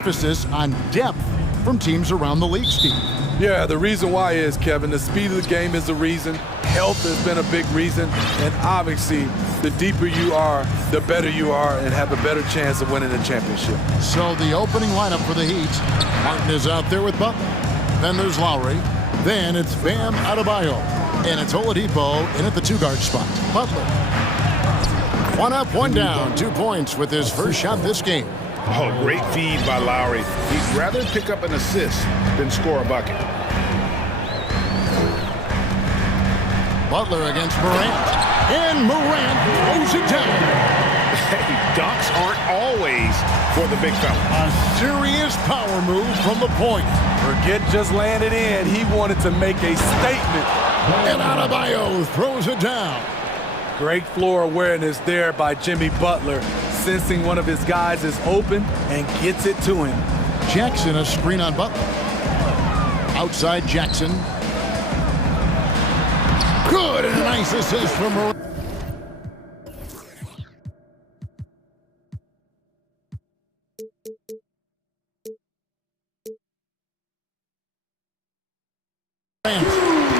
Emphasis on depth from teams around the league, Steve. Yeah, the reason why is, Kevin, the speed of the game is a reason. Health has been a big reason. And obviously, the deeper you are, the better you are and have a better chance of winning the championship. So the opening lineup for the Heat, Martin is out there with Butler. Then there's Lowry. Then it's Bam Adebayo. And it's Oladipo in at the two-guard spot. Butler. One up, one down. 2 points with his first shot this game. Oh, great feed by Lowry. He'd rather pick up an assist than score a bucket. Butler against Morant. And Morant throws it down. Hey, dunks aren't always for the big fella. A serious power move from the point. Forget just laying it in. He wanted to make a statement. And Adebayo throws it down. Great floor awareness there by Jimmy Butler, sensing one of his guys is open and gets it to him. Jackson, a screen on Butler. Outside Jackson. Good, and a nice assist from Morant.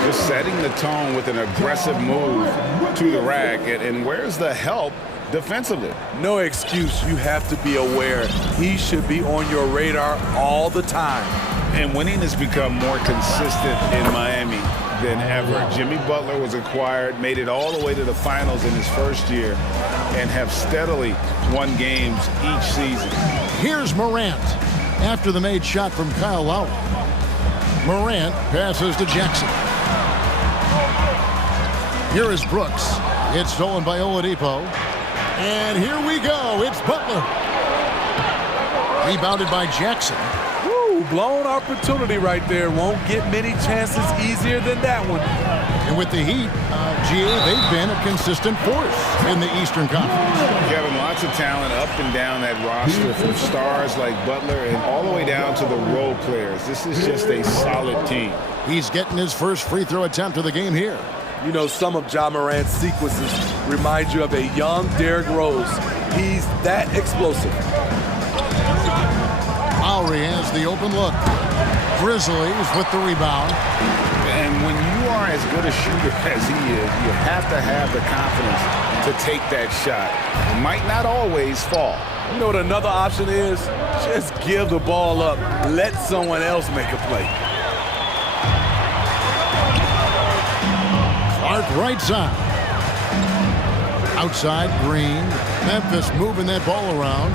Just setting the tone with an aggressive move to the rack. And where's the help defensively? No excuse. You have to be aware. He should be on your radar all the time. And winning has become more consistent in Miami than ever. Jimmy Butler was acquired, made it all the way to the finals in his first year, and have steadily won games each season. Here's Morant after the made shot from Kyle Lowry. Morant passes to Jackson. Here is Brooks. It's stolen by Oladipo. And here we go. It's Butler. Rebounded by Jackson. Woo, blown opportunity right there. Won't get many chances easier than that one. And with the Heat, they've been a consistent force in the Eastern Conference. Kevin, lots of talent up and down that roster, from stars like Butler and all the way down to the role players. This is just a solid team. He's getting his first free throw attempt of the game here. You know, some of Ja Morant's sequences remind you of a young Derrick Rose. He's that explosive. Lowry has the open look. Grizzlies with the rebound. And when you are as good a shooter as he is, you have to have the confidence to take that shot. It might not always fall. You know what another option is? Just give the ball up. Let someone else make a play. Clark right side. Outside Green. Memphis moving that ball around.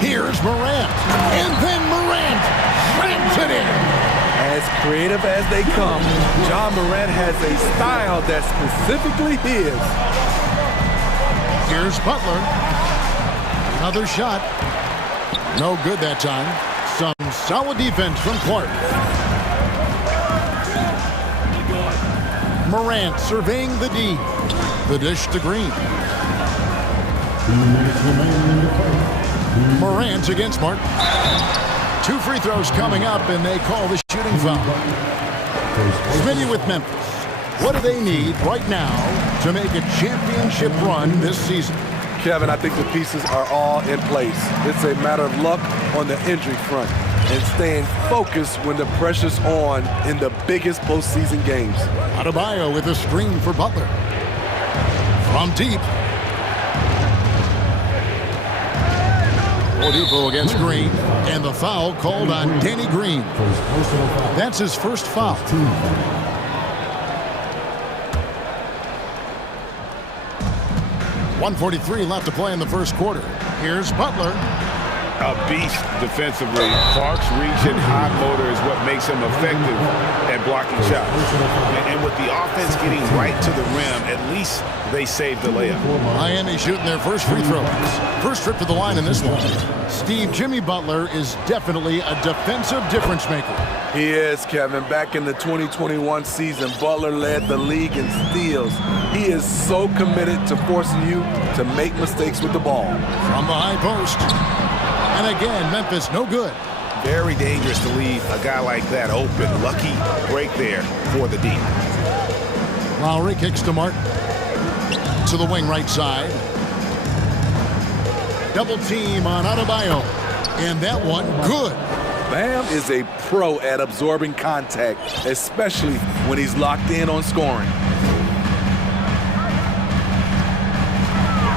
Here's Morant. And then Morant slams it in. As creative as they come, Ja Morant has a style that's specifically his. Here's Butler. Another shot. No good that time. Some solid defense from Clark. Morant surveying the D. The dish to Green. Morant against Martin. 2 free throws coming up, and they call the shooting foul. Smitty with Memphis. What do they need right now to make a championship run this season? Kevin, I think the pieces are all in place. It's a matter of luck on the injury front and staying focused when the pressure's on in the biggest postseason games. Adebayo with a screen for Butler. From deep. Oladipo against Green, and the foul called on Danny Green. That's his first foul. .143 left to play in the first quarter. Here's Butler. a beast defensively. Clark's reach and high motor is what makes him effective at blocking shots. And with the offense getting right to the rim, at least they saved the layup. Miami shooting their first free throws. First trip to the line in this one. Steve, Jimmy Butler is definitely a defensive difference maker. He is, Kevin. Back in the 2021 season, Butler led the league in steals. He is so committed to forcing you to make mistakes with the ball. From the high post. And again, Memphis no good. Very dangerous to leave a guy like that open. Lucky break there for the D. Lowry kicks to Martin. To the wing right side. Double team on Adebayo. And that one good. Bam is a pro at absorbing contact, especially when he's locked in on scoring.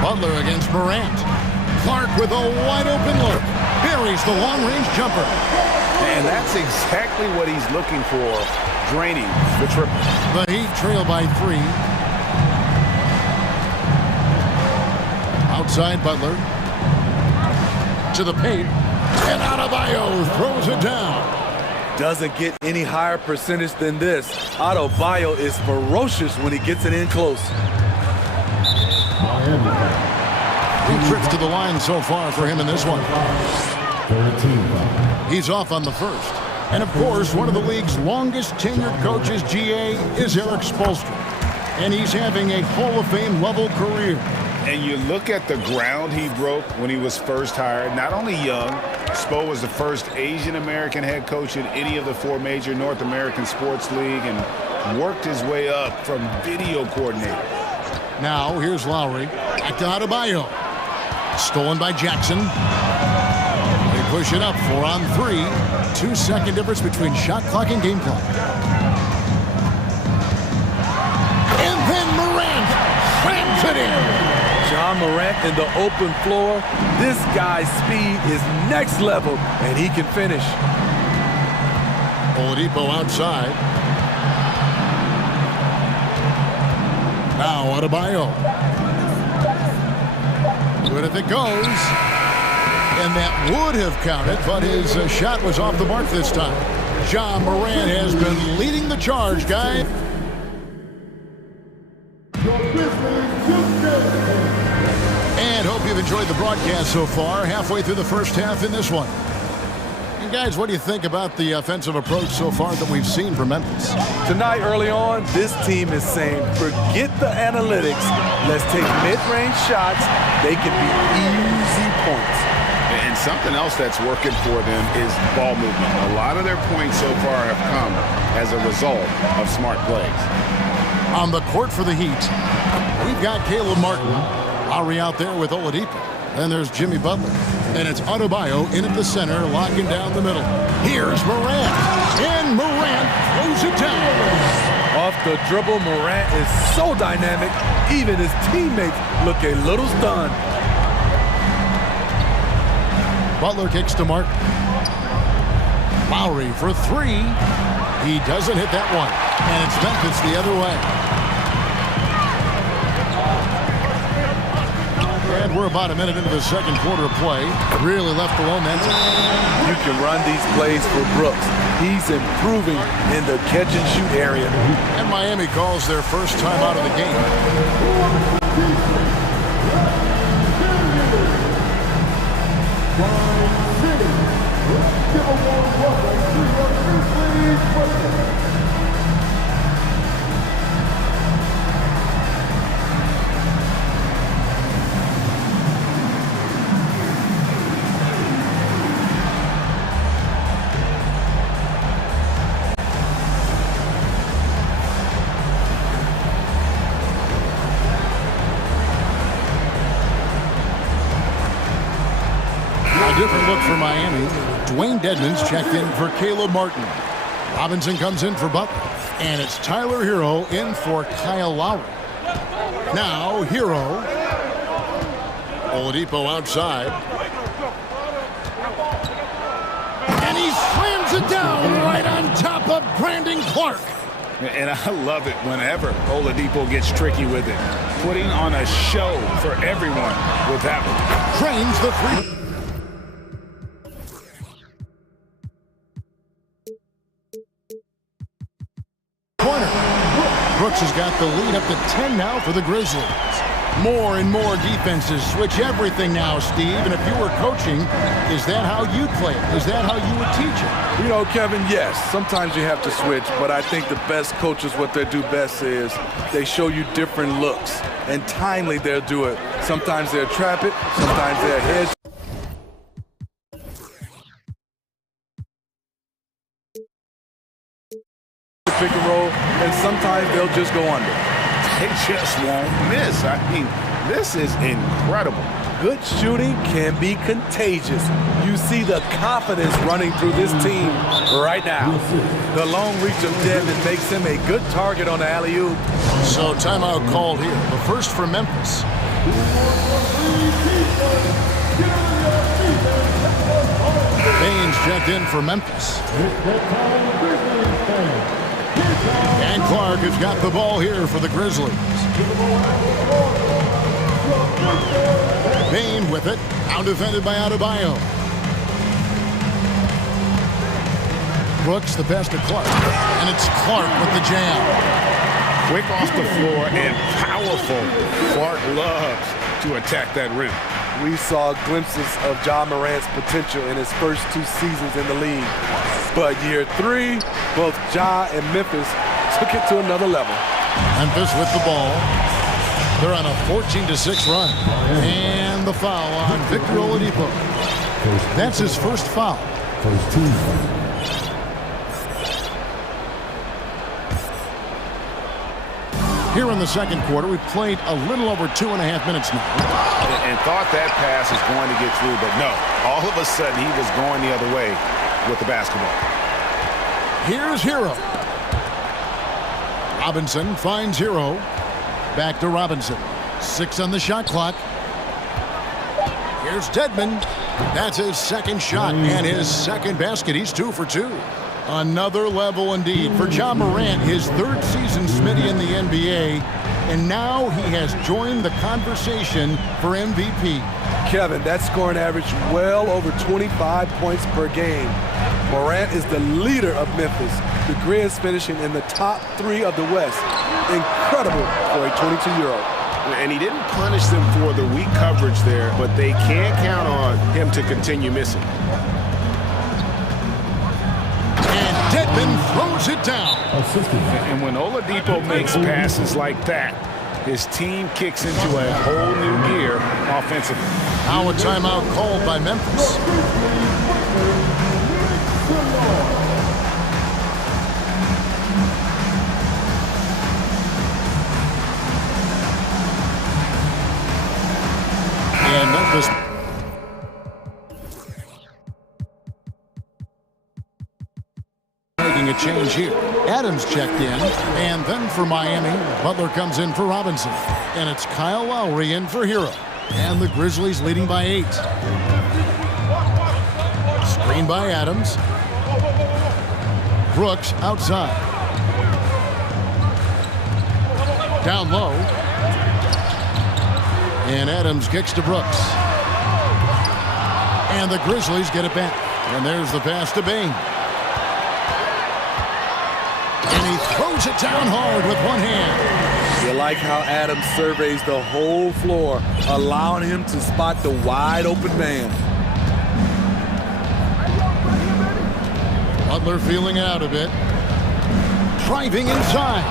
Butler against Morant. Clark with a wide-open look. Buries the long-range jumper. And that's exactly what he's looking for, draining the triple. The Heat trail by 3. Outside Butler. To the paint. And Adebayo throws it down. Doesn't get any higher percentage than this. Adebayo is ferocious when he gets it in close. 3 trips to the line so far for him in this one. He's off on the first. And of course, one of the league's longest tenured coaches, GA, is Eric Spoelstra. And he's having a Hall of Fame level career. And you look at the ground he broke when he was first hired. Not only young, Spo was the first Asian-American head coach in any of the 4 major North American sports league and worked his way up from video coordinator. Now, here's Lowry. Back to Adebayo. Stolen by Jackson. They push it up 4 on 3. 2-second difference between shot clock and game clock. And then Morant slams it in. John Morant in the open floor. This guy's speed is next level, and he can finish. Oladipo outside. Now Adebayo. Good if it goes. And that would have counted, but his shot was off the mark this time. John Morant has been leading the charge, guys. And hope you've enjoyed the broadcast so far. Halfway through the first half in this one. And guys, what do you think about the offensive approach so far that we've seen from Memphis? Tonight, early on, this team is saying, forget the analytics. Let's take mid-range shots. They can be easy points. And something else that's working for them is ball movement. A lot of their points so far have come as a result of smart plays. On the court for the Heat, we've got Caleb Martin. Lowry out there with Oladipo. Then there's Jimmy Butler. And it's Adebayo in at the center, locking down the middle. Here's Morant. And Morant throws it down. Off the dribble, Morant is so dynamic, even his teammates look a little stunned. Butler kicks to Martin. Lowry for 3. He doesn't hit that one. And it's Memphis the other way. And we're about a minute into the second quarter of play. Really left alone that time. You can run these plays for Brooks. He's improving in the catch-and-shoot area. And Miami calls their first time out of the game. Different look for Miami. Dwayne Dedmon's checked in for Caleb Martin. Robinson comes in for Butler. And it's Tyler Hero in for Kyle Lowry. Now, Hero. Oladipo outside. And he slams it down right on top of Brandon Clark. And I love it whenever Oladipo gets tricky with it. Putting on a show for everyone with that one. Trains the 3. Brooks has got the lead up to 10 now for the Grizzlies. More and more defenses switch everything now, Steve. And if you were coaching, is that how you play it? Is that how you would teach it? You know, Kevin, yes. Sometimes you have to switch, but I think the best coaches, what they do best is they show you different looks. And timely, they'll do it. Sometimes they'll trap it. Sometimes they'll hedge. Pick and roll, and sometimes they'll just go under. They just won't miss. I mean, this is incredible. Good shooting can be contagious. You see the confidence running through this team right now. The long reach of Devin makes him a good target on the alley-oop. So timeout called here. The first for Memphis. Baines checked in for Memphis. And Clark has got the ball here for the Grizzlies. Bain with it. Out defended by Adebayo. Brooks the pass to Clark. And it's Clark with the jam. Quick off the floor and powerful. Clark loves to attack that rim. We saw glimpses of Ja Morant's potential in his first 2 seasons in the league. But year 3, both Ja and Memphis took it to another level. Memphis with the ball. They're on a 14-6 run. And the foul on Victor Oladipo. That's his first foul. Here in the second quarter, we've played a little over 2.5 minutes now. And thought that pass was going to get through, but no. All of a sudden, he was going the other way with the basketball. Here's Hero. Robinson finds Hero. Back to Robinson. 6 on the shot clock. Here's Dedmon. That's his second shot and his second basket. He's 2 for 2. Another level indeed for Ja Morant, his 3rd season, Smitty, in the NBA. And now he has joined the conversation for MVP. Kevin, that scoring average well over 25 points per game. Morant is the leader of Memphis. The Grizz finishing in the top 3 of the West. Incredible for a 22-year-old. And he didn't punish them for the weak coverage there, but they can't count on him to continue missing. And Dedmon throws it down. And when Oladipo makes passes like that, his team kicks into a whole new gear offensively. Now a timeout called by Memphis. And Memphis making a change here. Adams checked in, and then for Miami, Butler comes in for Robinson. And it's Kyle Lowry in for Hero. And the Grizzlies leading by 8. Screen by Adams. Brooks outside. Down low. And Adams kicks to Brooks. And the Grizzlies get it back. And there's the pass to Bain. And he throws it down hard with one hand. You like how Adams surveys the whole floor, allowing him to spot the wide open man. Butler feeling out a bit. Driving inside.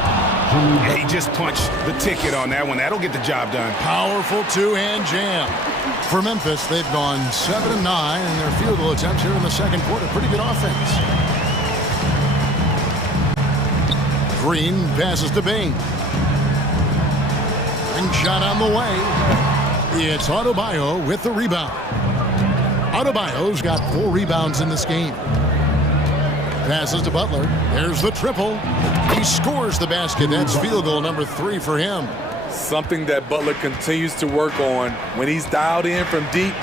Yeah, he just punched the ticket on that one. That'll get the job done. Powerful 2-hand jam. For Memphis, they've gone 7-9 in their field goal attempts here in the second quarter. Pretty good offense. Green passes to Bain. And shot on the way. It's Adebayo with the rebound. Adebayo's got 4 rebounds in this game. Passes to Butler. There's the triple. He scores the basket. That's field goal number 3 for him. Something that Butler continues to work on. When he's dialed in from deep,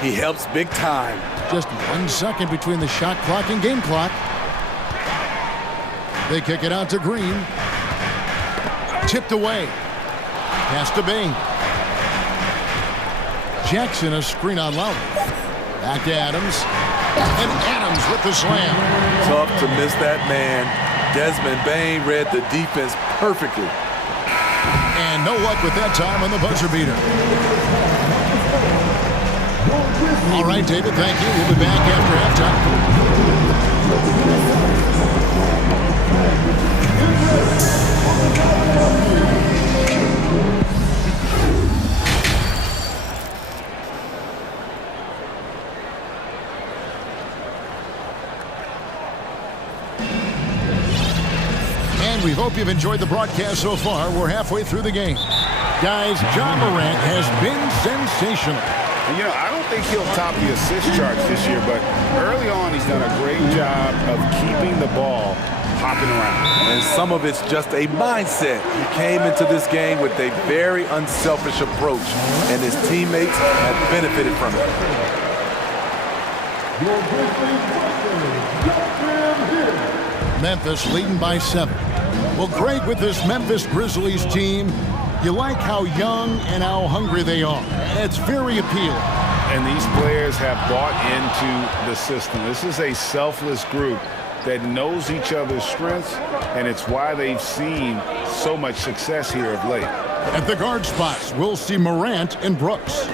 he helps big time. Just 1 second between the shot clock and game clock. They kick it out to Green. Tipped away. Pass to Bain. Jackson a screen on Lowry. Back to Adams. And Adams with the slam. Tough to miss that man. Desmond Bain read the defense perfectly. And no luck with that time on the buzzer beater. All right, David, thank you. We'll be back after halftime. And we hope you've enjoyed the broadcast so far. We're halfway through the game. Guys, Ja Morant has been sensational. You know, I don't think he'll top the assist charts this year, but early on he's done a great job of keeping the ball hopping around. And some of it's just a mindset. He came into this game with a very unselfish approach, and his teammates have benefited from it. Memphis leading by 7. Well, Greg, with this Memphis Grizzlies team, you like how young and how hungry they are. It's very appealing. And these players have bought into the system. This is a selfless group that knows each other's strengths, and it's why they've seen so much success here of late. At the guard spots, we'll see Morant and Brooks.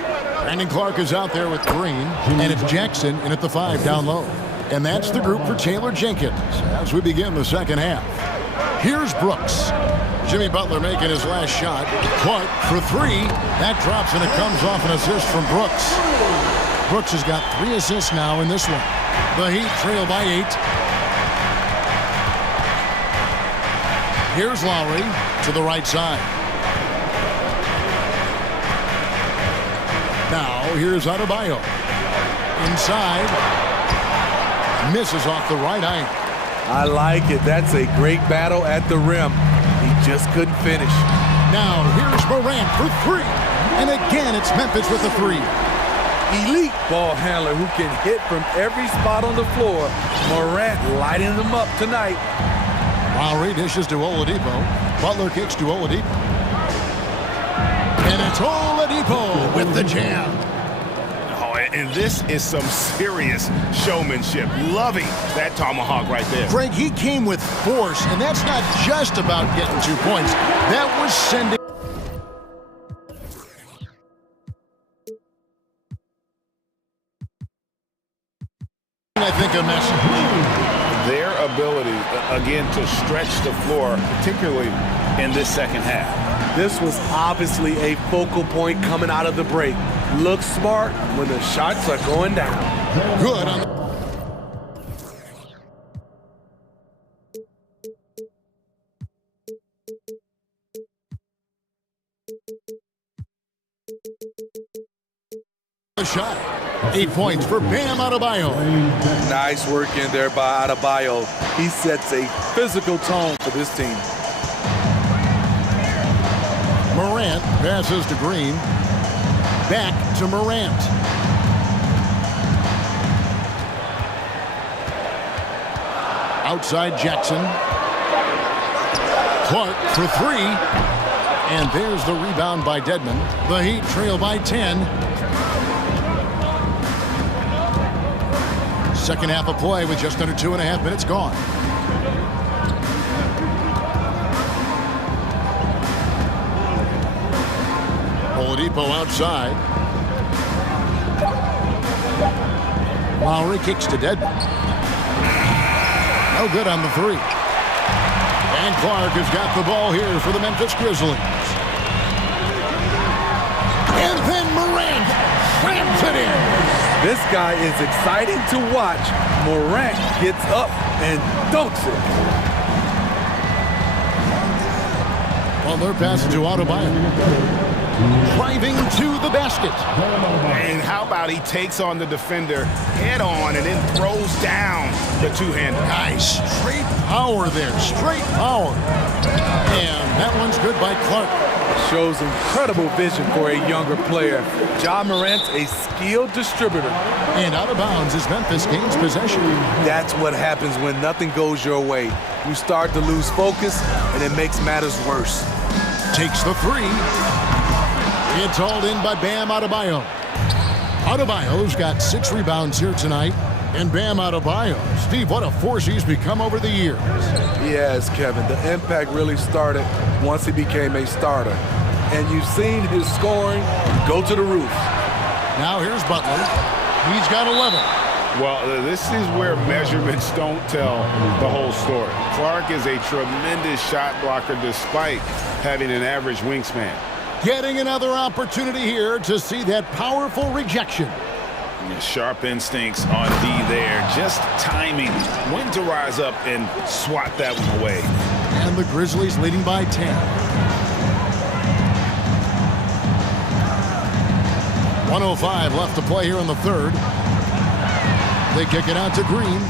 Brandon Clark is out there with Green, and it's Jackson in at the 5 down low. And that's the group for Taylor Jenkins as we begin the second half. Here's Brooks. Jimmy Butler making his last shot. Clark for 3. That drops, and it comes off an assist from Brooks. Brooks has got 3 assists now in this one. The Heat trail by 8. Here's Lowry to the right side. Now here's Adebayo. Inside. Misses off the right iron. I like it. That's a great battle at the rim. He just couldn't finish. Now here's Morant for 3. And again, it's Memphis with a 3. Elite ball handler who can hit from every spot on the floor. Morant lighting them up tonight. Lowry dishes to Oladipo. Butler kicks to Oladipo. And it's Oladipo with the jam. And this is some serious showmanship. Loving that tomahawk right there. Greg, he came with force, and that's not just about getting 2 points. That was sending. I think a message. Their ability, again, to stretch the floor, particularly in this second half. This was obviously a focal point coming out of the break. Look smart when the shots are going down. Good on the shot. 8 points for Bam Adebayo. Nice work in there by Adebayo. He sets a physical tone for this team. Morant passes to Green. Back to Morant. Outside Jackson. Clark for 3. And there's the rebound by Dedmon. The Heat trail by 10. Second half of play with just under 2.5 minutes gone. Oladipo outside. Lowry kicks to Dedmon. No good on the 3. And Clark has got the ball here for the Memphis Grizzlies. And then Morant slams it in. This guy is exciting to watch. Morant gets up and dunks it. Butler passes to Adebayo. Driving to the basket. And how about he takes on the defender head on and then throws down the two-hander. Nice. Straight power there. Straight power. And that one's good by Clark. Shows incredible vision for a younger player. Ja Morant's a skilled distributor. And out of bounds as Memphis gains possession. That's what happens when nothing goes your way. You start to lose focus, and it makes matters worse. Takes the 3. It's hauled in by Bam Adebayo. Adebayo's got 6 rebounds here tonight, And Bam Adebayo. Steve, what a force he's become over the years. He has, Kevin. The impact really started once he became a starter. And you've seen his scoring go to the roof. Now here's Butler. He's got 11. Well, this is where measurements don't tell the whole story. Clark is a tremendous shot blocker despite having an average wingspan. Getting another opportunity here to see that powerful rejection. Sharp instincts on D there. Just timing when to rise up and swat that one away. And the Grizzlies leading by 10. 1:05 left to play here in the third. They kick it out to Green.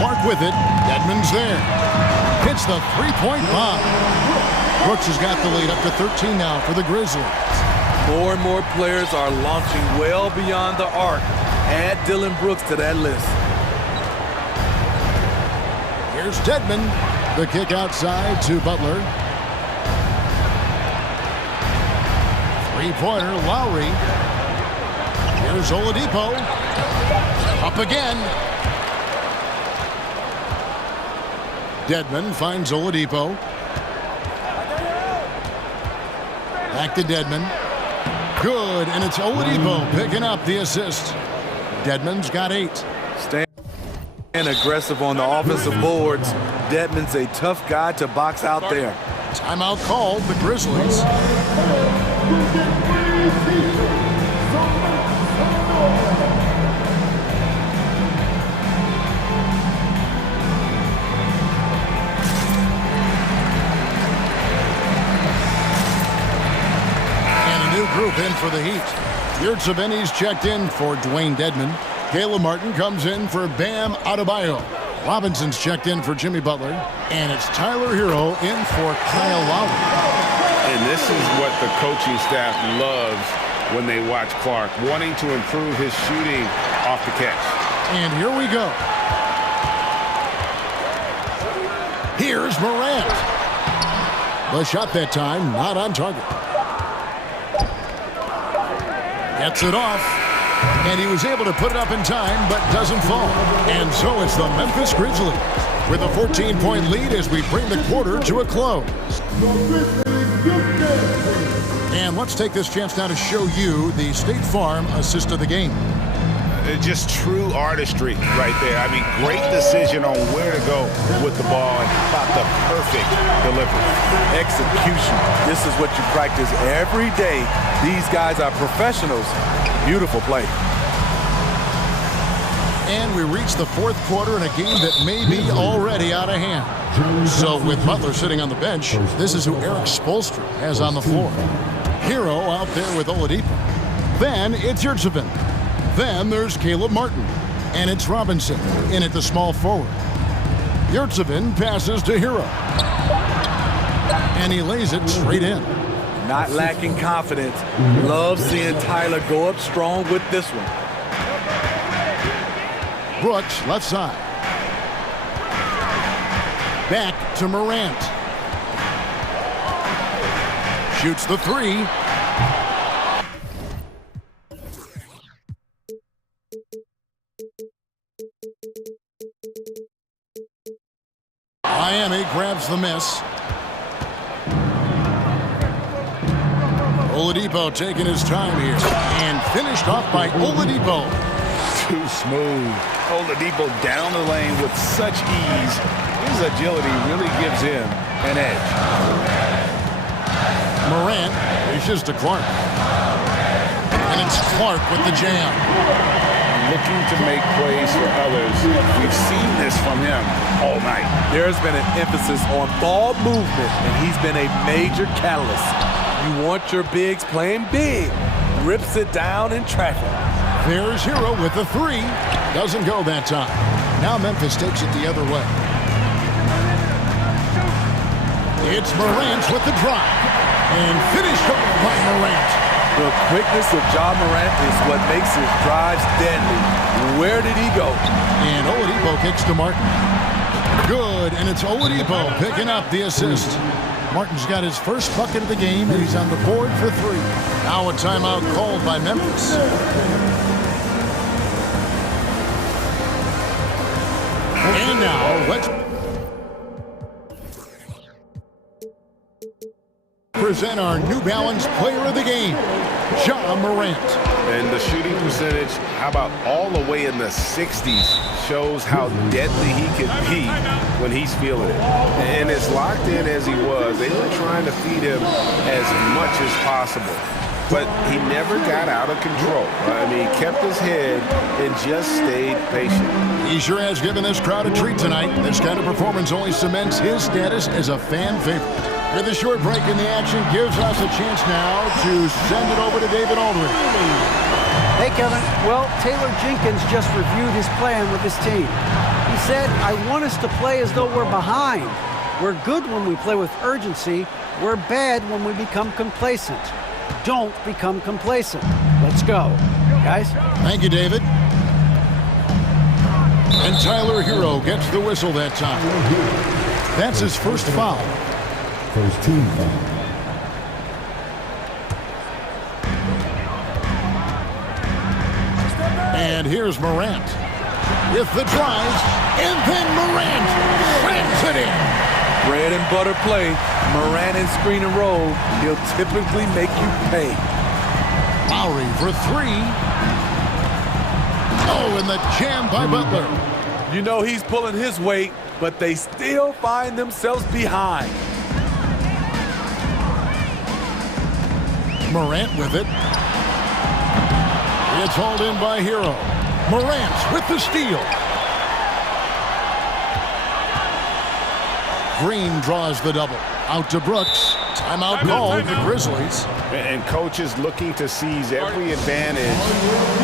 Clark with it. Dedmon's there. Hits the three-point bomb. Brooks has got the lead up to 13 now for the Grizzlies. More and more players are launching well beyond the arc. Add Dylan Brooks to that list. Here's Dedmon. The kick outside to Butler. Three-pointer, Lowry. Here's Oladipo. Up again. Dedmon finds Oladipo. Back to Dedmon. Good, and it's Oladipo picking up the assist. Dedmon's got 8. Staying aggressive on the offensive boards. Dedmon's a tough guy to box out there. Timeout called, the Grizzlies. Group in for the Heat. Yurtseven's checked in for Dwayne Dedmon. Caleb Martin comes in for Bam Adebayo. Robinson's checked in for Jimmy Butler. And it's Tyler Hero in for Kyle Lowry. And this is what the coaching staff loves when they watch Clark, wanting to improve his shooting off the catch. And here we go. Here's Morant. The shot that time, not on target. Gets it off, and he was able to put it up in time, but doesn't fall. And so it's the Memphis Grizzlies with a 14-point lead as we bring the quarter to a close. And let's take this chance now to show you the State Farm assist of the game. Just true artistry right there. I mean, great decision on where to go with the ball and about the perfect delivery. Execution. This is what you practice every day. These guys are professionals. Beautiful play. And we reach the fourth quarter in a game that may be already out of hand. So with Butler sitting on the bench, this is who Eric Spoelstra has on the floor. Hero out there with Oladipo. Then it's Yurtseven. Then there's Caleb Martin, and it's Robinson in at the small forward. Yurtseven passes to Hero, and he lays it straight in. Not lacking confidence. Love seeing Tyler go up strong with this one. Brooks, left side. Back to Morant. Shoots the three. Miami grabs the miss. Oladipo taking his time here. And finished off by Oladipo. Too smooth. Oladipo down the lane with such ease. His agility really gives him an edge. Morant dishes to Clark. And it's Clark with the jam. Looking to make plays for others. We've seen this from him all night. There's been an emphasis on ball movement, and he's been a major catalyst. You want your bigs playing big. Rips it down in traffic. There's Hero with the three. Doesn't go that time. Now Memphis takes it the other way. It's Morant with the drop. And finished off by Morant. The quickness of Ja Morant is what makes his drives deadly. Where did he go? And Oladipo kicks to Martin. Good, and it's Oladipo picking up the assist. Martin's got his first bucket of the game, and he's on the board for 3. Now a timeout called by Memphis. And now, let's present our New Balance player of the game, Ja Morant. And the shooting percentage, how about all the way in the 60s, shows how deadly he can be when he's feeling it. And as locked in as he was, they were trying to feed him as much as possible. But he never got out of control. I mean, he kept his head and just stayed patient. He sure has given this crowd a treat tonight. This kind of performance only cements his status as a fan favorite. With a short break in the action, gives us a chance now to send it over to David Aldridge. Hey, Kevin. Well, Taylor Jenkins just reviewed his plan with his team. He said, I want us to play as though we're behind. We're good when we play with urgency. We're bad when we become complacent. Don't become complacent. Let's go. Guys? Thank you, David. And Tyler Hero gets the whistle that time. That's his first foul. First team foul. And here's Morant with the drive, and then Morant slams it in. Bread and butter play. Morant and screen and roll. He'll typically make you pay. Lowry for 3. Oh, and the jam by Butler. You know he's pulling his weight, but they still find themselves behind. Morant with it. It's hauled in by Hero. Morant with the steal. Green draws the double. Out to Brooks. Timeout called the Grizzlies. And coaches looking to seize every advantage,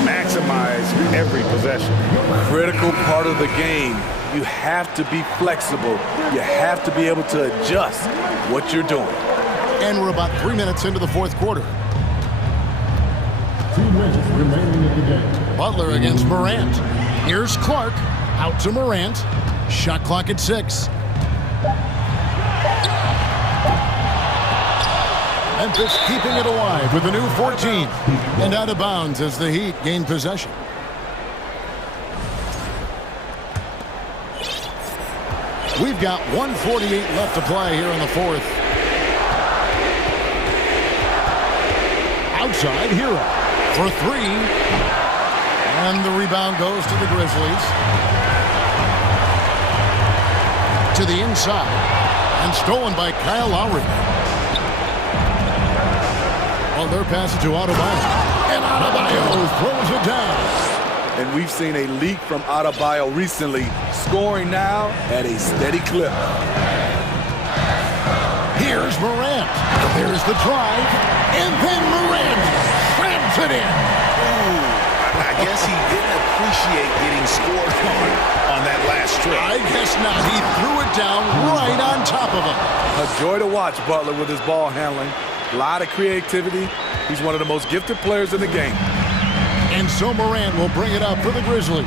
maximize every possession. Critical part of the game. You have to be flexible. You have to be able to adjust what you're doing. And we're about 3 minutes into the fourth quarter. 2 minutes remaining in the game. Butler against Morant. Here's Clark. Out to Morant. Shot clock at 6. Memphis keeping it alive with a new 14. And out of bounds as the Heat gain possession. We've got 1:48 left to play here in the fourth. Outside, Hero for 3. And the rebound goes to the Grizzlies. To the inside. And stolen by Kyle Lowry. Well, they're passing to Adebayo. And Adebayo throws it down. And we've seen a leak from Adebayo recently, scoring now at a steady clip. Here's Morant. There's the drive. And then Morant slams it in. Ooh, I guess he didn't appreciate getting scored on that last trip. I guess not. He threw it down right on top of him. A joy to watch Butler with his ball handling. A lot of creativity. He's one of the most gifted players in the game. And so Morant will bring it up for the Grizzlies.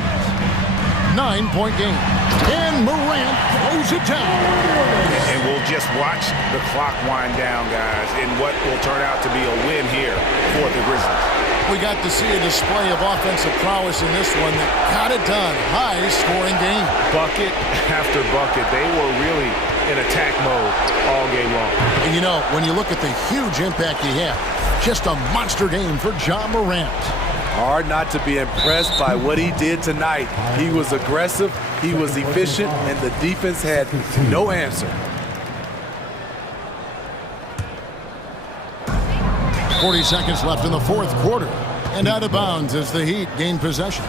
9-point game. And Morant throws it down. And we'll just watch the clock wind down, guys, in what will turn out to be a win here for the Grizzlies. We got to see a display of offensive prowess in this one that got it done. High-scoring game. Bucket after bucket. They were really in attack mode all game long. And you know, when you look at the huge impact he had, just a monster game for Ja Morant. Hard not to be impressed by what he did tonight. He was aggressive, he was efficient, and the defense had no answer. 40 seconds left in the fourth quarter. And out of bounds as the Heat gain possession.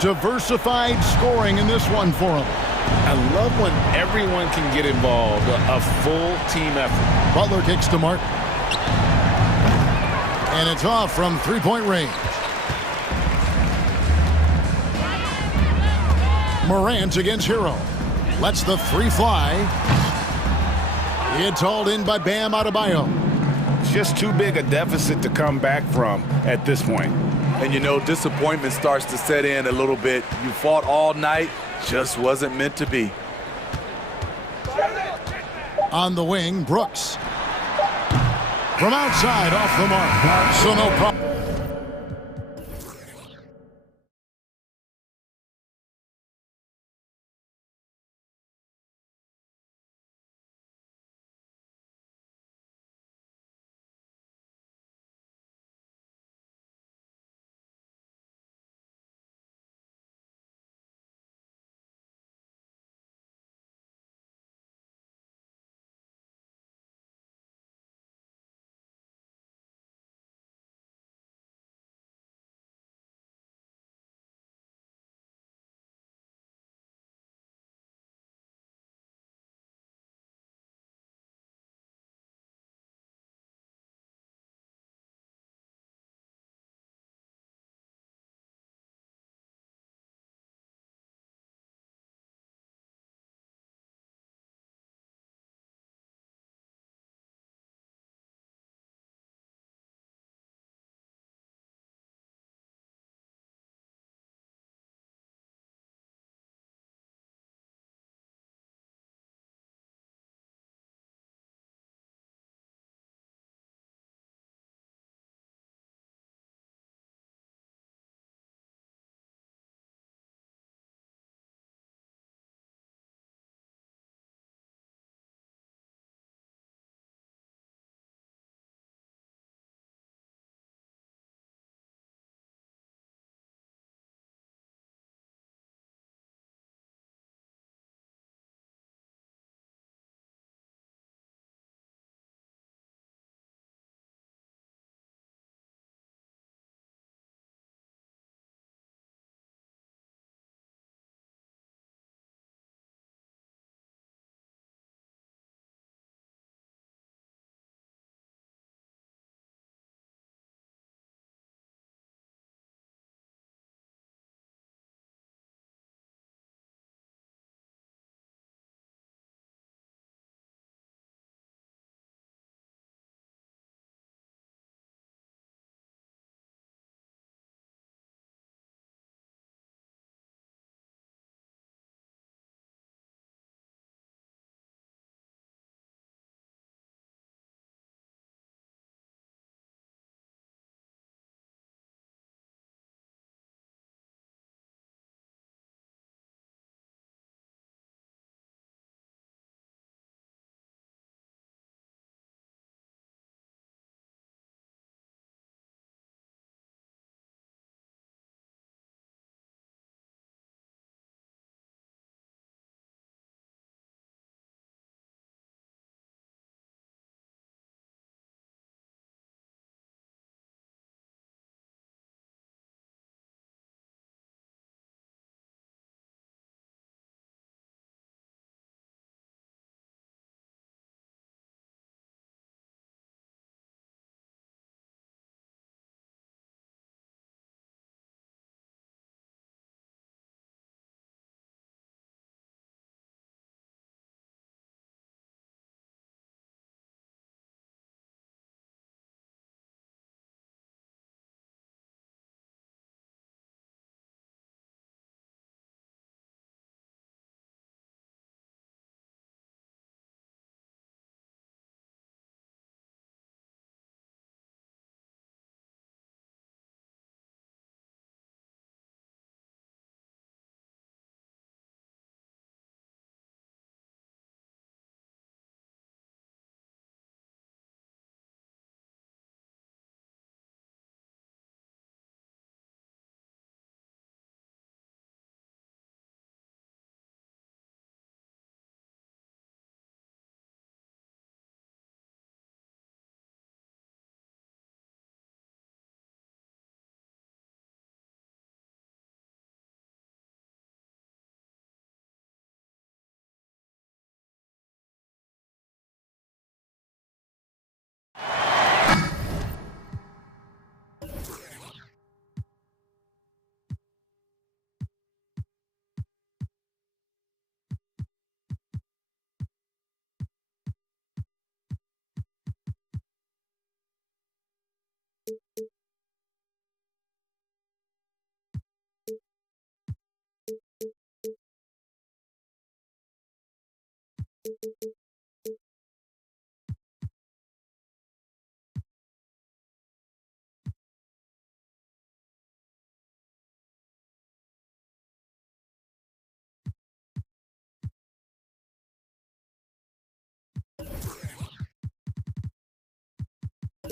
Diversified scoring in this one for him. I love when everyone can get involved, a full team effort. Butler kicks to Martin. And it's off from three-point range. Morant against Hero. Lets the 3 fly. It's hauled in by Bam Adebayo. Just too big a deficit to come back from at this point. And you know, disappointment starts to set in a little bit. You fought all night, just wasn't meant to be. On the wing, Brooks. From outside, off the mark. So no problem.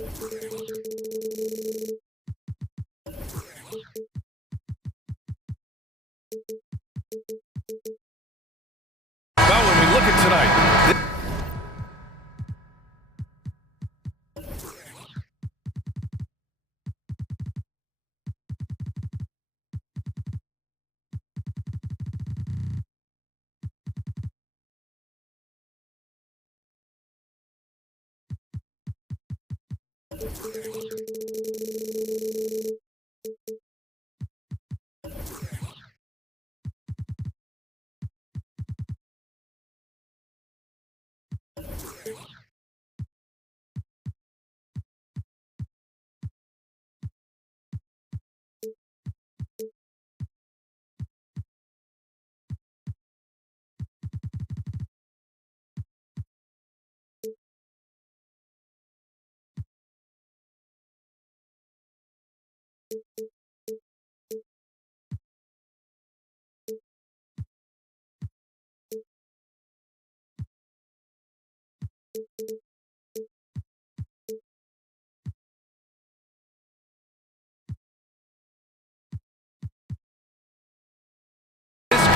Well, when we look at tonight,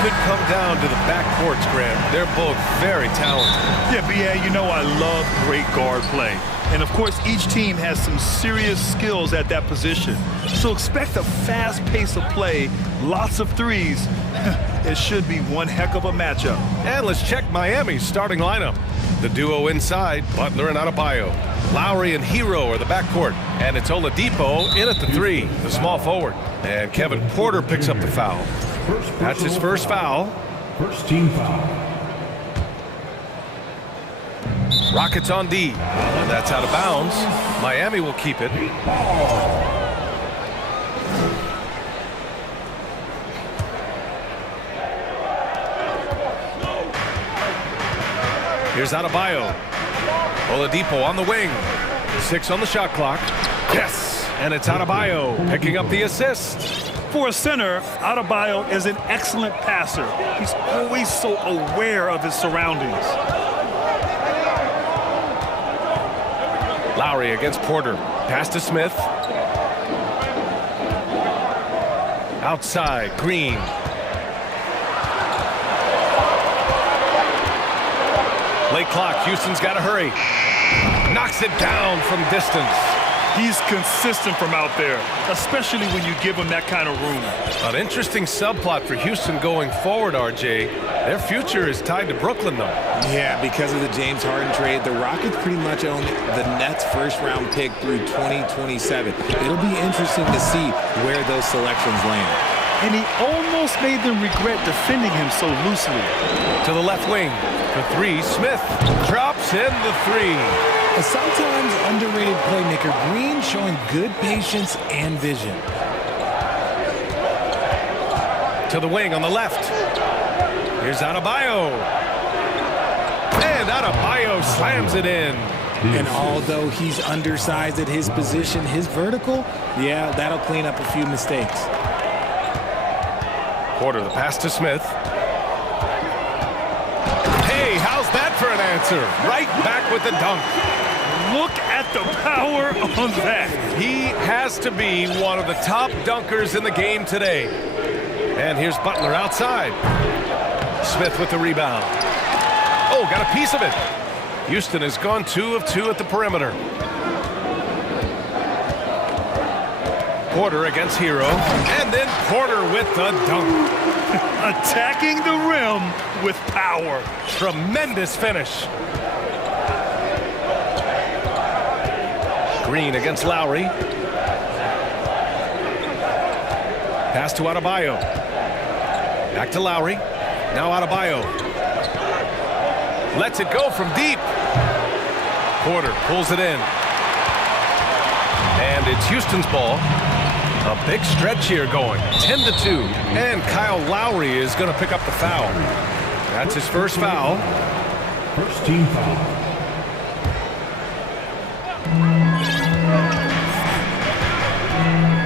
could come down to the backcourts, Graham. They're both very talented. Yeah, B.A., you know I love great guard play. And, of course, each team has some serious skills at that position. So expect a fast pace of play, lots of threes. It should be one heck of a matchup. And let's check Miami's starting lineup. The duo inside, Butler and Adebayo. Lowry and Hero are the backcourt. And it's Oladipo in at the three, the small forward. And Kevin Porter picks up the foul. That's his first foul. First team foul. Rockets on D. And that's out of bounds. Miami will keep it. Here's Adebayo. Oladipo on the wing. 6 on the shot clock. Yes! And it's Adebayo picking up the assist. For a center, Adebayo is an excellent passer. He's always so aware of his surroundings. Lowry against Porter. Pass to Smith. Outside, Green. Late clock, Houston's got to hurry. Knocks it down from distance. He's consistent from out there, especially when you give him that kind of room. An interesting subplot for Houston going forward, RJ. Their future is tied to Brooklyn, though. Yeah, because of the James Harden trade, the Rockets pretty much own the Nets' first-round pick through 2027. It'll be interesting to see where those selections land. And he almost made them regret defending him so loosely. To the left wing. For three, Smith drops in the three. A sometimes underrated playmaker, Green showing good patience and vision. To the wing on the left. Here's Adebayo. And Adebayo slams it in. And although he's undersized at his position, his vertical, yeah, that'll clean up a few mistakes. Porter, the pass to Smith. Hey, how's that for an answer? Right back with the dunk. Look at the power on that. He has to be one of the top dunkers in the game today. And here's Butler outside. Smith with the rebound. Oh, got a piece of it. Houston has gone 2 of 2 at the perimeter. Porter against Hero. And then Porter with the dunk. Attacking the rim with power. Tremendous finish. Green against Lowry. Pass to Adebayo. Back to Lowry. Now Adebayo. Lets it go from deep. Porter pulls it in. And it's Houston's ball. A big stretch here going. 10-2. And Kyle Lowry is going to pick up the foul. That's his first foul. First team foul.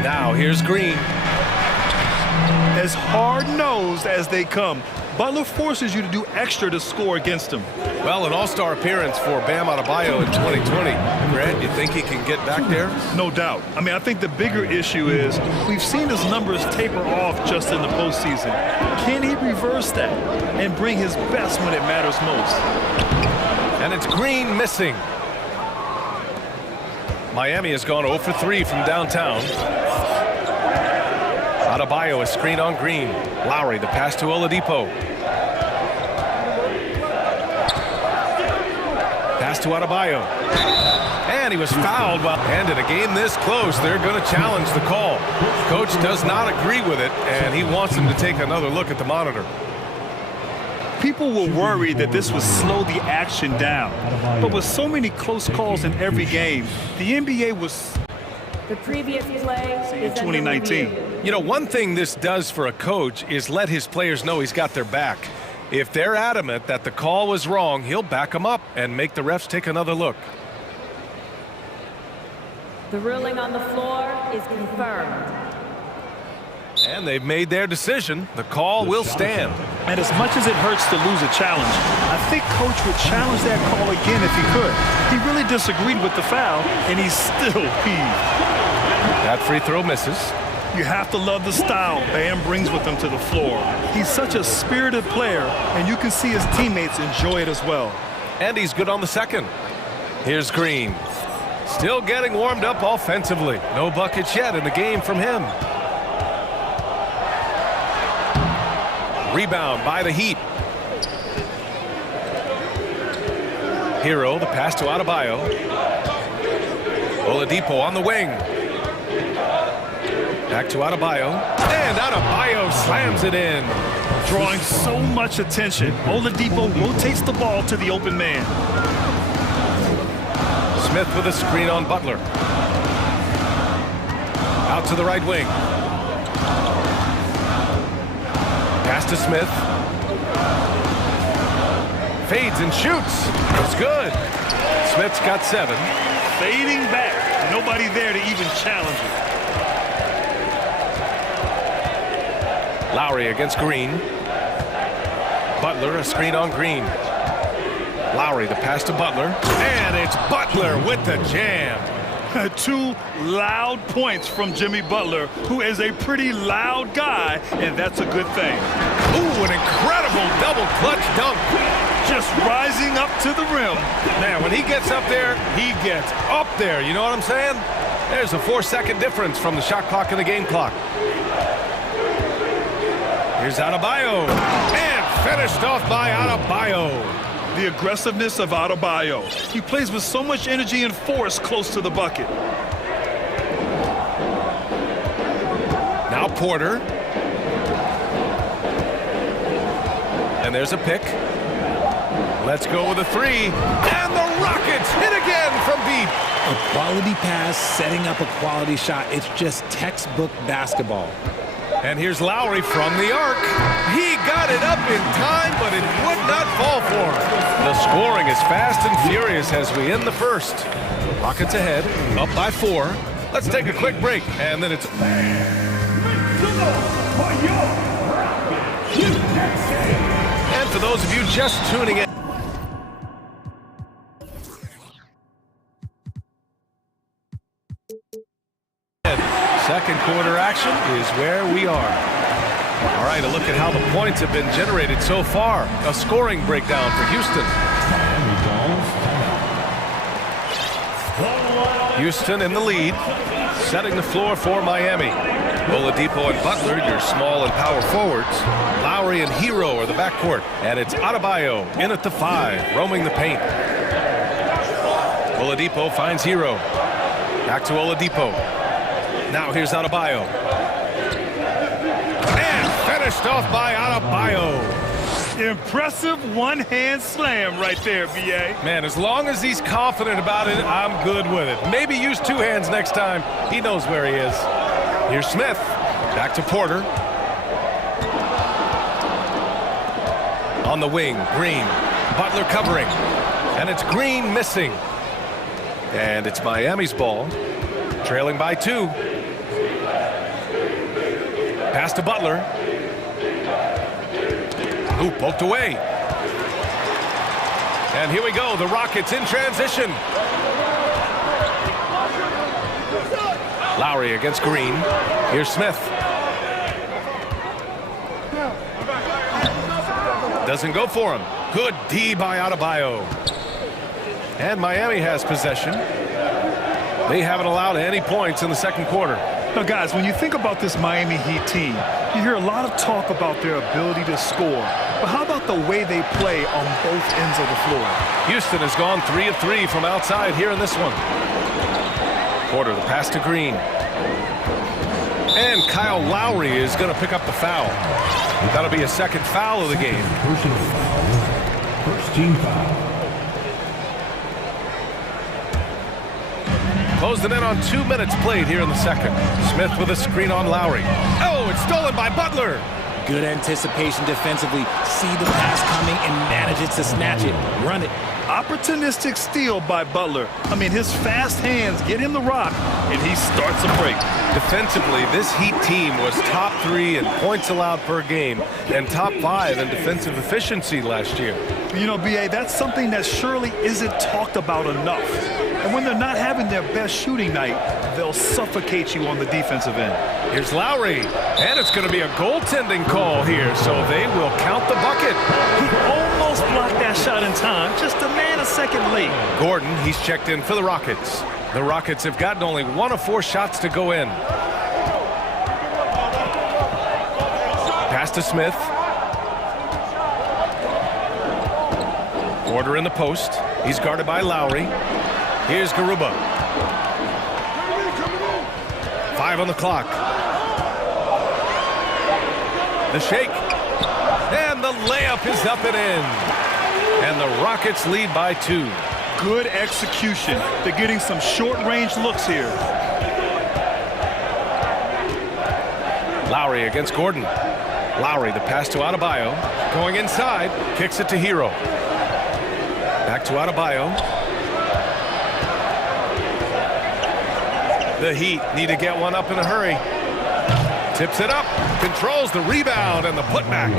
Now here's Green. As hard-nosed as they come, Butler forces you to do extra to score against him. Well, an all-star appearance for Bam Adebayo in 2020. Grant, you think he can get back there? No doubt. I mean, I think the bigger issue is we've seen his numbers taper off just in the postseason. Can he reverse that and bring his best when it matters most? And it's Green missing. Miami has gone 0 for 3 from downtown. Adebayo, a screen on Green. Lowry, the pass to Oladipo. Pass to Adebayo. And he was fouled. And in a game this close, they're going to challenge the call. Coach does not agree with it, and he wants him to take another look at the monitor. People were worried that this would slow the action down. But with so many close calls in every game, the NBA was... The previous play in 2019. You know, one thing this does for a coach is let his players know he's got their back. If they're adamant that the call was wrong, he'll back them up and make the refs take another look. The ruling on the floor is confirmed. And they've made their decision. The call will stand. And as much as it hurts to lose a challenge, I think Coach would challenge that call again if he could. He really disagreed with the foul, and he's still peeved. That free throw misses. You have to love the style Bam brings with him to the floor. He's such a spirited player, and you can see his teammates enjoy it as well. And he's good on the second. Here's Green. Still getting warmed up offensively. No buckets yet in the game from him. Rebound by the Heat. Hero, the pass to Adebayo. Oladipo on the wing. Back to Adebayo. And Adebayo slams it in. Drawing so much attention, Oladipo rotates the ball to the open man. Smith with a screen on Butler. Out to the right wing. Pass to Smith. Fades and shoots. It's good. Smith's got 7. Fading back. Nobody there to even challenge it. Lowry against Green. Butler, a screen on Green. Lowry, the pass to Butler. And it's Butler with the jam. 2 loud points from Jimmy Butler, who is a pretty loud guy, and that's a good thing. Ooh, an incredible double clutch dunk. Just rising up to the rim. Man, when he gets up there, he gets up there. You know what I'm saying? There's a 4-second difference from the shot clock and the game clock. Here's Adebayo. And finished off by Adebayo. The aggressiveness of Adebayo. He plays with so much energy and force close to the bucket. Now Porter. And there's a pick. Let's go with a 3. And the Rockets hit again from deep. A quality pass, setting up a quality shot. It's just textbook basketball. And here's Lowry from the arc. He got it up in time, but it would not fall for him. The scoring is fast and furious as we end the first. Rockets ahead, up by 4. Let's take a quick break, and then it's... And for those of you just tuning in, second quarter action is where we are. All right, a look at how the points have been generated so far. A scoring breakdown for Houston. Houston in the lead, setting the floor for Miami. Oladipo and Butler, your small and power forwards. Lowry and Hero are the backcourt. And it's Adebayo in at the 5, roaming the paint. Oladipo finds Hero. Back to Oladipo. Now here's Adebayo. And finished off by Adebayo. Impressive one-hand slam right there, B.A. Man, as long as he's confident about it, I'm good with it. Maybe use 2 hands next time. He knows where he is. Here's Smith. Back to Porter. On the wing, Green. Butler covering. And it's Green missing. And it's Miami's ball. Trailing by 2. Pass to Butler. Ooh, poked away. And here we go, the Rockets in transition. Lowry against Green. Here's Smith. Doesn't go for him. Good D by Adebayo. And Miami has possession. They haven't allowed any points in the second quarter. Now, guys, when you think about this Miami Heat team, you hear a lot of talk about their ability to score. But how about the way they play on both ends of the floor? Houston has gone 3 of 3 from outside here in this one. Porter, the pass to Green. And Kyle Lowry is going to pick up the foul. That'll be a second foul of the game. Personal foul. First team foul. Closing in on 2 minutes played here in the second. Smith with a screen on Lowry. Oh, it's stolen by Butler. Good anticipation defensively. See the pass coming and manages to snatch it. Run it. Opportunistic steal by Butler. I mean, his fast hands get him the rock, and he starts a break. Defensively, this Heat team was top 3 in points allowed per game and top 5 in defensive efficiency last year. You know, B.A., that's something that surely isn't talked about enough. And when they're not having their best shooting night, they'll suffocate you on the defensive end. Here's Lowry, and it's going to be a goaltending call here, so they will count the bucket. He almost blocked that shot in time, just a man a second late. Gordon, he's checked in for the Rockets. The Rockets have gotten only 1 of 4 shots to go in. Pass to Smith. Porter in the post. He's guarded by Lowry. Here's Garuba. 5 on the clock. The shake. And the layup is up and in. And the Rockets lead by 2. Good execution. They're getting some short-range looks here. Lowry against Gordon. Lowry, the pass to Adebayo. Going inside, kicks it to Hero. Back to Adebayo. The Heat need to get one up in a hurry. Tips it up, controls the rebound and the putback.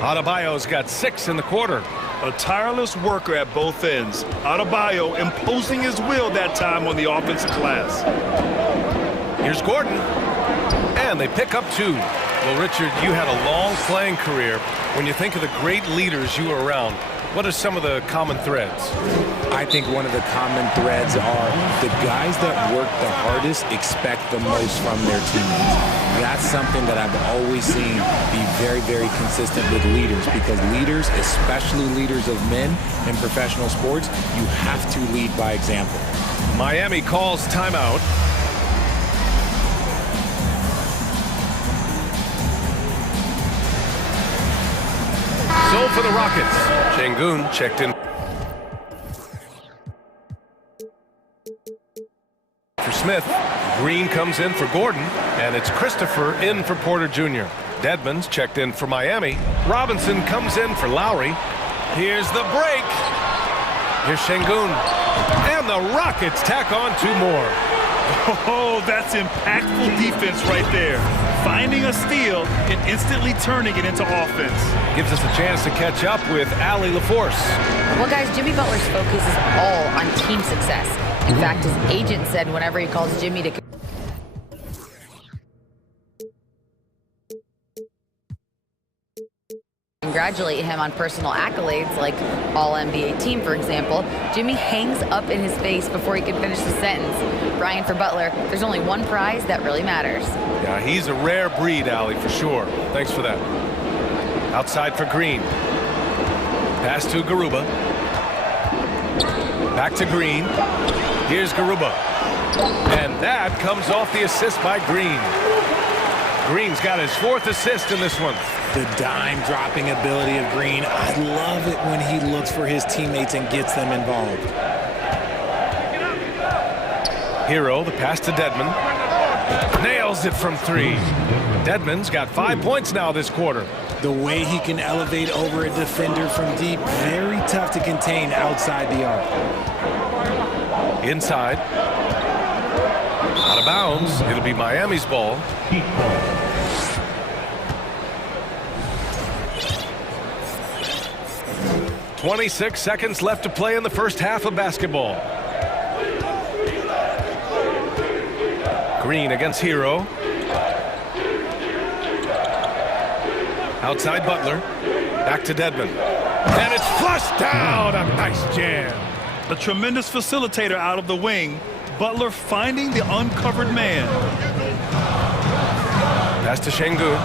Adebayo's got 6 in the quarter. A tireless worker at both ends. Adebayo imposing his will that time on the offensive glass. Here's Gordon. And they pick up 2. Well, Richard, you had a long playing career. When you think of the great leaders you were around, what are some of the common threads? I think one of the common threads are the guys that work the hardest expect the most from their teammates. That's something that I've always seen be very, very consistent with leaders, because leaders, especially leaders of men in professional sports, you have to lead by example. Miami calls timeout. So for the Rockets, Şengün checked in for Smith. Green comes in for Gordon, and it's Christopher in for Porter Jr. Dedmon's checked in for Miami. Robinson comes in for Lowry. Here's the break. Here's Şengün. And the Rockets tack on 2 more. Oh, that's impactful defense right there. Finding a steal and instantly turning it into offense. Gives us a chance to catch up with Allie LaForce. Well, guys, Jimmy Butler's focus is all on team success. In fact, his agent said whenever he calls Jimmy to congratulate him on personal accolades like All-NBA team, for example, Jimmy hangs up in his face before he can finish the sentence. Brian, for Butler, there's only one prize that really matters. Yeah, he's a rare breed, Allie, for sure. Thanks for that. Outside for Green. Pass to Garuba. Back to Green. Here's Garuba. And that comes off the assist by Green. Green's got his 4th assist in this one. The dime-dropping ability of Green. I love it when he looks for his teammates and gets them involved. Hero, the pass to Dedmon. Nails it from 3. Dedmon's got 5 points now this quarter. The way he can elevate over a defender from deep, very tough to contain outside the arc. Inside. Out of bounds. It'll be Miami's ball. 26 seconds left to play in the first half of basketball. Green against Hero. Outside Butler. Back to Dedmon. And it's flushed down. A nice jam. A tremendous facilitator out of the wing. Butler finding the uncovered man. Pass to Şengün.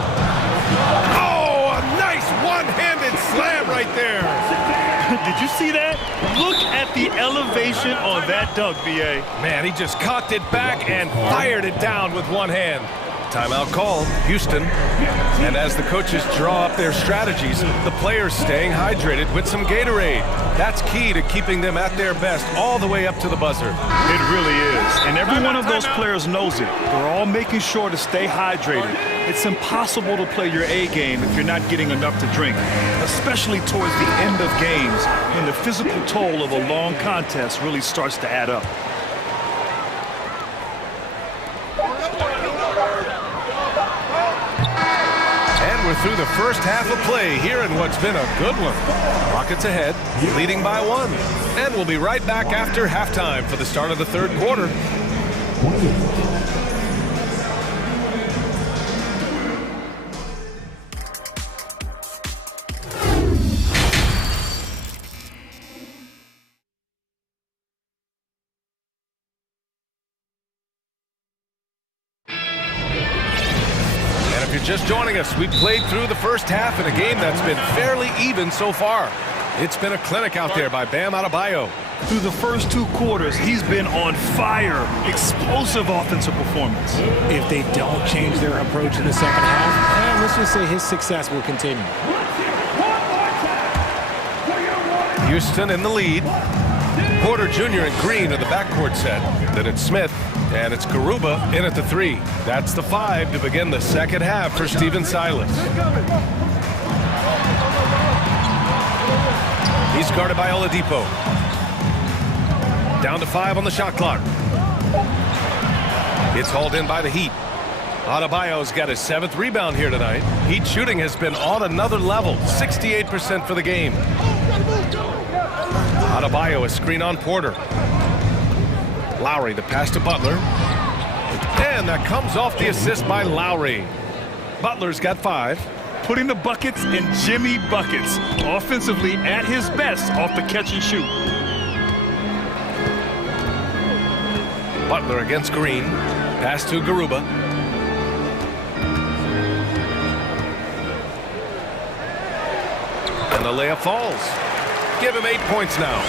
Oh, a nice one-handed slam right there. Did you see that? Look at the elevation on that dunk, B.A. Man, he just cocked it back and fired it down with one hand. Timeout called, Houston. And as the coaches draw up their strategies, the players staying hydrated with some Gatorade. That's key to keeping them at their best all the way up to the buzzer. It really is. And every one of those players knows it. They're all making sure to stay hydrated. It's impossible to play your A game if you're not getting enough to drink, especially towards the end of games when the physical toll of a long contest really starts to add up. We're through the first half of play here in what's been a good one. Rockets ahead, leading by 1. And we'll be right back after halftime for the start of the third quarter. Just joining us, we played through the first half in a game that's been fairly even so far. It's been a clinic out there by Bam Adebayo. Through the first 2 quarters, he's been on fire. Explosive offensive performance. If they don't change their approach in the second half, let's just say his success will continue. Houston in the lead. Porter Jr. and Green are the backcourt set. Then it's Smith. And it's Garuba in at the 3. That's the 5 to begin the second half for Stephen Silas. He's guarded by Oladipo. Down to 5 on the shot clock. It's hauled in by the Heat. Adebayo's got his 7th rebound here tonight. Heat shooting has been on another level, 68% for the game. Adebayo a screen on Porter. Lowry, the pass to Butler. And that comes off the assist by Lowry. Butler's got 5. Putting the buckets in Jimmy buckets. Offensively at his best off the catch and shoot. Butler against Green. Pass to Garuba. And the layup falls. Give him 8 points now.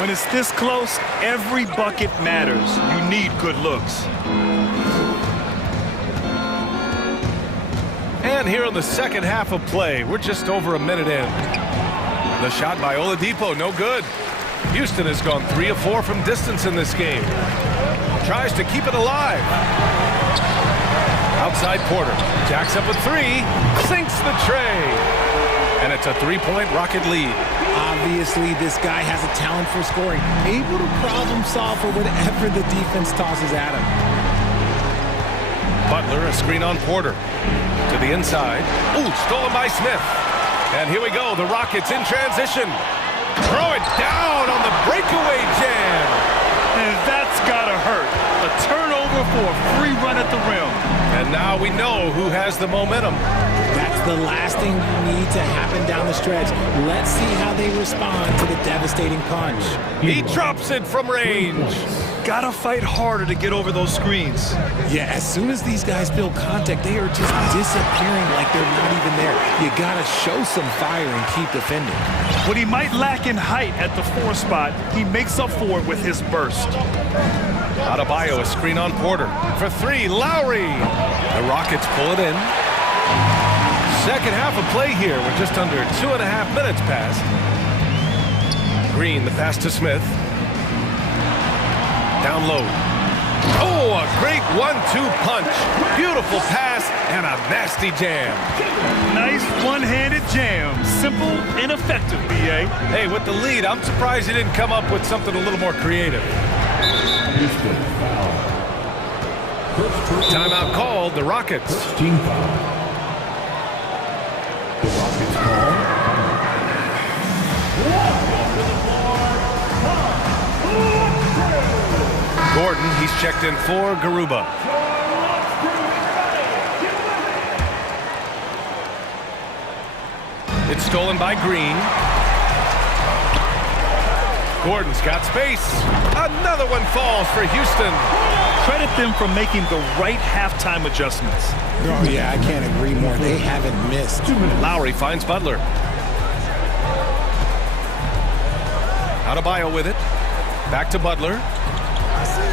When it's this close, every bucket matters. You need good looks. And here in the second half of play, we're just over a minute in. The shot by Oladipo, no good. Houston has gone 3 of 4 from distance in this game. Tries to keep it alive. Outside Porter. Jacks up a 3. Sinks the tray. And it's a 3-point Rocket lead. Obviously, this guy has a talent for scoring. Able to problem solve for whatever the defense tosses at him. Butler, a screen on Porter. To the inside. Ooh, stolen by Smith. And here we go, the Rockets in transition. Throw it down on the breakaway jam. And that's gotta hurt. A turnover for a free run at the rim. And now we know who has the momentum. That's the last thing you need to happen down the stretch. Let's see how they respond to the devastating punch. He drops it from range. Gotta fight harder to get over those screens. Yeah, as soon as these guys build contact, they are just disappearing like they're not even there. You gotta show some fire and keep defending. What he might lack in height at the 4 spot, he makes up for it with his burst. Adebayo, a screen on Porter. For 3, Lowry. The Rockets pull it in. Second half of play here. We're just under 2.5 minutes past. Green, the pass to Smith. Down low. Oh, a great 1-2 punch. Beautiful pass and a nasty jam. Nice one-handed jam. Simple and effective, B.A. Hey, with the lead, I'm surprised he didn't come up with something a little more creative. Timeout called, the Rockets. Team foul. The Rockets call. Gordon, he's checked in for Garuba. It's stolen by Green. Gordon's got space. Another one falls for Houston. Credit them for making the right halftime adjustments. Oh, yeah, I can't agree more. They haven't missed. Lowry finds Butler. Adebayo with it. Back to Butler.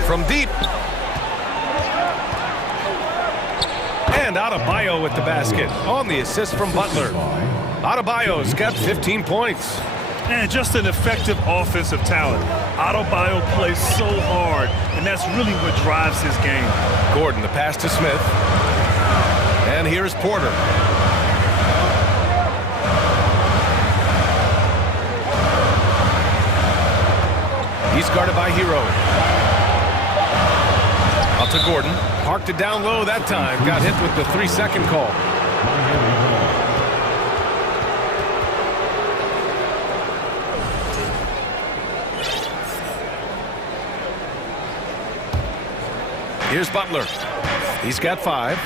From deep. And Adebayo with the basket on the assist from Butler. Adebayo's got 15 points. And just an effective offensive talent. Adebayo plays so hard, and that's really what drives his game. Gordon, the pass to Smith. And here's Porter. He's guarded by Hero. Out to Gordon. Parked it down low that time. Got hit with the 3-second call. Here's Butler. He's got 5.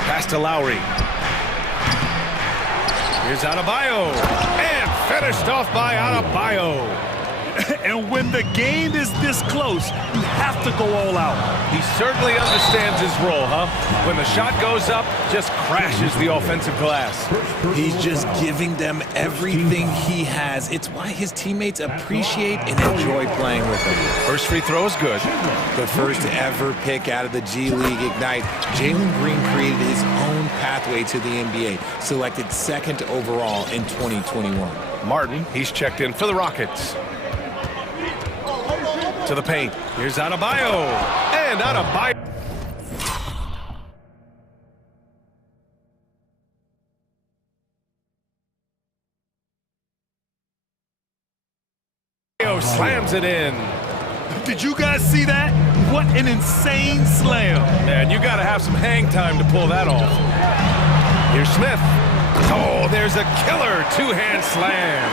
Pass to Lowry. Here's Adebayo. And finished off by Adebayo. And when the game is this close, you have to go all out. He certainly understands his role, huh? When the shot goes up, just crashes the offensive glass. He's just giving them everything he has. It's why his teammates appreciate and enjoy playing with him. First free throw is good. The first ever pick out of the G League Ignite, Jalen Green created his own pathway to the NBA, selected 2nd overall in 2021. Martin, he's checked in for the Rockets. To the paint. Here's Adebayo. And Adebayo. Slams it in. Did you guys see that? What an insane slam. Man, you got to have some hang time to pull that off. Here's Smith. Oh, there's a killer 2-hand slam.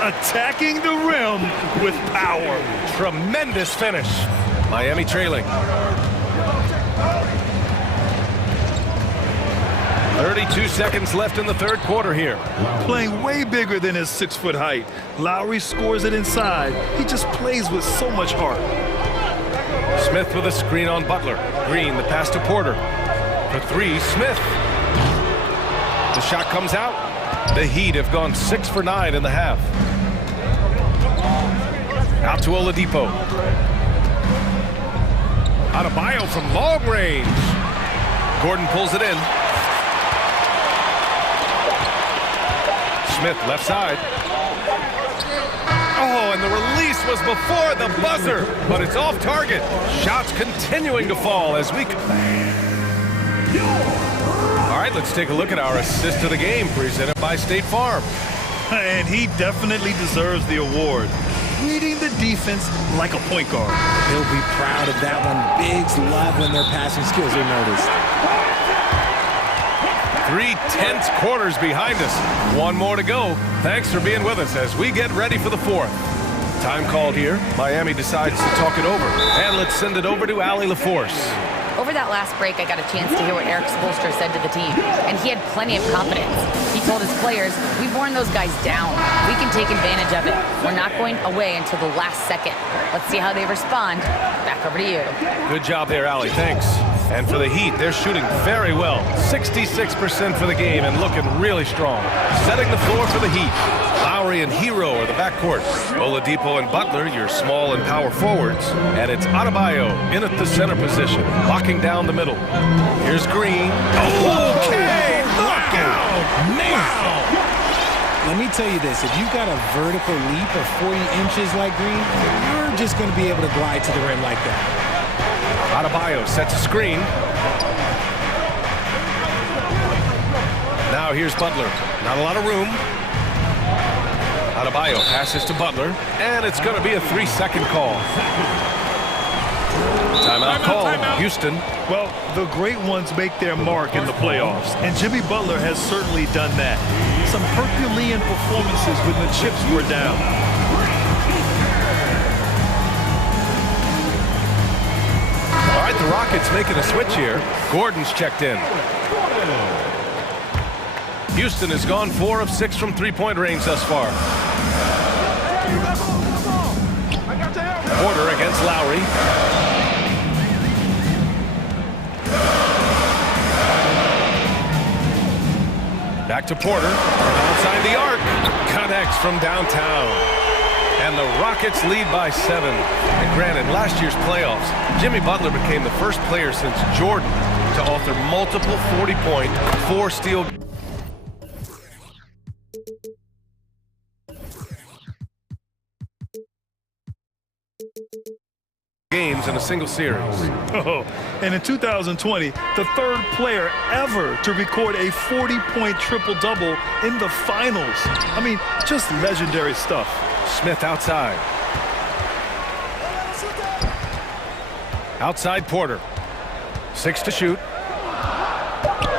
Attacking the rim with power. Tremendous finish. Miami trailing. 32 seconds left in the 3rd quarter here. Playing way bigger than his 6-foot height. Lowry scores it inside. He just plays with so much heart. Smith with a screen on Butler. Green, the pass to Porter. For 3, Smith. The shot comes out. The Heat have gone 6 for 9 in the half. Out to Oladipo. Adebayo from long range. Gordon pulls it in. Smith left side. Oh, and the release was before the buzzer, but it's off target. Shots continuing to fall as we... All right, let's take a look at our assist of the game presented by State Farm. And he definitely deserves the award. Reading the defense like a point guard. He'll be proud of that one. Bigs love when their passing skills are noticed. 3 tense quarters behind us. 1 more to go. Thanks for being with us as we get ready for the 4th. Time called here. Miami decides to talk it over. And let's send it over to Allie LaForce. Over that last break, I got a chance to hear what Eric Spoelstra said to the team, and he had plenty of confidence. He told his players, we've worn those guys down. We can take advantage of it. We're not going away until the last second. Let's see how they respond. Back over to you. Good job there, Allie. Thanks. And for the Heat, they're shooting very well. 66% for the game and looking really strong. Setting the floor for the Heat. Lowry and Hero are the backcourt. Oladipo and Butler, your small and power forwards. And it's Adebayo in at the center position, locking down the middle. Here's Green. Okay, lockout. Wow. Let me tell you this, if you've got a vertical leap of 40 inches like Green, you're just going to be able to glide to the rim like that. Adebayo sets a screen. Now here's Butler. Not a lot of room. Adebayo passes to Butler, and it's going to be a 3-second call. Timeout call. Houston. Well, the great ones make their mark in the playoffs, and Jimmy Butler has certainly done that. Some Herculean performances when the chips were down. All right, the Rockets making a switch here. Gordon's checked in. Houston has gone 4 of 6 from three-point range thus far. Porter against Lowry. Back to Porter. Outside the arc. Connects from downtown. And the Rockets lead by 7. And granted, last year's playoffs, Jimmy Butler became the first player since Jordan to author multiple 40-point, 4-steal games in a single series. Oh, and in 2020, the third player ever to record a 40-point triple-double in the finals. I mean, just legendary stuff. Smith outside. Outside Porter. 6 to shoot.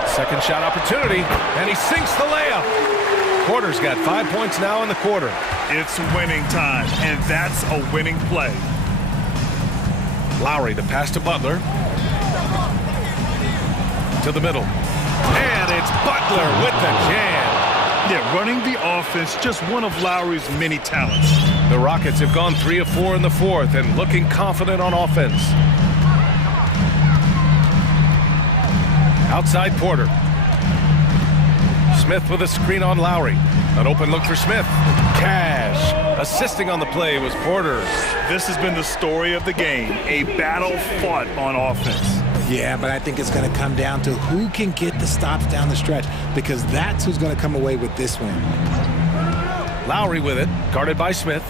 Second shot opportunity, and he sinks the layup. Porter's got 5 points now in the quarter. It's winning time, and that's a winning play. Lowry, the pass to Butler. To the middle. And it's Butler with the jam. Yeah, running the offense, just one of Lowry's many talents. The Rockets have gone 3 of 4 in the fourth and looking confident on offense. Outside Porter. Smith with a screen on Lowry. An open look for Smith. Cash. Assisting on the play was Porter. This has been the story of the game. A battle fought on offense. Yeah, but I think it's going to come down to who can get the stops down the stretch, because that's who's going to come away with this win. Lowry with it, guarded by Smith.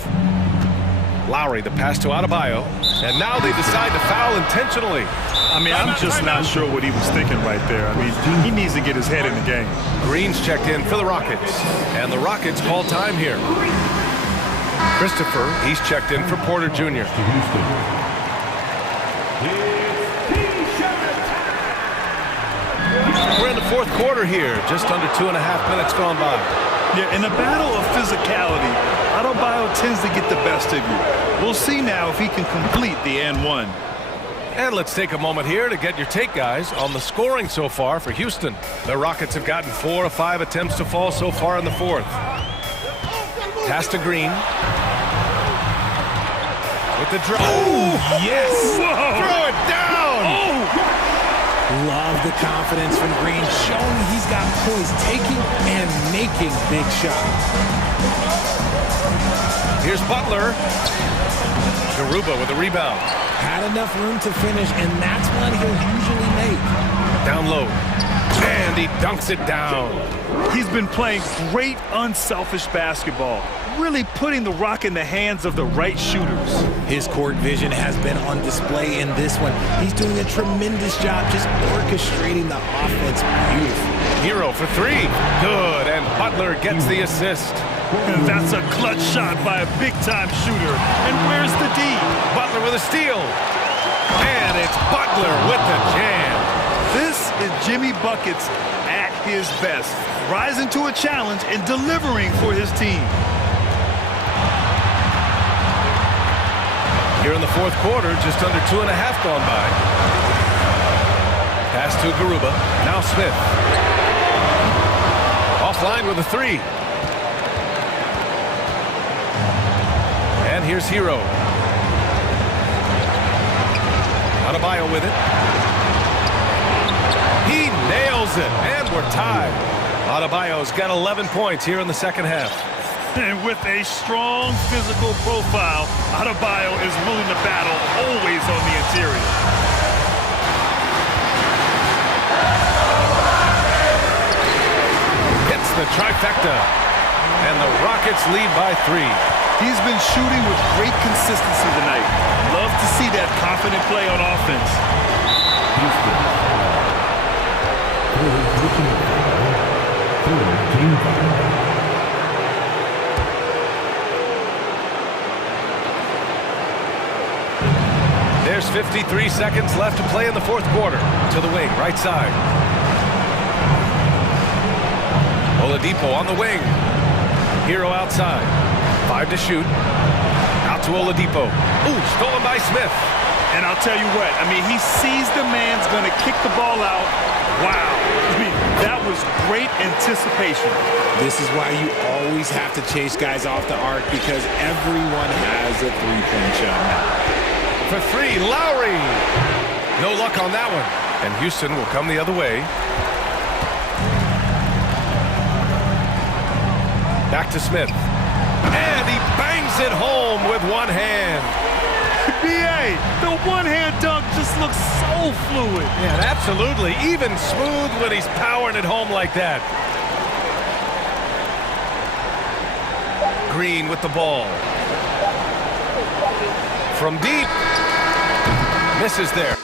Lowry, the pass to Adebayo. And now they decide to foul intentionally. I mean, I'm just not sure what he was thinking right there. I mean, he needs to get his head in the game. Green's checked in for the Rockets. And the Rockets call time here. Christopher, he's checked in for Porter Jr. We're in the fourth quarter here, just under 2.5 minutes gone by. Yeah, in a battle of physicality, Adebayo tends to get the best of you. We'll see now if he can complete the and one. And let's take a moment here to get your take, guys, on the scoring so far for Houston. The Rockets have gotten 4 of 5 attempts to fall so far in the fourth. Pass to Green. With the draw. Oh, yes! Whoa. Throw it down! Oh. Love the confidence from Green, showing he's got poise, taking and making big shots. Here's Butler. Garuba with a rebound. Had enough room to finish, and that's one he'll usually make. Down low. And he dunks it down. He's been playing great, unselfish basketball, really putting the rock in the hands of the right shooters. His court vision has been on display in this one. He's doing a tremendous job just orchestrating the offense beautifully. Hero for 3. Good, and Butler gets the assist. And that's a clutch shot by a big-time shooter. And where's the D? Butler with a steal. And it's Butler with the jam. This is Jimmy Buckets at his best, rising to a challenge and delivering for his team. Here in the fourth quarter, just under 2.5 gone by. Pass to Garuba. Now Smith. Offline with a 3. And here's Hero. Adebayo with it. He nails it, and we're tied. Adebayo's got 11 points here in the second half. And with a strong physical profile, Adebayo is willing to battle, always on the interior. Hits the trifecta, and the Rockets lead by 3. He's been shooting with great consistency tonight. Love to see that confident play on offense. There's 53 seconds left to play in the fourth quarter. To the wing, right side. Oladipo on the wing. Hero outside. 5 to shoot. Out to Oladipo. Ooh, stolen by Smith. And I'll tell you what, I mean, he sees the man's going to kick the ball out. Wow. I mean, that was great anticipation. This is why you always have to chase guys off the arc, because everyone has a three-point shot now. For 3, Lowry. No luck on that one. And Houston will come the other way. Back to Smith. And he bangs it home with one hand. B.A., the one-hand dunk just looks so fluid. Yeah, absolutely. Even smooth when he's powering it home like that. Green with the ball. From deep. Misses there.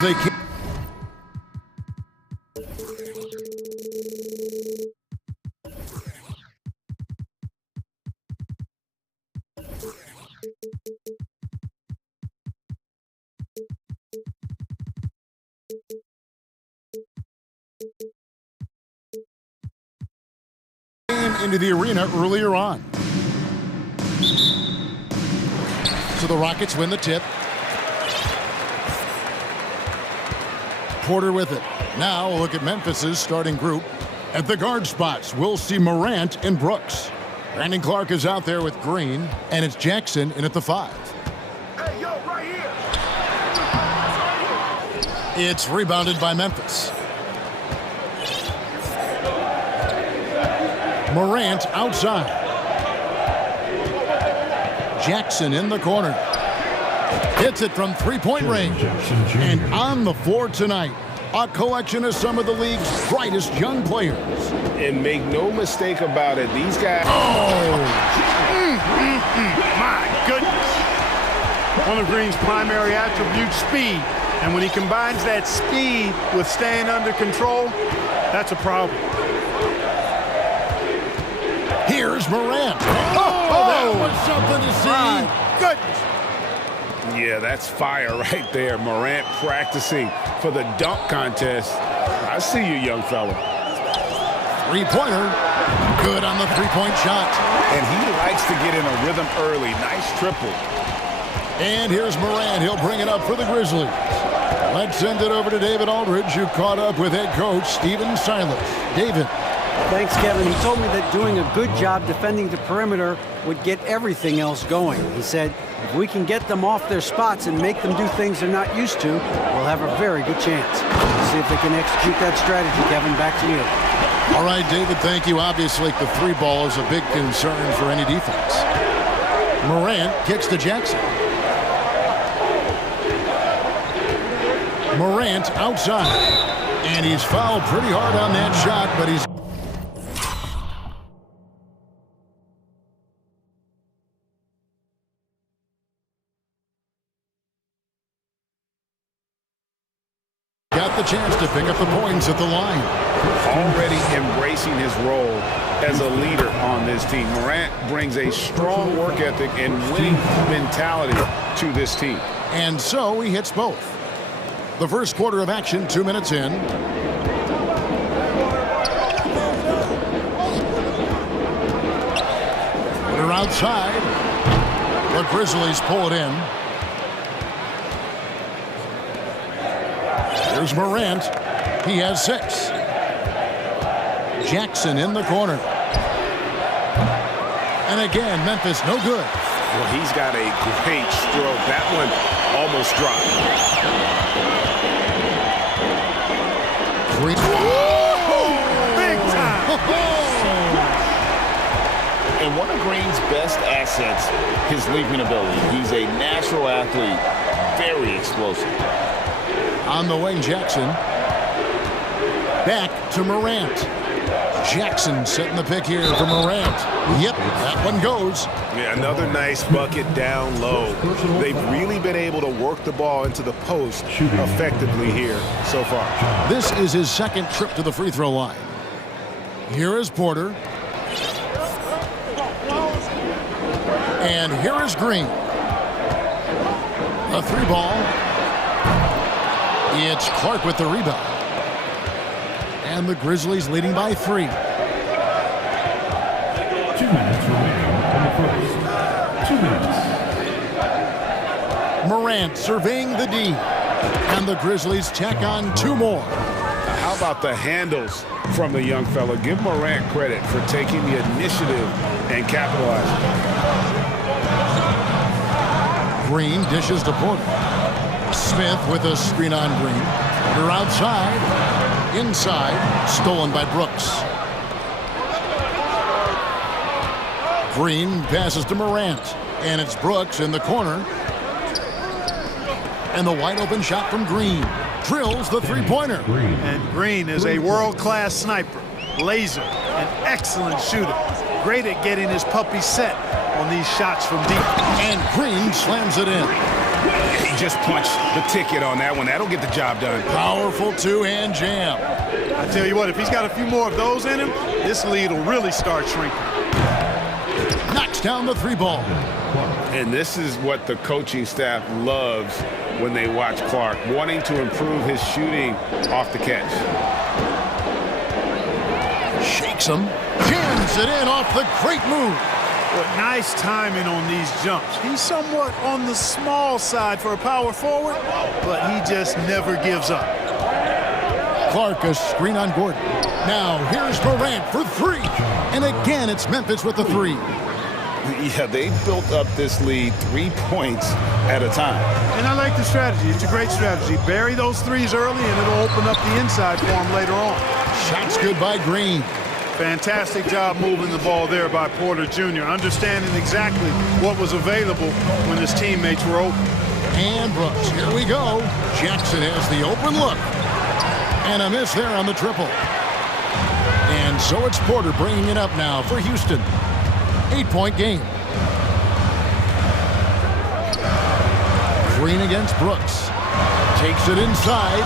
They can't. into the arena earlier on. So the Rockets win the tip. Porter with it. Now a look at Memphis's starting group. At the guard spots, we'll see Morant and Brooks. Brandon Clark is out there with Green, and it's Jackson in at the 5. Hey, yo, right here. It's rebounded by Memphis. Morant outside. Jackson in the corner. Hits it from three-point range. And on the floor tonight, a collection of some of the league's brightest young players. And make no mistake about it, these guys... My goodness. One of Green's primary attributes, speed. And when he combines that speed with staying under control, that's a problem. Here's Morant. That was something to see. My goodness. Yeah, that's fire right there. Morant practicing for the dunk contest. I see you, young fella. Three-pointer. Good on the three-point shot. And he likes to get in a rhythm early. Nice triple. And here's Morant. He'll bring it up for the Grizzlies. Let's send it over to David Aldridge, who caught up with head coach Stephen Silas. David. Thanks, Kevin. He told me that doing a good job defending the perimeter would get everything else going. He said, if we can get them off their spots and make them do things they're not used to, we'll have a very good chance. See if they can execute that strategy, Kevin. Back to you. All right, David, thank you. Obviously, the three ball is a big concern for any defense. Morant kicks to Jackson. Morant outside. And he's fouled pretty hard on that shot, but he's... got the chance to pick up the points at the line. Already embracing his role as a leader on this team. Morant brings a strong work ethic and winning mentality to this team. And so he hits both. The first quarter of action, 2 minutes in. They're outside. The Grizzlies pull it in. Here's Morant. He has 6. Jackson in the corner. And again, Memphis no good. Well, he's got a great stroke. That one almost dropped. Big time. And one of Green's best assets, his leaping ability. He's a natural athlete, very explosive. On the wing, Jackson. Back to Morant. Jackson setting the pick here for Morant. Yep, that one goes. Yeah, another nice bucket down low. They've really been able to work the ball into the post effectively here so far. This is his second trip to the free throw line. Here is Porter. And here is Green. A 3-ball. It's Clark with the rebound. And the Grizzlies leading by 3. 2 minutes remaining in the first. 2 minutes. Morant surveying the D. And the Grizzlies tack on 2 more. How about the handles from the young fella? Give Morant credit for taking the initiative and capitalizing. Green dishes to Porter. Smith with a screen on Green. Porter outside. Inside. Stolen by Brooks. Green passes to Morant. And it's Brooks in the corner. And the wide open shot from Green. Drills the three-pointer. And Green is a world-class sniper. Laser. An excellent shooter. Great at getting his puppy set on these shots from deep. And Green slams it in. He just punched the ticket on that one. That'll get the job done. Powerful two-hand jam. I tell you what, if he's got a few more of those in him, this lead will really start shrinking. Knocks down the 3-ball. And this is what the coaching staff loves when they watch Clark, wanting to improve his shooting off the catch. Shakes tricks him, jams it in off the great move. But nice timing on these jumps. He's somewhat on the small side for a power forward, but he just never gives up. Clark, a screen on Gordon. Now here's Morant for three. And again, it's Memphis with the three. Yeah, they built up this lead 3 points at a time. And I like the strategy. It's a great strategy. Bury those threes early, and it'll open up the inside for him later on. Shots good by Green. Fantastic job moving the ball there by Porter Jr., understanding exactly what was available when his teammates were open. And Brooks, here we go. Jackson has the open look. And a miss there on the triple. And so it's Porter bringing it up now for Houston. 8-point game. Green against Brooks. Takes it inside.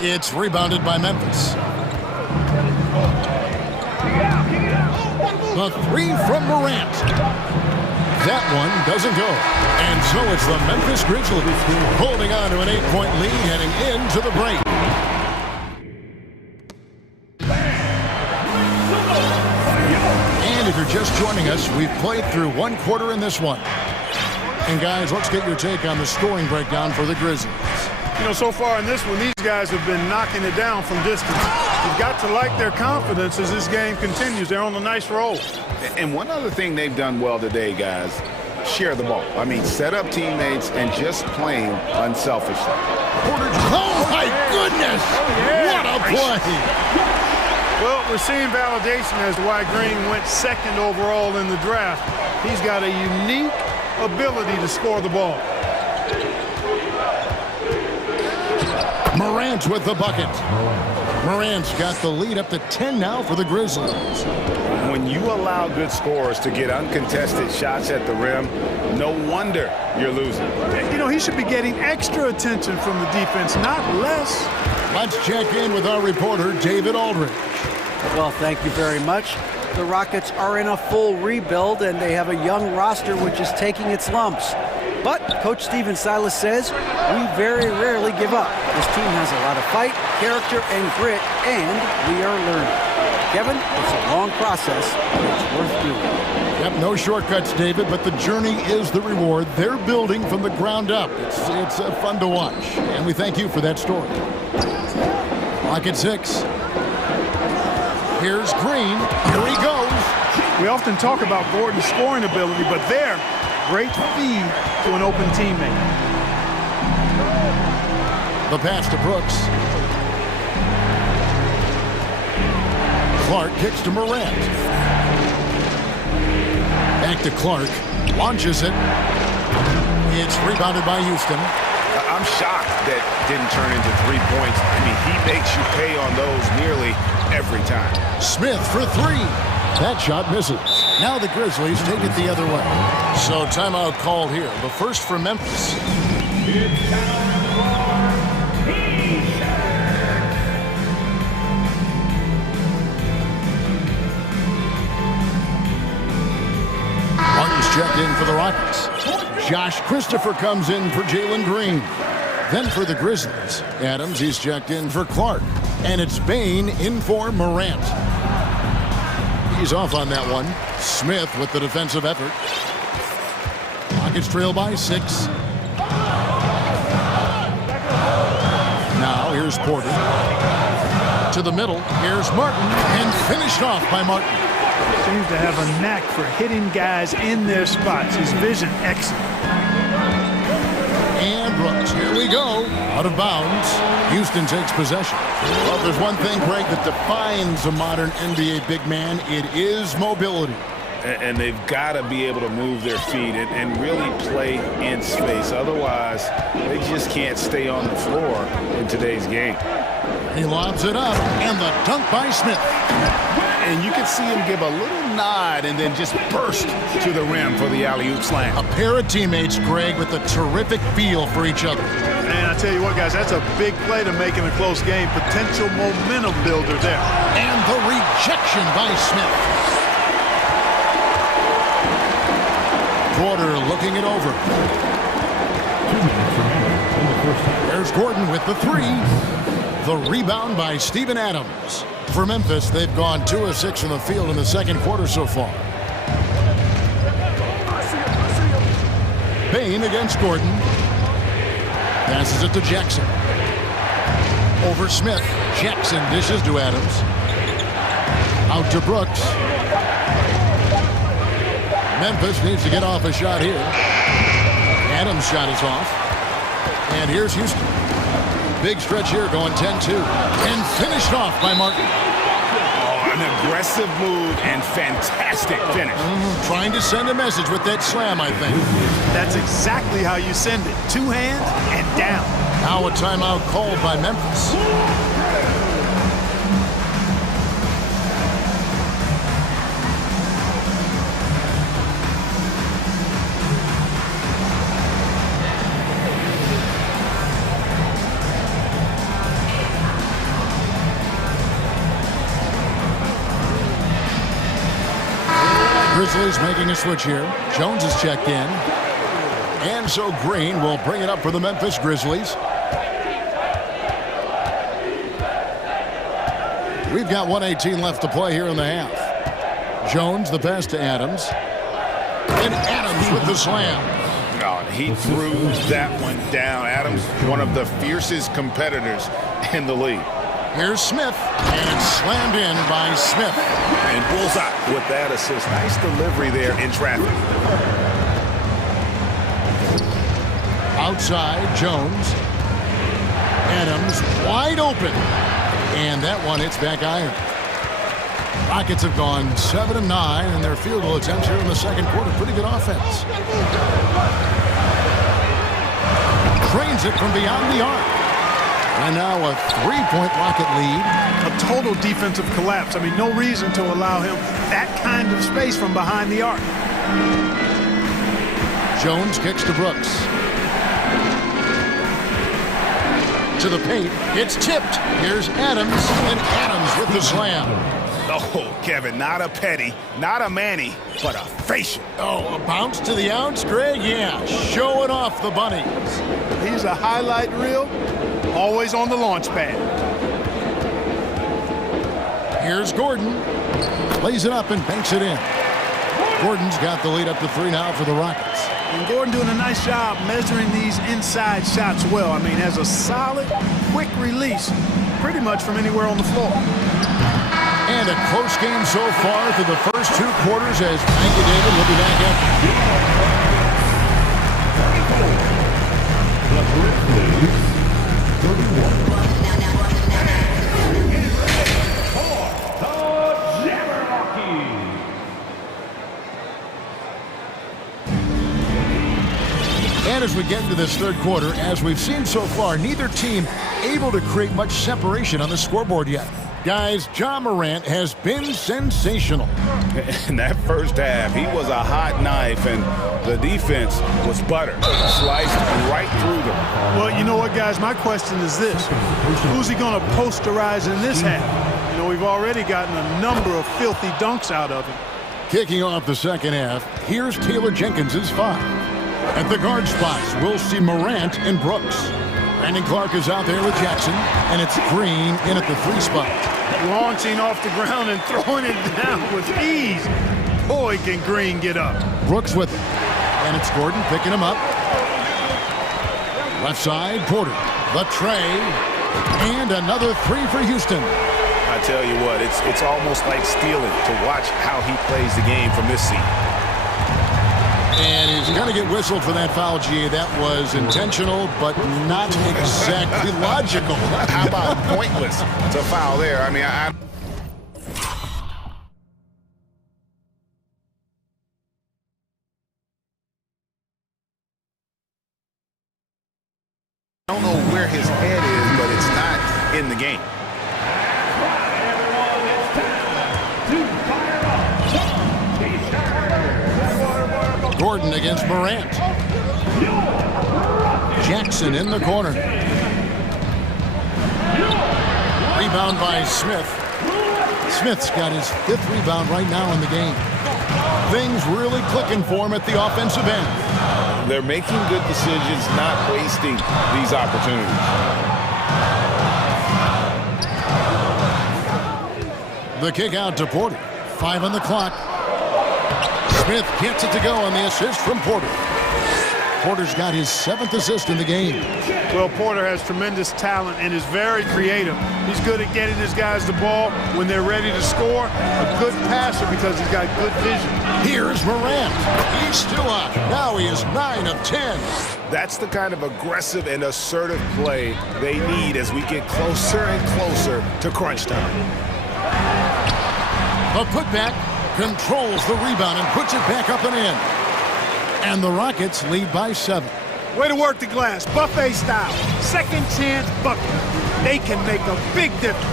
It's rebounded by Memphis. The three from Morant. That one doesn't go. And so it's the Memphis Grizzlies holding on to an 8-point lead heading into the break. And if you're just joining us, we've played through one quarter in this one. And guys, let's get your take on the scoring breakdown for the Grizzlies. You know, so far in this one, these guys have been knocking it down from distance. You've got to like their confidence as this game continues. They're on a nice roll. And one other thing they've done well today, guys, share the ball. I mean, set up teammates and just playing unselfishly. Oh, my goodness! What a play! Well, we're seeing validation as to why Green went second overall in the draft. He's got a unique ability to score the ball. Morant with the bucket. Morant's got the lead up to 10 now for the Grizzlies. When you allow good scorers to get uncontested shots at the rim, no wonder you're losing. You know, he should be getting extra attention from the defense, not less. Let's check in with our reporter, David Aldridge. Well, thank you very much. The Rockets are in a full rebuild, and they have a young roster which is taking its lumps. But Coach Stephen Silas says we very rarely give up. This team has a lot of fight, character, and grit, and we are learning. Kevin, it's a long process, but it's worth doing. Yep, no shortcuts, David, but the journey is the reward. They're building from the ground up. It's fun to watch, and we thank you for that story. Clock at 6. Here's Green. Here he goes. We often talk about Gordon's scoring ability, but there, great feed to an open teammate. The pass to Brooks. Clark kicks to Morant. Back to Clark. Launches it. It's rebounded by Houston. I'm shocked that didn't turn into 3 points. I mean, he makes you pay on those nearly every time. Smith for three. That shot misses. Now the Grizzlies take it the other way. So timeout called here. The first for Memphis. Martin's checked in for the Rockets. Josh Christopher comes in for Jalen Green. Then for the Grizzlies, Adams, he's checked in for Clark. And it's Bain in for Morant. He's off on that one. Smith with the defensive effort. Rockets trail by 6. Now here's Porter. To the middle, here's Martin, and finished off by Martin. Seems to have a knack for hitting guys in their spots. His vision, excellent. And Brooks, here we go. Out of bounds. Houston takes possession. Well, if there's one thing, Greg, that defines a modern NBA big man, it is mobility. And they've got to be able to move their feet and really play in space. Otherwise, they just can't stay on the floor in today's game. He lobs it up, and the dunk by Smith. And you can see him give a little nod and then just burst to the rim for the alley-oop slam. A pair of teammates, Greg, with a terrific feel for each other. And I tell you what, guys, that's a big play to make in a close game. Potential momentum builder there. And the rejection by Smith. Porter looking it over. 2 minutes remaining in the first half. There's Gordon with the three. The rebound by Steven Adams. For Memphis, they've gone 2 of 6 from the field in the second quarter so far. Payne against Gordon. Passes it to Jackson. Over Smith. Jackson dishes to Adams. Out to Brooks. Memphis needs to get off a shot here. Adams' shot is off. And here's Houston. Big stretch here going 10-2. And finished off by Martin. Oh, an aggressive move and fantastic finish. Trying to send a message with that slam, I think. That's exactly how you send it. 2 hands and down. Now a timeout called by Memphis. Grizzlies making a switch here. Jones is checked in. And so Green will bring it up for the Memphis Grizzlies. We've got 1:18 left to play here in the half. Jones, the pass to Adams. And Adams with the slam. God, he threw that one down. Adams, one of the fiercest competitors in the league. Here's Smith, and it's slammed in by Smith. And bullseye with that assist. Nice delivery there in traffic. Outside, Jones. Adams wide open. And that one hits back iron. Rockets have gone 7 of 9 in their field goal attempts here in the second quarter. Pretty good offense. Trains it from beyond the arc. And now a 3-point Rocket lead. A total defensive collapse. I mean, no reason to allow him that kind of space from behind the arc. Jones kicks to Brooks. To the paint. It's tipped. Here's Adams. And Adams with the slam. Oh, Kevin, not a petty, not a Manny, but a facial. Oh, a bounce to the ounce, Greg? Yeah, showing off the bunnies. He's a highlight reel. Always on the launch pad. Here's Gordon. Lays it up and banks it in. Gordon's got the lead up to 3 now for the Rockets. And Gordon doing a nice job measuring these inside shots well. I mean, has a solid, quick release pretty much from anywhere on the floor. And a close game so far through the first 2 quarters. As thank you, David. We'll be back after. And as we get into this third quarter, as we've seen so far, neither team able to create much separation on the scoreboard yet. Guys, Ja Morant has been sensational. In that first half, he was a hot knife, and the defense was butter. Sliced right through them. Well, you know what, guys? My question is this. Who's he going to posterize in this half? You know, we've already gotten a number of filthy dunks out of him. Kicking off the second half, here's Taylor Jenkins' 5. At the guard spots, we'll see Morant and Brooks. Brandon Clark is out there with Jackson, and it's Green in at the 3 spot. Launching off the ground and throwing it down with ease. Boy, can Green get up. Brooks with it. And it's Gordon picking him up. Left side, Porter. The tray. And another 3 for Houston. I tell you what, it's almost like stealing to watch how he plays the game from this seat. And he's going to get whistled for that foul, G. That was intentional, but not exactly logical. How about pointless to foul there? I mean, I don't know where his head is, but it's not in the game. Gordon against Morant. Jackson in the corner. Rebound by Smith. Smith's got his 5th rebound right now in the game. Things really clicking for him at the offensive end. They're making good decisions, not wasting these opportunities. The kick out to Porter. 5 on the clock. Smith gets it to go on the assist from Porter. Porter's got his 7th assist in the game. Well, Porter has tremendous talent and is very creative. He's good at getting his guys the ball when they're ready to score. A good passer because he's got good vision. Here's Morant. He's still up. Now he is 9 of 10. That's the kind of aggressive and assertive play they need as we get closer and closer to crunch time. The putback controls the rebound and puts it back up and in. And the Rockets lead by 7. Way to work the glass, buffet style. Second chance bucket. They can make a big difference.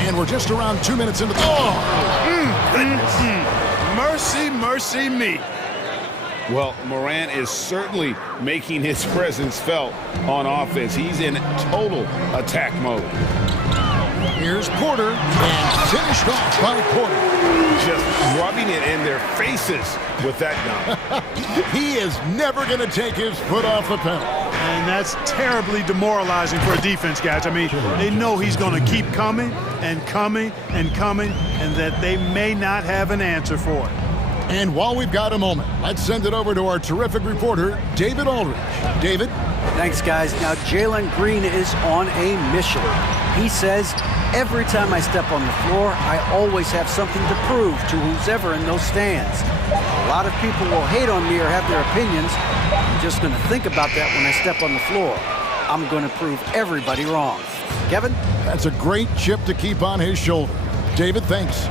And we're just around 2 minutes into the... Mercy, mercy me. Well, Morant is certainly making his presence felt on offense. He's in total attack mode. Here's Porter, and finished off by Porter. Just rubbing it in their faces with that dunk. He is never going to take his foot off the pedal. And that's terribly demoralizing for a defense, guys. I mean, they know he's going to keep coming and coming and coming, and that they may not have an answer for it. And while we've got a moment, let's send it over to our terrific reporter, David Aldridge. David? Thanks, guys. Now, Jalen Green is on a mission. He says, every time I step on the floor, I always have something to prove to who's ever in those stands. A lot of people will hate on me or have their opinions. I'm just going to think about that when I step on the floor. I'm going to prove everybody wrong. Kevin? That's a great chip to keep on his shoulder. David, thanks.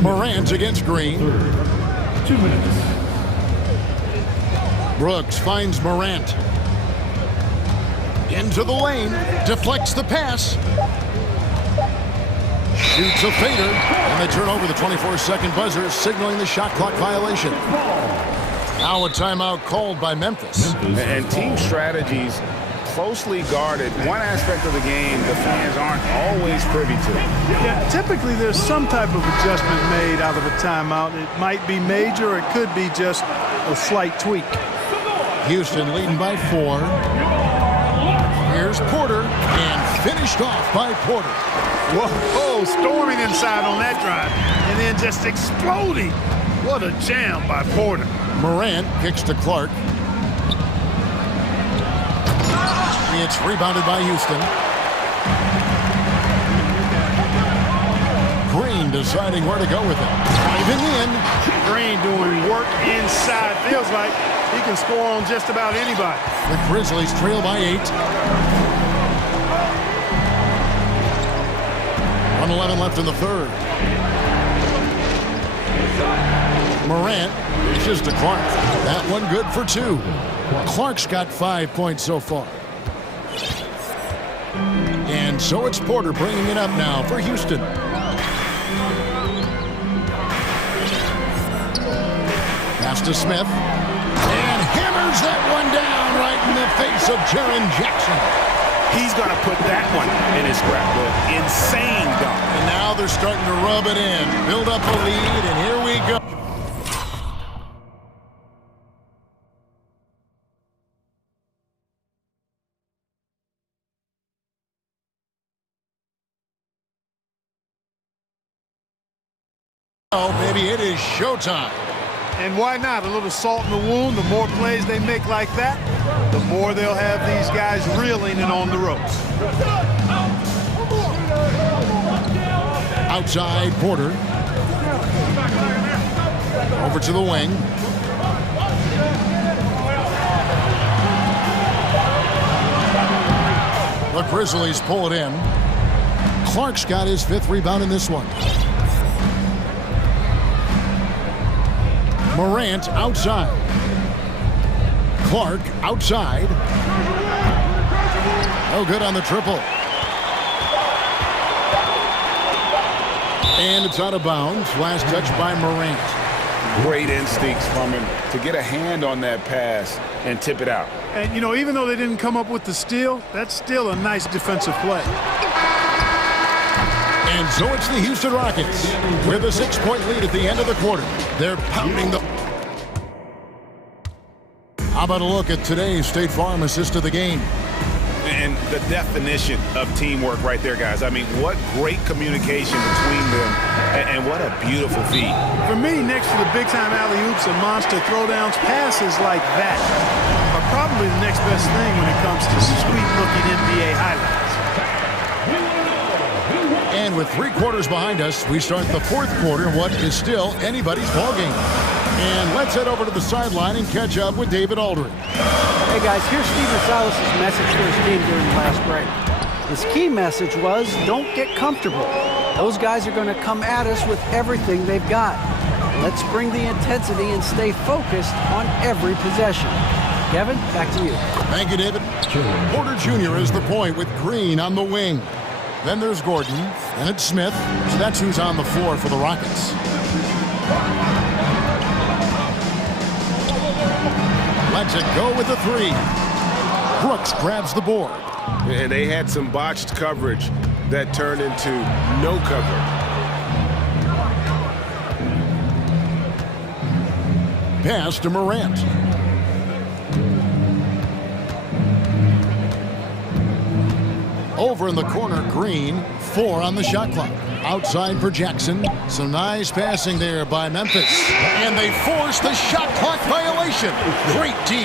Morant against Green. 2 minutes. Brooks finds Morant. Into the lane, deflects the pass. Shoots a fader, and they turn over the 24-second buzzer, signaling the shot clock violation. Now a timeout called by Memphis. And team strategies closely guarded. One aspect of the game the fans aren't always privy to. Yeah, typically there's some type of adjustment made out of a timeout. It might be major, or it could be just a slight tweak. Houston leading by 4. Here's Porter, and finished off by Porter. Whoa, storming inside on that drive, and then just exploding. What a jam by Porter. Morant kicks to Clark. It's rebounded by Houston. Green deciding where to go with it. Driving in. Green doing work inside. Feels like he can score on just about anybody. The Grizzlies trail by 8. 1:11 left in the third. Morant reaches to Clark. That one good for 2. Clark's got 5 points so far. And so it's Porter bringing it up now for Houston. Pass to Smith. And hammers that one down right in the face of Jaren Jackson. He's going to put that one in his scrapbook. Insane dunk. And now they're starting to rub it in. Build up a lead, and here we go. Oh, baby, it is showtime. And why not? A little salt in the wound. The more plays they make like that, the more they'll have these guys reeling and on the ropes. Outside, Porter. Over to the wing. The Grizzlies pull it in. Clark's got his 5th rebound in this one. Morant outside. Clark outside. No good on the triple. And it's out of bounds. Last touch by Morant. Great instincts from him to get a hand on that pass and tip it out. And, you know, even though they didn't come up with the steal, that's still a nice defensive play. And so it's the Houston Rockets with a 6-point lead at the end of the quarter. They're pounding the... How about a look at today's State Farm assist of the game? And the definition of teamwork right there, guys. I mean, what great communication between them, and what a beautiful feed. For me, next to the big-time alley-oops and monster throwdowns, passes like that are probably the next best thing when it comes to sweet-looking NBA highlights. And with 3 quarters behind us, we start the 4th quarter, what is still anybody's ballgame. And let's head over to the sideline and catch up with David Aldridge. Hey guys, here's Stephen Silas's message for his team during the last break. His key message was, don't get comfortable. Those guys are going to come at us with everything they've got. Let's bring the intensity and stay focused on every possession. Kevin, back to you. Thank you, David. Porter Jr. is the point with Green on the wing. Then there's Gordon, and it's Smith. So that's who's on the floor for the Rockets. Lets it go with a 3. Brooks grabs the board. And they had some botched coverage that turned into no coverage. Pass to Morant. Over in the corner, Green. 4 on the shot clock. Outside for Jackson. Some nice passing there by Memphis. And they force the shot clock violation. Great D.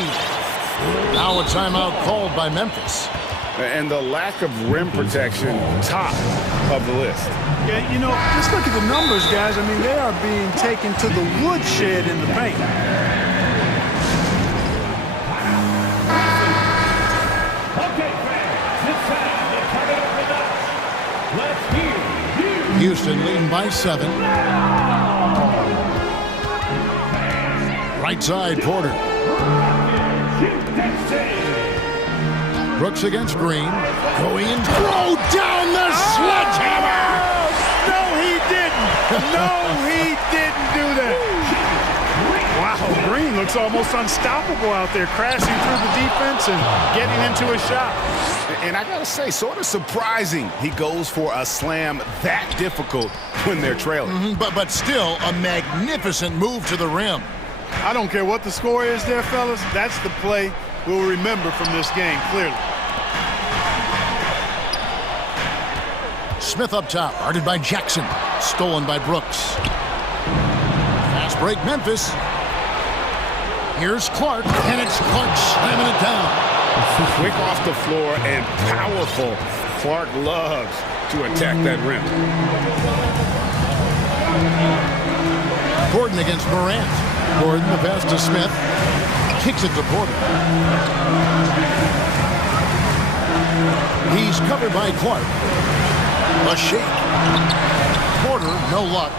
Now a timeout called by Memphis. And the lack of rim protection, top of the list. Yeah, you know, just look at the numbers, guys. I mean, they are being taken to the woodshed in the paint. Houston leading by 7. Right side, Porter. Brooks against Green. Going and throw down the sledgehammer! No, he didn't. No, he didn't do that. Wow, Green looks almost unstoppable out there, crashing through the defense and getting into a shot. And I gotta say, sort of surprising he goes for a slam that difficult when they're trailing. But still a magnificent move to the rim. I don't care what the score is there, fellas. That's the play we'll remember from this game, clearly. Smith up top, guarded by Jackson. Stolen by Brooks. Fast break, Memphis. Here's Clark, and it's Clark slamming it down. Quick off the floor and powerful. Clark loves to attack that rim. Gordon against Morant. Gordon, the pass to Smith. Kicks it to Porter. He's covered by Clark. A shake. Porter, no luck.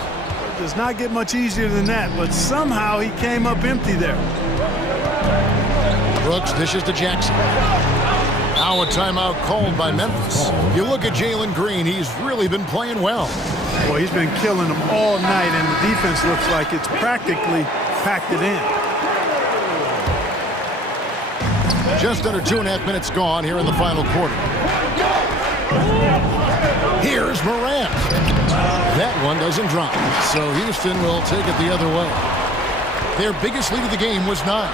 It does not get much easier than that, but somehow he came up empty there. Brooks dishes to Jackson. Now a timeout called by Memphis. You look at Jalen Green, he's really been playing well. Well, he's been killing them all night, and the defense looks like it's practically packed it in. Just under 2.5 minutes gone here in the final quarter. Here's Morant. That one doesn't drop, so Houston will take it the other way. Their biggest lead of the game was 9.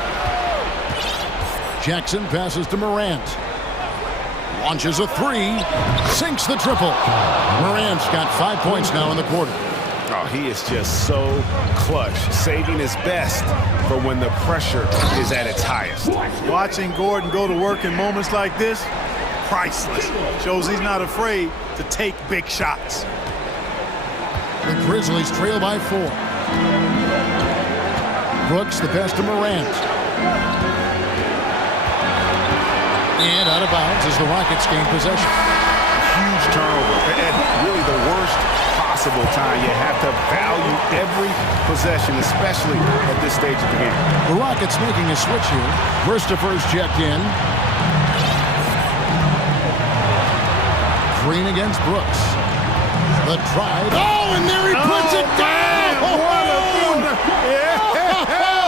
Jackson passes to Morant. Launches a 3. Sinks the triple. Morant's got 5 points now in the quarter. Oh, he is just so clutch, saving his best for when the pressure is at its highest. Watching Gordon go to work in moments like this, priceless. Shows he's not afraid to take big shots. The Grizzlies trail by 4. Brooks, the pass to Morant. And out of bounds as the Rockets gain possession. Huge turnover at really the worst possible time. You have to value every possession, especially at this stage of the game. The Rockets making a switch here. Christopher's checked in. Green against Brooks. The drive. Oh, and there he puts it down!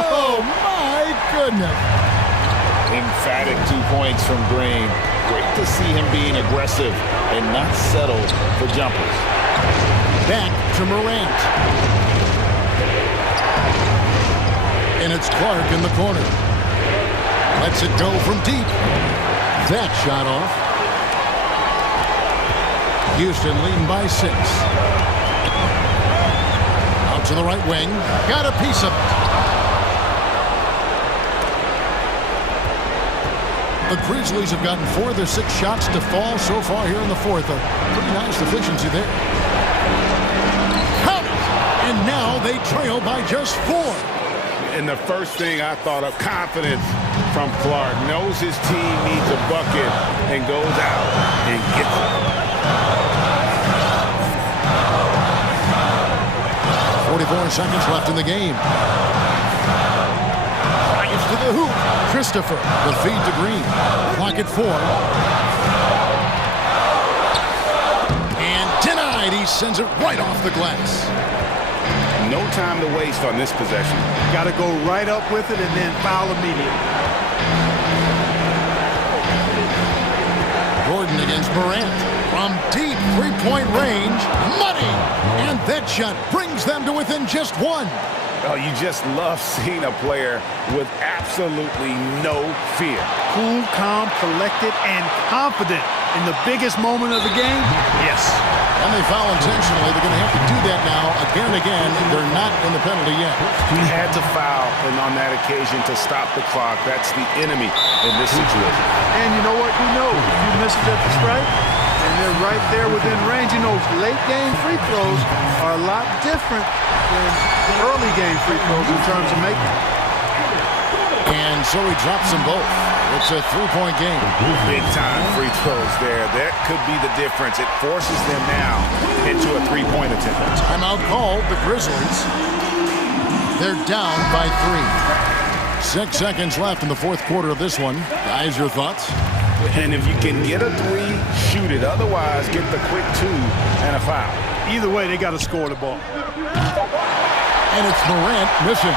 Oh, my goodness. Emphatic 2 points from Green. Great to see him being aggressive and not settle for jumpers. Back to Morant. And it's Clark in the corner. Lets it go from deep. That shot off. Houston leading by 6. Out to the right wing. Got a piece of it. The Grizzlies have gotten 4 of their 6 shots to fall so far here in the fourth. A pretty nice efficiency there. Count it! And now they trail by just 4. And the first thing I thought of, confidence from Clark. Knows his team needs a bucket and goes out and gets it. 44 seconds left in the game. Drives to the hoop. Christopher, the feed to Green. Clock at 4. And denied. He sends it right off the glass. No time to waste on this possession. Got to go right up with it and then foul immediately. Gordon against Morant. From deep three-point range. Money! And that shot brings them to within just 1. Oh, you just love seeing a player with absolutely no fear. Cool, calm, collected, and confident in the biggest moment of the game. Yes. And they foul intentionally. They're going to have to do that now again and again. They're not in the penalty yet. He had to foul, and on that occasion to stop the clock. That's the enemy in this situation. And you know what? You know, if you miss it at the strike, and they're right there within range. You know, late game free throws are a lot different than early game free throws in terms of making. And so he drops them both. It's a three-point game. Big time free throws there. That could be the difference. It forces them now into a three-point attempt. Timeout called. The Grizzlies. They're down by 3. 6 seconds left in the fourth quarter of this one. Guys, your thoughts? And if you can get a 3, shoot it. Otherwise, get the quick 2 and a foul. Either way, they got to score the ball. And it's Morant missing.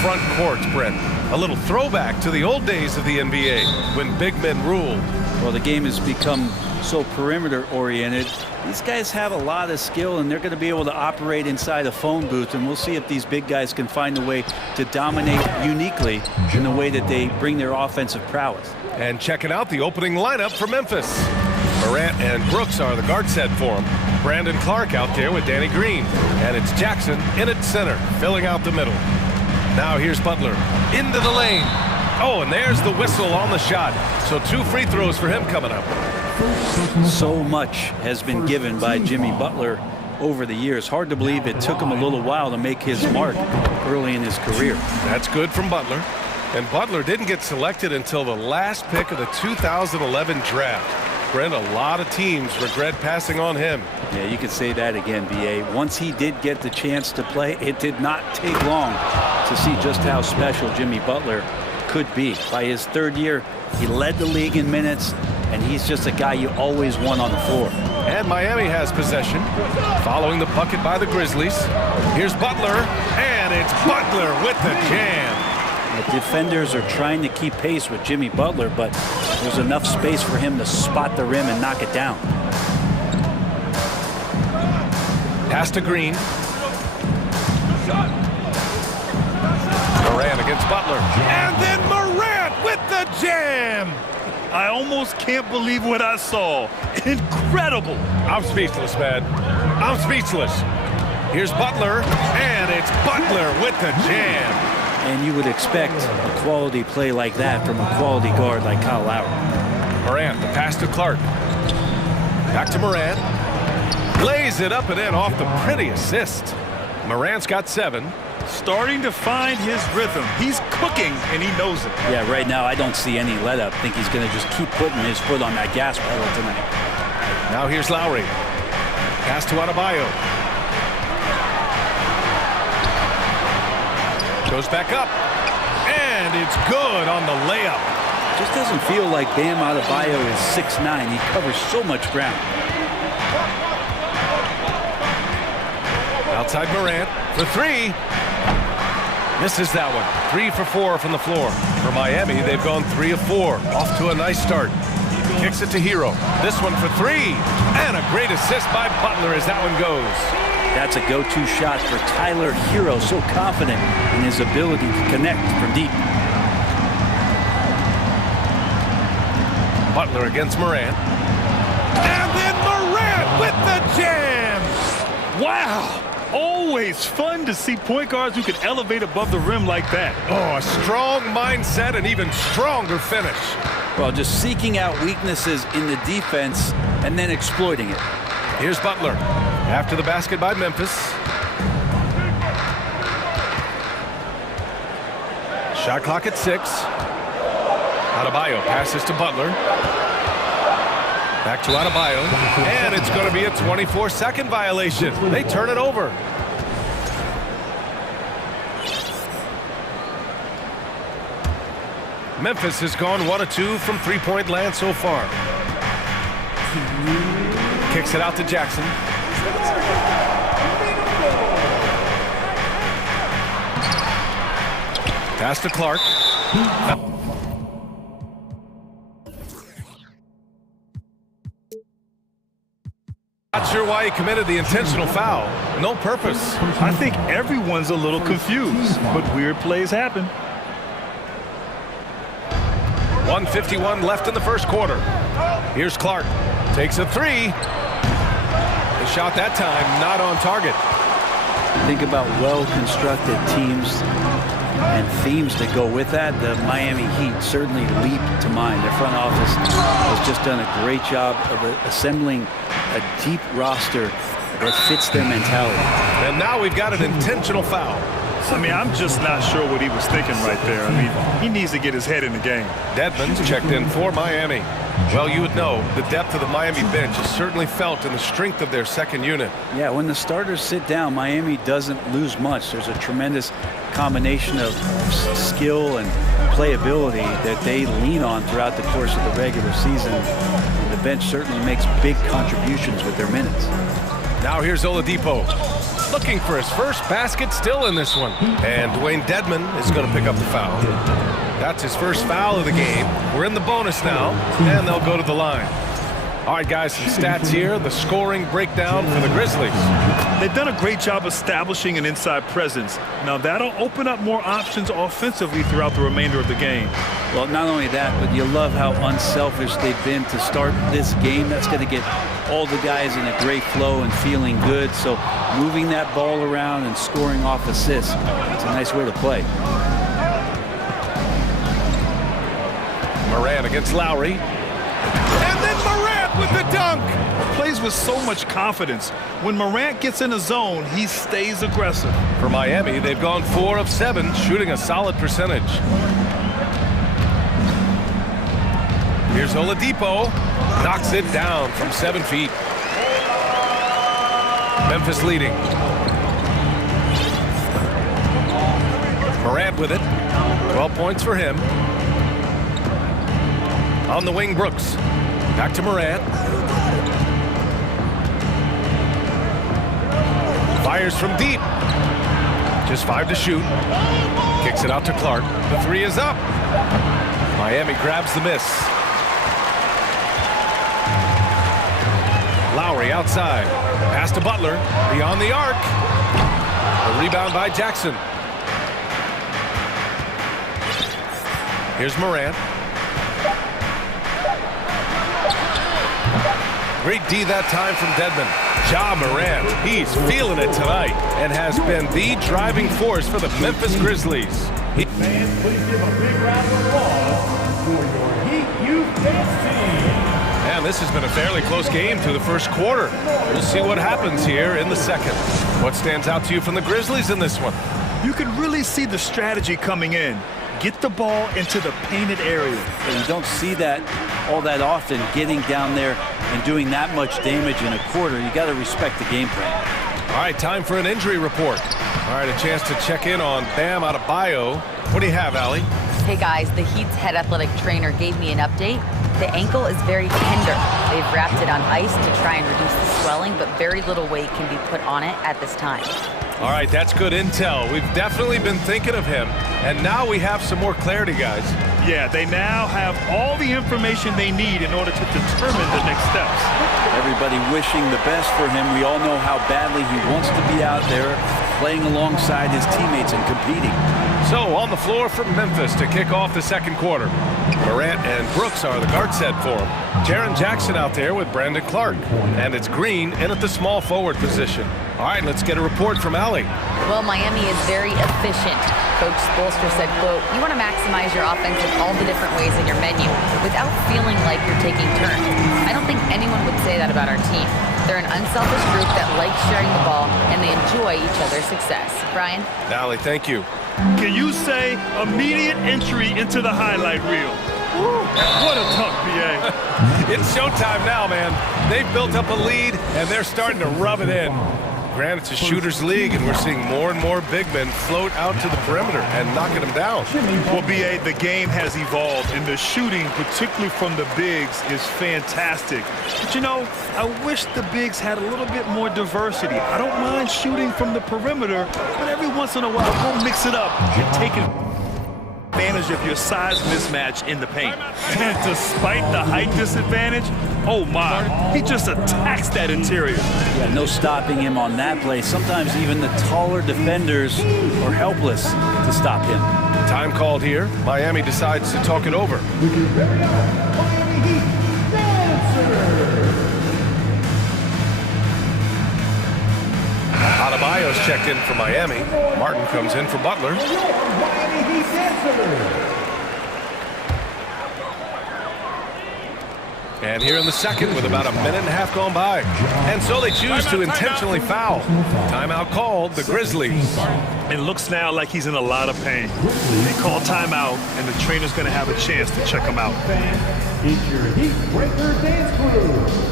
Front courts, Brent. A little throwback to the old days of the NBA when big men ruled. Well, the game has become so perimeter oriented. These guys have a lot of skill, and they're going to be able to operate inside a phone booth, and we'll see if these big guys can find a way to dominate uniquely in the way that they bring their offensive prowess. And checking out the opening lineup for Memphis. Morant and Brooks are the guard set for him. Brandon Clark out there with Danny Green. And it's Jackson in at center, filling out the middle. Now here's Butler into the lane. Oh, and there's the whistle on the shot. So 2 free throws for him coming up. So much has been given by Jimmy Butler over the years. Hard to believe it took him a little while to make his mark early in his career. That's good from Butler. And Butler didn't get selected until the last pick of the 2011 draft. Brent, a lot of teams regret passing on him. Yeah, you could say that again, B.A. Once he did get the chance to play, it did not take long to see just how special Jimmy Butler could be. By his 3rd year, he led the league in minutes, and he's just a guy you always want on the floor. And Miami has possession, following the bucket by the Grizzlies. Here's Butler, and it's Butler with the jam. The defenders are trying to keep pace with Jimmy Butler, but there's enough space for him to spot the rim and knock it down. Pass to Green. Morant against Butler. And then Morant with the jam. I almost can't believe what I saw. Incredible. I'm speechless, man. I'm speechless. Here's Butler, and it's Butler with the jam. And you would expect a quality play like that from a quality guard like Kyle Lowry. Morant, the pass to Clark. Back to Morant. Lays it up and in off the pretty assist. Morant's got 7. Starting to find his rhythm. He's cooking, and he knows it. Yeah, right now I don't see any let up. I think he's going to just keep putting his foot on that gas pedal tonight. Now here's Lowry. Pass to Adebayo. Goes back up, and it's good on the layup. Just doesn't feel like Bam Adebayo is 6'9". He covers so much ground. Outside Morant for 3. Misses that one. 3 for 4 from the floor. For Miami, they've gone 3 of 4. Off to a nice start. Kicks it to Hero. This one for 3. And a great assist by Butler as that one goes. That's a go-to shot for Tyler Hero, so confident in his ability to connect from deep. Butler against Morant. And then Morant with the jam! Wow! Always fun to see point guards who can elevate above the rim like that. Oh, a strong mindset and even stronger finish. Well, just seeking out weaknesses in the defense and then exploiting it. Here's Butler. After the basket by Memphis. Shot clock at 6. Adebayo passes to Butler. Back to Adebayo. And it's going to be a 24-second violation. They turn it over. Memphis has gone 1 of 2 from three-point land so far. Kicks it out to Jackson. Pass to Clark. Not sure why he committed the intentional foul. No purpose. I think everyone's a little confused, but weird plays happen. 1:51 left in the first quarter. Here's Clark. Takes a 3. The shot that time not on target. Think about well-constructed teams and themes that go with that. The Miami Heat certainly leap to mind. Their front office has just done a great job of assembling a deep roster that fits their mentality. And now we've got an intentional foul. I mean, I'm just not sure what he was thinking right there. I mean, he needs to get his head in the game. Dedmon's checked in for Miami. Well, you would know the depth of the Miami bench is certainly felt in the strength of their second unit. Yeah, when the starters sit down, Miami doesn't lose much. There's a tremendous combination of skill and playability that they lean on throughout the course of the regular season. The bench certainly makes big contributions with their minutes. Now here's Oladipo, looking for his first basket, still in this one. And Dwayne Dedman is going to pick up the foul. That's his first foul of the game. We're in the bonus now, and they'll go to the line. All right, guys, some stats here. The scoring breakdown for the Grizzlies. They've done a great job establishing an inside presence. Now, that'll open up more options offensively throughout the remainder of the game. Well, not only that, but you love how unselfish they've been to start this game. That's going to get all the guys in a great flow and feeling good. So moving that ball around and scoring off assists, it's a nice way to play. Morant against Lowry. And then Morant with the dunk. Plays with so much confidence. When Morant gets in a zone, he stays aggressive. For Miami, they've gone 4 of 7, shooting a solid percentage. Here's Oladipo. Knocks it down from 7 feet. Memphis leading. Morant with it. 12 points for him. On the wing, Brooks. Back to Morant. Fires from deep. Just 5 to shoot. Kicks it out to Clark. The 3 is up. Miami grabs the miss. Lowry outside. Pass to Butler. Beyond the arc. The rebound by Jackson. Here's Morant. Great D that time from Dedman. Ja Morant, he's feeling it tonight and has been the driving force for the Memphis Grizzlies. Fans, please give a big round of applause for your Heat Youth Dance Team. And this has been a fairly close game through the first quarter. We'll see what happens here in the second. What stands out to you from the Grizzlies in this one? You can really see the strategy coming in. Get the ball into the painted area. And you don't see that all that often, getting down there and doing that much damage in a quarter. You got to respect the game plan. All right, time for an injury report. All right, a chance to check in on Bam Adebayo. What do you have, Allie? Hey guys, the Heat's head athletic trainer gave me an update. The ankle is very tender. They've wrapped it on ice to try and reduce the swelling, but very little weight can be put on it at this time. All right, that's good intel. We've definitely been thinking of him, and now we have some more clarity, guys. Yeah, they now have all the information they need in order to determine the next steps. Everybody wishing the best for him. We all know how badly he wants to be out there playing alongside his teammates and competing. So on the floor for Memphis to kick off the second quarter. Morant and Brooks are the guard set for him. Jaren Jackson out there with Brandon Clark. And it's Green in at the small forward position. All right, let's get a report from Allie. Well, Miami is very efficient. Coach Spoelstra said, quote, you want to maximize your offense in all the different ways in your menu without feeling like you're taking turns. I don't think anyone would say that about our team. They're an unselfish group that likes sharing the ball, and they enjoy each other's success. Brian? Allie, thank you. Can you say immediate entry into the highlight reel? Woo, what a dunk, BA. It's showtime now, man. They've built up a lead, and they're starting to rub it in. Granted, it's a shooter's league, and we're seeing more and more big men float out to the perimeter and knocking them down. Well, BA, the game has evolved, and the shooting, particularly from the bigs, is fantastic. But, you know, I wish the bigs had a little bit more diversity. I don't mind shooting from the perimeter, but every once in a while, go mix it up and take advantage of your size mismatch in the paint. And despite the height disadvantage, oh my, he just attacks that interior. Yeah, no stopping him on that play. Sometimes even the taller defenders are helpless to stop him. Time called here. Miami decides to talk it over. Adebayo's checked in for Miami. Martin comes in for Butler. And here in the second with about a minute and a half gone by. And so they choose to intentionally foul. Timeout called, the Grizzlies. It looks now like he's in a lot of pain. They call timeout, and the trainer's going to have a chance to check him out. It's your Heat Breaker Dance Crew.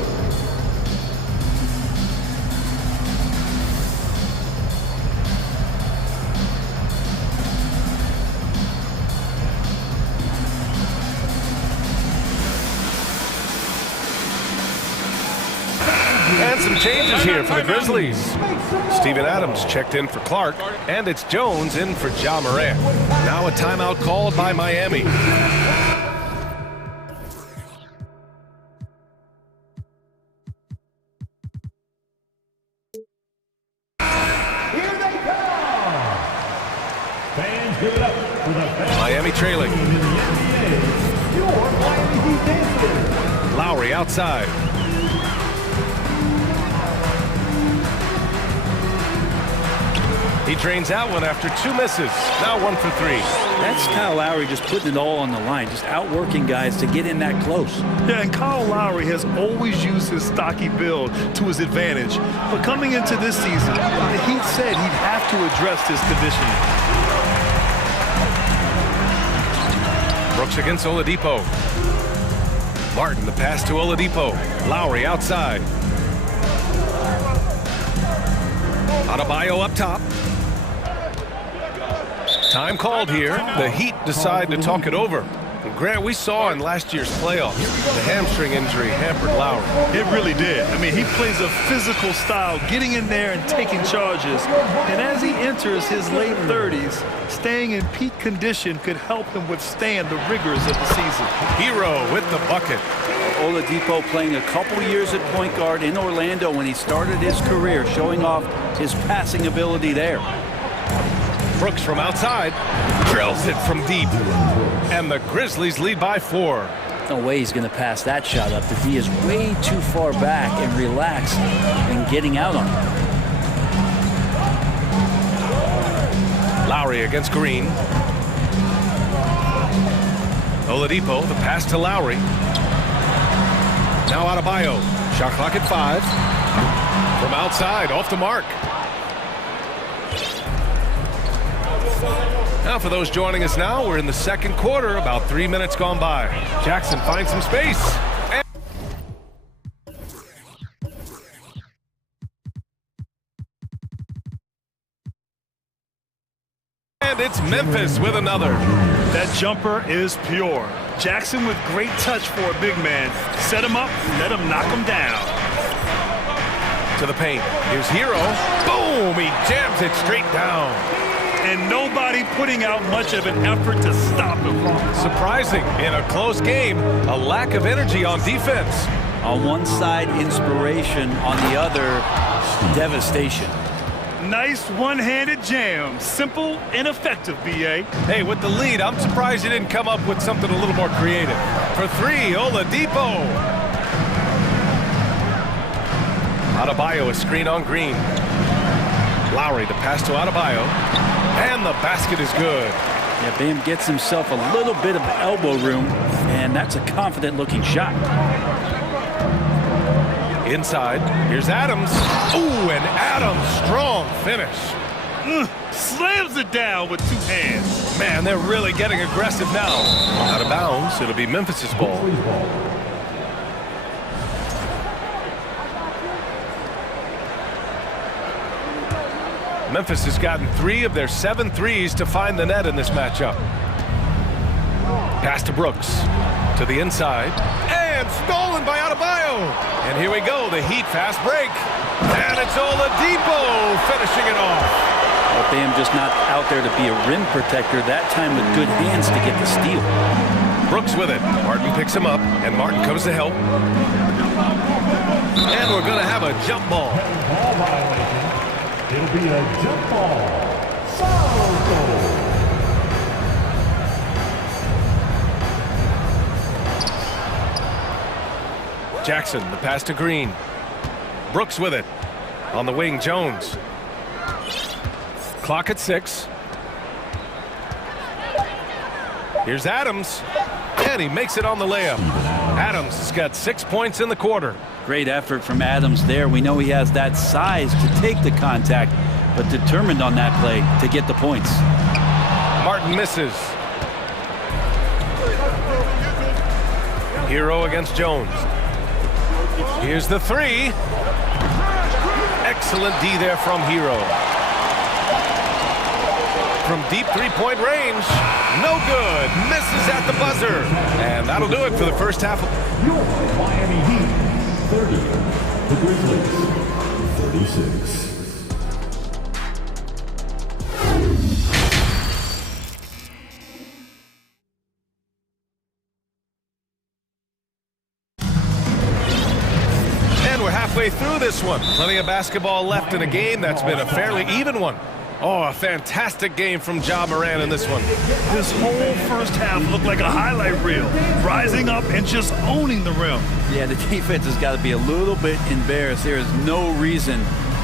And some changes here for the Grizzlies. Steven Adams checked in for Clark, and it's Jones in for Ja Morant. Now a timeout called by Miami. Miami trailing. Lowry outside. He drains that one after 2 misses. Now 1 for 3. That's Kyle Lowry just putting it all on the line, just outworking guys to get in that close. Yeah, and Kyle Lowry has always used his stocky build to his advantage. But coming into this season, the Heat said he'd have to address his conditioning. Brooks against Oladipo. Martin, the pass to Oladipo. Lowry outside. Adebayo up top. Time called here. The Heat decide to talk it over. And Grant, we saw in last year's playoffs, the hamstring injury hampered Lowry. It really did. I mean, he plays a physical style, getting in there and taking charges. And as he enters his late 30s, staying in peak condition could help him withstand the rigors of the season. Hero with the bucket. Oladipo playing a couple years at point guard in Orlando when he started his career, showing off his passing ability there. Brooks from outside, drills it from deep. And the Grizzlies lead by 4. No way he's going to pass that shot up. The D is way too far back and relaxed and getting out on it. Lowry against Green. Oladipo, the pass to Lowry. Now Adebayo. Shot clock at 5. From outside, off the mark. Now for those joining us now, we're in the second quarter, about 3 minutes gone by. Jackson finds some space. And it's Memphis with another. That jumper is pure. Jackson with great touch for a big man. Set him up, let him knock him down. To the paint. Here's Hero. Boom! He jams it straight down. And nobody putting out much of an effort to stop him. Surprising in a close game, a lack of energy on defense. On one side, inspiration. On the other, devastation. Nice one-handed jam. Simple and effective, B.A. Hey, with the lead, I'm surprised you didn't come up with something a little more creative. For 3, Oladipo. Adebayo, a screen on Green. Lowry, the pass to Adebayo. And the basket is good. Yeah, Bam gets himself a little bit of elbow room, and that's a confident-looking shot. Inside, here's Adams. Ooh, and Adams, strong finish. Slams it down with 2 hands. Man, they're really getting aggressive now. Out of bounds, it'll be Memphis's ball. Memphis has gotten 3 of their 7 threes to find the net in this matchup. Pass to Brooks. To the inside. And stolen by Adebayo. And here we go, the Heat fast break. And it's Oladipo finishing it off. Well, Bam just not out there to be a rim protector, that time with good hands to get the steal. Brooks with it. Martin picks him up, and Martin comes to help. And we're going to have a jump ball. It'll be a jump ball. Foul goal. Jackson, the pass to Green. Brooks with it. On the wing, Jones. Clock at 6. Here's Adams. And he makes it on the layup. Adams has got 6 points in the quarter. Great effort from Adams there. We know he has that size to take the contact, but determined on that play to get the points. Martin misses. Hero against Jones. Here's the 3. Excellent D there from Hero. From deep three-point range. No good. Misses at the buzzer. And that'll do it for the first half. Your Miami Heat 30. the Grizzlies, 36. Halfway through this one. Plenty of basketball left in a game that's been a fairly even one. Oh, a fantastic game from Ja Morant in this one. This whole first half looked like a highlight reel, rising up and just owning the rim. Yeah, the defense has got to be a little bit embarrassed. There is no reason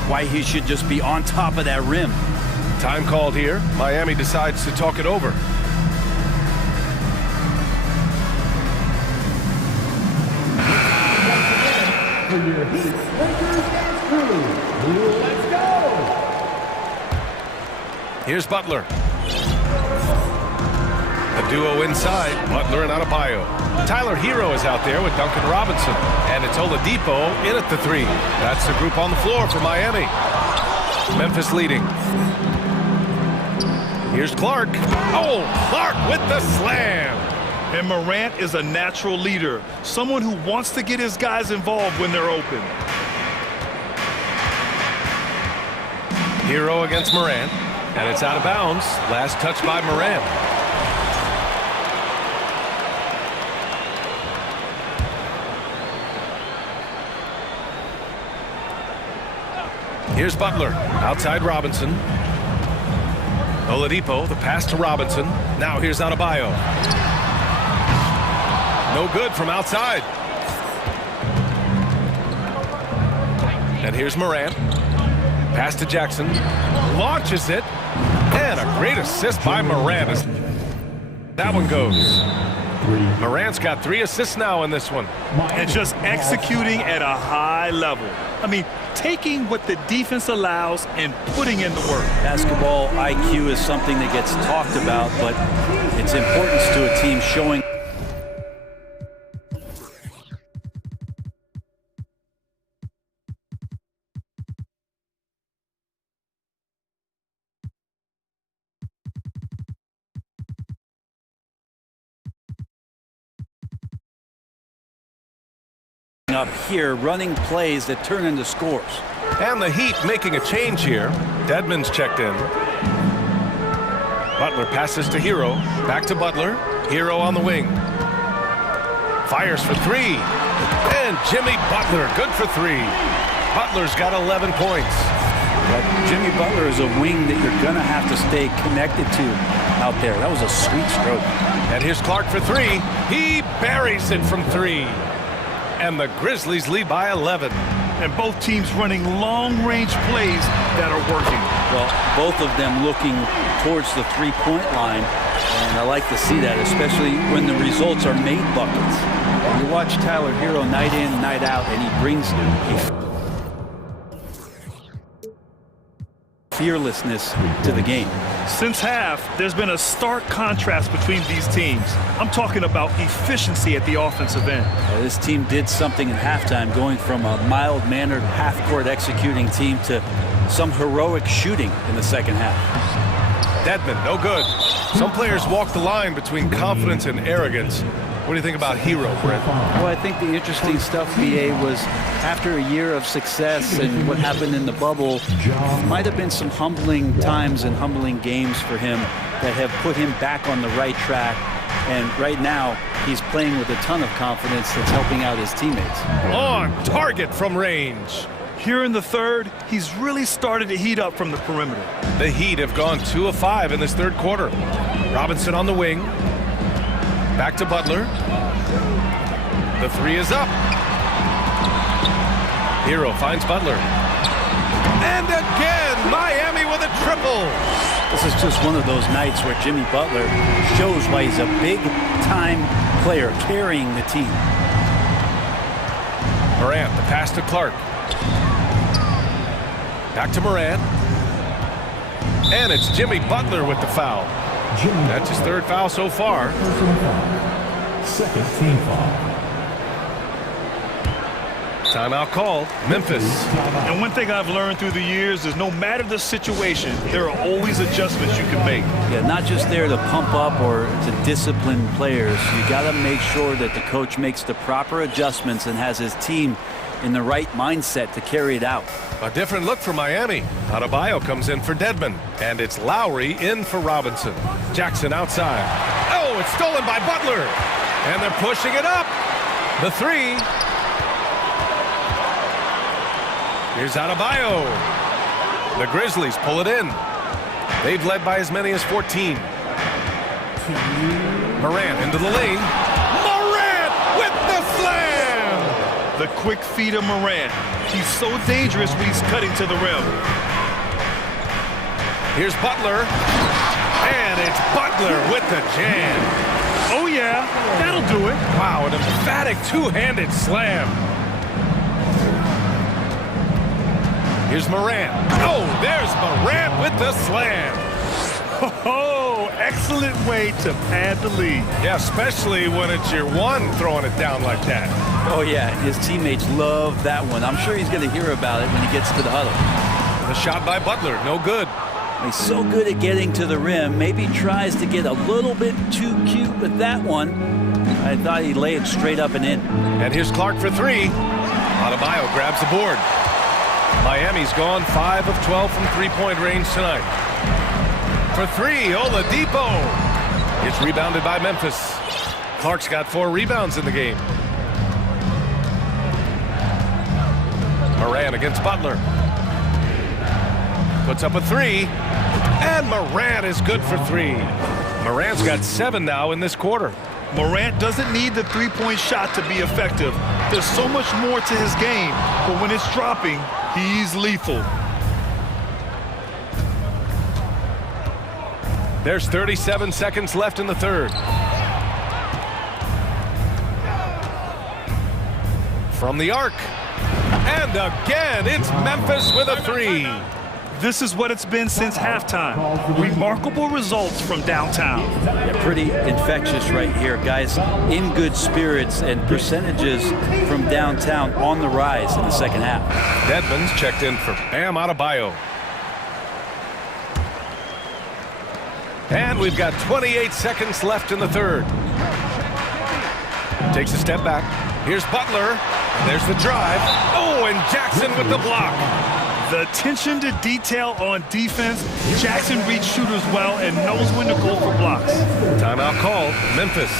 why he should just be on top of that rim. Time called here. Miami decides to talk it over. Here's Butler. The duo inside, Butler and Adebayo. Tyler Hero is out there with Duncan Robinson. And it's Oladipo in at the three. That's the group on the floor for Miami. Memphis leading. Here's Clark. Oh, Clark with the slam. And Morant is a natural leader, someone who wants to get his guys involved when they're open. Hero against Morant, and it's out of bounds. Last touch by Morant. Here's Butler, outside Robinson. Oladipo, the pass to Robinson. Now here's Adebayo. No good from outside. And here's Morant. Pass to Jackson. Launches it. And a great assist by Morant. As that one goes. Morant's got 3 assists now in this one. And just executing at a high level. I mean, taking what the defense allows and putting in the work. Basketball IQ is something that gets talked about, but its importance to a team showing up here, running plays that turn into scores. And the Heat making a change here. Dedmon's checked in. Butler passes to Hero. Back to Butler. Hero on the wing. Fires for 3. And Jimmy Butler, good for 3. Butler's got 11 points. But Jimmy Butler is a wing that you're going to have to stay connected to out there. That was a sweet stroke. And here's Clark for 3. He buries it from 3. And the Grizzlies lead by 11. And both teams running long-range plays that are working. Well, both of them looking towards the three-point line. And I like to see that, especially when the results are made buckets. You watch Tyler Hero night in, night out, and he brings a fearlessness to the game. Since half, there's been a stark contrast between these teams. I'm talking about efficiency at the offensive end. This team did something in halftime, going from a mild-mannered half-court executing team to some heroic shooting in the second half. Dedmon, no good. Some players walk the line between confidence and arrogance. What do you think about Hero, Brent? Well, I think the interesting stuff, BA, was after a year of success and what happened in the bubble, might have been some humbling times and humbling games for him that have put him back on the right track. And right now, he's playing with a ton of confidence that's helping out his teammates. On target from range. Here in the third, he's really started to heat up from the perimeter. The Heat have gone 2 of 5 in this third quarter. Robinson on the wing. Back to Butler. The 3 is up. Hero finds Butler. And again, Miami with a triple. This is just one of those nights where Jimmy Butler shows why he's a big-time player carrying the team. Morant, the pass to Clark. Back to Morant. And it's Jimmy Butler with the foul. That's his 3rd foul so far. Second team foul. Timeout called. Memphis. And one thing I've learned through the years is no matter the situation, there are always adjustments you can make. Yeah, not just there to pump up or to discipline players. You got to make sure that the coach makes the proper adjustments and has his team in the right mindset to carry it out. A different look for Miami. Adebayo comes in for Dedmon, and it's Lowry in for Robinson. Jackson outside. Oh, it's stolen by Butler, and they're pushing it up. The three. Here's Adebayo. The Grizzlies pull it in. They've led by as many as 14. Morant into the lane. Morant with the slam! The quick feed of Morant. He's so dangerous when he's cutting to the rim. Here's Butler. And it's Butler with the jam. Oh, yeah. That'll do it. Wow, an emphatic two-handed slam. Here's Morant. Oh, there's Morant with the slam. Oh, excellent way to pad the lead. Yeah, especially when it's your one throwing it down like that. Oh, yeah, his teammates love that one. I'm sure he's going to hear about it when he gets to the huddle. The shot by Butler, no good. He's so good at getting to the rim. Maybe tries to get a little bit too cute with that one. I thought he'd lay it straight up and in. And here's Clark for three. Adebayo grabs the board. Miami's gone 5 of 12 from three-point range tonight. For three, Oladipo. It's rebounded by Memphis. Clark's got 4 rebounds in the game. Morant against Butler. Puts up a three. And Morant is good for 3. Morant's got 7 now in this quarter. Morant doesn't need the three-point shot to be effective. There's so much more to his game, but when it's dropping, he's lethal. There's 37 seconds left in the third. From the arc. And again, it's Memphis with a 3. This is what it's been since halftime. Remarkable results from downtown. Yeah, pretty infectious right here, guys. In good spirits and percentages from downtown on the rise in the second half. Dedmon's checked in for Bam Adebayo. And we've got 28 seconds left in the third. Takes a step back. Here's Butler. There's the drive. Oh, and Jackson with the block. The attention to detail on defense. Jackson reads shooters well and knows when to go for blocks. Timeout called. Memphis.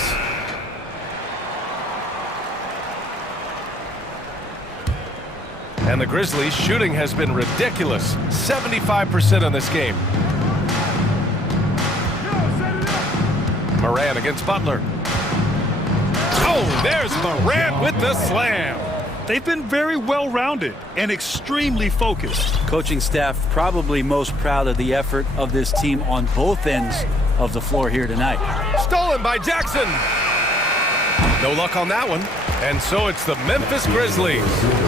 And the Grizzlies' shooting has been ridiculous. 75% in this game. Morant against Butler. Oh, there's Morant with the slam. They've been very well-rounded and extremely focused. Coaching staff probably most proud of the effort of this team on both ends of the floor here tonight. Stolen by Jackson. No luck on that one. And so it's the Memphis Grizzlies.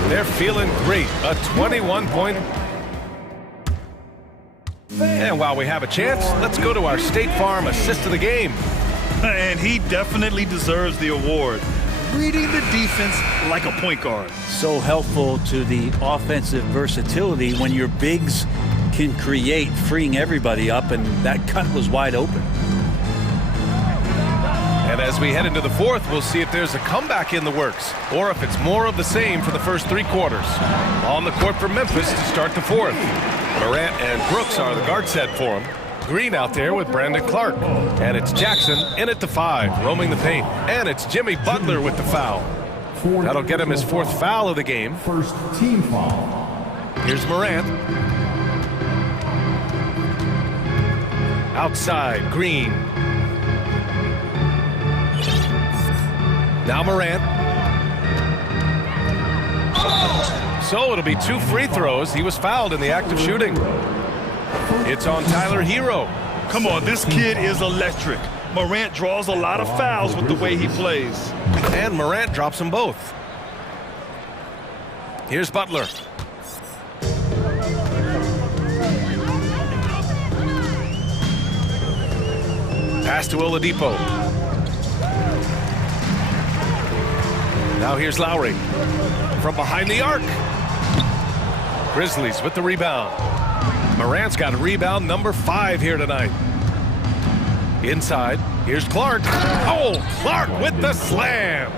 They're feeling great. A 21-point. And while we have a chance, let's go to our State Farm assist of the game. And he definitely deserves the award. Reading the defense like a point guard. So helpful to the offensive versatility when your bigs can create, freeing everybody up, and that cut was wide open. And as we head into the fourth, we'll see if there's a comeback in the works or if it's more of the same for the first 3 quarters. On the court for Memphis to start the fourth. Morant and Brooks are the guard set for him. Green out there with Brandon Clark. And it's Jackson in at the 5, roaming the paint. And it's Jimmy Butler with the foul. That'll get him his 4th foul of the game. First team foul. Here's Morant. Outside, Green. Now Morant. So it'll be 2 free throws. He was fouled in the act of shooting. It's on Tyler Hero. Come on, this kid is electric. Morant draws a lot of fouls with the way he plays. And Morant drops them both. Here's Butler. Pass to Oladipo. Now here's Lowry. From behind the arc. Grizzlies with the rebound. Morant's got rebound number 5 here tonight. Inside, here's Clark. Oh, Clark with the slam.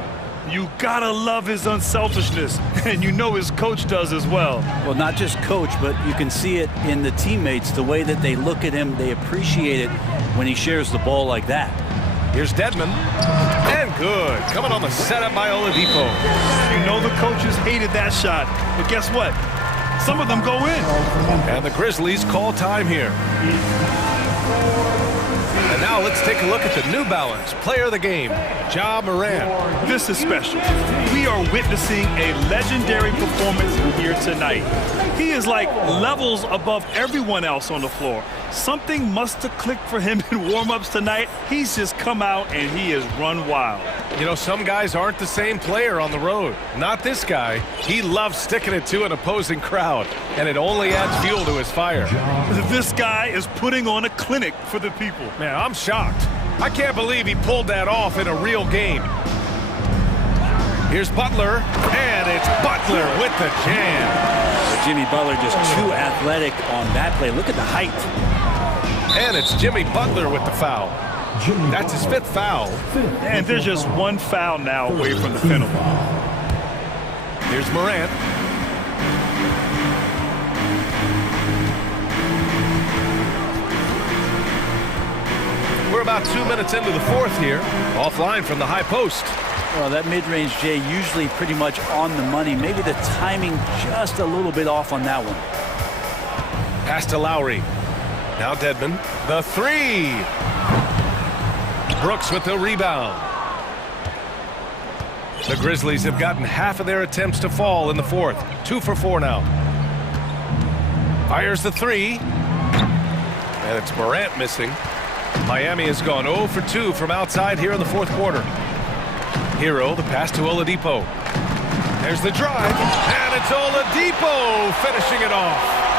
You gotta love his unselfishness, and you know his coach does as well. Well, not just coach, but you can see it in the teammates, the way that they look at him, they appreciate it when he shares the ball like that. Here's Dedmon, and good. Coming on the setup by Oladipo. You know the coaches hated that shot, but guess what? Some of them go in. And the Grizzlies call time here. And now let's take a look at the New Balance player of the game, Ja Morant. This is special. We are witnessing a legendary performance here tonight. He is like levels above everyone else on the floor. Something must have clicked for him in warm-ups tonight. He's just come out and he has run wild. You know, some guys aren't the same player on the road. Not this guy. He loves sticking it to an opposing crowd, and it only adds fuel to his fire. This guy is putting on a clinic for the people. Man, I'm shocked. I can't believe he pulled that off in a real game. Here's Butler, and it's Butler with the jam. Jimmy Butler just too athletic on that play. Look at the height. And it's Jimmy Butler with the foul. That's his 5th foul. And there's just one foul now away from the penalty. Here's Morant. We're about 2 minutes into the 4th here. Offline from the high post. Well, that mid-range, Jay, usually pretty much on the money. Maybe the timing just a little bit off on that one. Pass to Lowry. Now Dedmon. The 3. Brooks with the rebound. The Grizzlies have gotten half of their attempts to fall in the 4th. 2 for 4 now. Fires the 3. And it's Morant missing. Miami has gone 0 for 2 from outside here in the 4th quarter. Hero, the pass to Oladipo. There's the drive, and it's Oladipo finishing it off.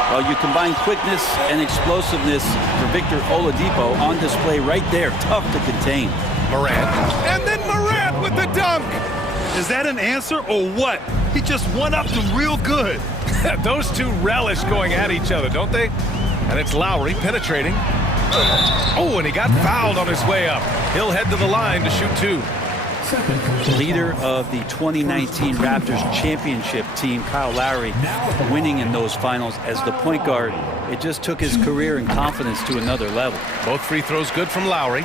Well, you combine quickness and explosiveness for Victor Oladipo on display right there. Tough to contain. Morant, and then Morant with the dunk. Is that an answer or what? He just one-upped him real good. Those two relish going at each other, don't they? And it's Lowry penetrating. Oh, and he got fouled on his way up. He'll head to the line to shoot 2. Leader of the 2019 Raptors championship team, Kyle Lowry, winning in those finals as the point guard. It just took his career and confidence to another level. Both free throws good from Lowry.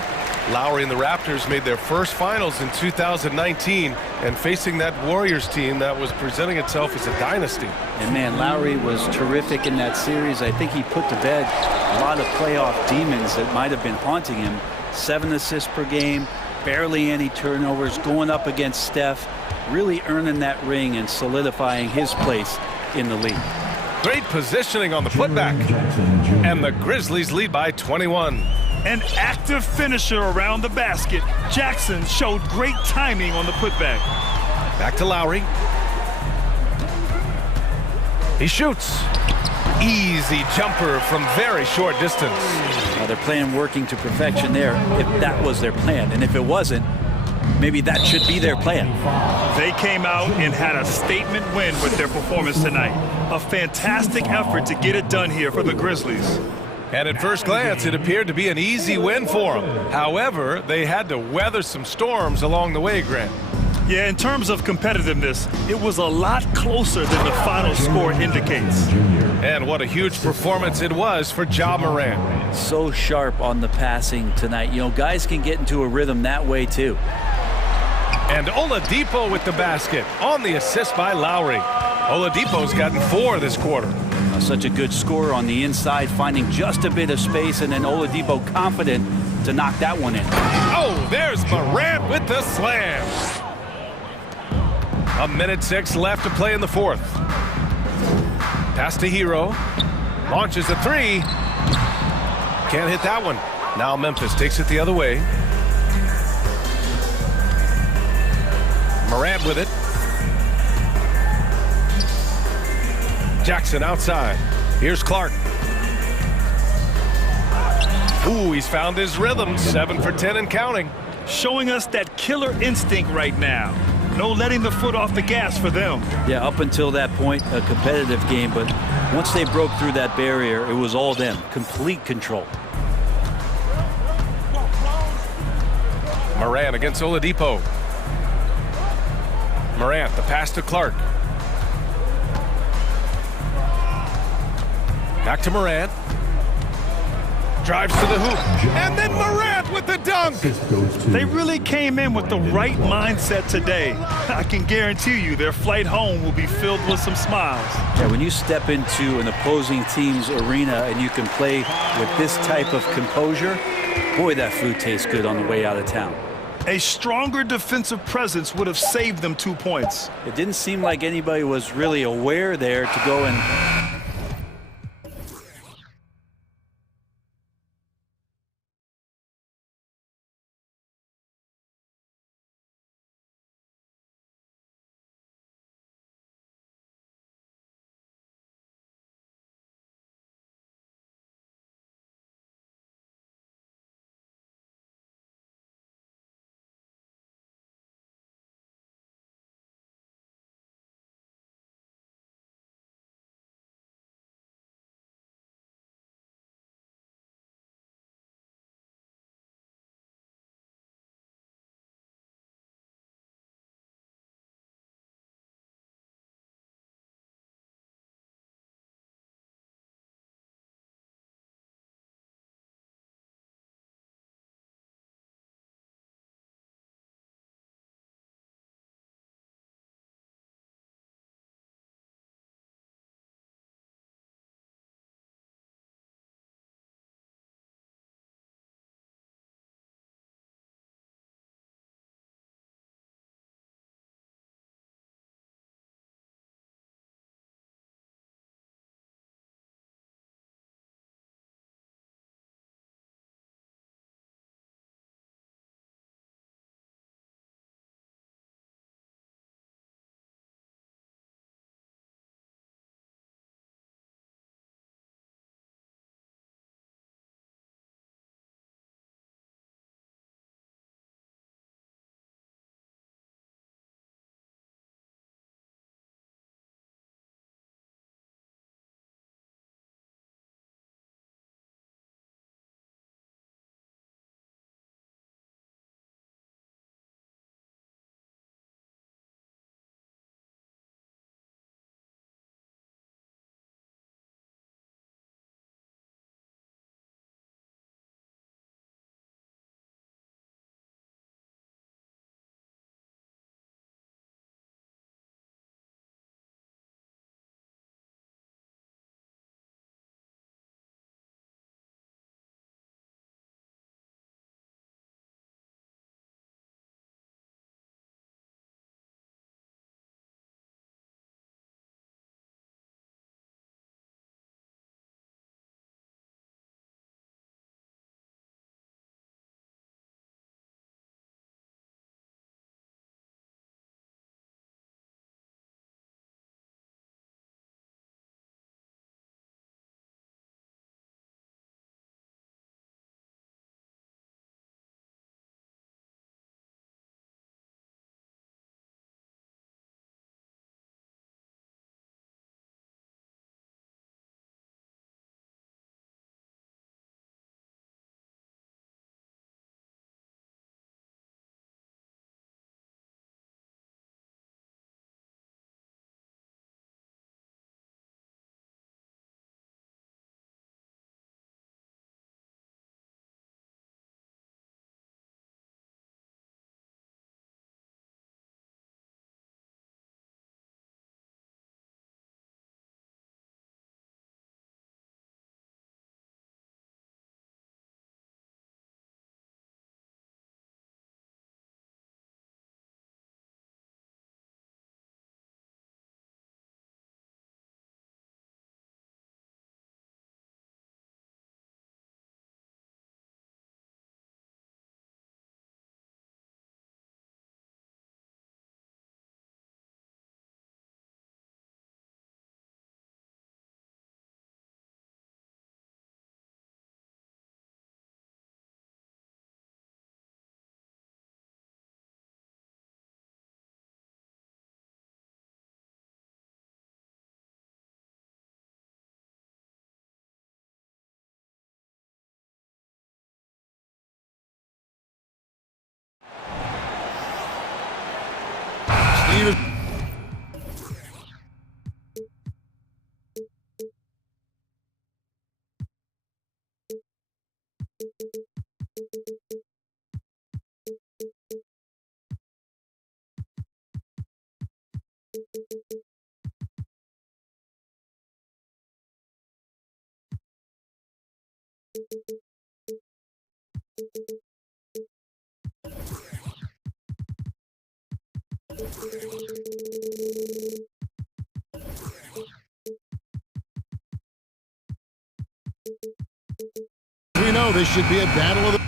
Lowry and the Raptors made their first finals in 2019, and facing that Warriors team that was presenting itself as a dynasty. And man, Lowry was terrific in that series. I think he put to bed a lot of playoff demons that might have been haunting him. 7 assists per game. Barely any turnovers, going up against Steph, really earning that ring and solidifying his place in the league. Great positioning on the putback. And the Grizzlies lead by 21. An active finisher around the basket. Jackson showed great timing on the putback. Back to Lowry. He shoots. Easy jumper from very short distance. They're playing working to perfection there, if that was their plan. And if it wasn't, maybe that should be their plan. They came out and had a statement win with their performance tonight. A fantastic effort to get it done here for the Grizzlies. And at first glance, it appeared to be an easy win for them. However, they had to weather some storms along the way, Grant. Yeah, in terms of competitiveness, it was a lot closer than the final score indicates. And what a huge performance it was for Ja Morant. So sharp on the passing tonight. You know, guys can get into a rhythm that way too. And Oladipo with the basket on the assist by Lowry. Oladipo's gotten 4 this quarter. Such a good scorer on the inside, finding just a bit of space, and then Oladipo confident to knock that one in. Oh, there's Morant with the slam. 1:06 left to play in the 4th. Pass to Hero. Launches a 3. Can't hit that one. Now Memphis takes it the other way. Morant with it. Jackson outside. Here's Clark. Ooh, he's found his rhythm. 7 for 10 and counting. Showing us that killer instinct right now. No letting the foot off the gas for them. Yeah, up until that point, a competitive game, but once they broke through that barrier, it was all them. Complete control. Morant against Oladipo. Morant, the pass to Clark. Back to Morant. Drives to the hoop. And then Morant with the dunk. They really came in with the right mindset today. I can guarantee you their flight home will be filled with some smiles. Yeah, when you step into an opposing team's arena and you can play with this type of composure, boy, that food tastes good on the way out of town. A stronger defensive presence would have saved them 2 points. It didn't seem like anybody was really aware there to go and We know this should be a battle of the...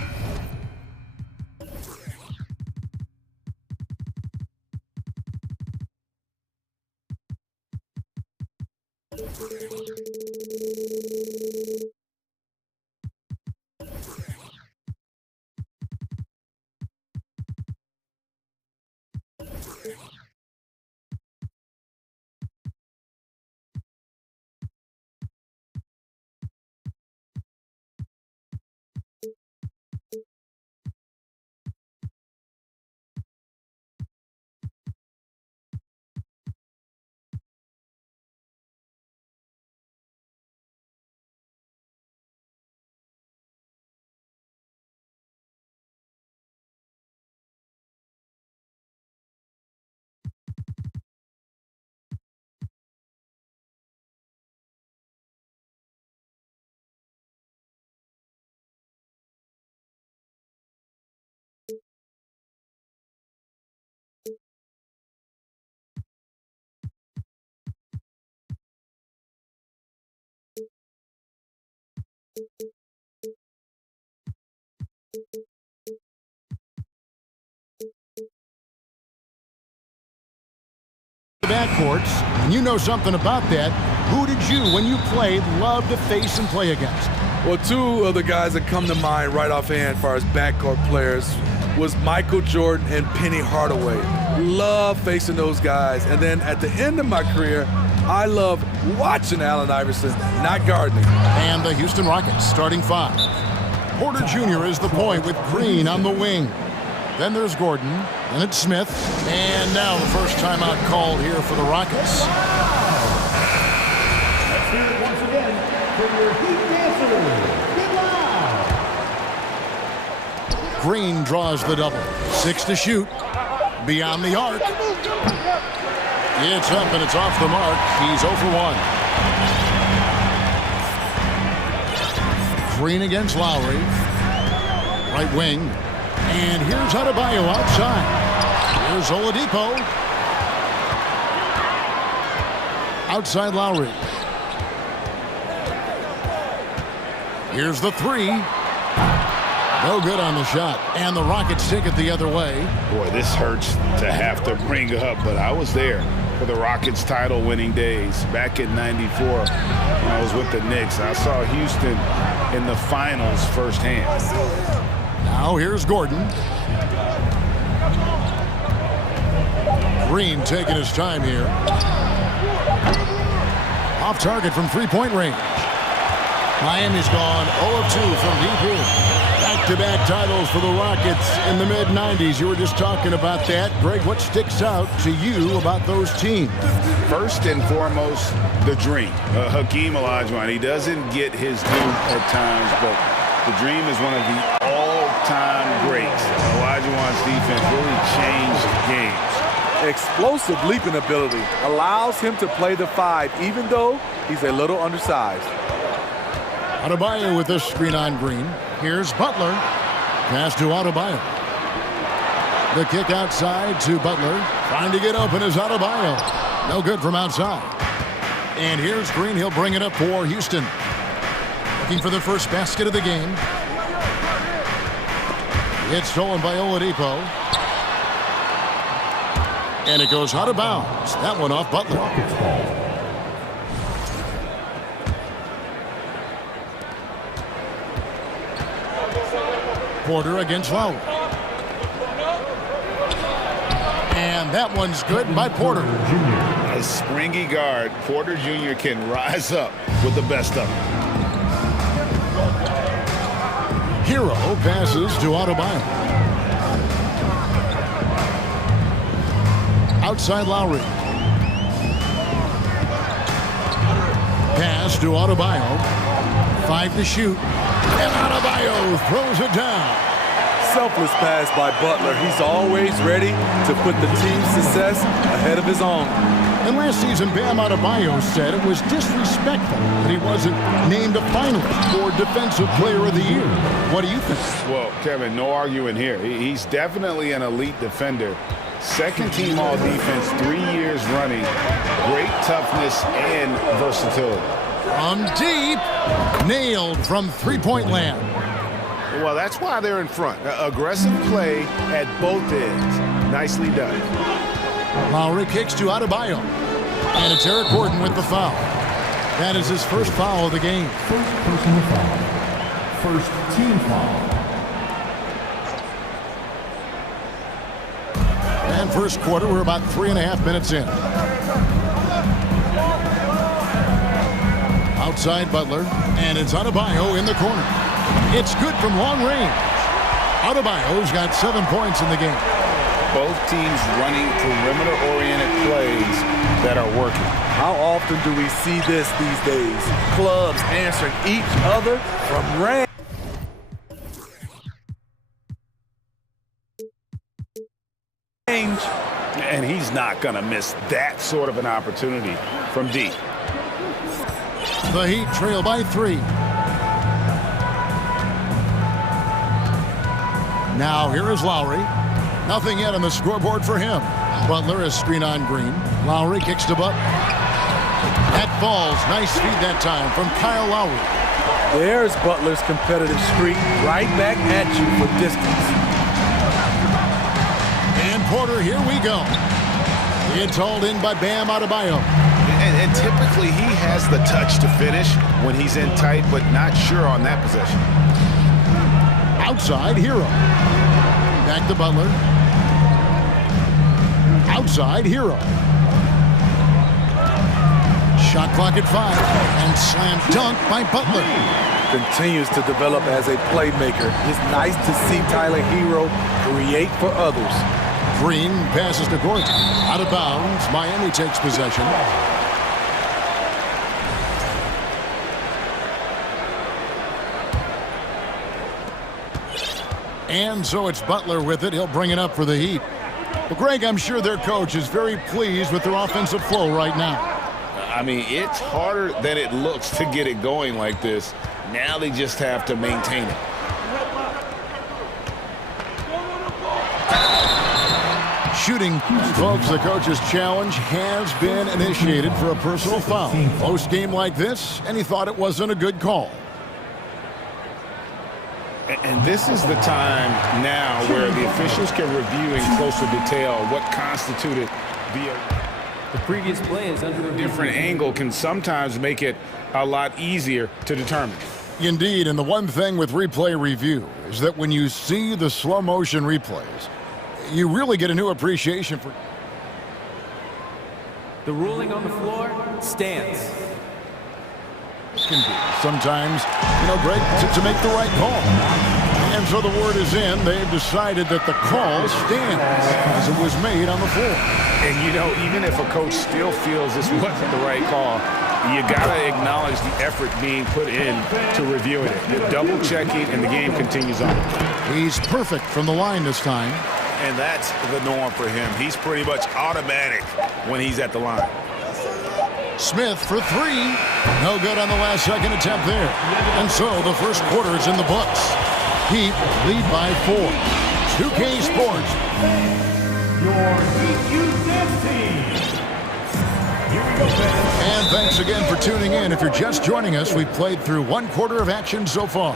backcourts, and you know something about that. Who did you, when you played, love to face and play against? Well, two of the guys that come to mind right offhand as far as backcourt players was Michael Jordan and Penny Hardaway. Love facing those guys. And then at the end of my career, I love watching Allen Iverson, not guarding him. And the Houston Rockets starting five. Porter Jr. is the point with Green on the wing. Then there's Gordon, then it's Smith, and now the first timeout called here for the Rockets. Let's hear it once again from your Heat dancers. Get loud! Green draws the double. 6 to shoot. Beyond the arc. It's up and it's off the mark. He's 0 for 1. Green against Lowry. Right wing. And here's Adebayo outside. Here's Oladipo. Outside Lowry. Here's the three. No good on the shot. And the Rockets take it the other way. Boy, this hurts to have to bring up, but I was there for the Rockets title-winning days back in '94 when I was with the Knicks. I saw Houston in the finals firsthand. Now here's Gordon. Green taking his time here. Off target from three-point range. Miami's gone 0 of 2 from deep here. Back-to-back titles for the Rockets in the mid-'90s. You were just talking about that. Greg, what sticks out to you about those teams? First and foremost, the dream. Hakeem Olajuwon, he doesn't get his due at times, but the dream is one of the all-time greats. Olajuwon's defense really changed games. Explosive leaping ability allows him to play the 5, even though he's a little undersized. Adebayo with this screen on Green. Here's Butler. Pass to Adebayo. The kick outside to Butler. Trying to get open is Adebayo. No good from outside. And here's Green. He'll bring it up for Houston. Looking for the first basket of the game. It's stolen by Oladipo. And it goes out of bounds. That one off Butler. Porter against Lowry. And that one's good by Porter. A springy guard, Porter Jr. can rise up with the best of them. Hero passes to Adebayo. Outside Lowry. Pass to Adebayo. 5 to shoot. And Adebayo throws it down. Selfless pass by Butler. He's always ready to put the team's success ahead of his own. And last season, Bam Adebayo said it was disrespectful that he wasn't named a finalist for Defensive Player of the Year. What do you think? Well, Kevin, no arguing here. He's definitely an elite defender. Second team all defense, 3 years running. Great toughness and versatility. From deep, nailed from three-point land. Well, that's why they're in front. Aggressive play at both ends. Nicely done. Lowry kicks to Adebayo. And it's Eric Gordon with the foul. That is his first foul of the game. First personal foul. First team foul. And first quarter, we're about 3.5 minutes in. Outside Butler, and it's Adebayo in the corner. It's good from long range. Adebayo's got 7 points in the game. Both teams running perimeter-oriented plays that are working. How often do we see this these days? Clubs answering each other from range. And he's not going to miss that sort of an opportunity from deep. The Heat trail by 3. Now here is Lowry. Nothing yet on the scoreboard for him. Butler is screen on Green. Lowry kicks to Butler. That falls. Nice feed that time from Kyle Lowry. There's Butler's competitive streak right back at you for distance. And Porter, here we go. It's hauled in by Bam Adebayo. And typically he has the touch to finish when he's in tight, but not sure on that possession. Outside, Hero. Back to Butler. Outside, Hero. Shot clock at 5. And slam dunk by Butler. Continues to develop as a playmaker. It's nice to see Tyler Hero create for others. Green passes to Gordon. Out of bounds. Miami takes possession. And so it's Butler with it. He'll bring it up for the Heat. Well, Greg, I'm sure their coach is very pleased with their offensive flow right now. I mean, it's harder than it looks to get it going like this. Now they just have to maintain it. Shooting, folks, the coach's challenge has been initiated for a personal foul. Post game like this, and he thought it wasn't a good call. And this is the time now where the officials can review in closer detail what constituted the previous play is under a different angle can sometimes make it a lot easier to determine. Indeed, and the one thing with replay review is that when you see the slow motion replays, you really get a new appreciation for. The ruling on the floor stands. Can be sometimes, Greg, to make the right call. And so the word is in. They've decided that the call stands as it was made on the floor. And, even if a coach still feels this wasn't the right call, you got to acknowledge the effort being put in to reviewing it. You're double-checking, and the game continues on. He's perfect from the line this time. And that's the norm for him. He's pretty much automatic when he's at the line. Smith for 3. No good on the last second attempt there. And so the first quarter is in the books. Heat lead by 4. 2K Sports. Your Heat Youth Dance Team. Here we go, fans. And thanks again for tuning in. If you're just joining us, we've played through 1 quarter of action so far.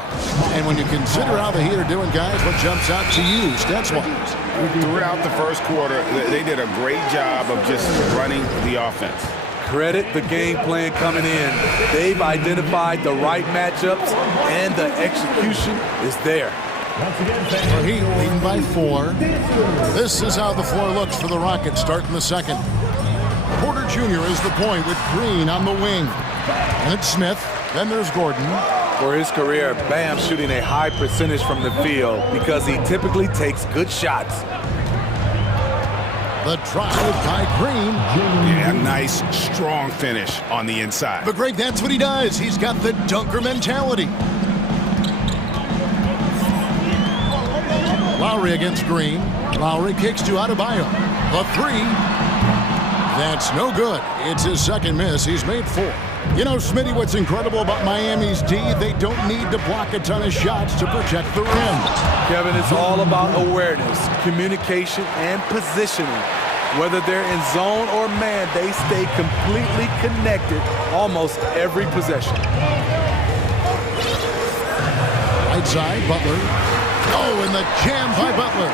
And when you consider how the Heat are doing, guys, what jumps out to you, stats-wise? Throughout the first quarter, they did a great job of just running the offense. Credit the game plan coming in. They've identified the right matchups, and the execution is there. The Heat leading by 4. This is how the floor looks for the Rockets starting the second. Porter Jr. is the point with Green on the wing. And it's Smith. Then there's Gordon. For his career, Bam shooting a high percentage from the field because he typically takes good shots. The drive by Green. Yeah, nice, strong finish on the inside. But Greg, that's what he does. He's got the dunker mentality. Lowry against Green. Lowry kicks to Adebayo. The 3. That's no good. It's his second miss. He's made 4. You know, Smitty, what's incredible about Miami's D, they don't need to block a ton of shots to protect the rim. Kevin, it's all about awareness, communication, and positioning. Whether they're in zone or man, they stay completely connected almost every possession. Right side, Butler. Oh, and the jam by Butler.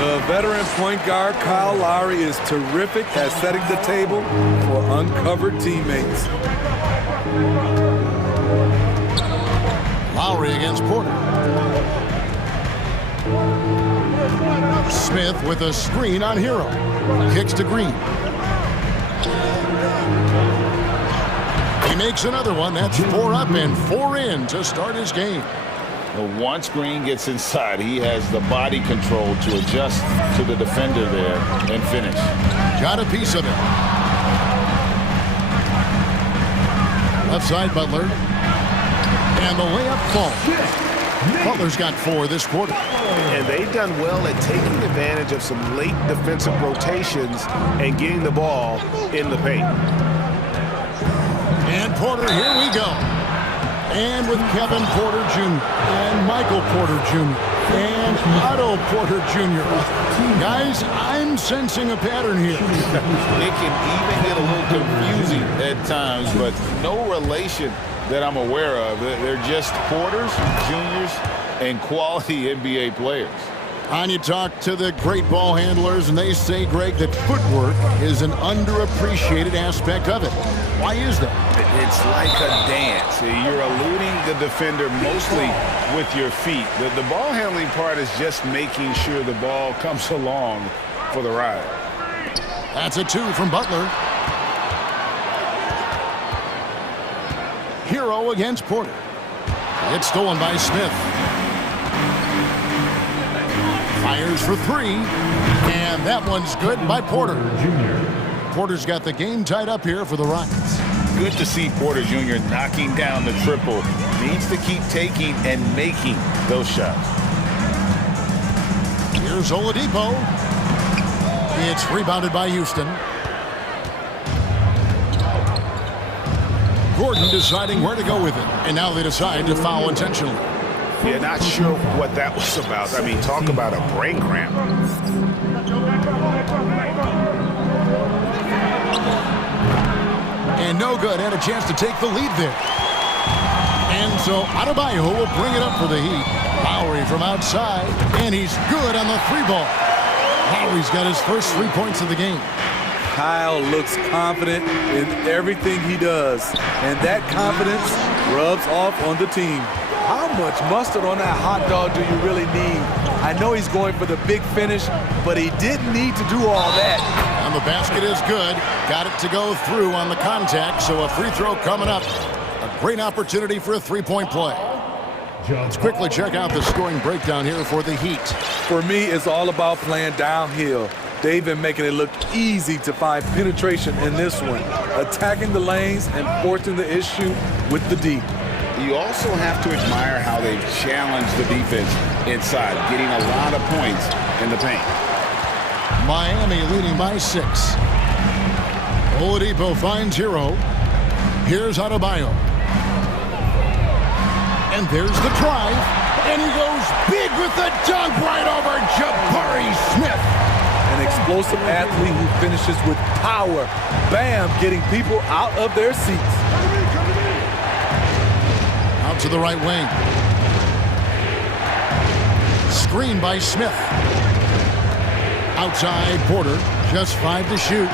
The veteran point guard, Kyle Lowry, is terrific at setting the table for uncovered teammates. Lowry against Porter. Smith with a screen on Hero. Kicks to Green. He makes another one. That's 4 up and 4 in to start his game. Well, once Green gets inside, he has the body control to adjust to the defender there and finish. Got a piece of it. Left side, Butler. And the layup falls. Butler's got 4 this quarter. And they've done well at taking advantage of some late defensive rotations and getting the ball in the paint. And Porter, here we go. And with Kevin Porter Jr. and Michael Porter Jr. and Otto Porter Jr. Guys, I'm sensing a pattern here. It can even get a little confusing at times, but no relation that I'm aware of. They're just Porters, Juniors, and quality NBA players. And you talk to the great ball handlers, and they say, Greg, that footwork is an underappreciated aspect of it. Why is that? It's like a dance. You're eluding the defender mostly with your feet. The ball handling part is just making sure the ball comes along for the ride. That's a 2 from Butler. Hero against Porter. It's stolen by Smith. Fires for 3, and that one's good by Porter. Porter's got the game tied up here for the Rockets. Good to see Porter Jr. knocking down the triple. Needs to keep taking and making those shots. Here's Oladipo. It's rebounded by Houston. Gordon deciding where to go with it, and now they decide to foul intentionally. Yeah, not sure what that was about. I mean, talk about a brain cramp. And no good. Had a chance to take the lead there. And so Adebayo will bring it up for the Heat. Lowry from outside, and he's good on the 3-ball. Lowry's got his first 3 points of the game. Kyle looks confident in everything he does, and that confidence rubs off on the team. How much mustard on that hot dog do you really need? I know he's going for the big finish, but he didn't need to do all that. And the basket is good. Got it to go through on the contact, so a free throw coming up. A great opportunity for a 3-point play. Let's quickly check out the scoring breakdown here for the Heat. For me, it's all about playing downhill. They've been making it look easy to find penetration in this one, attacking the lanes and forcing the issue with the D. You also have to admire how they've challenged the defense inside, getting a lot of points in the paint. Miami leading by 6. Oladipo finds Hero. Here's Adebayo. And there's the drive. And he goes big with the dunk right over Jabari Smith. An explosive athlete who finishes with power. Bam, getting people out of their seats. Out to the right wing. Screen by Smith. Outside Porter, just 5 to shoot.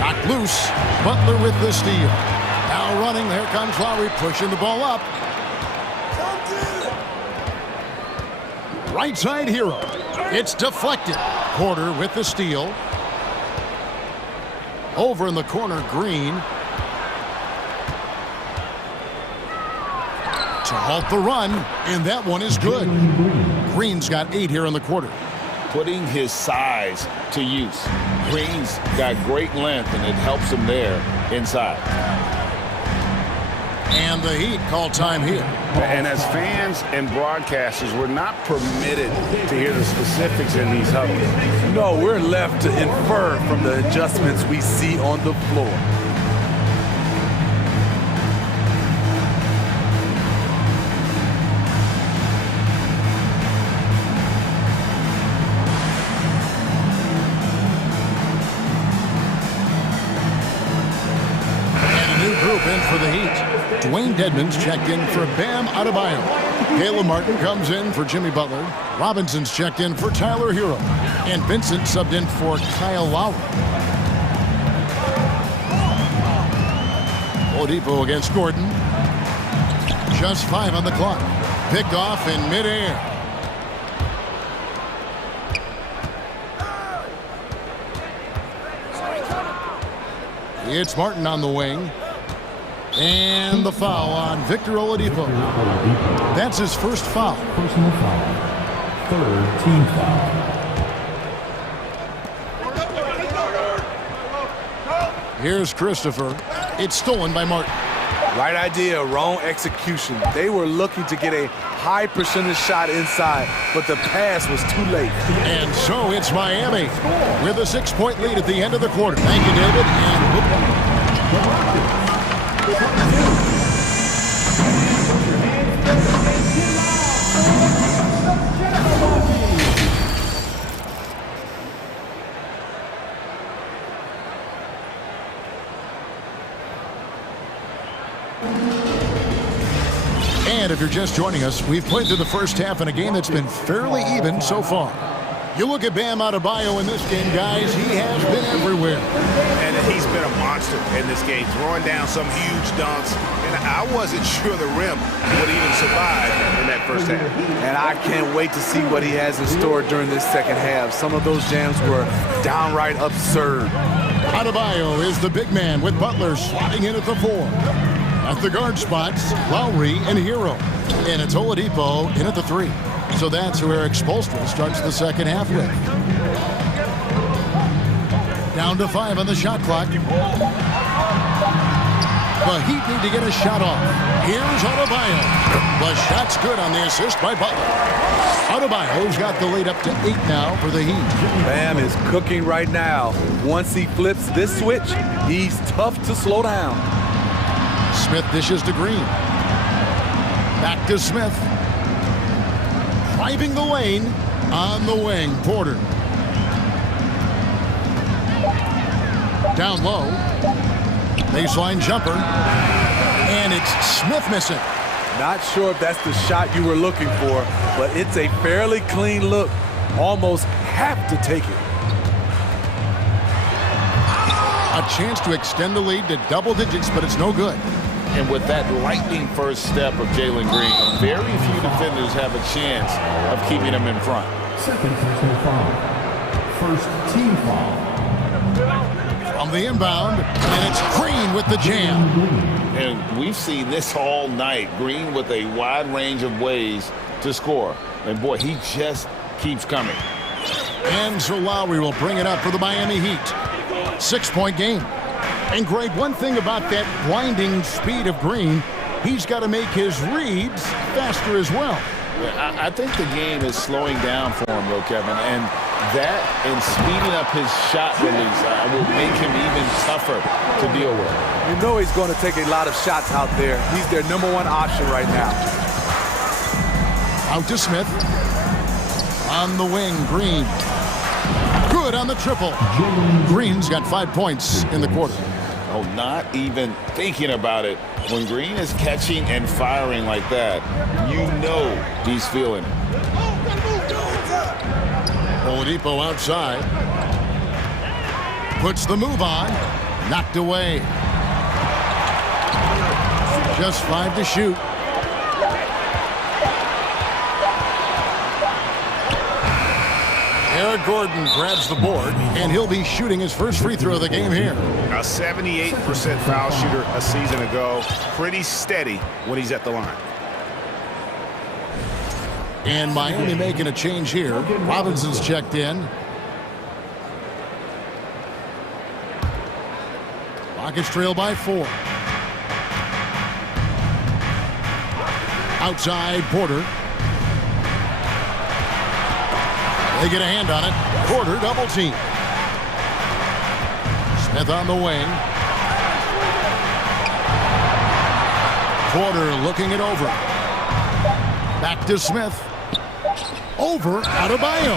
Knocked loose. Butler with the steal. Now running, there comes Lowry pushing the ball up. Right side Hero. It's deflected. Porter with the steal. Over in the corner, Green. To halt the run, and that one is good. Green's got 8 here in the quarter. Putting his size to use. Green's got great length, and it helps him there inside. And the Heat call time here. And as fans and broadcasters, we're not permitted to hear the specifics in these huddles. No, we're left to infer from the adjustments we see on the floor. In for the Heat. Dwayne Dedmon's checked in for Bam Adebayo. Caleb Martin comes in for Jimmy Butler. Robinson's checked in for Tyler Hero. And Vincent subbed in for Kyle Lowry. Oladipo against Gordon. Just 5 on the clock. Picked off in midair. It's Martin on the wing. And the foul on Victor Oladipo. That's his first foul. Personal foul. Third team foul. Here's Christopher. It's stolen by Martin. Right idea, wrong execution. They were looking to get a high percentage shot inside, but the pass was too late. And so it's Miami with a 6-point lead at the end of the quarter. Thank you, David. And And if you're just joining us, we've played through the first half in a game that's been fairly even so far. You look at Bam Adebayo in this game, guys, he has been everywhere. And he's been a monster in this game, throwing down some huge dunks. And I wasn't sure the rim would even survive in that first half. And I can't wait to see what he has in store during this second half. Some of those jams were downright absurd. Adebayo is the big man with Butler sliding in at the 4. At the guard spots, Lowry and Hero. And it's Oladipo in at the 3. So that's who Eric Spoelstra starts the second half with. Down to 5 on the shot clock. The Heat need to get a shot off. Here's Adebayo. The shot's good on the assist by Butler. Adebayo's got the lead up to 8 now for the Heat. Bam is cooking right now. Once he flips this switch, he's tough to slow down. Smith dishes to Green. Back to Smith. Driving the lane on the wing. Porter. Down low. Baseline jumper. And it's Smith missing. Not sure if that's the shot you were looking for, but it's a fairly clean look. Almost have to take it. A chance to extend the lead to double digits, but it's no good. And with that lightning first step of Jalen Green, very few defenders have a chance of keeping him in front. Second personal foul. First team foul. From the inbound, and it's Green with the jam. And we've seen this all night. Green with a wide range of ways to score. And boy, he just keeps coming. And so Lowry will bring it up for the Miami Heat. 6-point game. And Greg, one thing about that blinding speed of Green, he's got to make his reads faster as well. I think the game is slowing down for him, though, Kevin. And that and speeding up his shot release will make him even tougher to deal with. You know he's going to take a lot of shots out there. He's their #1 option right now. Out to Smith. On the wing, Green. Good on the triple. Green's got 5 points in the quarter. Oh, not even thinking about it. When Green is catching and firing like that, you know he's feeling it. Oladipo outside. Puts the move on. Knocked away. Just 5 to shoot. Eric Gordon grabs the board, and he'll be shooting his first free throw of the game here. A 78% foul shooter a season ago. Pretty steady when he's at the line. And Miami making a change here. Robinson's checked in. Rockets trail by 4. Outside Porter. They get a hand on it. Porter double team. Smith on the wing. Porter looking it over. Back to Smith. Over Adebayo.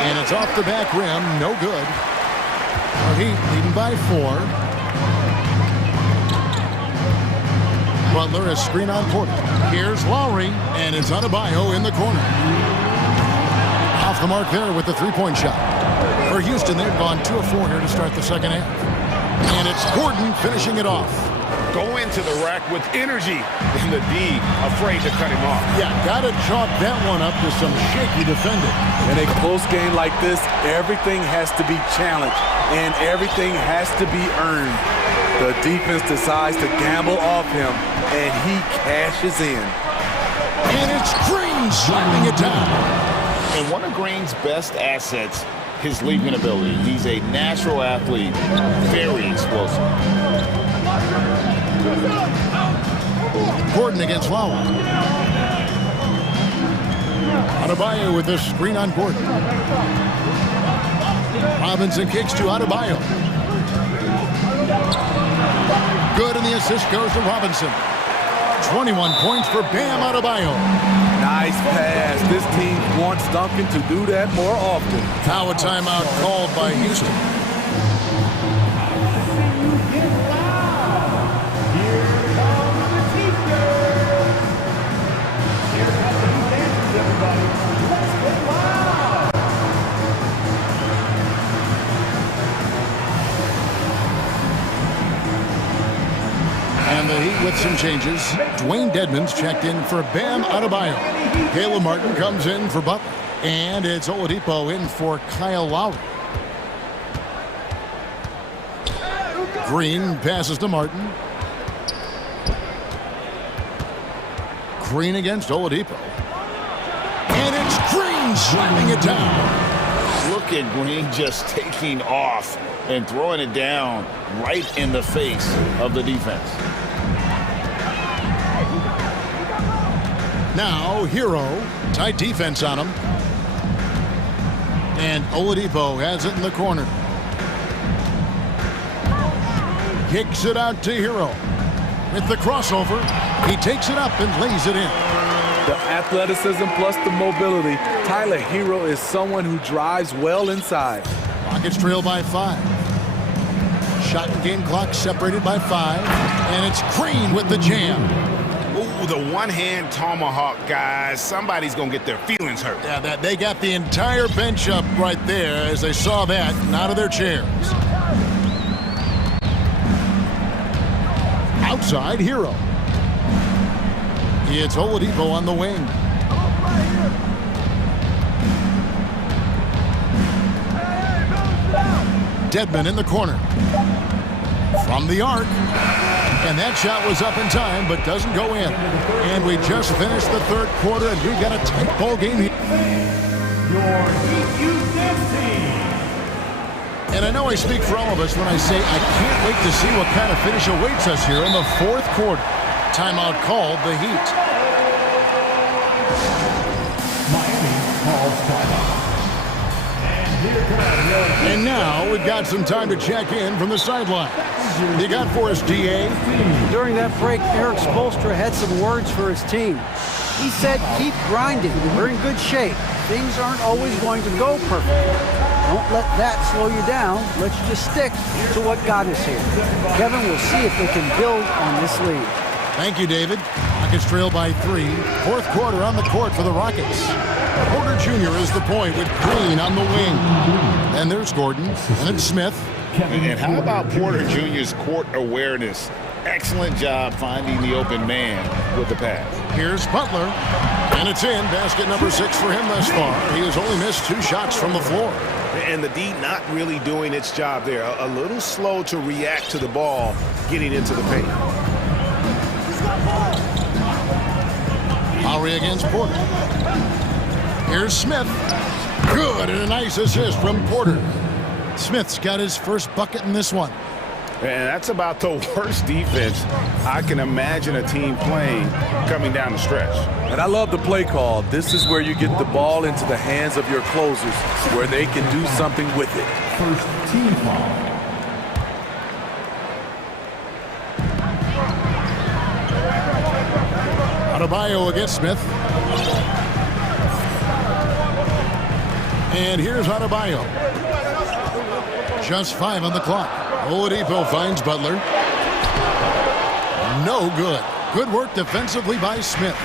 And it's off the back rim. No good. The Heat leading by 4. Butler is screen on Porter. Here's Lowry, and it's Adebayo in the corner. Off the mark there with the three-point shot. For Houston, they've gone 2 of 4 here to start the second half. And it's Gordon finishing it off. Go into the rack with energy in the D, afraid to cut him off. Yeah, got to chalk that one up to some shaky defending. In a close game like this, everything has to be challenged, and everything has to be earned. The defense decides to gamble off him, and he cashes in. And it's Green slapping it down. And one of Green's best assets, his leaping ability. He's a natural athlete, very explosive. Gordon against Lowry. Adebayo with this screen on Gordon. Robinson kicks to Adebayo. Good, and the assist goes to Robinson. 21 points for Bam Adebayo. Nice pass. This team wants Duncan to do that more often. Now a timeout called by Houston. And the Heat with some changes. Dwayne Dedmon's checked in for Bam Adebayo. Caleb Martin comes in for Butler. And it's Oladipo in for Kyle Lowry. Green passes to Martin. Green against Oladipo. And it's Green slamming it down. Look at Green just taking off and throwing it down right in the face of the defense. Now, Hero, tight defense on him. And Oladipo has it in the corner. Kicks it out to Hero. With the crossover, he takes it up and lays it in. The athleticism plus the mobility. Tyler Hero is someone who drives well inside. Rockets trail by 5. Shot and game clock separated by 5. And it's Green with the jam. Ooh, the one-hand tomahawk, guys. Somebody's going to get their feelings hurt. Yeah, they got the entire bench up right there as they saw that and out of their chairs. Outside, Hero. It's Oladipo on the wing. Dedmon in the corner. From the arc. And that shot was up in time, but doesn't go in. And we just finished the third quarter, and we got a tight ball game here. Your Houston team. And I know I speak for all of us when I say I can't wait to see what kind of finish awaits us here in the fourth quarter. Timeout called the Heat. Miami calls timeout. And now we've got some time to check in from the sideline. You got for us, DA? During that break, Eric Spoelstra had some words for his team. He said, keep grinding. We're in good shape. Things aren't always going to go perfectly. Don't let that slow you down. Let's just stick to what got us here. Kevin will see if they can build on this lead. Thank you, David. Rockets trail by 3. Fourth quarter on the court for the Rockets. Porter Jr. is the point with Green on the wing. And there's Gordon, and it's Smith. And how about Porter Jr.'s court awareness? Excellent job finding the open man with the pass. Here's Butler, and it's in. Basket number 6 for him thus far. He has only missed 2 shots from the floor. And the D not really doing its job there. A little slow to react to the ball getting into the paint. Lowry against Porter. Here's Smith. Good, and a nice assist from Porter. Smith's got his first bucket in this one. And that's about the worst defense I can imagine a team playing coming down the stretch. And I love the play call. This is where you get the ball into the hands of your closers, where they can do something with it. First team foul. Adebayo against Smith. And here's Adebayo. Just 5 on the clock. Oladipo finds Butler. No good. Good work defensively by Smith.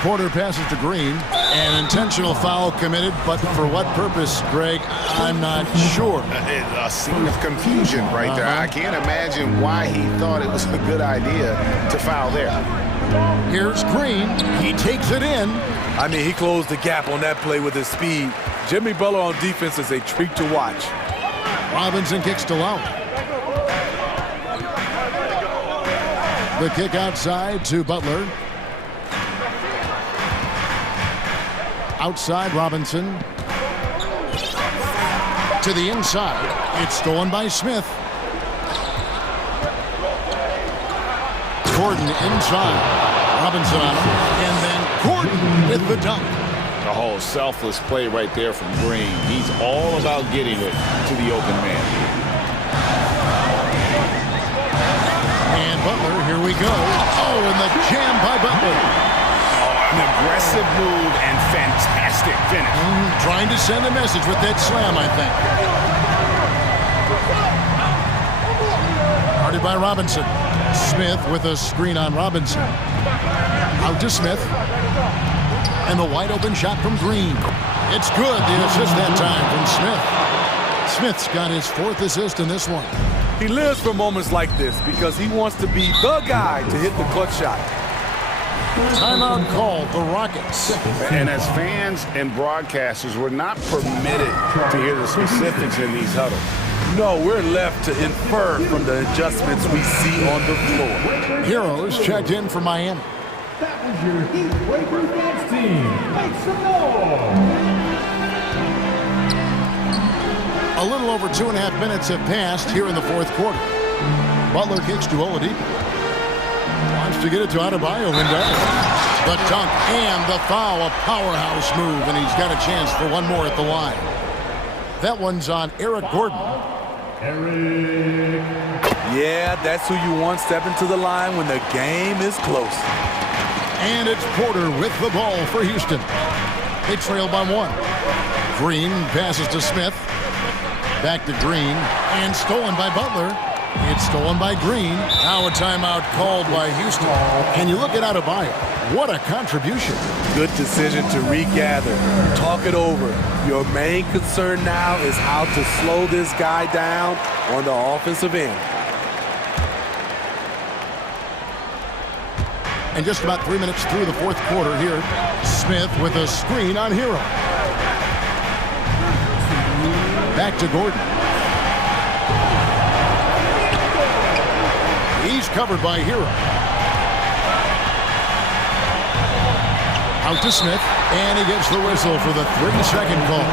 Porter passes to Green. An intentional foul committed, but for what purpose, Greg, I'm not sure. A scene of confusion right there. I can't imagine why he thought it was a good idea to foul there. Here's Green. He takes it in. I mean, he closed the gap on that play with his speed. Jimmy Butler on defense is a treat to watch. Robinson kicks to Lowry. The kick outside to Butler. Outside Robinson. To the inside. It's stolen by Smith. Gordon inside. Robinson on him. And then Gordon with the dunk. The whole selfless play right there from Green. He's all about getting it to the open man. And Butler, here we go. Oh, and the jam by Butler. An aggressive move and fantastic finish. Trying to send a message with that slam, I think. Guarded by Robinson. Smith with a screen on Robinson. Out to Smith. And the wide open shot from Green. It's good. The assist that time from Smith. Smith's got his 4th assist in this one. He lives for moments like this because he wants to be the guy to hit the clutch shot. Timeout called the Rockets. And as fans and broadcasters, we're not permitted to hear the specifics in these huddles. No, we're left to infer from the adjustments we see on the floor. Heroes checked in for Miami. That was your Heat Breaker Dance team. Make some noise. A little over 2.5 minutes have passed here in the 4th quarter. Butler kicks to Oladipo. Wants to get it to Adebayo and does. The dunk and the foul, a powerhouse move, and he's got a chance for one more at the line. That one's on Eric Gordon. Eric. Yeah, that's who you want stepping to the line when the game is close. And it's Porter with the ball for Houston. They trail by 1. Green passes to Smith. Back to Green. And stolen by Butler. It's stolen by Green. Now a timeout called by Houston. And you look at Adebayo. What a contribution. Good decision to regather. Talk it over. Your main concern now is how to slow this guy down on the offensive end. And just about 3 minutes through the 4th quarter here. Smith with a screen on Hero. Back to Gordon. He's covered by Hero. Out to Smith, and he gets the whistle for the 3-second call.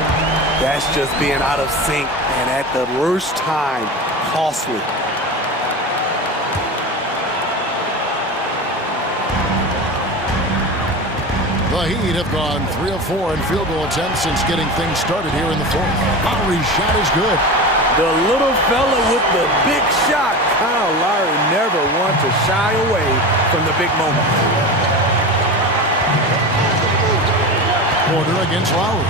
That's just being out of sync, and at the worst time, costly. The Heat have gone 3 of 4 in field goal attempts since getting things started here in the 4th. Lowry's shot is good. The little fella with the big shot. Kyle Lowry never wants to shy away from the big moment. Porter against Lowry.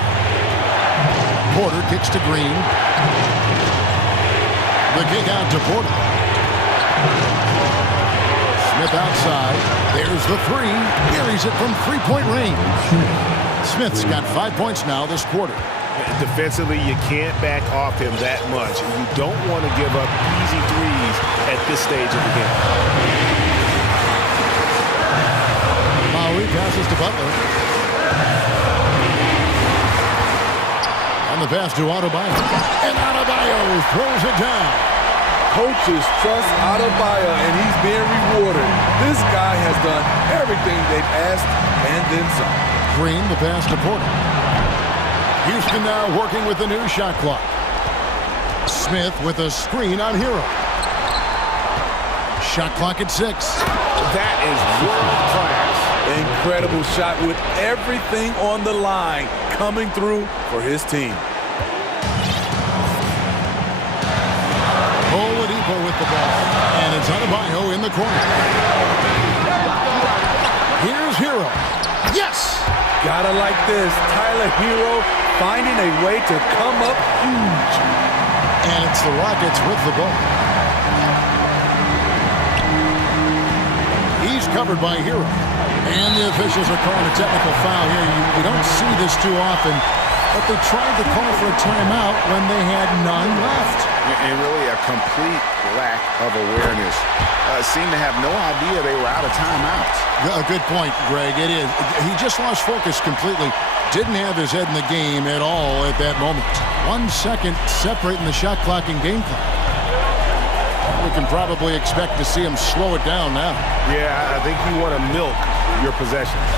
Porter kicks to Green. The kick out to Porter. Smith outside. There's the 3. Buries it from 3-point range. Smith's got 5 points now this quarter. Defensively, you can't back off him that much. You don't want to give up easy threes at this stage of the game. Lowry passes to Butler. On the pass to Adebayo. And Adebayo throws it down. Coaches trust Adebayo, and he's being rewarded. This guy has done everything they've asked and then some. Green, the pass to Porter. Houston now working with the new shot clock. Smith with a screen on Hero. Shot clock at 6. That is world class. Incredible shot with everything on the line coming through for his team. Oladipo with the ball. And it's Adebayo in the corner. Here's Hero. Yes! Gotta like this. Tyler Hero finding a way to come up huge. And it's the Rockets with the ball. He's covered by Hero. And the officials are calling a technical foul here. You don't see this too often, but they tried to call for a timeout when they had none left. And really a complete lack of awareness. Seemed to have no idea they were out of timeouts. A good point, Greg. It is. He just lost focus completely. Didn't have his head in the game at all at that moment. 1 second separating the shot clock and game clock. We can probably expect to see him slow it down now. Yeah, I think you want to milk your possessions.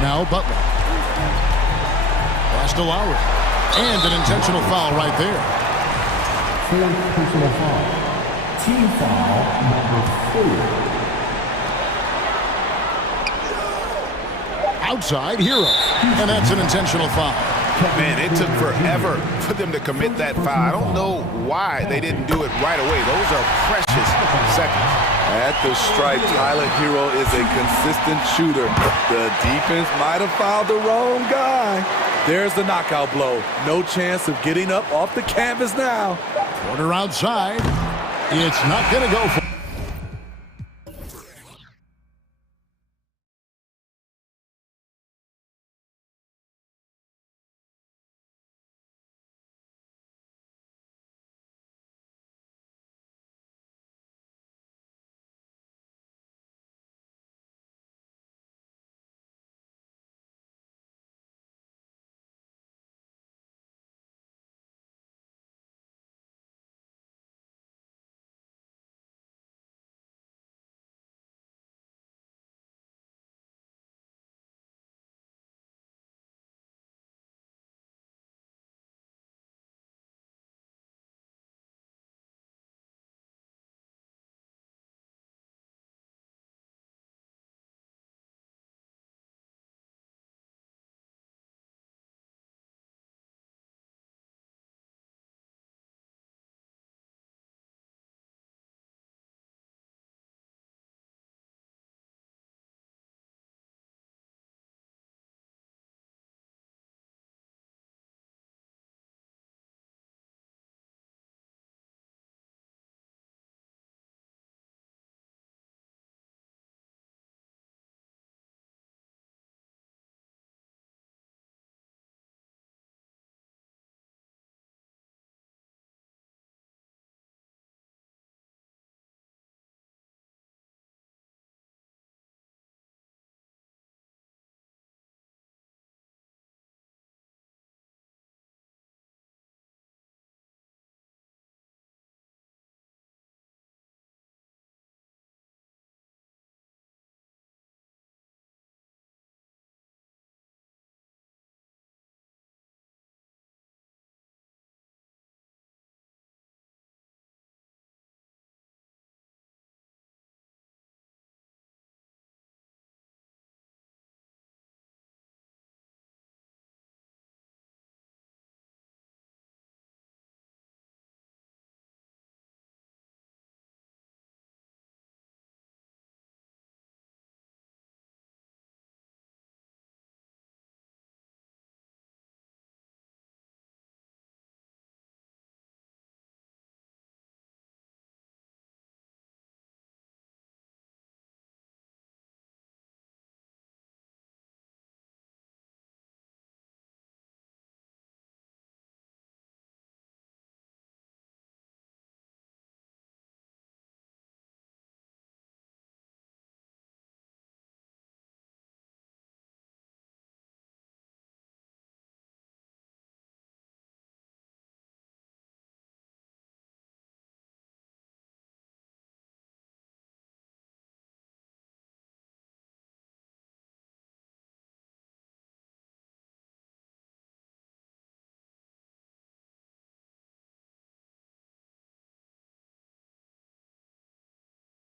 Now Butler. Pass to Lowry. And an intentional foul right there. Fourth personal foul. Team foul number 4. Outside Hero. And that's an intentional foul. Man, it took forever for them to commit that foul. I don't know why they didn't do it right away. Those are precious seconds. At the stripe, Tyler Hero is a consistent shooter. The defense might have fouled the wrong guy. There's the knockout blow. No chance of getting up off the canvas now. Porter outside. It's not going to go for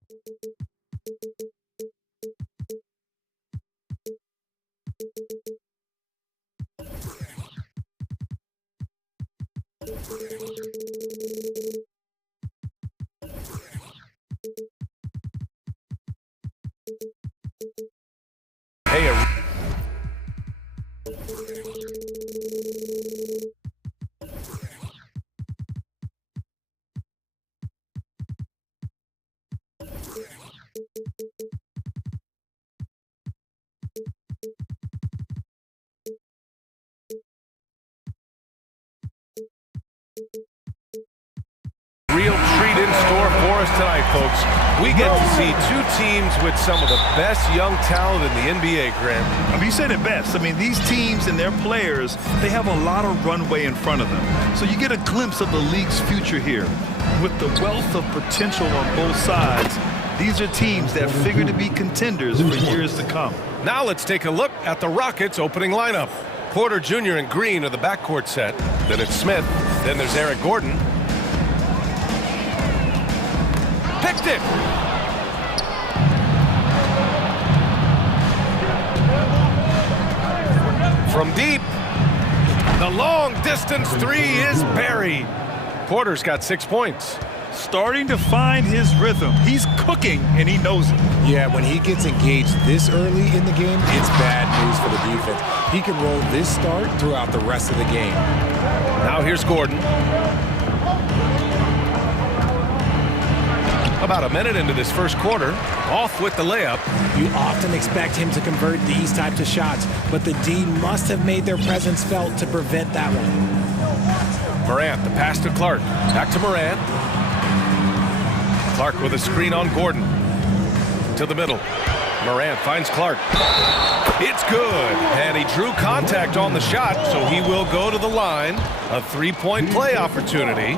Hey, real treat in store for us tonight, folks. We get to see two teams with some of the best young talent in the NBA, Grant. I mean, you said it best. I mean, these teams and their players, they have a lot of runway in front of them. So you get a glimpse of the league's future here. With the wealth of potential on both sides, these are teams that figure to be contenders for years to come. Now let's take a look at the Rockets' opening lineup. Porter Jr. and Green are the backcourt set. Then it's Smith. Then there's Eric Gordon. Picked it! From deep, the long-distance three is buried. Porter's got 6 points. Starting to find his rhythm. He's cooking, and he knows it. Yeah, when he gets engaged this early in the game, it's bad news for the defense. He can roll this start throughout the rest of the game. Now here's Gordon. About a minute into this first quarter, off with the layup. You often expect him to convert these types of shots, but the D must have made their presence felt to prevent that one. Morant, the pass to Clark. Back to Morant. Clark with a screen on Gordon. To the middle. Morant finds Clark. It's good. And he drew contact on the shot, so he will go to the line. A three-point play opportunity.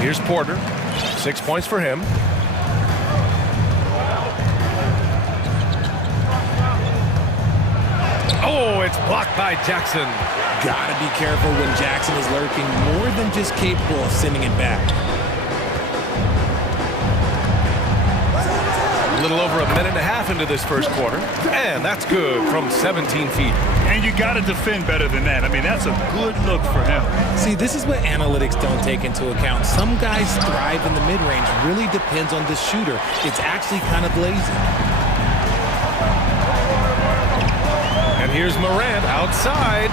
Here's Porter. 6 points for him. Oh, it's blocked by Jackson. Gotta be careful when Jackson is lurking, more than just capable of sending it back. A little over a minute and a half into this first quarter. And that's good from 17 feet. And you got to defend better than that. I mean, that's a good look for him. See, this is what analytics don't take into account. Some guys thrive in the mid-range. Really depends on the shooter. It's actually kind of lazy. And here's Morant outside.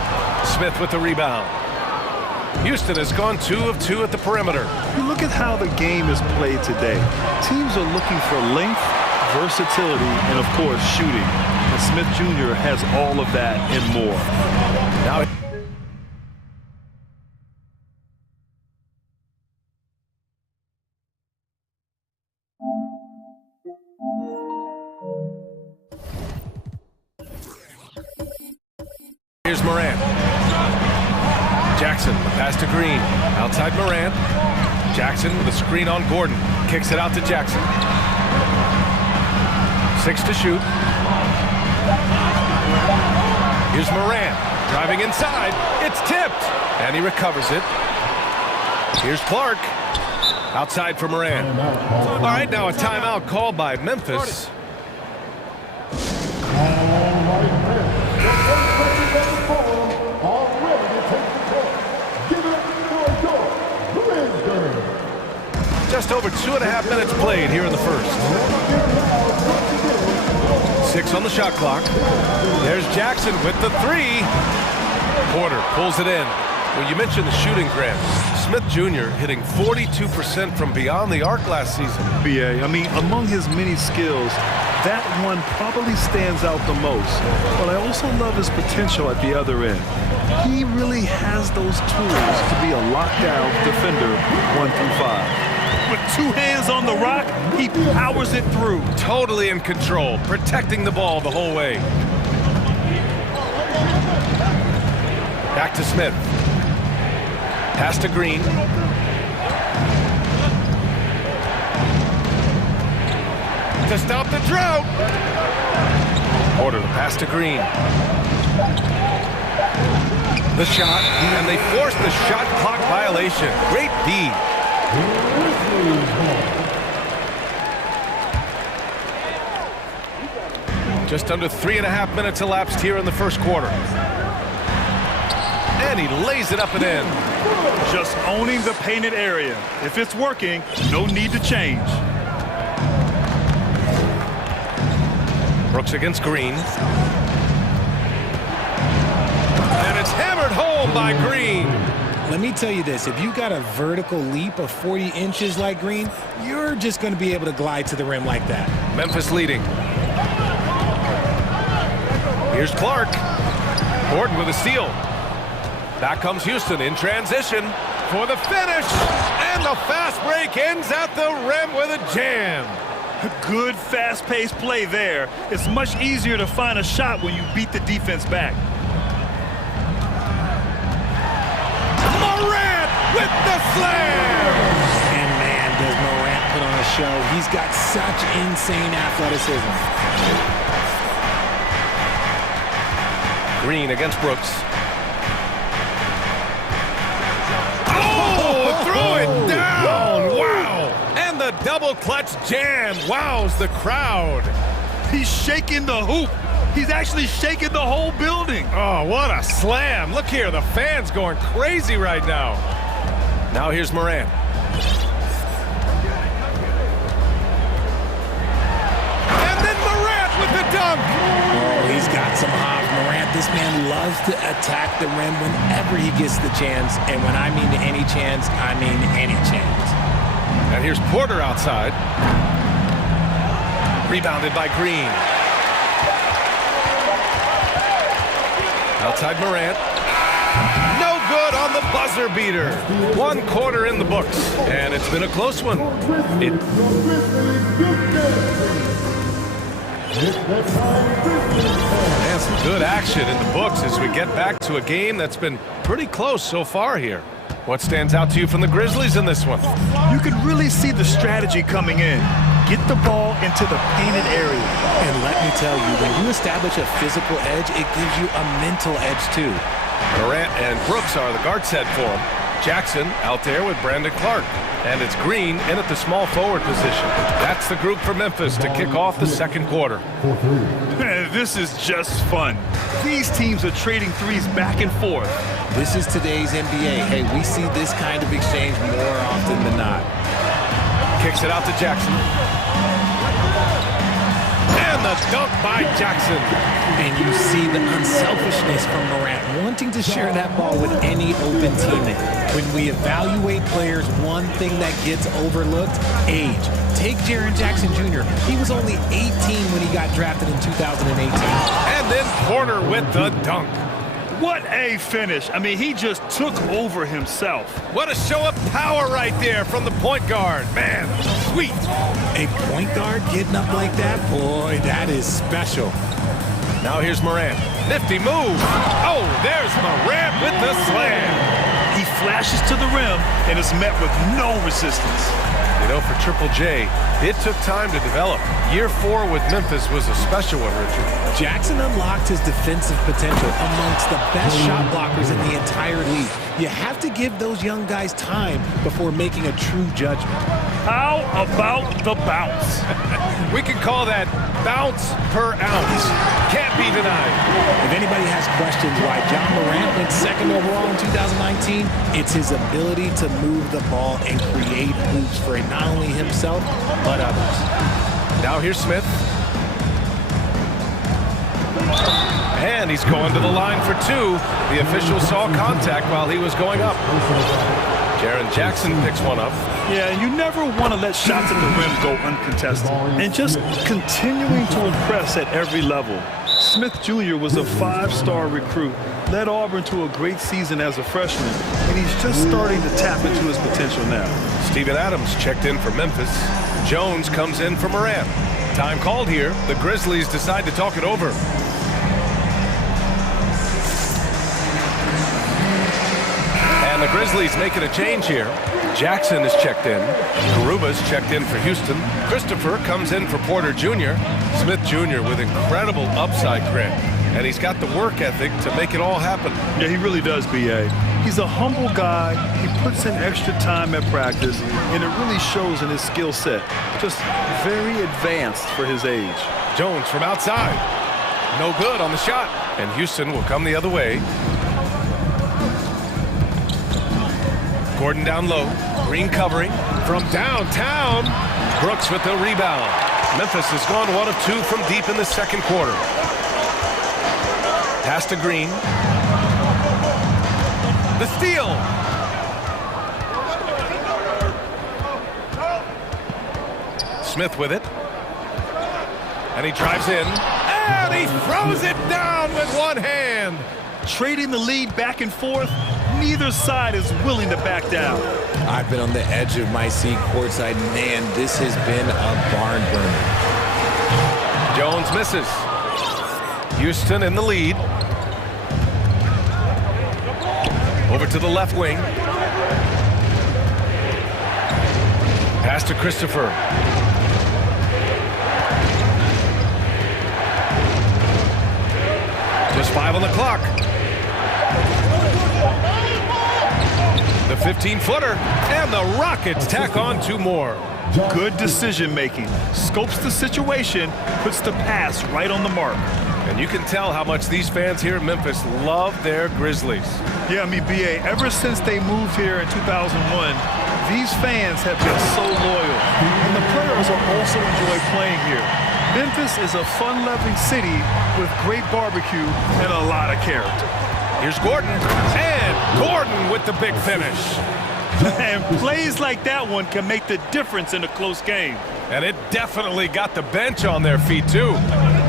Smith with the rebound. Houston has gone 2 of 2 at the perimeter. You look at how the game is played today. Teams are looking for length, versatility, and, of course, shooting. And Smith Jr. has all of that and more. Now here's Morant. Jackson, the pass to Green. Outside Morant. Jackson with a screen on Gordon. Kicks it out to Jackson. 6 to shoot. Here's Morant. Driving inside. It's tipped. And he recovers it. Here's Clark. Outside for Morant. All right, now a timeout called by Memphis. Just over 2.5 minutes played here in the first. 6 on the shot clock. There's Jackson with the three. Porter pulls it in. Well, you mentioned the shooting, Grant. Smith Jr. hitting 42% from beyond the arc last season. BA, I mean, among his many skills, that one probably stands out the most. But I also love his potential at the other end. He really has those tools to be a lockdown defender 1 through 5. With 2 hands on the rock, he powers it through. Totally in control, protecting the ball the whole way. Back to Smith. Pass to Green. To stop the drought. Porter, the pass to Green. The shot, and they force the shot clock violation. Great D. Just under 3.5 minutes elapsed here in the first quarter. And he lays it up and in. Just owning the painted area. If it's working, no need to change. Brooks against Green. And it's hammered home by Green. Let me tell you this, if you got a vertical leap of 40 inches like Green, you're just going to be able to glide to the rim like that. Memphis leading. Here's Clark. Gordon with a steal. Back comes Houston in transition for the finish. And the fast break ends at the rim with a jam. Good fast-paced play there. It's much easier to find a shot when you beat the defense back. Morant with the slam! And man, does Morant put on a show. He's got such insane athleticism. Green against Brooks. Oh, throw it down! Wow! And the double clutch jam wows the crowd. He's shaking the hoop. He's actually shaking the whole building. Oh, what a slam. Look here, the fans going crazy right now. Now here's Morant. And then Morant with the dunk. Oh, he's got some hop. Morant, this man loves to attack the rim whenever he gets the chance. And when I mean any chance, I mean any chance. And here's Porter outside. Rebounded by Green. Outside Morant. No good on the buzzer beater. 1 quarter in the books. And it's been a close one. And some good action in the books as we get back to a game that's been pretty close so far here. What stands out to you from the Grizzlies in this one? You can really see the strategy coming in. Get the ball into the painted area. And let me tell you, when you establish a physical edge, it gives you a mental edge too. Morant and Brooks are the guard set for him. Jackson out there with Brandon Clark. And it's Green in at the small forward position. That's the group for Memphis to kick off the second quarter. This is just fun. These teams are trading threes back and forth. This is today's NBA. Hey, we see this kind of exchange more often than not. Kicks it out to Jackson. And the dunk by Jackson. And you see the unselfishness from Morant, wanting to share that ball with any open teammate. When we evaluate players, one thing that gets overlooked, age. Take Jaren Jackson Jr. He was only 18 when he got drafted in 2018. And then Porter with the dunk. What a finish. I mean, he just took over himself. What a show of power right there from the point guard. Man, sweet. A point guard getting up like that? Boy, that is special. Now here's Morant. Nifty move. Oh, there's Morant with the slam. He flashes to the rim and is met with no resistance. You know, for Triple J, it took time to develop. Year 4 with Memphis was a special one, Richard. Jackson unlocked his defensive potential amongst the best shot blockers in the entire league. You have to give those young guys time before making a true judgment. How about the bounce? We can call that bounce per ounce. Can't be denied. If anybody has questions why John Morant went second overall in 2019, it's his ability to move the ball and create hoops for not only himself, but others. Now here's Smith. And he's going to the line for 2. The official saw contact while he was going up. Jaren Jackson picks one up. Yeah, you never want to let shots at the rim go uncontested. And just continuing to impress at every level. Smith Jr. was a 5-star recruit, led Auburn to a great season as a freshman, and he's just starting to tap into his potential now. Steven Adams checked in for Memphis. Jones comes in for Morant. Time called here. The Grizzlies decide to talk it over. And the Grizzlies making a change here. Jackson is checked in. Garuba's checked in for Houston. Christopher comes in for Porter Jr. Smith Jr. with incredible upside grit. And he's got the work ethic to make it all happen. Yeah, he really does, B.A. He's a humble guy. He puts in extra time at practice, and it really shows in his skill set. Just very advanced for his age. Jones from outside. No good on the shot. And Houston will come the other way. Gordon down low. Green covering from downtown. Brooks with the rebound. Memphis has gone 1 of 2 from deep in the second quarter. Pass to Green. The steal. Smith with it. And he drives in. And he throws it down with one hand. Trading the lead back and forth. Neither side is willing to back down. I've been on the edge of my seat courtside. Man, this has been a barn burner. Jones misses. Houston in the lead. Over to the left wing. Pass to Christopher. Just 5 on the clock. The 15-footer, and the Rockets tack on 2 more. Good decision making. Scopes the situation, puts the pass right on the mark. And you can tell how much these fans here in Memphis love their Grizzlies. Yeah, I mean, B.A., ever since they moved here in 2001, these fans have been so loyal. And the players are also enjoy playing here. Memphis is a fun-loving city with great barbecue and a lot of character. Here's Gordon, and Gordon with the big finish. And plays like that one can make the difference in a close game. And it definitely got the bench on their feet, too.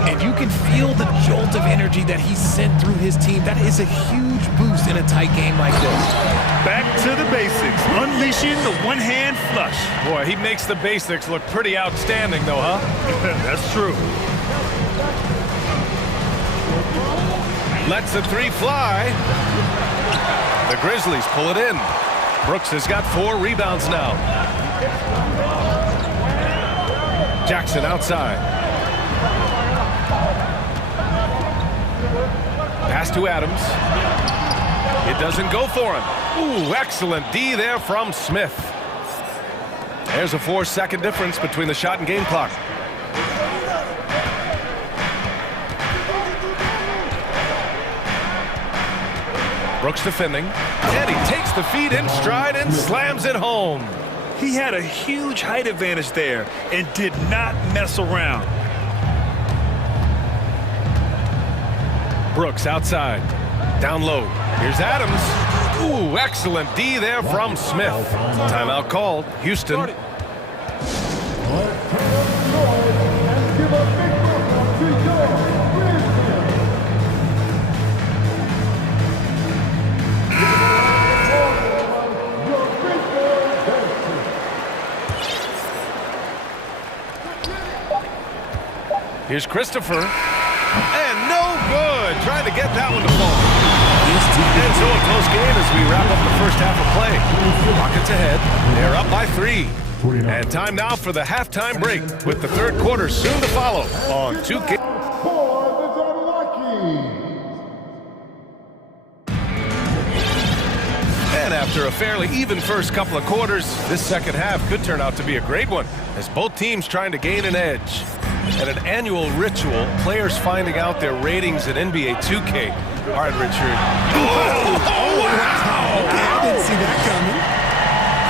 And you can feel the jolt of energy that he sent through his team. That is a huge boost in a tight game like this. Back to the basics, unleashing the one-hand flush. Boy, he makes the basics look pretty outstanding, though, huh? That's true. Lets the 3 fly. The Grizzlies pull it in. Brooks has got 4 rebounds now. Jackson outside. Pass to Adams. It doesn't go for him. Ooh, excellent D there from Smith. There's a 4-second difference between the shot and game clock. Brooks defending, and he takes the feed in stride and slams it home. He had a huge height advantage there and did not mess around. Brooks outside, down low. Here's Adams. Ooh, excellent D there from Smith. Timeout called, Houston. Here's Christopher, and no good. Trying to get that one to fall. And so a close game as we wrap up the first half of play. Rockets ahead. They're up by 3. And time now for the halftime break with the third quarter soon to follow on 2K. And after a fairly even first couple of quarters, this second half could turn out to be a great one as both teams trying to gain an edge. At an annual ritual, players finding out their ratings in NBA 2K. All right, Richard. Oh, wow! Okay, I didn't see that coming.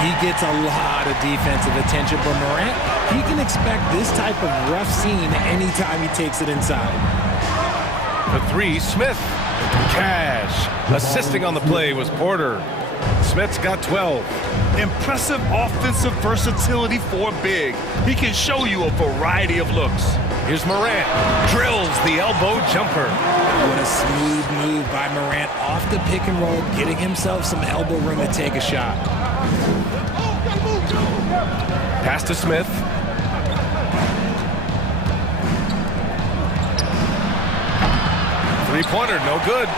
He gets a lot of defensive attention from Morant. He can expect this type of rough scene anytime he takes it inside. The 3, Smith. Cash. Assisting on the play was Porter. Smith's got 12. Impressive offensive versatility for big. He can show you a variety of looks. Here's Morant. Drills the elbow jumper. What a smooth move by Morant off the pick and roll, getting himself some elbow room to take a shot. Pass to Smith. Three-pointer, no good.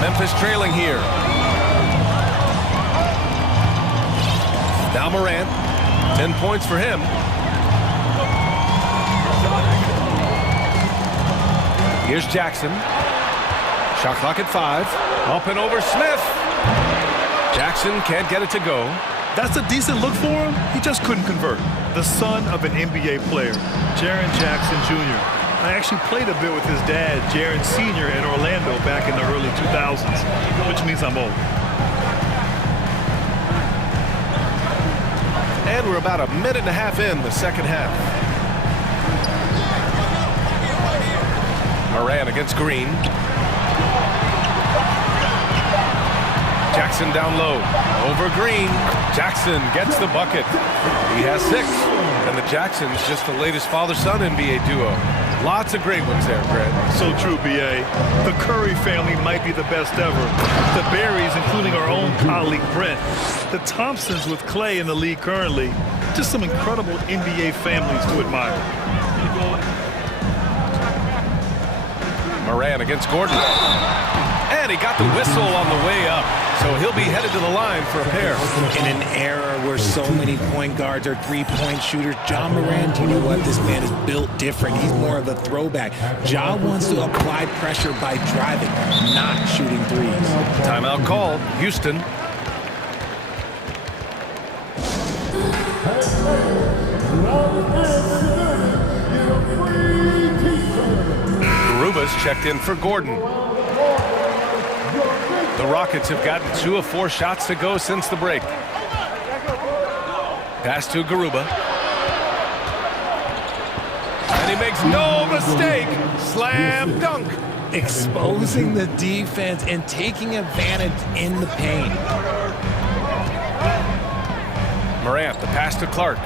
Memphis trailing here. Now Morant, 10 points for him. Here's Jackson. Shot clock at 5. Up and over Smith. Jackson can't get it to go. That's a decent look for him. He just couldn't convert. The son of an NBA player, Jaren Jackson Jr. I actually played a bit with his dad, Jaren Sr. in Orlando back in the early 2000s, which means I'm old. And we're about a minute and a half in the second half. Moran against Green. Jackson down low. Over Green. Jackson gets the bucket. He has 6. And the Jacksons just the latest father-son NBA duo. Lots of great ones there, Brett. So true, B.A. The Curry family might be the best ever. The Berrys, including our own colleague Brent. The Thompsons with Clay in the league currently. Just some incredible NBA families to admire. Moran against Gordon. And he got the whistle on the way up. So he'll be headed to the line for a pair. In an era where so many point guards are three-point shooters, Ja Morant, you know what? This man is built different. He's more of a throwback. Ja wants to apply pressure by driving, not shooting threes. Timeout called. Houston. Garuba's checked in for Gordon. The Rockets have gotten 2 of 4 shots to go since the break. Pass to Garuba. And he makes no mistake. Slam dunk. Exposing the defense and taking advantage in the paint. Morant, the pass to Clark.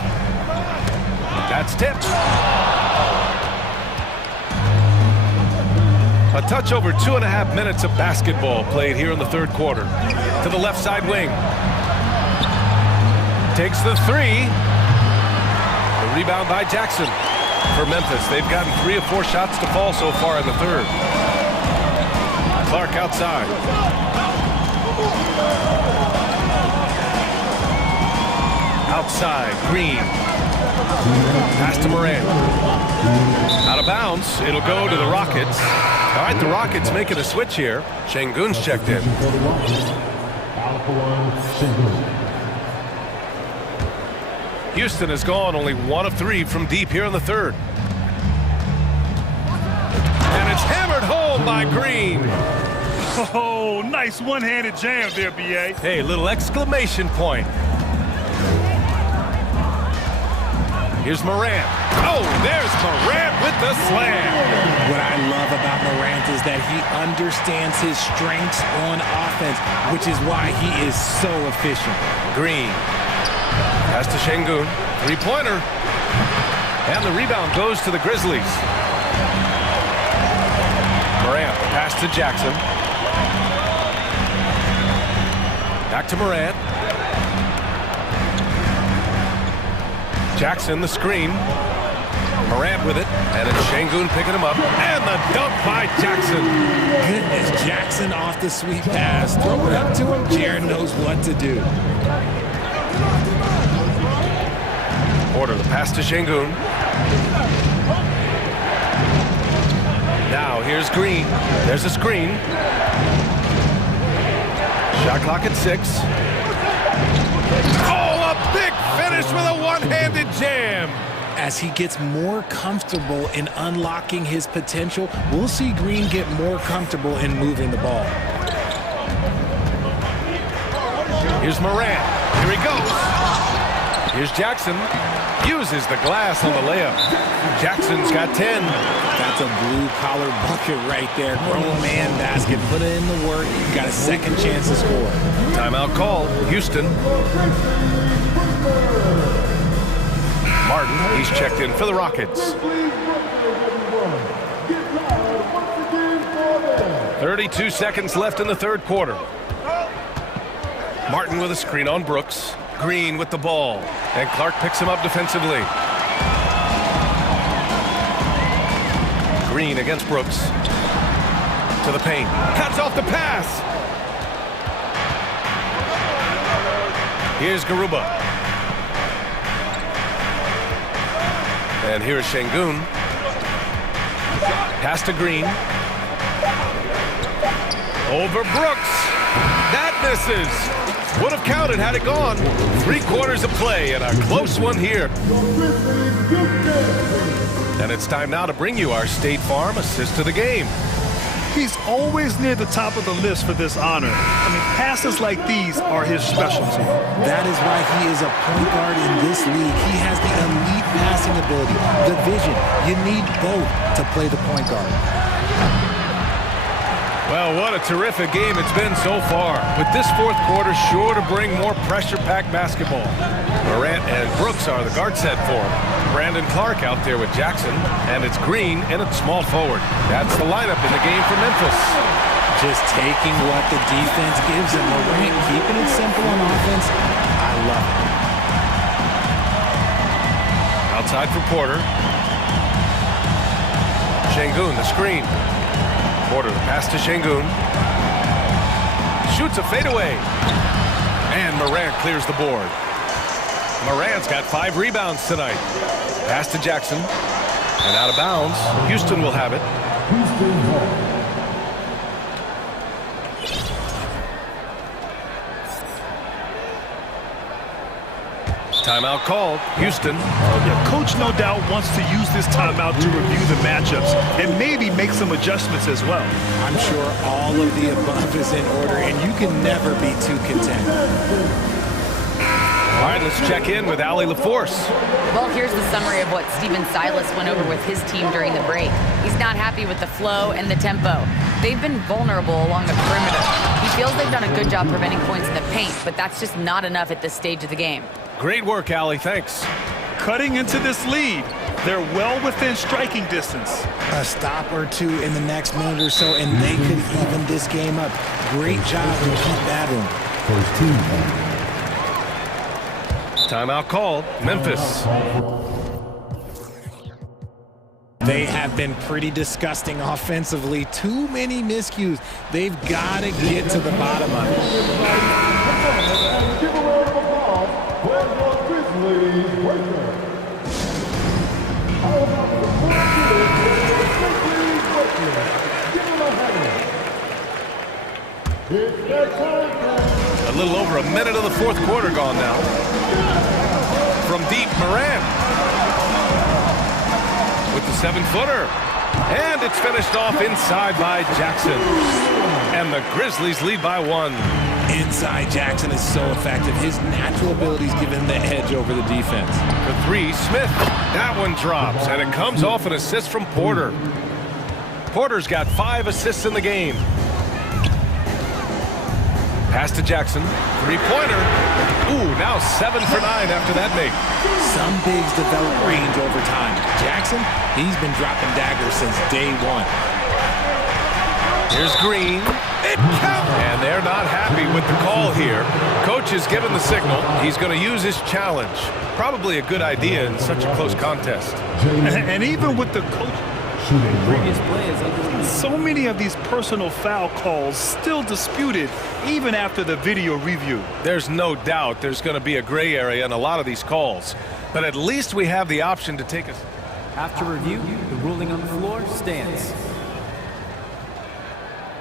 That's tipped. A touch over 2.5 minutes of basketball played here in the third quarter. To the left side wing. Takes the 3. The rebound by Jackson. For Memphis, they've gotten 3 of 4 shots to fall so far in the third. Clark outside. Outside, Green. Pass to Moran. Out of bounds. It'll go to the Rockets. All right, the Rockets making a switch here. Şengün's checked in. Houston has gone only 1 of 3 from deep here in the third. And it's hammered home by Green. Oh, nice one-handed jam there, B.A. Hey, little exclamation point. Here's Morant. Oh, there's Morant with the slam. What I love about Morant is that he understands his strengths on offense, which is why he is so efficient. Green. Pass to Şengün. 3-pointer. And the rebound goes to the Grizzlies. Morant, pass to Jackson. Back to Morant. Jackson, the screen. Morant with it, and it's Şengün picking him up. And the dunk by Jackson. Goodness, Jackson off the sweet pass. Throw it up to him. Jaren knows what to do. Porter, the pass to Şengün. Now here's Green. There's a screen. Shot clock at 6. Oh, a big finish with a one-handed jam. As he gets more comfortable in unlocking his potential, we'll see Green get more comfortable in moving the ball. Here's Morant. Here he goes. Here's Jackson. Uses the glass on the layup. Jackson's got 10. That's a blue-collar bucket right there. Grown man basket. Put in the work. Got a second chance to score. Timeout call. Houston. Martin, he's checked in for the Rockets. 32 seconds left in the third quarter. Martin with a screen on Brooks. Green with the ball. And Clark picks him up defensively. Green against Brooks. To the paint. Cuts off the pass. Here's Garuba. And here's Şengün. Pass to Green. Over Brooks. That misses. Would have counted had it gone. 3 quarters of play and a close one here. And it's time now to bring you our State Farm assist of the game. He's always near the top of the list for this honor. I mean, passes like these are his specialty. That is why he is a point guard in this league. He has the elite passing ability, the vision. You need both to play the point guard. Well, what a terrific game it's been so far. With this fourth quarter sure to bring more pressure-packed basketball. Morant and Brooks are the guard set for him. Brandon Clark out there with Jackson, and it's Green in at small forward. That's the lineup in the game for Memphis. Just taking what the defense gives him. Morant keeping it simple on offense. I love it. Outside for Porter. Şengün, the screen. Porter, the pass to Şengün. Shoots a fadeaway. And Morant clears the board. Morant's got 5 rebounds tonight. Pass to Jackson. And out of bounds. Houston will have it. Timeout called. Houston. Yeah, coach no doubt wants to use this timeout to review the matchups and maybe make some adjustments as well. I'm sure all of the above is in order, and you can never be too content. All right, let's check in with Allie LaForce. Well, here's the summary of what Steven Silas went over with his team during the break. He's not happy with the flow and the tempo. They've been vulnerable along the perimeter. He feels they've done a good job preventing points in the paint, but that's just not enough at this stage of the game. Great work, Allie. Thanks. Cutting into this lead. They're well within striking distance. A stop or two in the next minute or so, and they could even this game up. Great job to keep battling. Timeout called. Memphis. They have been pretty disgusting offensively. Too many miscues. They've got to get to the bottom of it. A little over a minute of the fourth quarter gone now. From deep, Morant. With the 7-footer. And it's finished off inside by Jackson. And the Grizzlies lead by 1. Inside Jackson is so effective. His natural abilities give him the edge over the defense. For 3, Smith. That one drops, and it comes off an assist from Porter. Porter's got 5 assists in the game. Pass to Jackson. 3-pointer. Ooh, now 7 for 9 after that make. Some bigs develop range over time. Jackson, he's been dropping daggers since day 1. Here's Green. It counts! And they're not happy with the call here. Coach has given the signal. He's going to use his challenge. Probably a good idea in such a close contest. And even with the coach, previous play is under. So many of these personal foul calls still disputed even after the video review. There's no doubt there's going to be a gray area in a lot of these calls. But at least we have the option to take us. After review, the ruling on the floor stands.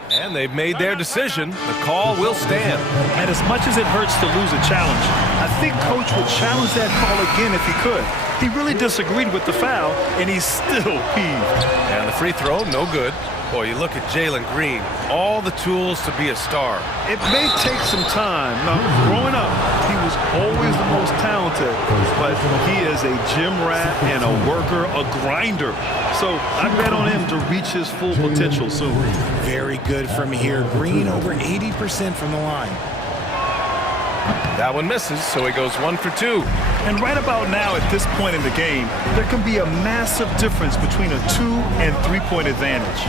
And they've made their decision. The call will stand. And as much as it hurts to lose a challenge, I think Coach would challenge that call again if he could. He really disagreed with the foul, and he's still peeved. And the free throw, no good. Boy, you look at Jalen Green, all the tools to be a star. It may take some time. Now, growing up, he was always the most talented, but he is a gym rat and a worker, a grinder. So I bet on him to reach his full potential soon. Very good from here. Green over 80% from the line. That one misses, so he goes 1 for 2. And right about now, at this point in the game, there can be a massive difference between a 2- and 3-point advantage.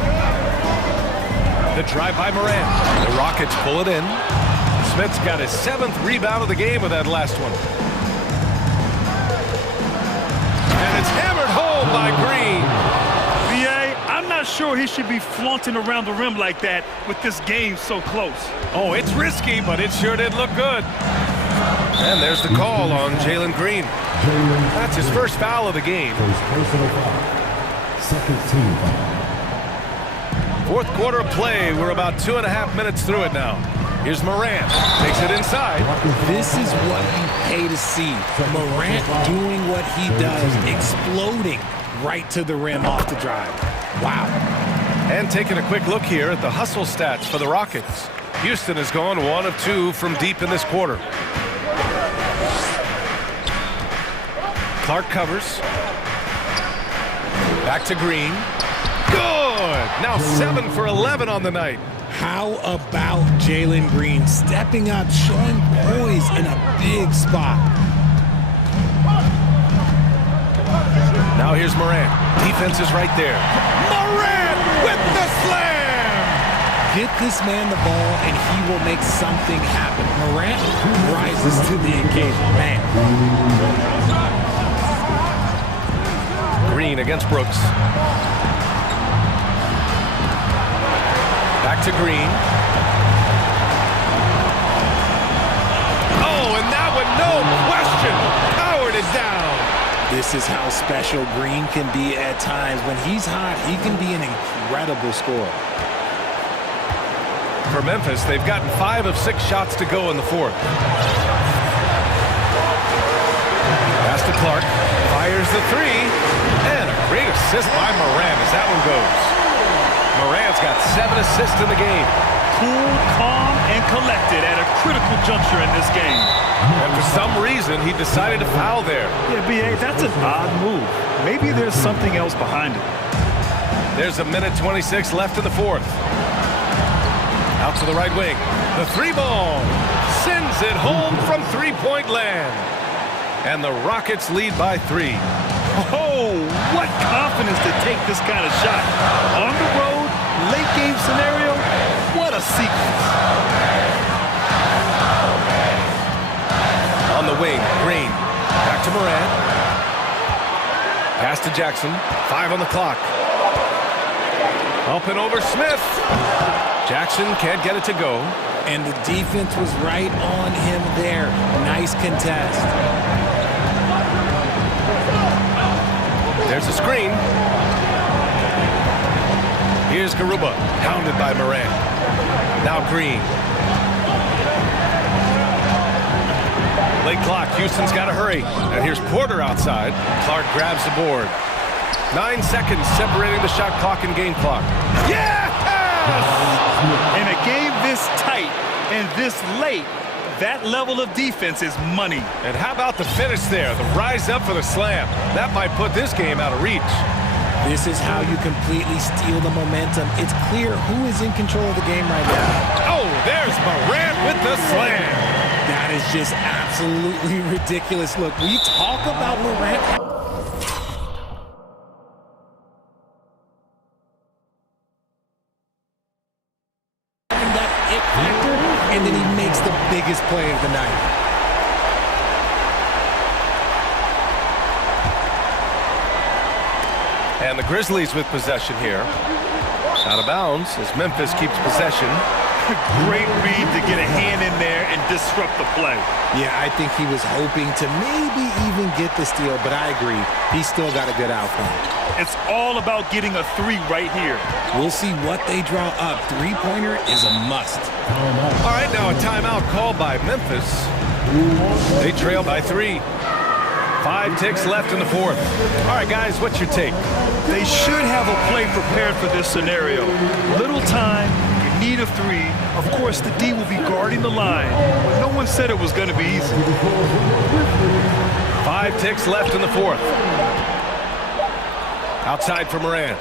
The drive by Morant. The Rockets pull it in. Smith's got his 7th rebound of the game with that last one. And it's hammered home by Green. I'm not sure he should be flaunting around the rim like that with this game so close. Oh, it's risky, but it sure did look good. And there's the call on Jalen Green. That's his first foul of the game. Fourth quarter of play. We're about 2.5 minutes through it now. Here's Morant. Takes it inside. This is what you pay to see. Morant doing what he does, exploding right to the rim off the drive. Wow. And taking a quick look here at the hustle stats for the Rockets. Houston has gone 1 of 2 from deep in this quarter. Clark covers. Back to Green. Good! Now 7 for 11 on the night. How about Jalen Green stepping up, showing poise in a big spot? Now here's Morant. Defense is right there. Morant with the slam! Get this man the ball and he will make something happen. Morant rises to the occasion. Man. Green against Brooks. Back to Green. Oh, and that one, no question, powered it down. This is how special Green can be at times. When he's hot, he can be an incredible scorer. For Memphis, they've gotten 5 of 6 shots to go in the fourth. Pass to Clark. Fires the 3. And a great assist by Morant as that one goes. Morant's got 7 assists in the game. Cool, calm, and collected at a critical juncture in this game. And for some reason, he decided to foul there. Yeah, B.A., that's an odd move. Maybe there's something else behind it. There's a minute 26 left in the fourth. Out to the right wing. The 3-ball sends it home from three-point land. And the Rockets lead by 3. Oh, what confidence to take this kind of shot. On the road, late game scenario, what a sequence. On the wing, Green. Back to Morant. Pass to Jackson. 5 on the clock. Up and over Smith. Jackson can't get it to go. And the defense was right on him there. Nice contest. There's a screen. Here's Garuba, hounded by Morant. Now Green. Late clock, Houston's got to hurry. And here's Porter outside. Clark grabs the board. 9 seconds separating the shot clock and game clock. Yes! In a game this tight and this late, that level of defense is money. And how about the finish there? The rise up for the slam. That might put this game out of reach. This is how you completely steal the momentum. It's clear who is in control of the game right now. Oh, there's Morant with the slam. That is just absolutely ridiculous. Look, we talk about Morant. And then he makes the biggest play of the night. And the Grizzlies with possession here. Out of bounds as Memphis keeps possession. Great read to get a hand in there and disrupt the play. Yeah, I think he was hoping to maybe even get the steal, but I agree. He still got a good outcome. It's all about getting a 3 right here. We'll see what they draw up. Three-pointer is a must. All right, now a timeout called by Memphis. They trail by 3. 5 ticks left in the fourth. All right, guys, what's your take? They should have a play prepared for this scenario. Little time, you need a 3. Of course, the D will be guarding the line, but no one said it was going to be easy. 5 ticks left in the fourth. Outside for Morant.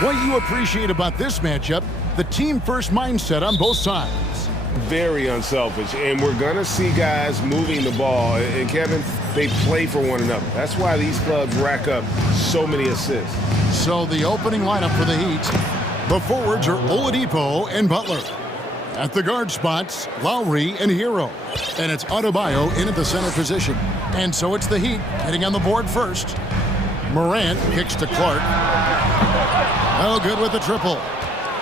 What you appreciate about this matchup, the team-first mindset on both sides. Very unselfish, and we're going to see guys moving the ball. And, Kevin, they play for one another. That's why these clubs rack up so many assists. So the opening lineup for the Heat, the forwards are Oladipo and Butler. At the guard spots, Lowry and Hero. And it's Adebayo in at the center position. And so it's the Heat getting on the board first. Morant kicks to Clark. Oh, good with the triple.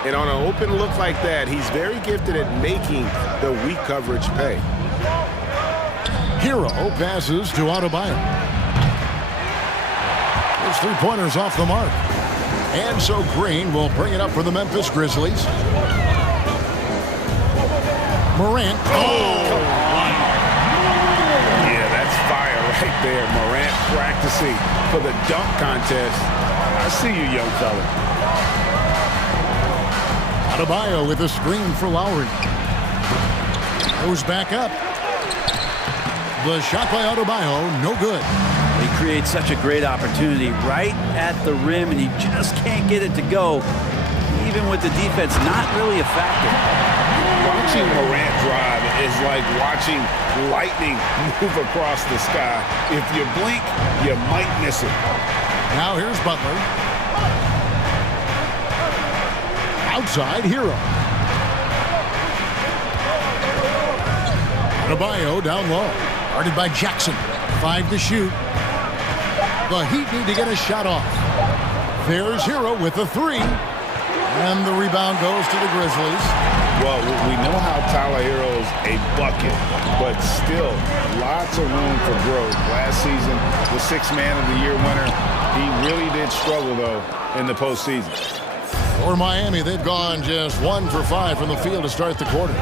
And on an open look like that, he's very gifted at making the weak coverage pay. Hero passes to Adebayo. His three-pointers off the mark. And so Green will bring it up for the Memphis Grizzlies. Morant. Oh! Yeah, that's fire right there. Morant practicing for the dunk contest. I see you, young fella. Adebayo with a screen for Lowry. Goes back up. The shot by Adebayo, no good. He creates such a great opportunity right at the rim, and he just can't get it to go, even with the defense not really a factor. Watching Morant drive is like watching lightning move across the sky. If you blink, you might miss it. Now here's Butler. Outside, Hero. Adebayo down low. Guarded by Jackson. 5 to shoot. The Heat need to get a shot off. There's Hero with a 3. And the rebound goes to the Grizzlies. Well, we know how Tyler Hero's a bucket, but still lots of room for growth. Last season, the 6th Man of the Year winner, he really did struggle, though, in the postseason. For Miami, they've gone just 1 for 5 from the field to start the quarter.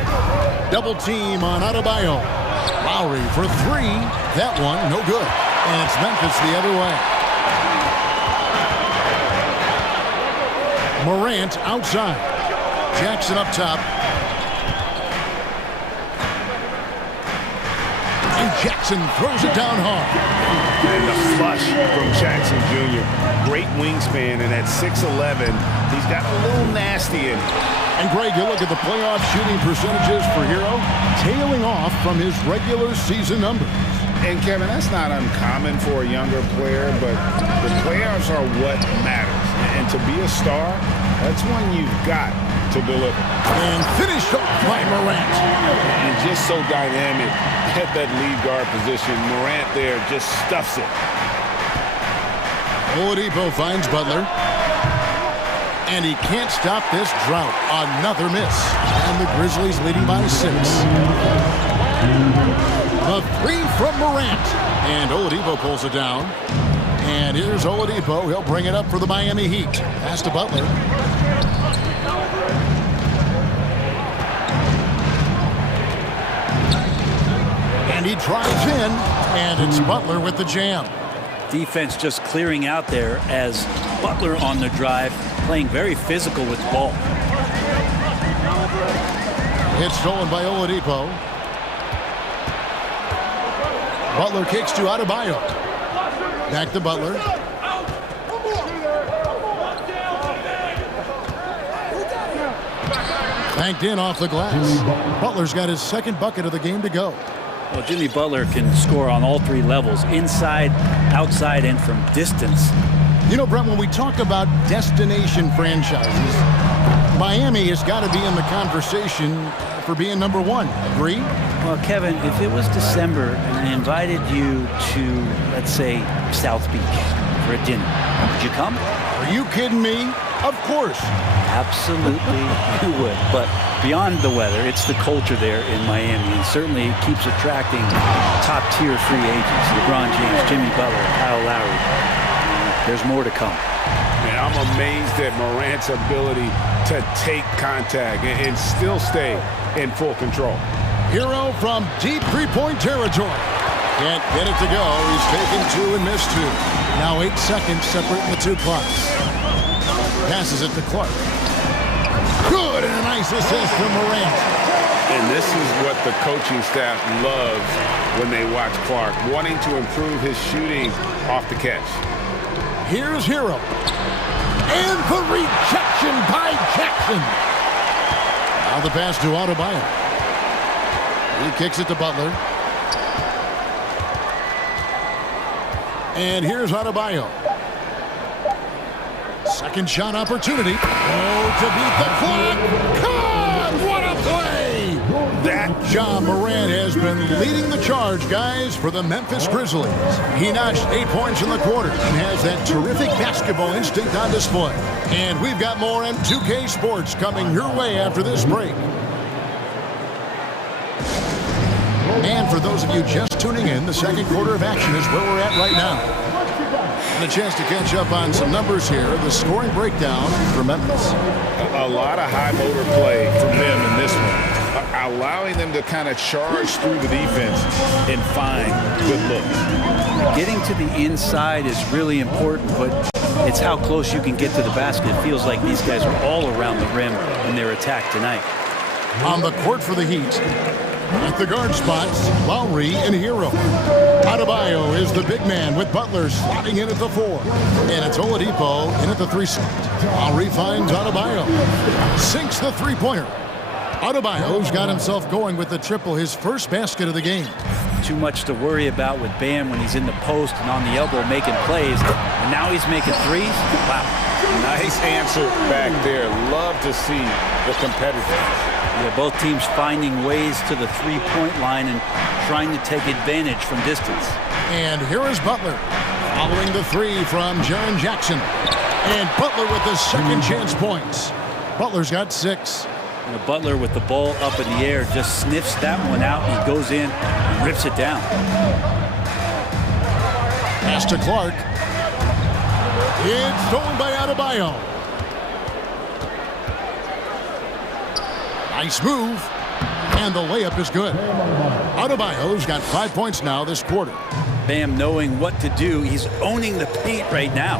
Double team on Adebayo. Lowry for 3. That one, no good. And it's Memphis the other way. Morant outside. Jackson up top. And Jackson throws it down hard. And the flush from Jackson Jr. Great wingspan, and at 6'11", he's got a little nasty in him. And Greg, you look at the playoff shooting percentages for Hero, tailing off from his regular season numbers. And Kevin, that's not uncommon for a younger player, but the playoffs are what matters. And to be a star, that's when you've got to deliver. And finished off by Morant. And just so dynamic at that lead guard position. Morant there just stuffs it. Oladipo finds Butler. And he can't stop this drought. Another miss. And the Grizzlies leading by 6. The 3 from Morant. And Oladipo pulls it down. And here's Oladipo. He'll bring it up for the Miami Heat. Pass to Butler. And he drives in. And it's Butler with the jam. Defense just clearing out there as Butler on the drive, playing very physical with the ball. It's stolen by Oladipo. Butler kicks to Adebayo. Back to Butler. Banked in off the glass. Butler's got his 2nd bucket of the game to go. Well, Jimmy Butler can score on all 3 levels, inside, outside, and from distance. You know, Brent, when we talk about destination franchises, Miami has got to be in the conversation for being number 1. Agree? Well, Kevin, if it was December and I invited you to, let's say, South Beach for a dinner, would you come? Are you kidding me? Of course. Absolutely, you would. But beyond the weather, it's the culture there in Miami, and certainly it keeps attracting top-tier free agents. LeBron James, Jimmy Butler, Kyle Lowry. There's more to come. Man, I'm amazed at Morant's ability to take contact and still stay in full control. Hero from deep three-point territory. Can't get it to go. He's taken 2 and missed 2. Now 8 seconds separating the 2 clocks. Passes it to Clark. Good, and a nice assist from Morant. And this is what the coaching staff loves when they watch Clark, wanting to improve his shooting off the catch. Here's Hero. And the rejection by Jackson. Now the pass to Adebayo. He kicks it to Butler. And here's Adebayo. Second shot opportunity. Oh, to beat the clock. God, what a play! That Ja Morant has been leading the charge, guys, for the Memphis Grizzlies. He notched 8 points in the quarter and has that terrific basketball instinct on display. And we've got more on 2K Sports coming your way after this break. And for those of you just tuning in, the second quarter of action is where we're at right now. And a chance to catch up on some numbers here. The scoring breakdown for Memphis. A lot of high motor play from them in this one, allowing them to kind of charge through the defense and find good looks. Getting to the inside is really important, but it's how close you can get to the basket. It feels like these guys are all around the rim in their attack tonight. On the court for the Heat, at the guard spots, Lowry and Hero. Adebayo is the big man with Butler slotting in at the 4. And it's Oladipo in at the 3 slot. Lowry finds Adebayo. Sinks the three-pointer. Adebayo's got himself going with the triple, his first basket of the game. Too much to worry about with Bam when he's in the post and on the elbow making plays. And now he's making threes. Wow. Nice answer back there. Love to see the competitiveness. Yeah, both teams finding ways to the three-point line and trying to take advantage from distance. And here is Butler following the 3 from Jaren Jackson. And Butler with the second chance points. Butler's got 6. And Butler with the ball up in the air just sniffs that one out. He goes in and rips it down. Pass to Clark. It's stolen by Adebayo. Nice move. And the layup is good. Adebayo's got 5 points now this quarter. Bam knowing what to do. He's owning the paint right now.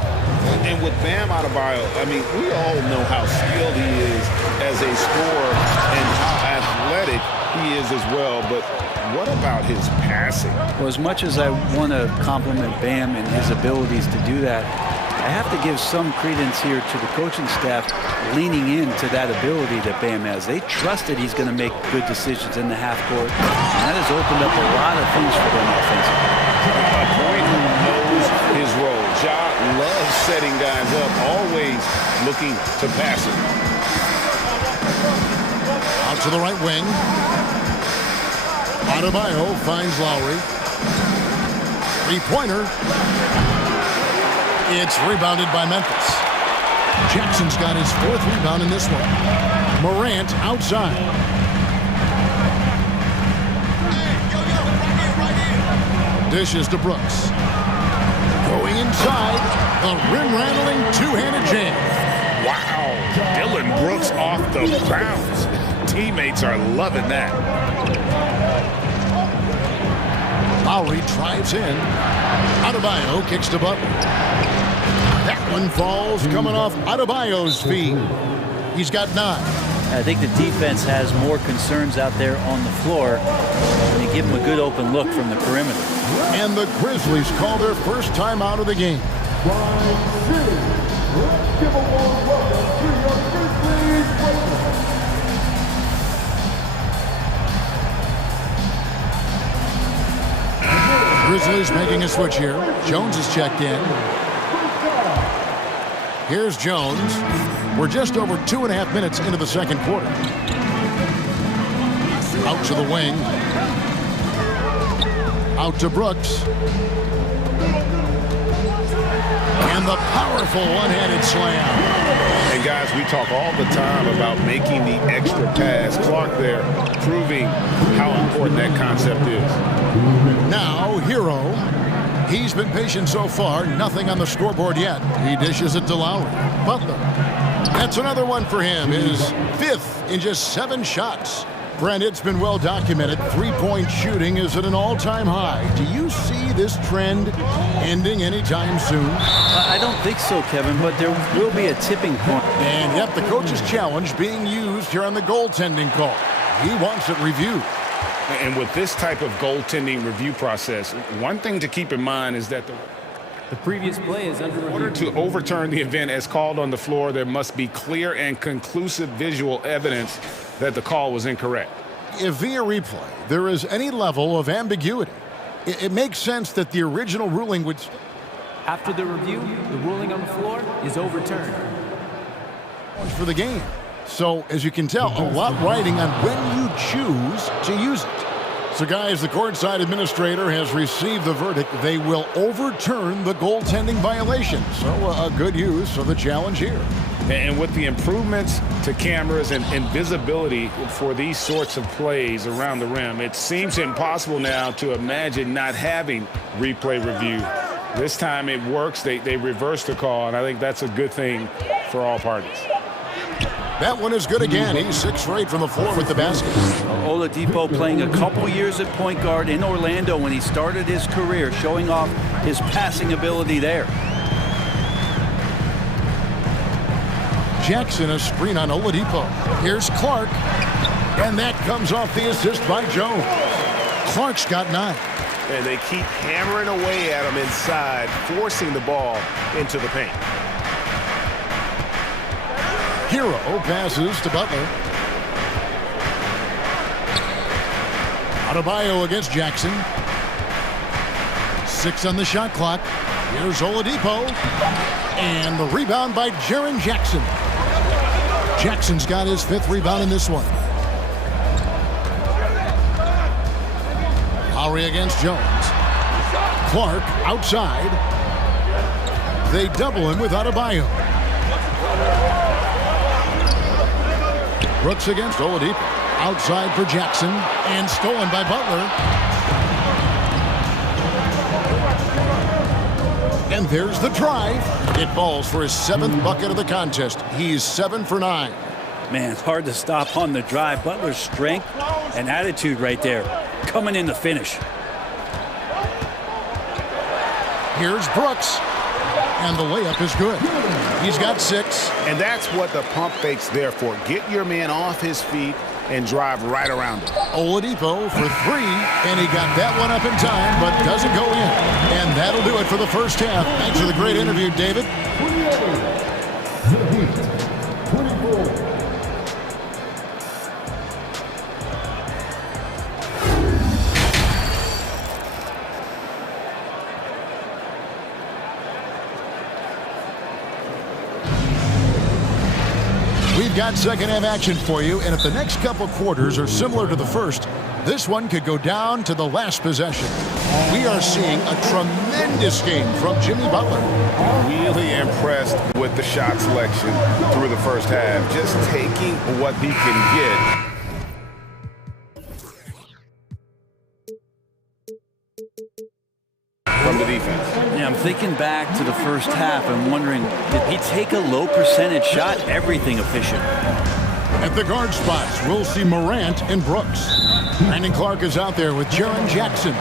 And with Bam Adebayo, I mean, we all know how skilled he is as a scorer and how athletic he is as well. But what about his passing? Well, as much as I want to compliment Bam and his abilities to do that, I have to give some credence here to the coaching staff leaning into that ability that Bam has. They trust that he's going to make good decisions in the half court. And that has opened up a lot of things for them offensively. A point who knows his role. Ja loves setting guys up, always looking to pass it. Out to the right wing. Adebayo finds Lowry. Three-pointer. It's rebounded by Memphis. Jackson's got his 4th rebound in this one. Morant outside. Dishes to Brooks. Going inside. The rim-rattling two-handed jam. Wow. Dylan Brooks off the bounce. Teammates are loving that. Lowry drives in. Adebayo kicks to Butler. That one falls coming off Adebayo's feet. He's got 9. I think the defense has more concerns out there on the floor. And they give him a good open look from the perimeter. And the Grizzlies call their first time out of the game. Grizzlies making a switch here. Jones is checked in. Here's Jones. We're just over 2.5 minutes into the second quarter. Out to the wing. Out to Brooks. And the powerful one-handed slam. And guys, we talk all the time about making the extra pass. Clark there proving how important that concept is. Now, Hero. He's been patient so far. Nothing on the scoreboard yet. He dishes it to Lowry. Butler. That's another one for him. His 5th in just 7 shots. Brent, it's been well documented. Three-point shooting is at an all-time high. Do you see this trend ending anytime soon? I don't think so, Kevin, but there will be a tipping point. And yet the coach's challenge being used here on the goaltending call. He wants it reviewed. And with this type of goaltending review process, one thing to keep in mind is that The previous play is under In order review. to overturn the event as called on the floor, there must be clear and conclusive visual evidence that the call was incorrect. If via replay there is any level of ambiguity, it makes sense that the original ruling would... After the review, the ruling on the floor is overturned. ...for the game. So, as you can tell, a lot riding on when you choose to use it. So, guys, the courtside administrator has received the verdict. They will overturn the goaltending violation. So, a good use of the challenge here. And with the improvements to cameras and visibility for these sorts of plays around the rim, it seems impossible now to imagine not having replay review. This time it works. They reversed the call, and I think that's a good thing for all parties. That one is good again. He's 6 for 8 from the floor with the basket. Oladipo playing a couple years at point guard in Orlando when he started his career, showing off his passing ability there. Jackson, a screen on Oladipo. Here's Clark, and that comes off the assist by Jones. Clark's got 9. And they keep hammering away at him inside, forcing the ball into the paint. Hero passes to Butler. Adebayo against Jackson. 6 on the shot clock. Here's Oladipo. And the rebound by Jaren Jackson. Jackson's got his 5th rebound in this one. Lowry against Jones. Clark outside. They double him with Adebayo. Brooks against Oladipo. Outside for Jackson. And stolen by Butler. And there's the drive. It falls for his 7th bucket of the contest. He's 7 for 9. Man, it's hard to stop on the drive. Butler's strength and attitude right there. Coming in to finish. Here's Brooks. And the layup is good. He's got 6. And that's what the pump fake's there for. Get your man off his feet and drive right around him. Oladipo for 3, and he got that one up in time, but doesn't go in. And that'll do it for the first half. Thanks for the great interview, David. We've got second half action for you, and if the next couple quarters are similar to the first, this one could go down to the last possession. We are seeing a tremendous game from Jimmy Butler. Really impressed with the shot selection through the first half. Just taking what he can get. From the defense. Yeah, I'm thinking back to the first half and wondering, did he take a low percentage shot? Everything efficient. At the guard spots, we'll see Morant and Brooks. Brandon Clark is out there with Jaren Jackson.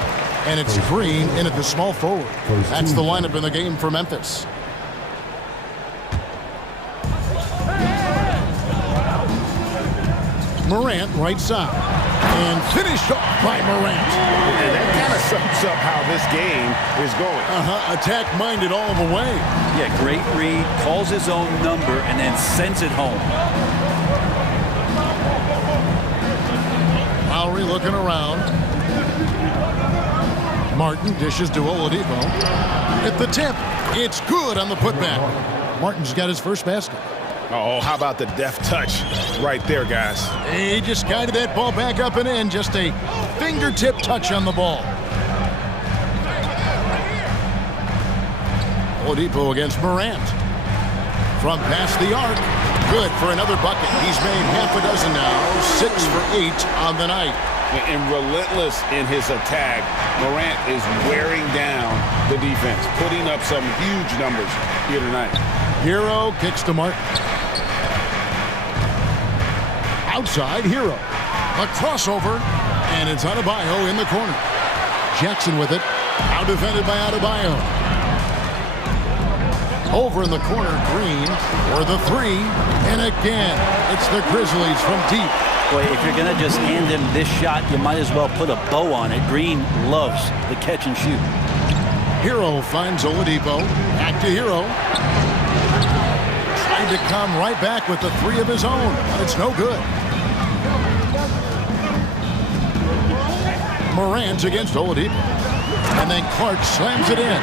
And it's Green in at the small forward. That's the lineup in the game for Memphis. Morant right side. And finished off by Morant. And that kind of sums up how this game is going. Attack-minded all the way. Yeah, great read, calls his own number, and then sends it home. Lowry looking around. Martin dishes to Oladipo. At the tip, it's good on the putback. Martin's got his first basket. Oh, how about the deft touch right there, guys? He just guided that ball back up and in. Just a fingertip touch on the ball. Oladipo against Morant. From past the arc. Good for another bucket. He's made half a dozen now. 6 for 8 on the night. And relentless in his attack, Morant is wearing down the defense, putting up some huge numbers here tonight. Hero kicks to Martin. Outside, Hero. A crossover, and it's Adebayo in the corner. Jackson with it. Out defended by Adebayo. Over in the corner, Green for the 3. And again, it's the Grizzlies from deep. Boy, if you're going to just hand him this shot, you might as well put a bow on it. Green loves the catch and shoot. Hero finds Oladipo. Back to Hero. Trying to come right back with the three of his own, but it's no good. Morant against Oladipo. And then Clark slams it in.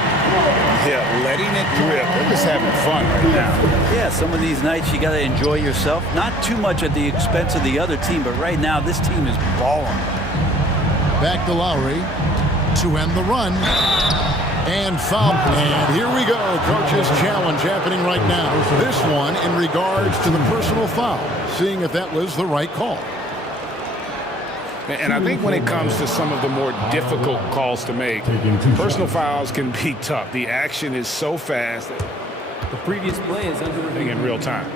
Yeah, letting it drip. They're just having fun right now. Yeah, some of these nights you got to enjoy yourself. Not too much at the expense of the other team, but right now this team is balling. Back to Lowry to end the run. And foul. And here we go. Coach's challenge happening right now. This one in regards to the personal foul. Seeing if that was the right call. And I think when it comes to some of the more difficult calls to make, personal fouls can be tough. The action is so fast. The previous play is under review in real time.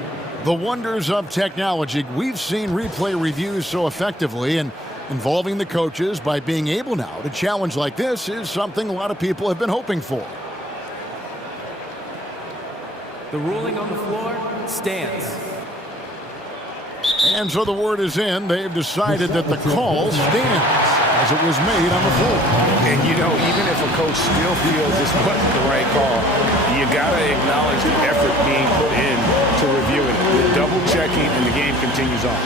The wonders of technology. We've seen replay reviews so effectively, and involving the coaches by being able now to challenge like this is something a lot of people have been hoping for. The ruling on the floor stands. And so the word is in. They've decided that the call stands as it was made on the floor. And, you know, even if a coach still feels this wasn't the right call, you got to acknowledge the effort being put in to review it. The double checking, and the game continues on.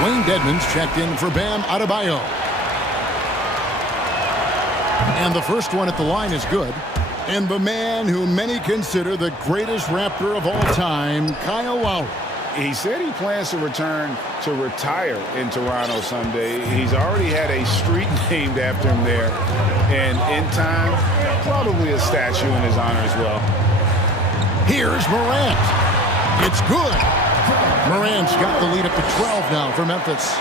Dwayne Dedmon's checked in for Bam Adebayo. And the first one at the line is good. And the man who many consider the greatest Raptor of all time, Kyle Lowry. He said he plans to return to retire in Toronto someday. He's already had a street named after him there. And in time, probably a statue in his honor as well. Here's Morant. It's good. Morant's got the lead up to 12 now for Memphis.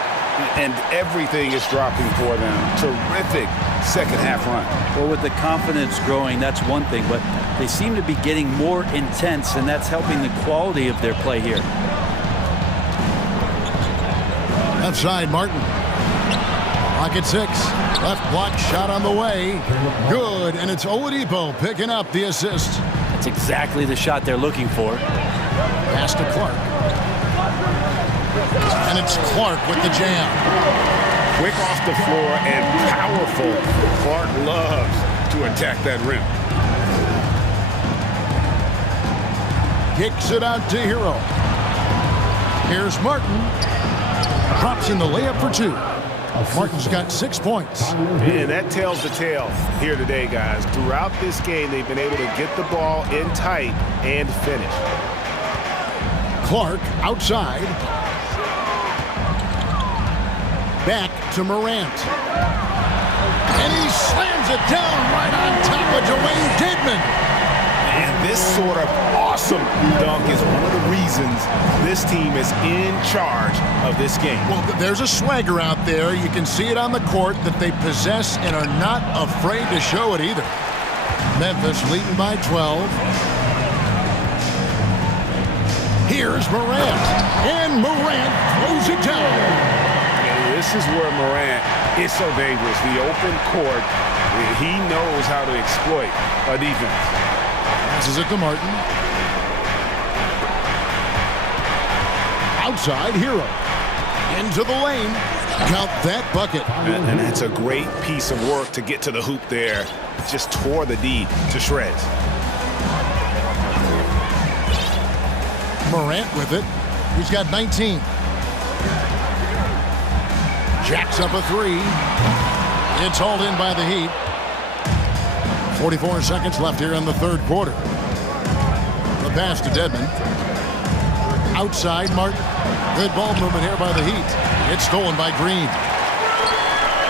And everything is dropping for them. Terrific second half run. Well, with the confidence growing, that's one thing, but they seem to be getting more intense, and that's helping the quality of their play here. Left side, Martin. Clock at 6. Left block shot on the way. Good, and it's Oladipo picking up the assist. That's exactly the shot they're looking for. Pass to Clark. And it's Clark with the jam. Quick off the floor and powerful. Clark loves to attack that rim. Kicks it out to Hero. Here's Martin. Drops in the layup for 2. Martin's got 6 points. And that tells the tale here today, guys. Throughout this game, they've been able to get the ball in tight and finish. Clark outside. Back to Morant. And he slams it down right on top of Dwayne Dedmon. And this sort of awesome dunk is one of the reasons this team is in charge of this game. Well, there's a swagger out there. You can see it on the court that they possess and are not afraid to show it either. Memphis leading by 12. Here's Morant. And Morant throws it down. This is where Morant is so dangerous. The open court, he knows how to exploit a defense. Passes it to Martin. Outside, Hero. Into the lane. Count that bucket. And that's a great piece of work to get to the hoop there. Just tore the D to shreds. Morant with it. He's got 19. Jacks up a 3. It's hauled in by the Heat. 44 seconds left here in the third quarter. The pass to Dedmon. Outside, Martin. Good ball movement here by the Heat. It's stolen by Green.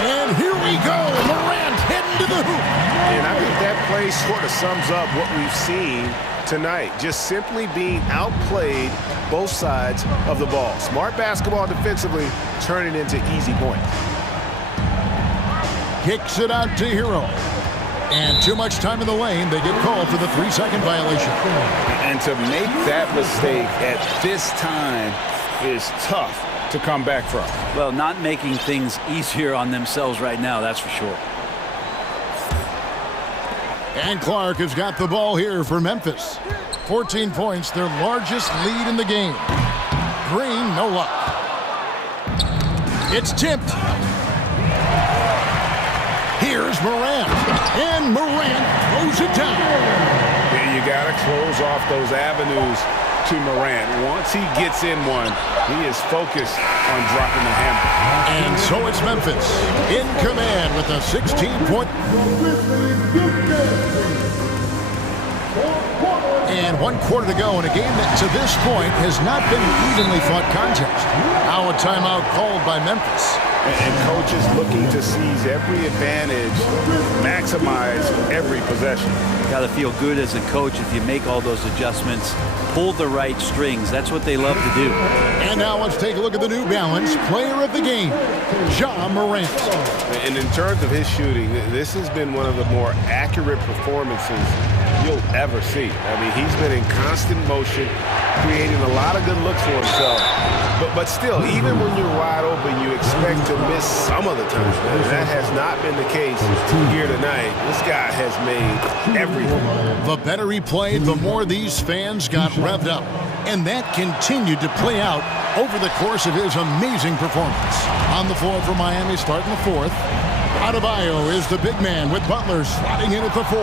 And here we go. Morant heading to the hoop. And I think that play sort of sums up what we've seen tonight. Just simply being outplayed both sides of the ball. Smart basketball defensively, turning into easy points. Kicks it out to Hero. And too much time in the lane. They get called for the 3-second violation. And to make that mistake at this time is tough to come back from. Well, not making things easier on themselves right now, that's for sure. And Clark has got the ball here for Memphis. 14 points, their largest lead in the game. Green, no luck. It's tipped. Here's Morant. And Morant throws it down. Yeah, you got to close off those avenues to Morant. Once he gets in one, he is focused on dropping the hammer. And so it's Memphis in command with a 16-point. And 1 quarter to go in a game that to this point has not been an evenly fought contest. Now a timeout called by Memphis. And coaches looking to seize every advantage, maximize every possession. Got to feel good as a coach if you make all those adjustments, pull the right strings. That's what they love to do. And now let's take a look at the New Balance player of the game, Ja Morant. And in terms of his shooting, this has been one of the more accurate performances you'll ever see. I mean, he's been in constant motion, creating a lot of good looks for himself. But still, even when you're wide open, you expect to miss some of the time. That has not been the case here tonight. This guy has made everything. The better he played, the more these fans got revved up. And that continued to play out over the course of his amazing performance. On the floor for Miami, starting the fourth. Adebayo is the big man with Butler sliding in at the 4.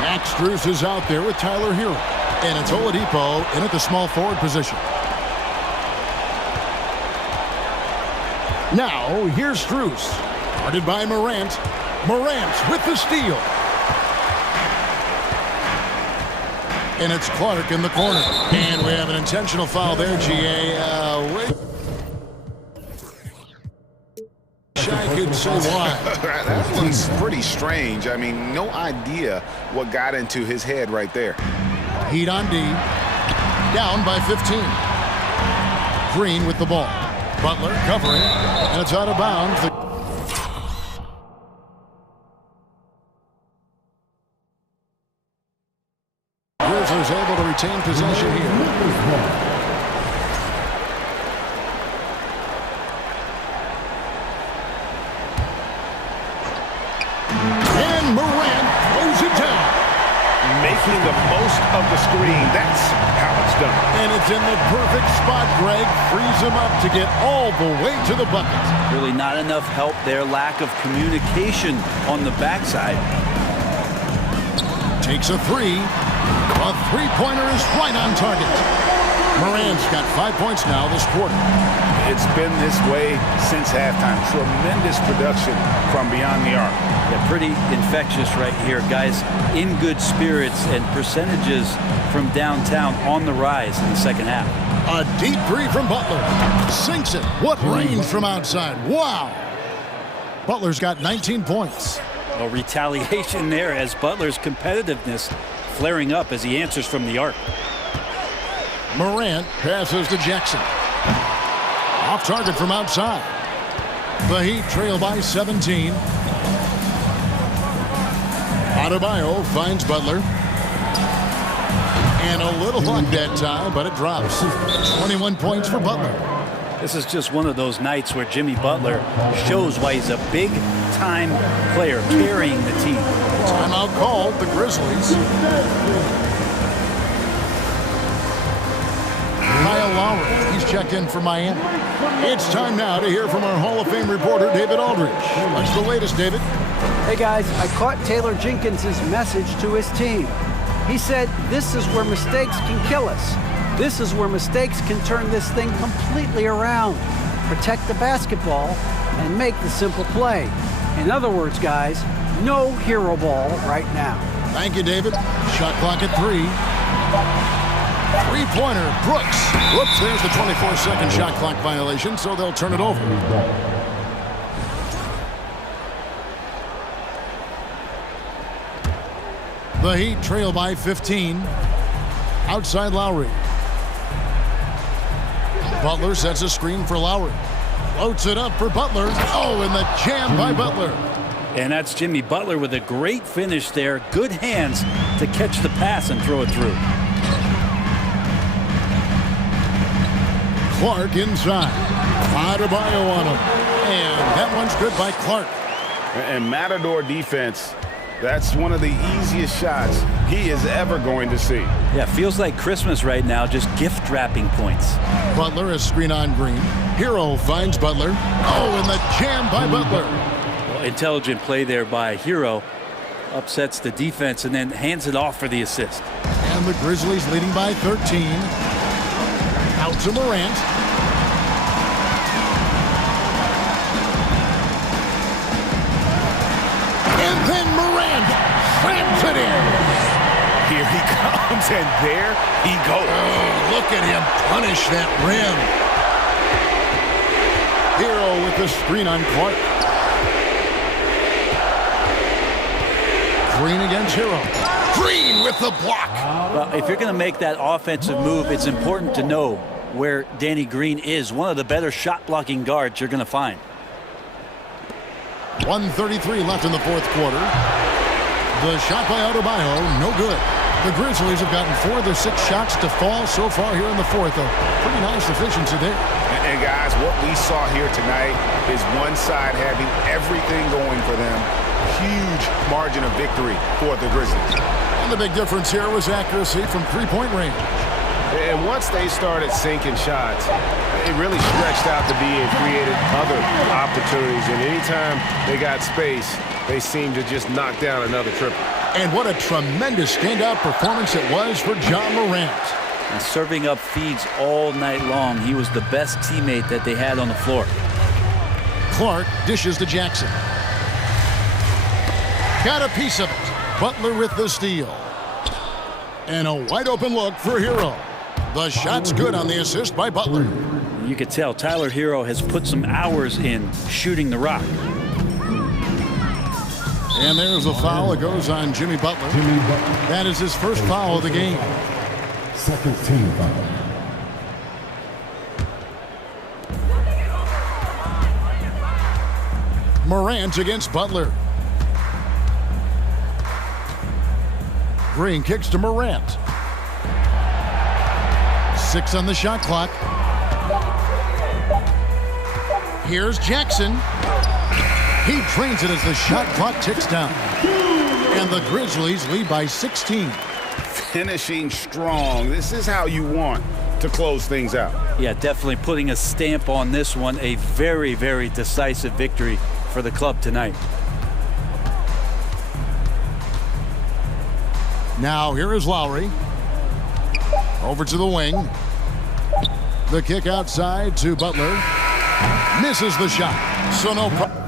Max Strus is out there with Tyler Hero. And it's Oladipo in at the small forward position. Now, here's Strus. Guarded by Morant. Morant with the steal. And it's Clark in the corner. And we have an intentional foul there, GA. Wait. I could say why. That one's pretty strange. I mean, no idea what got into his head right there. Heat on D. Down by 15. Green with the ball. Butler covering, and it's out of bounds. Grizzlies able to retain possession here. And Morant throws it down. Making the most of the screen. That's how it's done. And it's in the perfect spot, Greg. Frees him up to get all the way to the bucket. Really not enough help there. Lack of communication on the backside. Takes a 3. A three-pointer is right on target. Morant's got 5 points now this quarter. It's been this way since halftime. Tremendous production from beyond the arc. Yeah, pretty infectious right here. Guys in good spirits and percentages from downtown on the rise in the second half. A deep three from Butler. Sinks it. What range from outside. Wow. Butler's got 19 points. A retaliation there as Butler's competitiveness flaring up as he answers from the arc. Morant passes to Jackson. Off target from outside. The Heat trail by 17. Adebayo finds Butler. And a little luck that time, but it drops. 21 points for Butler. This is just one of those nights where Jimmy Butler shows why he's a big-time player carrying the team. Timeout called, the Grizzlies. Kyle Lowry, he's checked in for Miami. It's time now to hear from our Hall of Fame reporter, David Aldridge. What's the latest, David? Hey guys, I caught Taylor Jenkins' message to his team. He said, this is where mistakes can kill us. This is where mistakes can turn this thing completely around. Protect the basketball and make the simple play. In other words, guys, no hero ball right now. Thank you, David. Shot clock at 3. Three-pointer, Brooks. Whoops, there's the 24-second shot clock violation, so they'll turn it over. The Heat trail by 15. Outside Lowry. Butler sets a screen for Lowry. Floats it up for Butler. Oh, and the jam by Butler. And that's Jimmy Butler with a great finish there. Good hands to catch the pass and throw it through. Clark inside. Adebayo on him. And that one's good by Clark. And Matador defense That's one of the easiest shots he is ever going to see. Yeah, feels like Christmas right now, just gift wrapping points. Butler is screen on Green. Hero finds Butler. Oh, and the jam by Butler. Well, intelligent play there by Hero. Upsets the defense and then hands it off for the assist. And the Grizzlies leading by 13. Out to Morant. And then Morant slams it in. Here he comes, and there he goes. Oh, look at him punish that rim. Hero with the screen on Clark. Green against Hero. Green with the block. Well, if you're going to make that offensive move, it's important to know where Danny Green is. One of the better shot-blocking guards you're going to find. 1:33 left in the fourth quarter. The shot by Adebayo, no good. The Grizzlies have gotten 4 of their 6 shots to fall so far here in the fourth. A pretty nice efficiency there. And guys, what we saw here tonight is one side having everything going for them. Huge margin of victory for the Grizzlies. And the big difference here was accuracy from three-point range. And once they started sinking shots, it really stretched out to be and created other opportunities. And anytime they got space, they seemed to just knock down another triple. And what a tremendous standout performance it was for John Morant. And serving up feeds all night long. He was the best teammate that they had on the floor. Clark dishes to Jackson. Got a piece of it. Butler with the steal. And a wide open look for Hero. The shot's good on the assist by Butler. You could tell Tyler Hero has put some hours in shooting the rock. And there's a foul that goes on Jimmy Butler. That is his first foul of the game. Second team foul. Morant against Butler. Green kicks to Morant. 6 on the shot clock. Here's Jackson. He drains it as the shot clock ticks down. And the Grizzlies lead by 16. Finishing strong. This is how you want to close things out. Yeah, definitely putting a stamp on this one. A very, very decisive victory for the club tonight. Now here is Lowry. Over to the wing. The kick outside to Butler. Misses the shot. So no problem.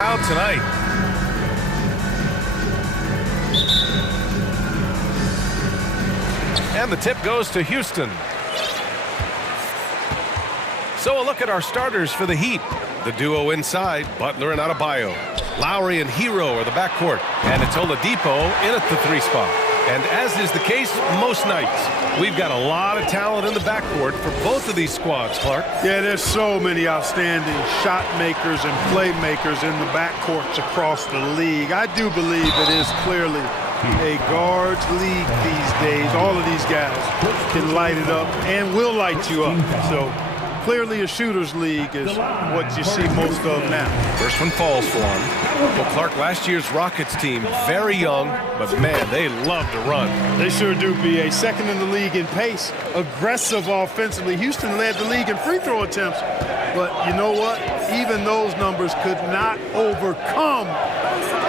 Out tonight. And the tip goes to Houston. So a look at our starters for the Heat. The duo inside, Butler and Adebayo. Lowry and Hero are the backcourt. And it's Oladipo in at the 3 spot. And as is the case most nights, we've got a lot of talent in the backcourt for both of these squads, Clark. Yeah, there's so many outstanding shot makers and playmakers in the backcourts across the league. I do believe it is clearly a guards league these days. All of these guys can light it up and will light you up. So clearly a shooter's league is what you see most of now. First one falls for him. Well, Clark, last year's Rockets team, very young, but man, they love to run. They sure do, B.A. Second in the league in pace, aggressive offensively. Houston led the league in free throw attempts. But you know what? Even those numbers could not overcome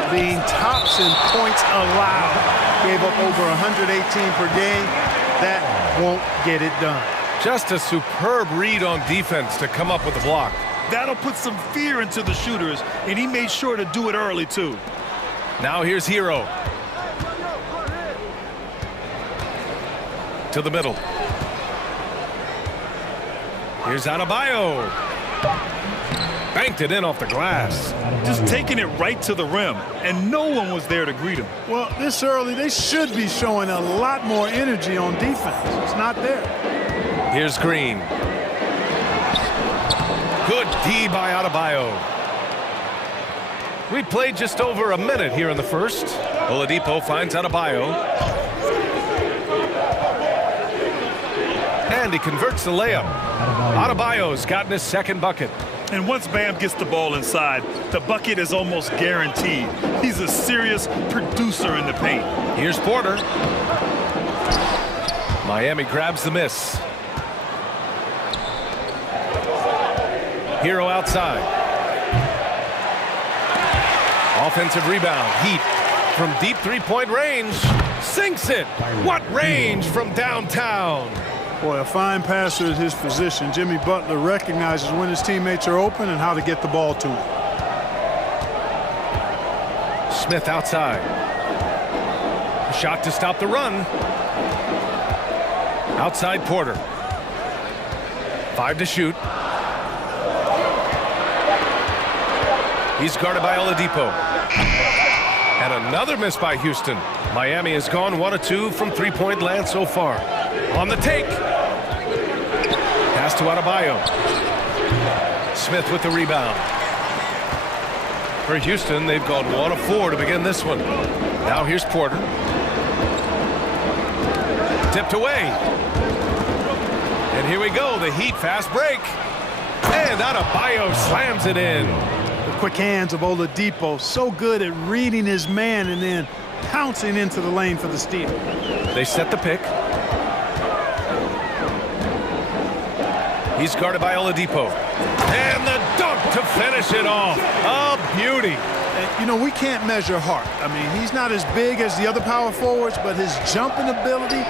being tops in points allowed. Gave up over 118 per game. That won't get it done. Just a superb read on defense to come up with the block. That'll put some fear into the shooters, and he made sure to do it early, too. Now here's Hero. To the middle. Here's Adebayo. Banked it in off the glass. Just taking it right to the rim, and no one was there to greet him. Well, this early, they should be showing a lot more energy on defense. It's not there. Here's Green. Good D by Adebayo. We played just over a minute here in the first. Oladipo finds Adebayo. And he converts the layup. Adebayo's gotten his second bucket. And once Bam gets the ball inside, the bucket is almost guaranteed. He's a serious producer in the paint. Here's Porter. Miami grabs the miss. Hero outside. Offensive rebound. Heat from deep three-point range. Sinks it. What range from downtown. Boy, a fine passer at his position. Jimmy Butler recognizes when his teammates are open and how to get the ball to him. Smith outside. A shot to stop the run. Outside Porter. 5 to shoot. He's guarded by Oladipo. And another miss by Houston. Miami has gone 1 of 2 from three-point land so far. On the take. Pass to Adebayo. Smith with the rebound. For Houston, they've gone 1 of 4 to begin this one. Now here's Porter. Tipped away. And here we go, the Heat fast break. And Adebayo slams it in. The quick hands of Oladipo, so good at reading his man and then pouncing into the lane for the steal. They set the pick. He's guarded by Oladipo. And the dunk to finish it off. A beauty. You know, we can't measure heart. I mean, he's not as big as the other power forwards, but his jumping ability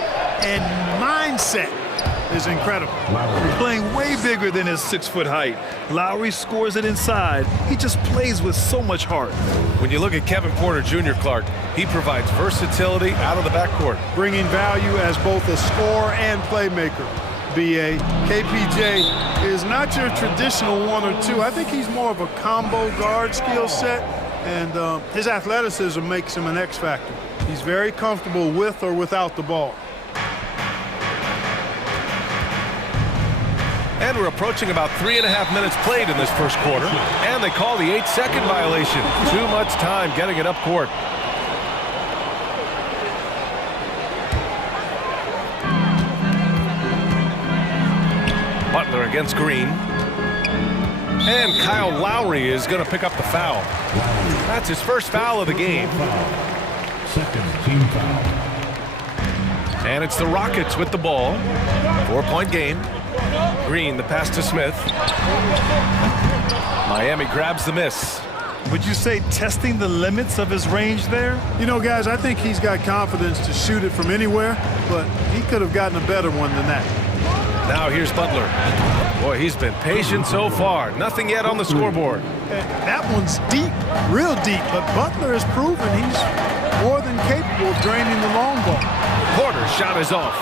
and mindset is incredible. Playing way bigger than his 6-foot height. Lowry scores it inside. He just plays with so much heart. When you look at Kevin Porter Jr., Clark, he provides versatility out of the backcourt. Bringing value as both a scorer and playmaker. B.A. KPJ is not your traditional 1 or 2. I think he's more of a combo guard skill set, and his athleticism makes him an X factor. He's very comfortable with or without the ball. And we're approaching about 3.5 minutes played in this first quarter. And they call the 8-second violation. Too much time getting it up court. Butler against Green. And Kyle Lowry is going to pick up the foul. That's his first foul of the game. Second team foul. And it's the Rockets with the ball. 4-point game. Green, the pass to Smith. Miami grabs the miss. Would you say testing the limits of his range there? You know, guys, I think he's got confidence to shoot it from anywhere, but he could have gotten a better one than that. Now here's Butler. Boy, he's been patient so far. Nothing yet on the scoreboard. That one's deep, real deep, but Butler has proven he's more than capable of draining the long ball. Porter's shot is off.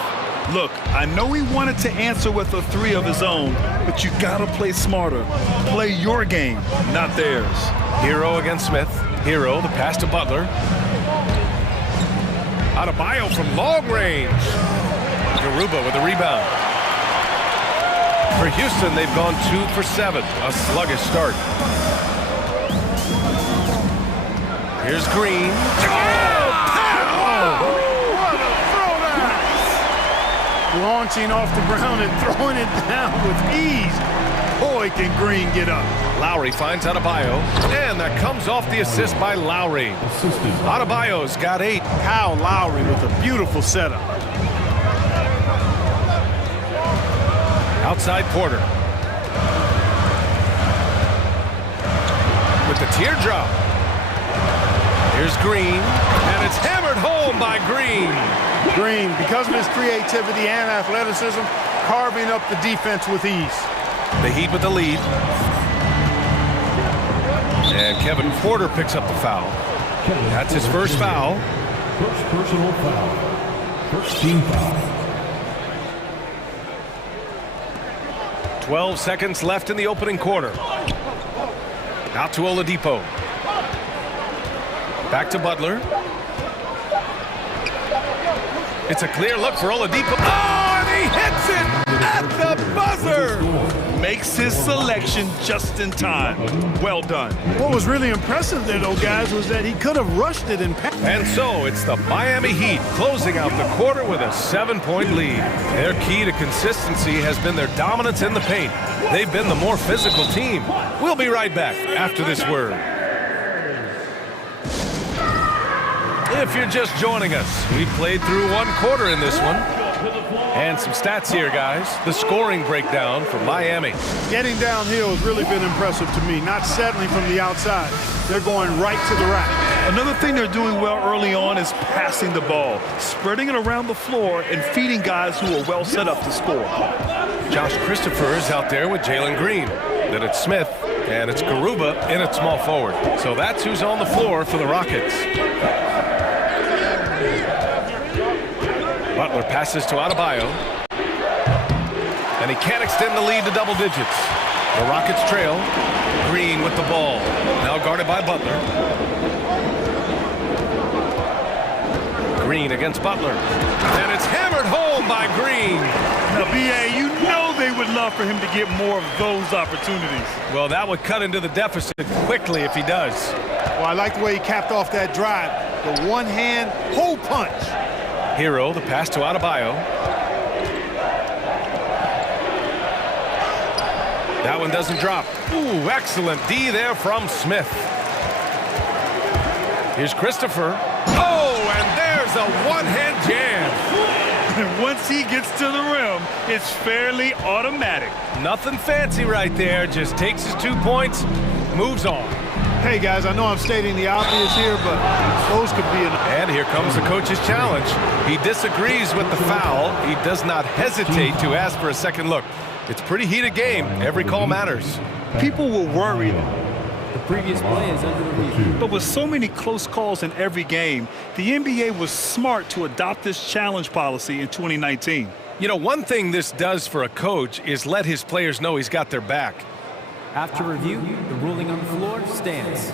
Look, I know he wanted to answer with a three of his own, but you gotta play smarter. Play your game, not theirs. Hero against Smith. Hero, the pass to Butler. Adebayo from long range. Garuba with a rebound. For Houston, they've gone 2 for 7. A sluggish start. Here's Green. Launching off the ground and throwing it down with ease. Boy, can Green get up. Lowry finds Adebayo, and that comes off the assist by Lowry. Adebayo's got 8. Kyle Lowry with a beautiful setup. Outside Porter. With the teardrop. Here's Green, and it's hammered home by Green. Green, because of his creativity and athleticism, carving up the defense with ease. The Heat with the lead. And Kevin Porter picks up the foul. That's his first foul. First personal foul. First team foul. 12 seconds left in the opening quarter. Out to Oladipo. Back to Butler. It's a clear look for Oladipo. Oh, and he hits it at the buzzer. Makes his selection just in time. Well done. What was really impressive there, though, guys, was that he could have rushed it and passed. And so it's the Miami Heat closing out the quarter with a 7-point lead. Their key to consistency has been their dominance in the paint. They've been the more physical team. We'll be right back after this word. If you're just joining us, we've played through 1 quarter in this one. And some stats here, guys. The scoring breakdown for Miami. Getting downhill has really been impressive to me, not settling from the outside. They're going right to the rack. Another thing they're doing well early on is passing the ball, spreading it around the floor and feeding guys who are well set up to score. Josh Christopher is out there with Jalen Green. Then it's Smith, and it's Garuba in at small forward. So that's who's on the floor for the Rockets. Butler passes to Adebayo. And he can't extend the lead to double digits. The Rockets trail. Green with the ball. Now guarded by Butler. Green against Butler. And it's hammered home by Green. Now, B.A., you know they would love for him to get more of those opportunities. Well, that would cut into the deficit quickly if he does. Well, I like the way he capped off that drive. The one-hand hole punch. Hero, the pass to Adebayo. That one doesn't drop. Ooh, excellent D there from Smith. Here's Christopher. Oh, and there's a one-hand jam. And once he gets to the rim, it's fairly automatic. Nothing fancy right there. Just takes his 2 points, moves on. Hey, guys, I know I'm stating the obvious here, but those could be enough. And here comes the coach's challenge. He disagrees with the foul. He does not hesitate to ask for a second look. It's a pretty heated game. Every call matters. People were worried. The previous play is under review. But with so many close calls in every game, the NBA was smart to adopt this challenge policy in 2019. You know, one thing this does for a coach is let his players know he's got their back. After review, the ruling on the floor stands.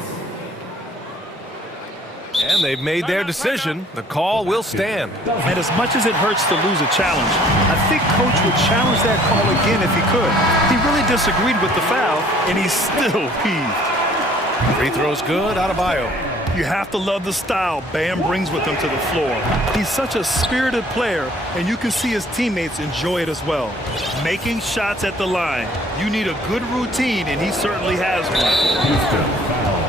And they've made their decision. The call will stand. And as much as it hurts to lose a challenge, I think Coach would challenge that call again if he could. He really disagreed with the foul, and he's still peeved. Free throw's good, Adebayo. You have to love the style Bam brings with him to the floor. He's such a spirited player, and you can see his teammates enjoy it as well. Making shots at the line. You need a good routine, and he certainly has one. Houston foul.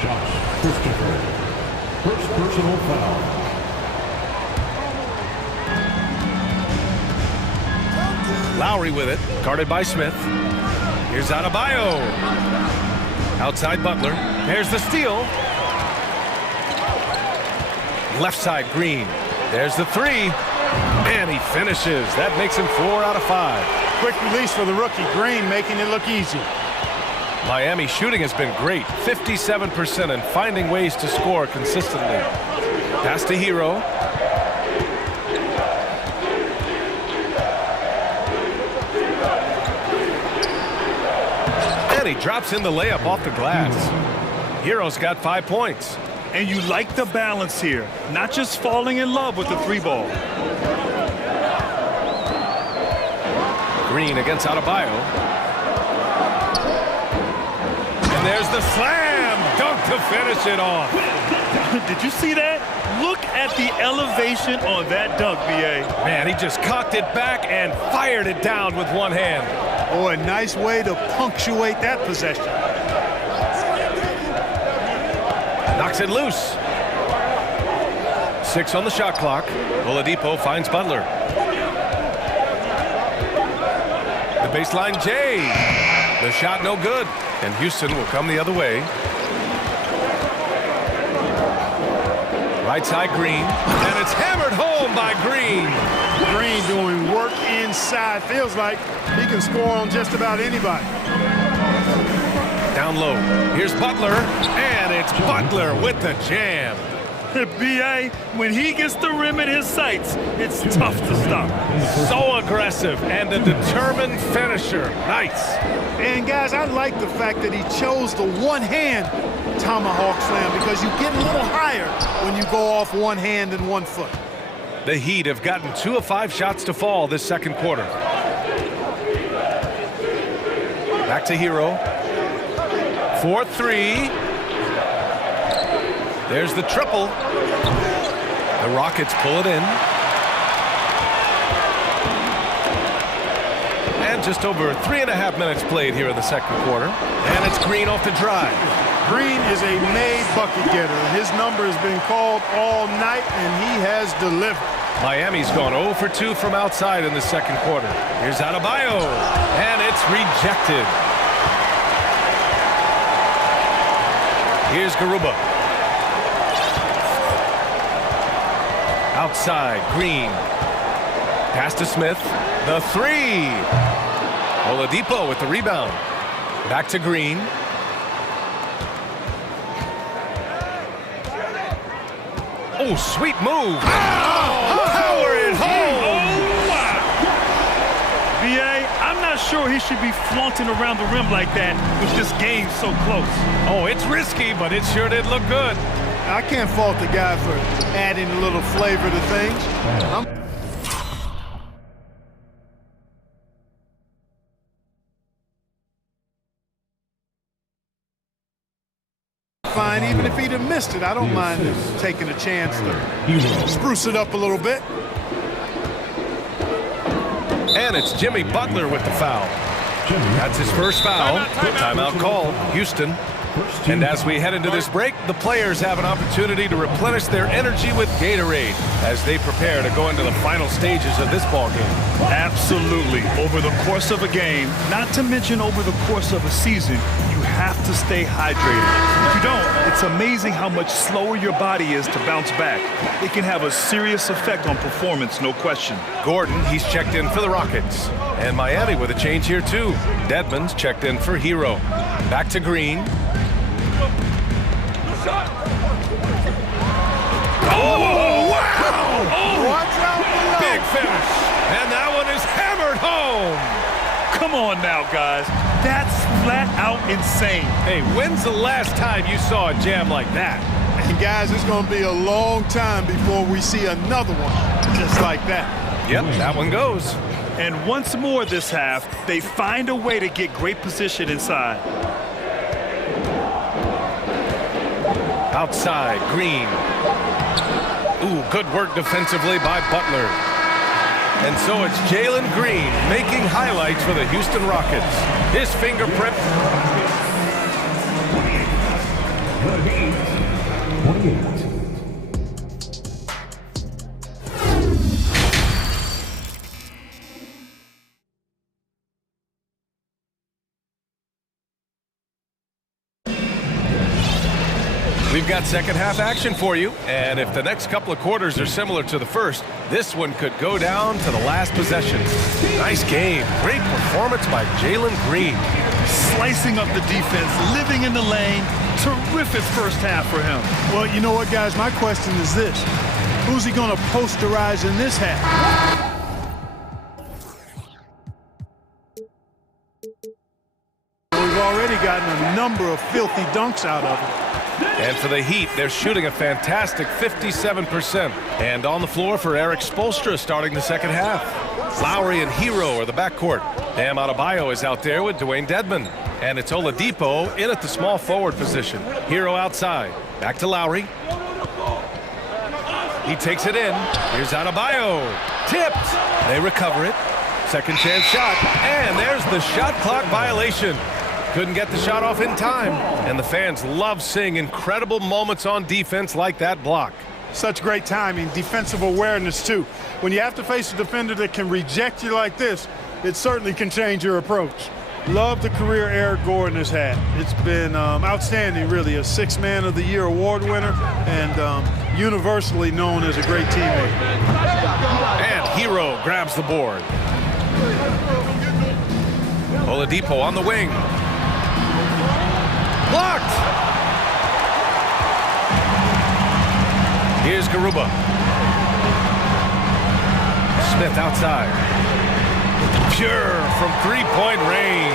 Josh Christopher. First personal foul. Lowry with it, guarded by Smith. Here's Adebayo. Outside Butler. There's the steal. Left side Green. There's the three. And he finishes. That makes him 4 out of 5. Quick release for the rookie. Green making it look easy. Miami shooting has been great. 57% and finding ways to score consistently. Pass to Hero. And he drops in the layup off the glass. Hero's got 5 points. And you like the balance here. Not just falling in love with the 3-ball. Green against Adebayo. And there's the slam dunk to finish it off. Did you see that? Look at the elevation on that dunk, B.A. Man, he just cocked it back and fired it down with one hand. Oh, a nice way to punctuate that possession. Knocks it loose. 6 on the shot clock. Oladipo finds Butler. The baseline J. The shot no good. And Houston will come the other way. Right side Green. And it's hammered home by Green. Green doing work inside. Feels like he can score on just about anybody. Down low. Here's Butler. And it's Butler with the jam. B.A., when he gets the rim in his sights, it's tough to stop. So aggressive and a determined finisher. Nice. And, guys, I like the fact that he chose the one-hand tomahawk slam because you get a little higher when you go off one hand and 1 foot. The Heat have gotten 2 of 5 shots to fall this second quarter. Back to Hero. 4-3. There's the triple. The Rockets pull it in. And just over 3.5 minutes played here in the second quarter. And it's Green off the drive. Green is a made bucket getter. His number has been called all night, and he has delivered. Miami's gone 0 for 2 from outside in the second quarter. Here's Adebayo. And it's rejected. Here's Garuba. Outside, Green. Pass to Smith. The 3. Oladipo with the rebound. Back to Green. Oh, sweet move. Power it home. Oh, wow. B.A., I'm not sure he should be flaunting around the rim like that with this game so close. Oh, it's risky, but it sure did look good. I can't fault the guy for adding a little flavor to things. Fine, even if he'd have missed it, I don't mind taking a chance to spruce it up a little bit. And it's Jimmy Butler with the foul. That's his first foul. Timeout called. Houston. And as we head into this break, the players have an opportunity to replenish their energy with Gatorade as they prepare to go into the final stages of this ball game. Absolutely. Over the course of a game, not to mention over the course of a season, you have to stay hydrated. If you don't, it's amazing how much slower your body is to bounce back. It can have a serious effect on performance, no question. Gordon, he's checked in for the Rockets. And Miami with a change here too. Dedmon's checked in for Hero. Back to Green. Oh, wow! Oh, big finish. And that one is hammered home. Come on now, guys. That's flat out insane. Hey, when's the last time you saw a jam like that? And guys, it's going to be a long time before we see another one just like that. Yep, that one goes. And once more this half, they find a way to get great position inside. Outside, Green. Ooh, good work defensively by Butler. And so it's Jalen Green making highlights for the Houston Rockets. His fingerprint. 28. We've got second half action for you, and if the next couple of quarters are similar to the first, this one could go down to the last possession. Nice game. Great performance by Jalen Green. Slicing up the defense, living in the lane. Terrific first half for him. Well, you know what, guys? My question is this. Who's he going to posterize in this half? We've already gotten a number of filthy dunks out of him. And for the Heat, they're shooting a fantastic 57%. And on the floor for Eric Spoelstra starting the second half. Lowry and Hero are the backcourt. Bam Adebayo is out there with Dwayne Dedmon. And it's Oladipo in at the small forward position. Hero outside. Back to Lowry. He takes it in. Here's Adebayo. Tipped. They recover it. Second chance shot. And there's the shot clock violation. Couldn't get the shot off in time. And the fans love seeing incredible moments on defense like that block. Such great timing, defensive awareness too. When you have to face a defender that can reject you like this, it certainly can change your approach. Love the career Eric Gordon has had. It's been outstanding, really. A 6th Man of the Year award winner and universally known as a great teammate. And Hero grabs the board. Oladipo on the wing. Blocked! Here's Garuba. Smith outside. Pure from three-point range.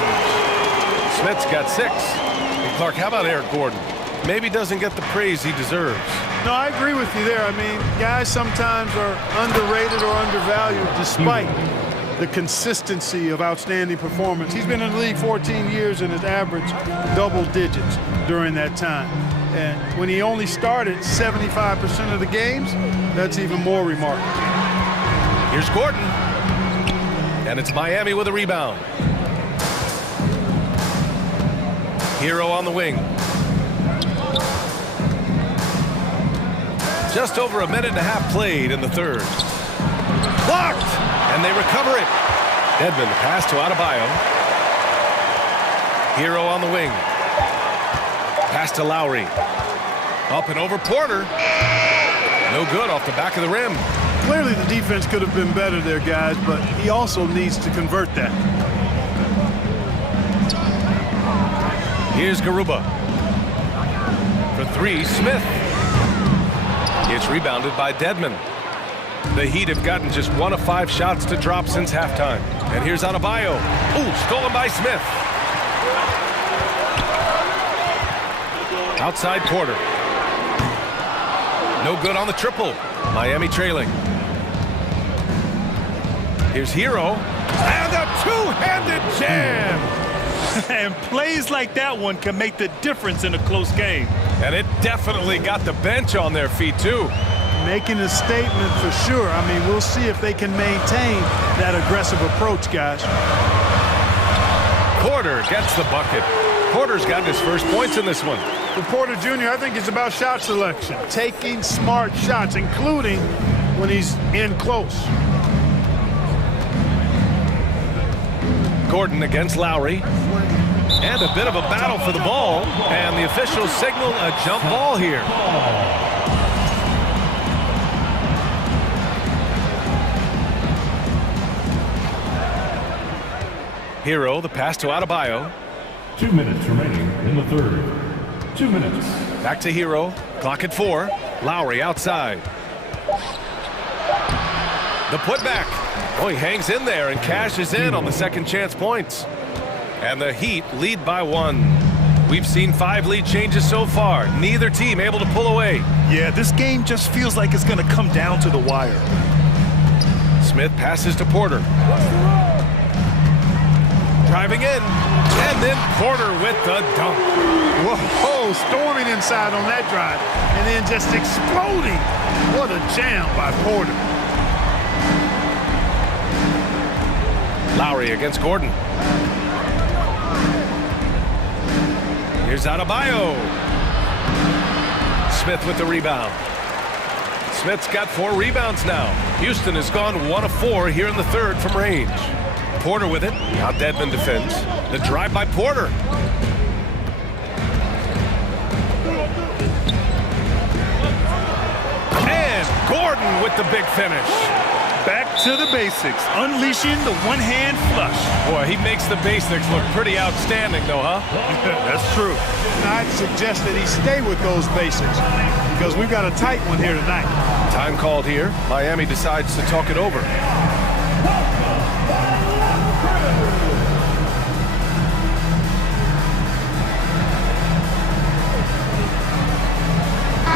Smith's got 6. Hey, Clark, how about Eric Gordon? Maybe doesn't get the praise he deserves. No, I agree with you there. I mean, guys sometimes are underrated or undervalued despite the consistency of outstanding performance. He's been in the league 14 years and has averaged double digits during that time. And when he only started 75% of the games, that's even more remarkable. Here's Gordon. And it's Miami with a rebound. Hero on the wing. Just over a minute and a half played in the third. Blocked! And they recover it. Dedmon, the pass to Adebayo. Hero on the wing. Pass to Lowry. Up and over Porter. No good off the back of the rim. Clearly the defense could have been better there, guys, but he also needs to convert that. Here's Garuba. For 3, Smith. It's rebounded by Dedmon. The Heat have gotten just 1 of 5 shots to drop since halftime. And here's Adebayo. Ooh, stolen by Smith. Outside Porter. No good on the triple. Miami trailing. Here's Hero. And a two-handed jam. And plays like that one can make the difference in a close game. And it definitely got the bench on their feet, too. Making a statement for sure. I mean, we'll see if they can maintain that aggressive approach, guys. Porter gets the bucket. Porter's got his first points in this one. For Porter Jr., I think it's about shot selection. Taking smart shots, including when he's in close. Gordon against Lowry. And a bit of a battle for the ball. And the officials signal a jump ball here. Hero, the pass to Adebayo. 2 minutes remaining in the third. 2 minutes. Back to Hero. Clock at 4. Lowry outside. The putback. Oh, he hangs in there and cashes in on the second chance points. And the Heat lead by 1. We've seen 5 lead changes so far. Neither team able to pull away. Yeah, this game just feels like it's going to come down to the wire. Smith passes to Porter. Driving in. And then Porter with the dunk. Whoa, storming inside on that drive. And then just exploding. What a jam by Porter. Lowry against Gordon. Here's Adebayo. Smith with the rebound. Smith's got 4 rebounds now. Houston has gone 1 of 4 here in the third from range. Porter with it. Now Dedmon defends. The drive by Porter. the big finish. Back to the basics, unleashing the one-hand flush. Boy, he makes the basics look pretty outstanding, though, huh? That's true. I'd suggest that he stay with those basics because we've got a tight one here tonight. Time called here. Miami decides to talk it over.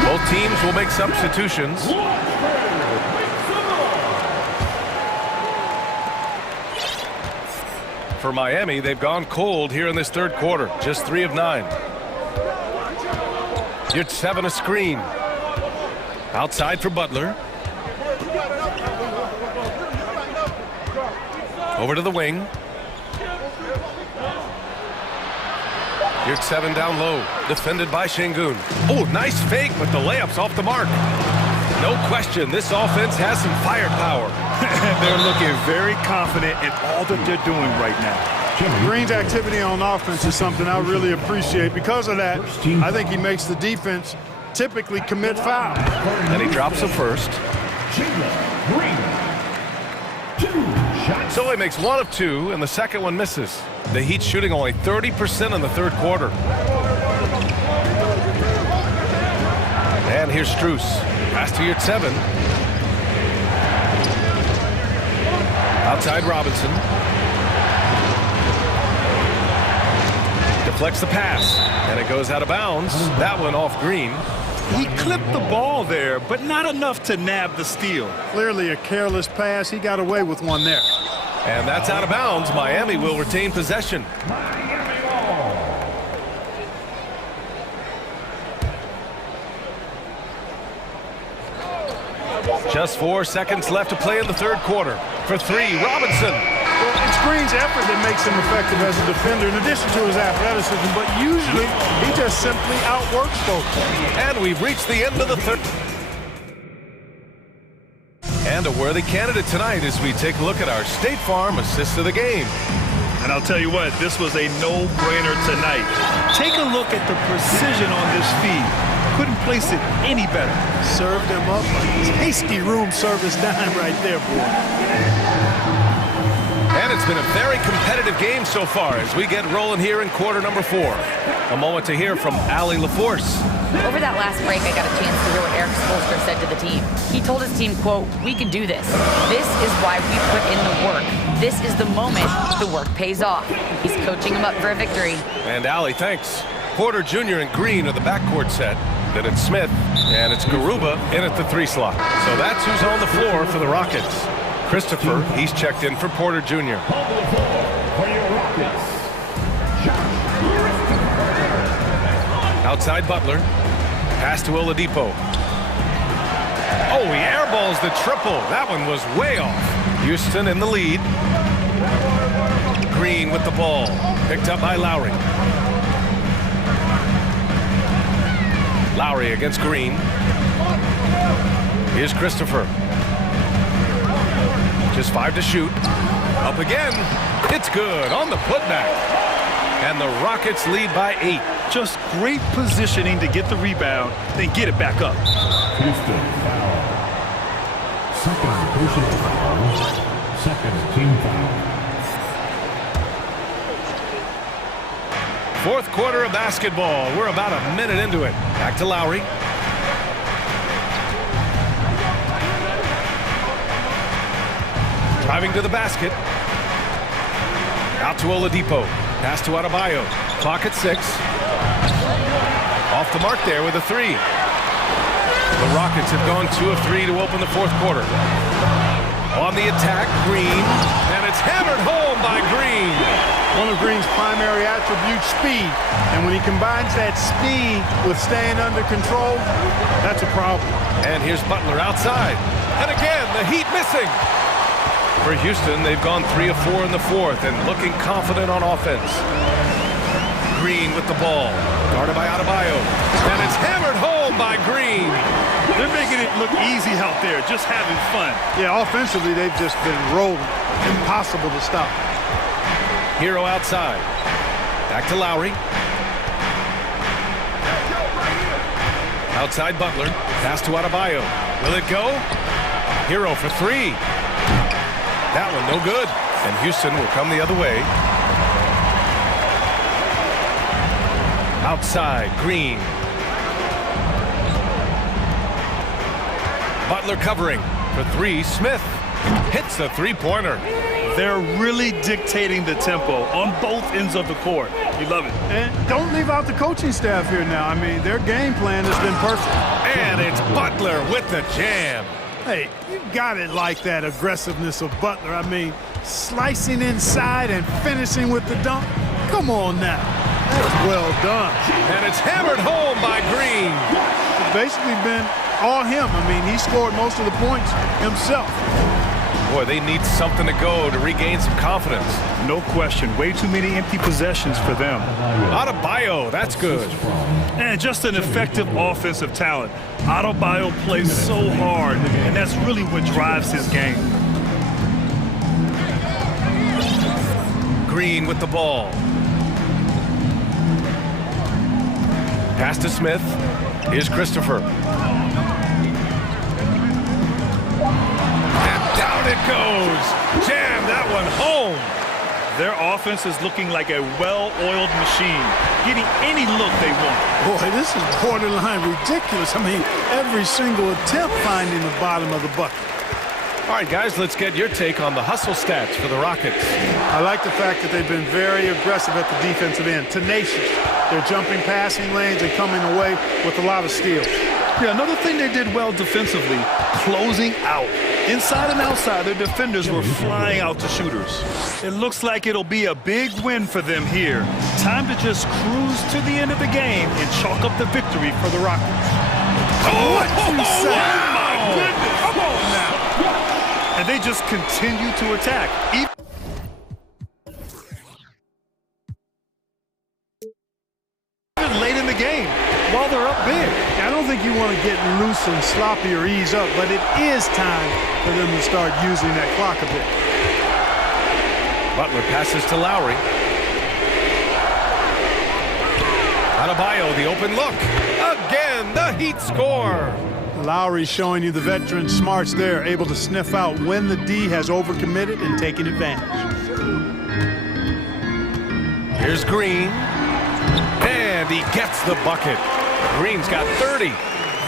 Both teams will make substitutions. For Miami, they've gone cold here in this third quarter. Just 3 of 9. You're 7 a screen. Outside for Butler. Over to the wing. You're 7 down low. Defended by Şengün. Oh, nice fake, but the layup's off the mark. No question, this offense has some firepower. They're looking very confident in all that they're doing right now. Green's activity on offense is something I really appreciate. Because of that, I think he makes the defense typically commit foul. And he drops the first. So he makes 1 of 2, and the second one misses. The Heat shooting only 30% in the third quarter. And here's Strus. Pass to your 7. Outside Robinson. Deflects the pass, and it goes out of bounds. That one off Green. He clipped the ball there, but not enough to nab the steal. Clearly a careless pass. He got away with one there. And that's out of bounds. Miami will retain possession. Just 4 seconds left to play in the third quarter. For 3, Robinson. Well, it's Green's effort that makes him effective as a defender in addition to his athleticism, but usually he just simply outworks folks. And we've reached the end of the third. And a worthy candidate tonight as we take a look at our State Farm assist of the game. And I'll tell you what, this was a no-brainer tonight. Take a look at the precision on this feed. Couldn't place it any better. Served him up a tasty room service dime right there, boy. And it's been a very competitive game so far as we get rolling here in quarter number 4. A moment to hear from Allie LaForce. Over that last break, I got a chance to hear what Eric Spoelstra said to the team. He told his team, quote, "We can do this. This is why we put in the work. This is the moment the work pays off." He's coaching them up for a victory. And Allie, thanks. Porter Jr. and Green are the backcourt set. Then it's Smith, and it's Garuba in at the 3 slot. So that's who's on the floor for the Rockets. Christopher, he's checked in for Porter Jr. Outside Butler. Pass to Oladipo. Oh, he airballs the triple. That one was way off. Houston in the lead. Green with the ball. Picked up by Lowry. Lowry against Green. Here's Christopher. Just 5 to shoot. Up again. It's good on the putback. And the Rockets lead by 8. Just great positioning to get the rebound, then get it back up. Houston foul. Second personal foul. Second team foul. Fourth quarter of basketball. We're about a minute into it. Back to Lowry. Driving to the basket. Out to Oladipo. Pass to Adebayo. Clock at 6. Off the mark there with a 3. The Rockets have gone 2 of 3 to open the fourth quarter. On the attack, Green. And it's hammered home by Green. One of Green's primary attributes, speed. And when he combines that speed with staying under control, that's a problem. And here's Butler outside. And again, the Heat missing. For Houston, they've gone 3 of 4 in the fourth and looking confident on offense. Green with the ball. Guarded by Adebayo. And it's hammered home by Green. They're making it look easy out there, just having fun. Yeah, offensively, they've just been rolling. Impossible to stop. Hero outside. Back to Lowry. Outside Butler. Pass to Adebayo. Will it go? Hero for three. That one no good. And Houston will come the other way. Outside, Green. Butler covering for three. Smith hits a three-pointer. They're really dictating the tempo on both ends of the court. You love it. And don't leave out the coaching staff here now. I mean, their game plan has been perfect. And it's Butler with the jam. Hey, you got it like that aggressiveness of Butler. I mean, slicing inside and finishing with the dunk. Come on now. That was well done. And it's hammered home by Green. It's basically been all him. I mean, he scored most of the points himself. Boy, they need something to go to regain some confidence. No question. Way too many empty possessions for them. Adebayo, that's good. And just an effective offensive talent. Adebayo plays so hard, and that's really what drives his game. Green with the ball. Pass to Smith. Here's Christopher. Down it goes. Jam that one home. Their offense is looking like a well-oiled machine, getting any look they want. Boy, this is borderline ridiculous. I mean, every single attempt finding the bottom of the bucket. All right, guys, let's get your take on the hustle stats for the Rockets. I like the fact that they've been very aggressive at the defensive end, tenacious. They're jumping passing lanes and coming away with a lot of steals. Yeah, another thing they did well defensively, closing out. Inside and outside, their defenders were flying out to shooters. It looks like it'll be a big win for them here. Time to just cruise to the end of the game and chalk up the victory for the Rockets. Oh, what you say? Oh, my goodness. Come on now. And they just continue to attack. Even late in the game, while they're up big. I don't think you want to get loose and sloppy or ease up, but it is time for them to start using that clock a bit. Butler passes to Lowry. Adebayo, the open look. Again, the Heat score. Lowry showing you the veteran smarts there, able to sniff out when the D has overcommitted and taking advantage. Here's Green. And he gets the bucket. Green's got 30.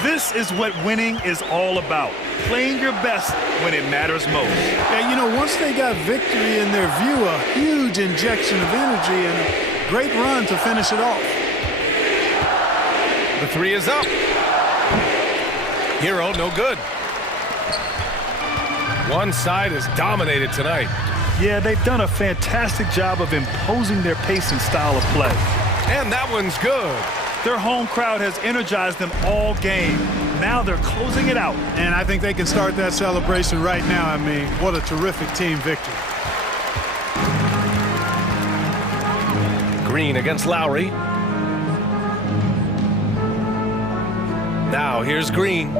This is what winning is all about. Playing your best when it matters most. Yeah, you know, once they got victory in their view, a huge injection of energy and a great run to finish it off. The three is up. Hero, no good. One side is dominated tonight. Yeah, they've done a fantastic job of imposing their pace and style of play. And that one's good. Their home crowd has energized them all game. Now they're closing it out. And I think they can start that celebration right now. I mean, what a terrific team victory. Green against Lowry. Now here's Green.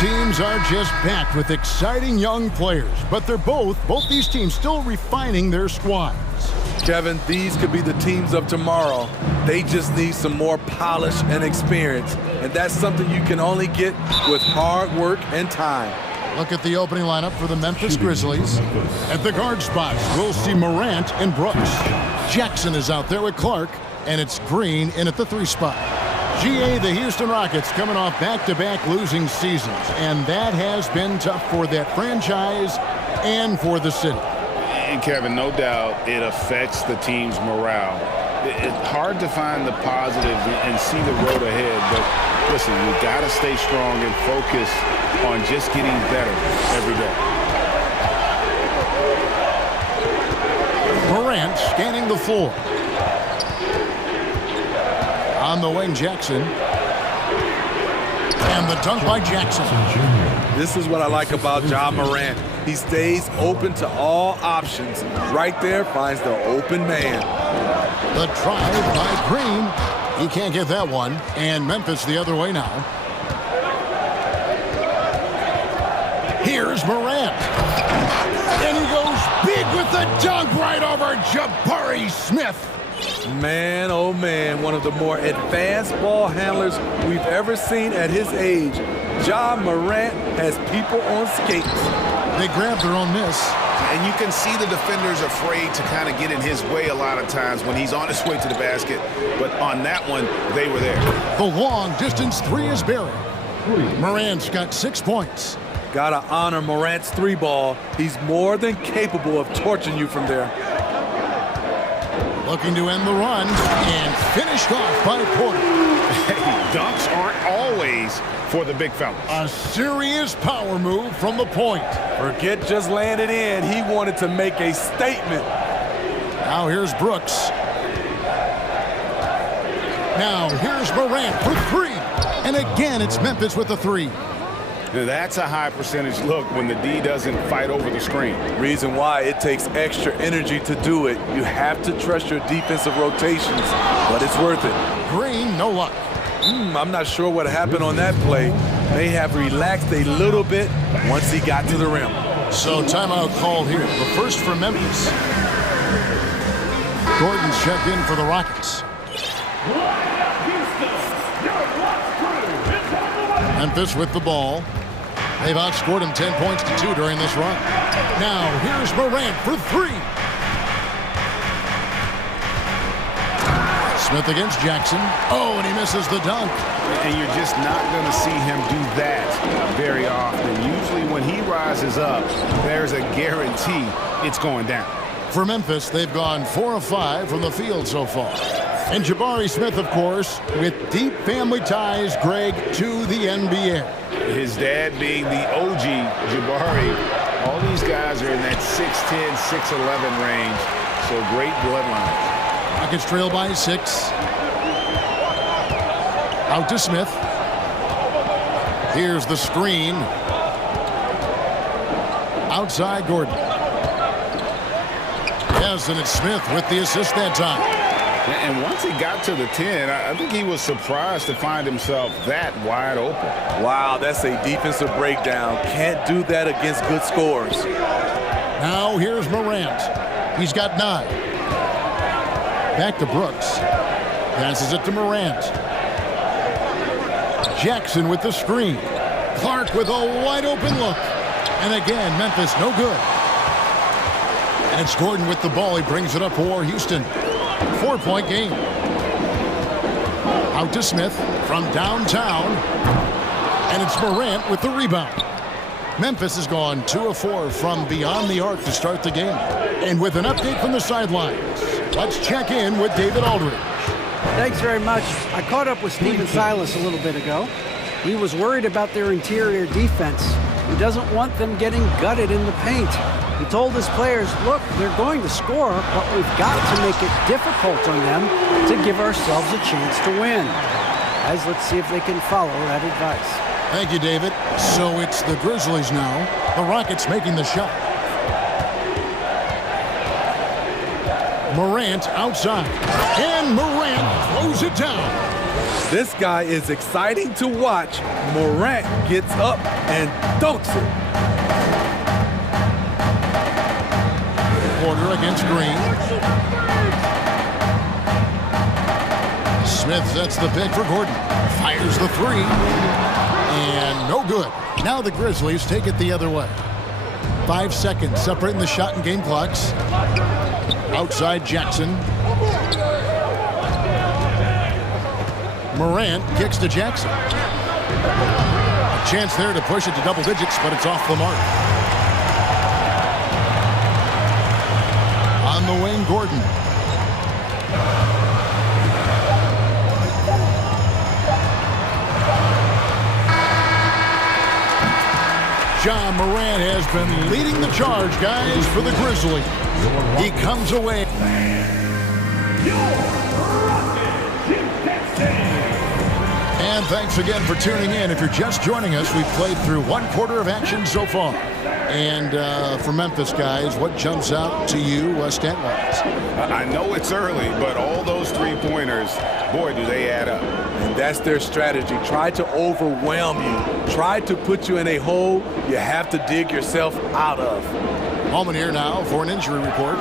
Teams are just packed with exciting young players, but they're both these teams still refining their squads. Kevin, these could be the teams of tomorrow. They just need some more polish and experience, and that's something you can only get with hard work and time. Look at the opening lineup for the Memphis Grizzlies. At the guard spots, we'll see Morant and Brooks. Jackson is out there with Clark, and it's Green in at the 3 spot. GA, the Houston Rockets, coming off back-to-back losing seasons, and that has been tough for that franchise and for the city. And Kevin, no doubt it affects the team's morale. It's hard to find the positives and see the road ahead, but listen, you got to stay strong and focus on just getting better every day. Morant scanning the floor. On the wing, Jackson. And the dunk by Jackson. This is what I like about Ja Morant. He stays open to all options. Right there finds the open man. The drive by Green. He can't get that one. And Memphis the other way now. Here's Morant. And he goes big with the dunk right over Jabari Smith. Man, oh man, one of the more advanced ball handlers we've ever seen at his age. Ja Morant has people on skates. They grab their own miss. And you can see the defenders afraid to kind of get in his way a lot of times when he's on his way to the basket. But on that one, they were there. The long distance 3 is buried. Morant's got 6 points. Gotta honor Morant's 3 ball. He's more than capable of torching you from there. Looking to end the run and finished off by Porter. Hey, dunks aren't always for the big fellas. A serious power move from the point. Forget just laying it in. He wanted to make a statement. Now here's Brooks. Now here's Morant for 3. And again, it's Memphis with the 3. That's a high percentage look when the D doesn't fight over the screen. Reason why it takes extra energy to do it. You have to trust your defensive rotations, but it's worth it. Green, no luck. I'm not sure what happened on that play. May have relaxed a little bit once he got to the rim. So timeout called here. The first for Memphis. Gordon's checked in for the Rockets. Memphis with the ball. They've outscored him 10 points to 2 during this run. Now here's Morant for 3. Smith against Jackson. Oh, and he misses the dunk. And you're just not going to see him do that very often. Usually when he rises up, there's a guarantee it's going down. For Memphis, they've gone 4 of 5 from the field so far. And Jabari Smith, of course, with deep family ties, Greg, to the NBA. His dad being the OG Jabari. All these guys are in that 6'10", 6'11 range. So great bloodline. Rockets trail by 6. Out to Smith. Here's the screen. Outside Gordon. Yes, and it's Smith with the assist that time. And once he got to the 10, I think he was surprised to find himself that wide open. Wow, that's a defensive breakdown. Can't do that against good scores. Now here's Morant. He's got 9. Back to Brooks. Passes it to Morant. Jackson with the screen. Clark with a wide open look. And again, Memphis no good. And it's Gordon with the ball. He brings it up for Houston. 4-point game. Out to Smith from downtown. And it's Morant with the rebound. Memphis has gone 2 of 4 from beyond the arc to start the game. And with an update from the sidelines, let's check in with David Aldridge. Thanks very much. I caught up with Stephen Silas a little bit ago. He was worried about their interior defense. He doesn't want them getting gutted in the paint. He told his players, look, they're going to score, but we've got to make it difficult on them to give ourselves a chance to win. Guys, let's see if they can follow that advice. Thank you, David. So it's the Grizzlies now. The Rockets making the shot. Morant outside. And Morant throws it down. This guy is exciting to watch. Morant gets up and dunks it. Porter against Green. Smith sets the pick for Gordon. Fires the three. And no good. Now the Grizzlies take it the other way. 5 seconds separating the shot and game clocks. Outside Jackson. Morant kicks to Jackson. A chance there to push it to double digits, but it's off the mark. On the wing, Gordon. Ja Morant has been leading the charge, guys, for the Grizzlies. He comes away. And thanks again for tuning in. If you're just joining us, we've played through 1 quarter of action so far. And for Memphis, guys, what jumps out to you stat-wise? I know it's early, but all those three-pointers, boy, do they add up. And that's their strategy. Try to overwhelm you. Try to put you in a hole you have to dig yourself out of. Moment here now for an injury report.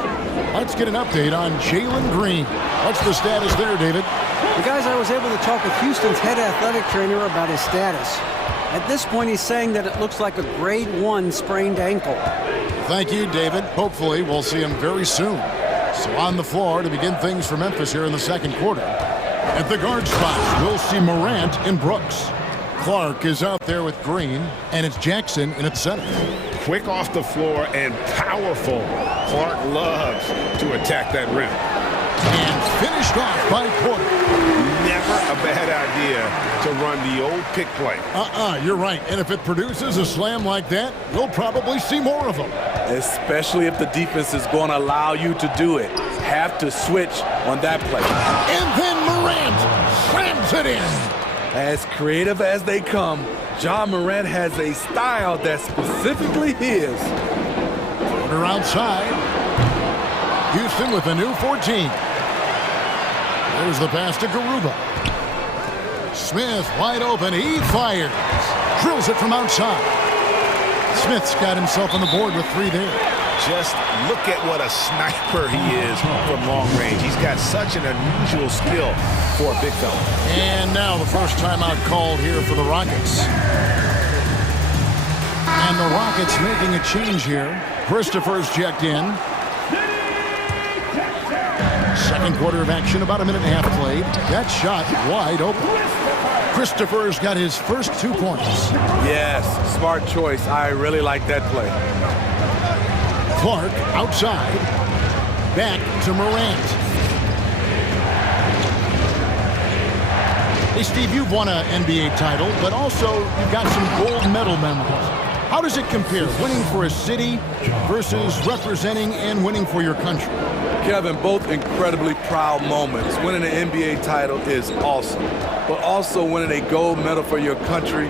Let's get an update on Jalen Green. What's the status there, David? The guys, I was able to talk with Houston's head athletic trainer about his status. At this point, he's saying that it looks like a grade 1 sprained ankle. Thank you, David. Hopefully, we'll see him very soon. So on the floor to begin things for Memphis here in the second quarter. At the guard spot, we'll see Morant and Brooks. Clark is out there with Green, and it's Jackson in at center. Quick off the floor and powerful. Clark loves to attack that rim. And finished off by Porter. Never a bad idea to run the old pick play. You're right. And if it produces a slam like that, we'll probably see more of them. Especially if the defense is going to allow you to do it. Have to switch on that play. And then Morant slams it in. As creative as they come, Ja Morant has a style that's specifically his. Porter outside. Houston with a new 14. There's the pass to Garuba. Smith wide open. He fires. Drills it from outside. Smith's got himself on the board with 3 there. Just look at what a sniper he is from long range. He's got such an unusual skill for a big fella. And now the first timeout called here for the Rockets. And the Rockets making a change here. Christopher's checked in. Second quarter of action, about a minute and a half played. That shot wide open. Christopher's got his first 2 points. Yes, smart choice. I really like that play. Clark outside. Back to Morant. Hey, Steve, you've won an NBA title, but also you've got some gold medal memories. How does it compare, winning for a city versus representing and winning for your country? Kevin, both incredibly proud moments. Winning an NBA title is awesome, but also winning a gold medal for your country,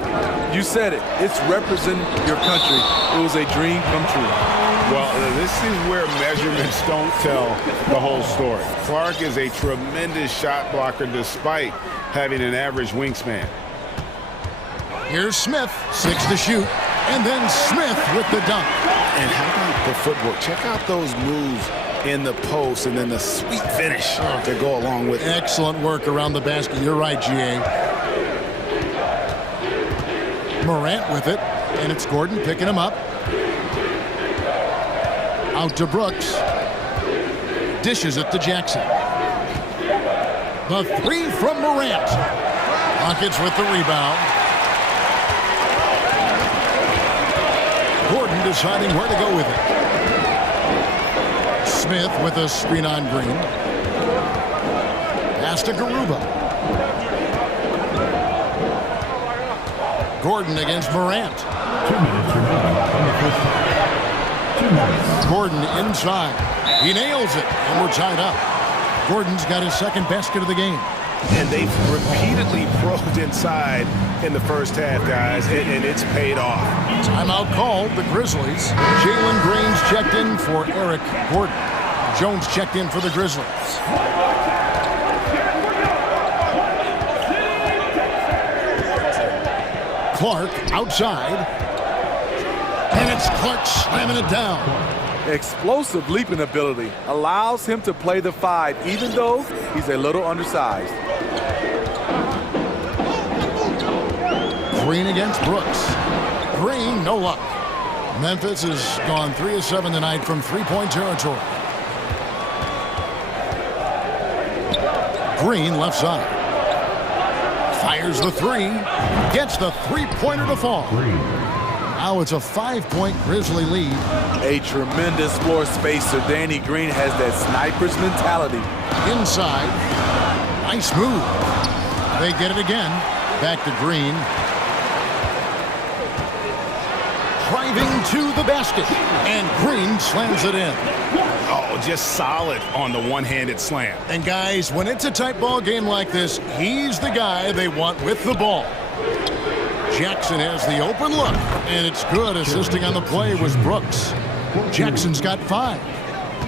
you said it, it's representing your country. It was a dream come true. Well, this is where measurements don't tell the whole story. Clark is a tremendous shot blocker despite having an average wingspan. Here's Smith, 6 to shoot, and then Smith with the dunk. And how about the footwork? Check out those moves in the post and then the sweet finish to go along with it. Excellent work around the basket. You're right, G.A. Morant with it, and it's Gordon picking him up. Out to Brooks. Dishes it to Jackson. The 3 from Morant. Rockets with the rebound. Gordon deciding where to go with it. Smith with a screen on Green. Pass to Garuba. Gordon against Morant. 2 minutes remaining in the first half. 2 minutes. Gordon inside. He nails it, and we're tied up. Gordon's got his second basket of the game. And they've repeatedly probed inside in the first half, guys, and it's paid off. Timeout called, the Grizzlies. Jalen Green's checked in for Eric Gordon. Jones checked in for the Grizzlies. Clark outside. And it's Clark slamming it down. Explosive leaping ability allows him to play the 5, even though he's a little undersized. Green against Brooks. Green, no luck. Memphis has gone 3 of 7 tonight from three-point territory. Green left side. Fires the 3. Gets the three-pointer to fall. Now it's a 5-point Grizzly lead. A tremendous floor spacer. Danny Green has that sniper's mentality. Inside. Nice move. They get it again. Back to Green. Driving to the basket. And Green slams it in. Oh, just solid on the one-handed slam. And guys, when it's a tight ball game like this, he's the guy they want with the ball. Jackson has the open look, and it's good. Assisting on the play was Brooks. Jackson's got 5.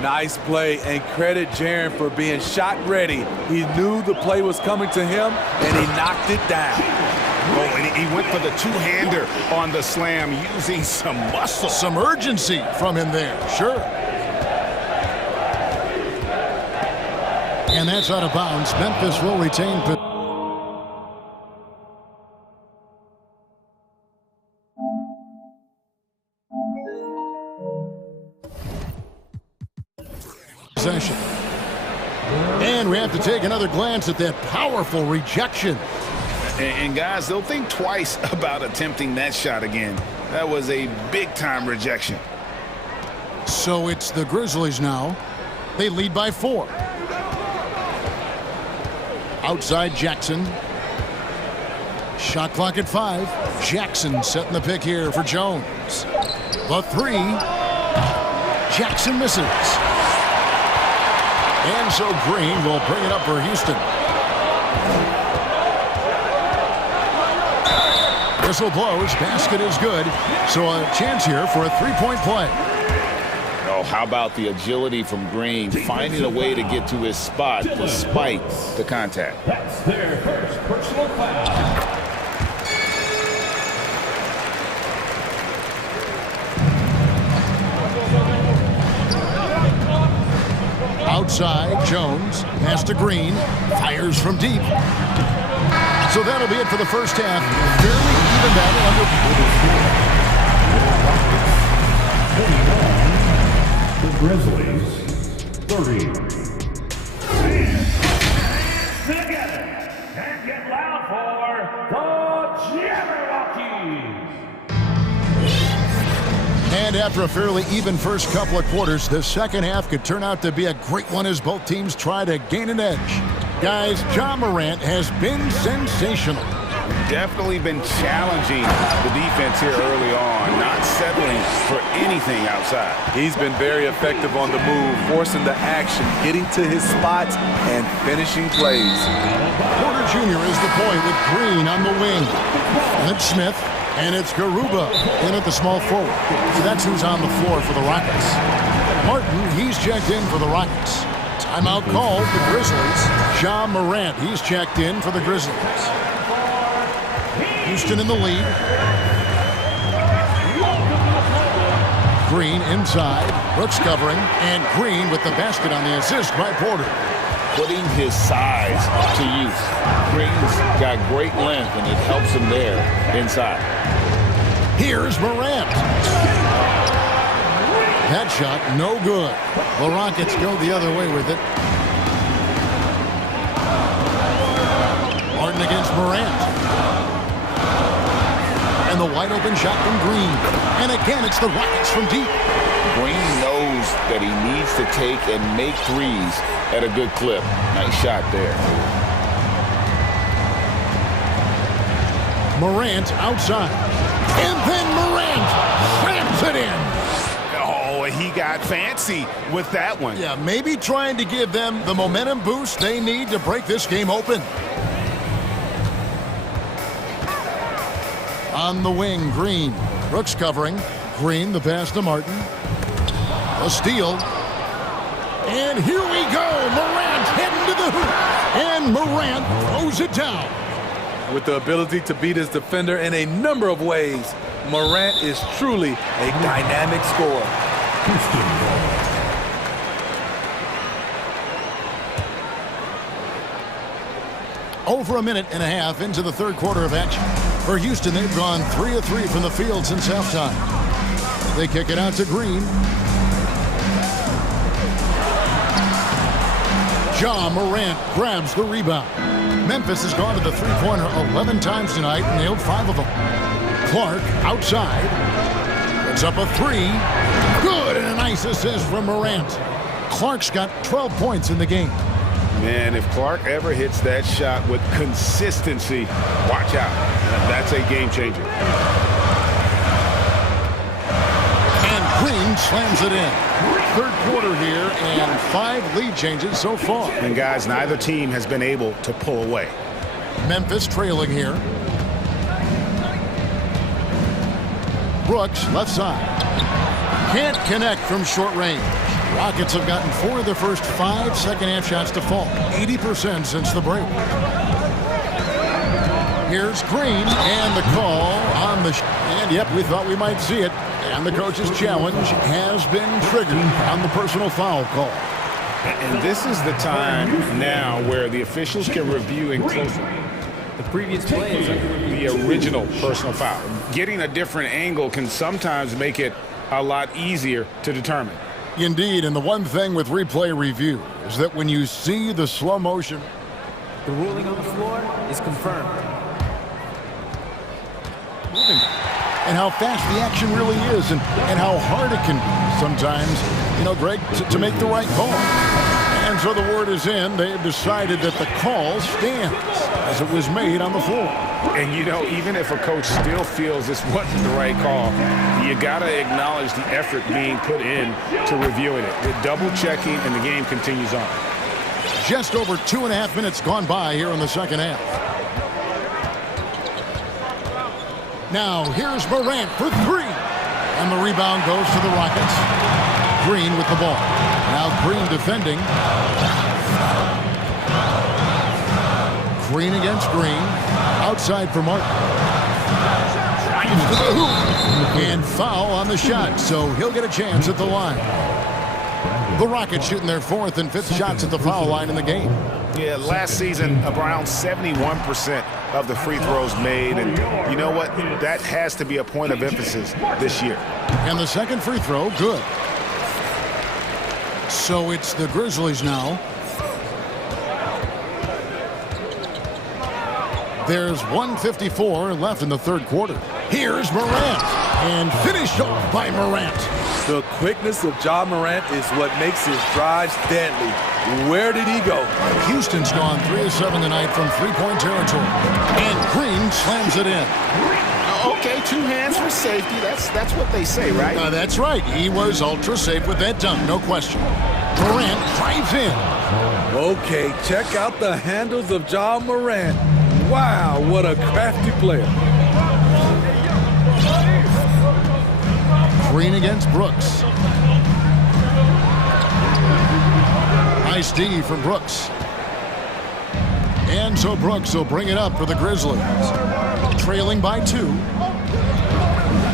Nice play, and credit Jaren for being shot ready. He knew the play was coming to him, and he knocked it down. Oh, and he went for the two-hander on the slam using some muscle. Some urgency from him there, sure. And that's out of bounds. Memphis will retain possession. And we have to take another glance at that powerful rejection. And guys, they'll think twice about attempting that shot again. That was a big-time rejection. So it's the Grizzlies now. They lead by 4. Outside Jackson. Shot clock at 5. Jackson setting the pick here for Jones. The 3. Jackson misses. And so Green will bring it up for Houston. Whistle blows. Basket is good. So a chance here for a three-point play. Oh, how about the agility from Green, finding a way to get to his spot despite the contact. That's their first personal foul. Outside, Jones, pass to Green, fires from deep. So that'll be it for the first half. Fairly even battle under. The Grizzlies, 30. Together and get loud for the Jabberwockies. And after a fairly even first couple of quarters, the second half could turn out to be a great one as both teams try to gain an edge. Guys, Ja Morant has been sensational. Definitely been challenging the defense here early on, not settling for anything outside. He's been very effective on the move, forcing the action, getting to his spots, and finishing plays. Porter Jr. is the point with Green on the wing. And it's Smith, and it's Garuba in at the small forward. So that's who's on the floor for the Rockets. Martin, he's checked in for the Rockets. Timeout called the Grizzlies. Ja Morant, he's checked in for the Grizzlies. Houston in the lead. Green inside. Brooks covering. And Green with the basket on the assist by Porter. Putting his size to use. Green's got great length, and it helps him there inside. Here's Morant. That shot, no good. The Rockets go the other way with it. Martin against Morant. And the wide open shot from Green. And again, it's the Rockets from deep. Green knows that he needs to take and make threes at a good clip. Nice shot there. Morant outside. And then Morant slams it in. Oh, he got fancy with that one. Yeah, maybe trying to give them the momentum boost they need to break this game open. On the wing, Green. Brooks covering. Green, the pass to Martin. A steal. And here we go. Morant heading to the hoop. And Morant throws it down. With the ability to beat his defender in a number of ways, Morant is truly a dynamic scorer. Over a minute and a half into the third quarter of action. For Houston, they've gone 3 of 3 from the field since halftime. They kick it out to Green. Ja Morant grabs the rebound. Memphis has gone to the three-pointer 11 times tonight and nailed 5 of them. Clark outside. Puts up a 3. Good, and a nice assist from Morant. Clark's got 12 points in the game. Man, if Clark ever hits that shot with consistency, watch out. That's a game changer. And Green slams it in. Third quarter here, and 5 lead changes so far. And guys, neither team has been able to pull away. Memphis trailing here. Brooks, left side. Can't connect from short range. Rockets have gotten 4 of their first 5 second-half shots to fall. 80% since the break. Here's Green, and the call on the... And, yep, we thought we might see it. And the coach's challenge has been triggered on the personal foul call. And this is the time now where the officials can review in closer. The previous play is under review. The original personal foul. Getting a different angle can sometimes make it a lot easier to determine. Indeed, and the one thing with replay review is that when you see the slow motion, the ruling on the floor is confirmed. Moving. And how fast the action really is and how hard it can be sometimes, you know, Greg, to make the right call. And so the word is in. They've decided that the call stands as it was made on the floor. And, you know, even if a coach still feels this wasn't the right call, you got to acknowledge the effort being put in to reviewing it. The double-checking, and the game continues on. Just over 2.5 minutes gone by here in the second half. Now, here's Morant for 3. And the rebound goes to the Rockets. Green with the ball. Now Green defending. Green against Green. Outside for Martin. Drives to the hoop. And foul on the shot, so he'll get a chance at the line. The Rockets shooting their 4th and 5th shots at the foul line in the game. Yeah, last season, around 71% of the free throws made. And you know what? That has to be a point of emphasis this year. And the second free throw, good. So it's the Grizzlies now. There's 1:54 left in the third quarter. Here's Morant, and finished off by Morant. The quickness of Ja Morant is what makes his drives deadly. Where did he go? Houston's gone 3 of 7 tonight from three-point territory. And Green slams it in. Okay, 2 hands for safety. That's what they say, right? That's right. He was ultra safe with that dunk, no question. Morant drives in. Okay, check out the handles of Ja Morant. Wow, what a crafty player. Green against Brooks. Nice D from Brooks. And so Brooks will bring it up for the Grizzlies. Trailing by 2.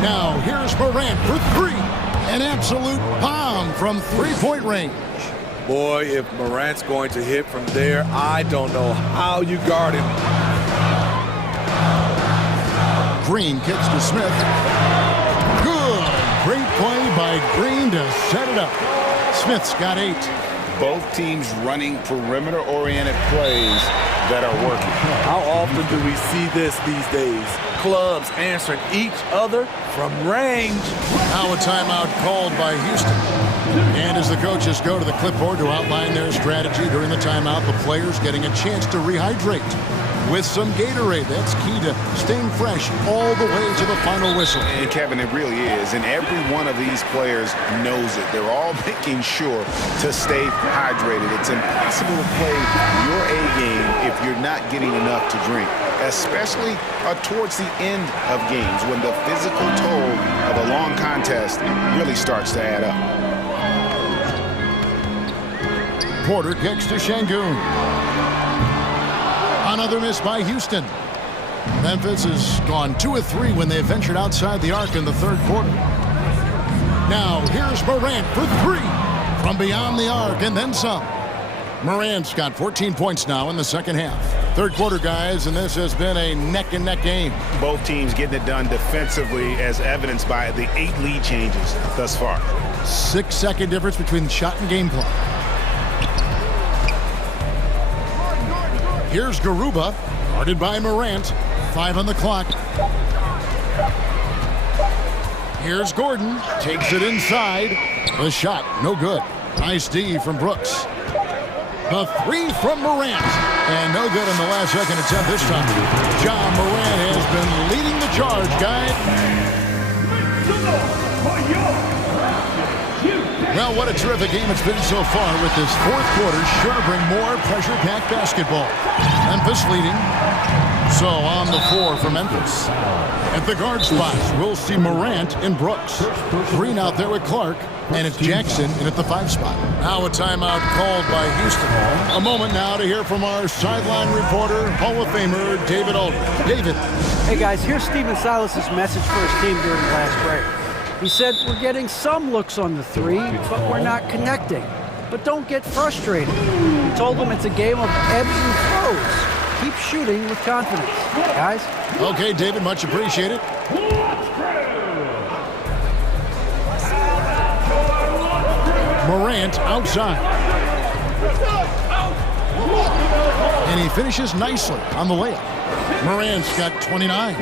Now here's Morant for 3. An absolute bomb from three-point range. Boy, if Morant's going to hit from there, I don't know how you guard him. Green kicks to Smith. Good. Great play by Green to set it up. Smith's got 8. Both teams running perimeter-oriented plays that are working. How often do we see this these days? Clubs answering each other from range. Now a timeout called by Houston. And as the coaches go to the clipboard to outline their strategy during the timeout, the players getting a chance to rehydrate with some Gatorade. That's key to staying fresh all the way to the final whistle. And Kevin, it really is. And every one of these players knows it. They're all making sure to stay hydrated. It's impossible to play your A game if you're not getting enough to drink, especially towards the end of games when the physical toll of a long contest really starts to add up. Porter kicks to Şengün. Another miss by Houston. Memphis has gone 2 of 3 when they ventured outside the arc in the third quarter. Now here's Morant for 3 from beyond the arc and then some. Morant's got 14 points now in the second half. Third quarter, guys, and this has been a neck-and-neck game. Both teams getting it done defensively, as evidenced by the 8 lead changes thus far. 6-second difference between the shot and game clock. Here's Garuba, guarded by Morant. 5 on the clock. Here's Gordon, takes it inside. The shot, no good. Nice D from Brooks. The 3 from Morant. And no good in the last second attempt this time. John Morant has been leading the charge, guys. Well, what a terrific game it's been so far, with this fourth quarter sure to bring more pressure-packed basketball. Memphis leading. So on the floor for Memphis. At the guard spots, we'll see Morant and Brooks. Green out there with Clark. And it's Jackson in at the 5 spot. Now a timeout called by Houston. A moment now to hear from our sideline reporter, Hall of Famer David Aldridge. David. Hey guys, here's Stephen Silas's message for his team during the last break. He said, we're getting some looks on the 3, but we're not connecting. But don't get frustrated. He told them it's a game of ebbs and flows. Keep shooting with confidence, guys. Okay, David, much appreciated. Morant outside. And he finishes nicely on the layup. Morant's got 29.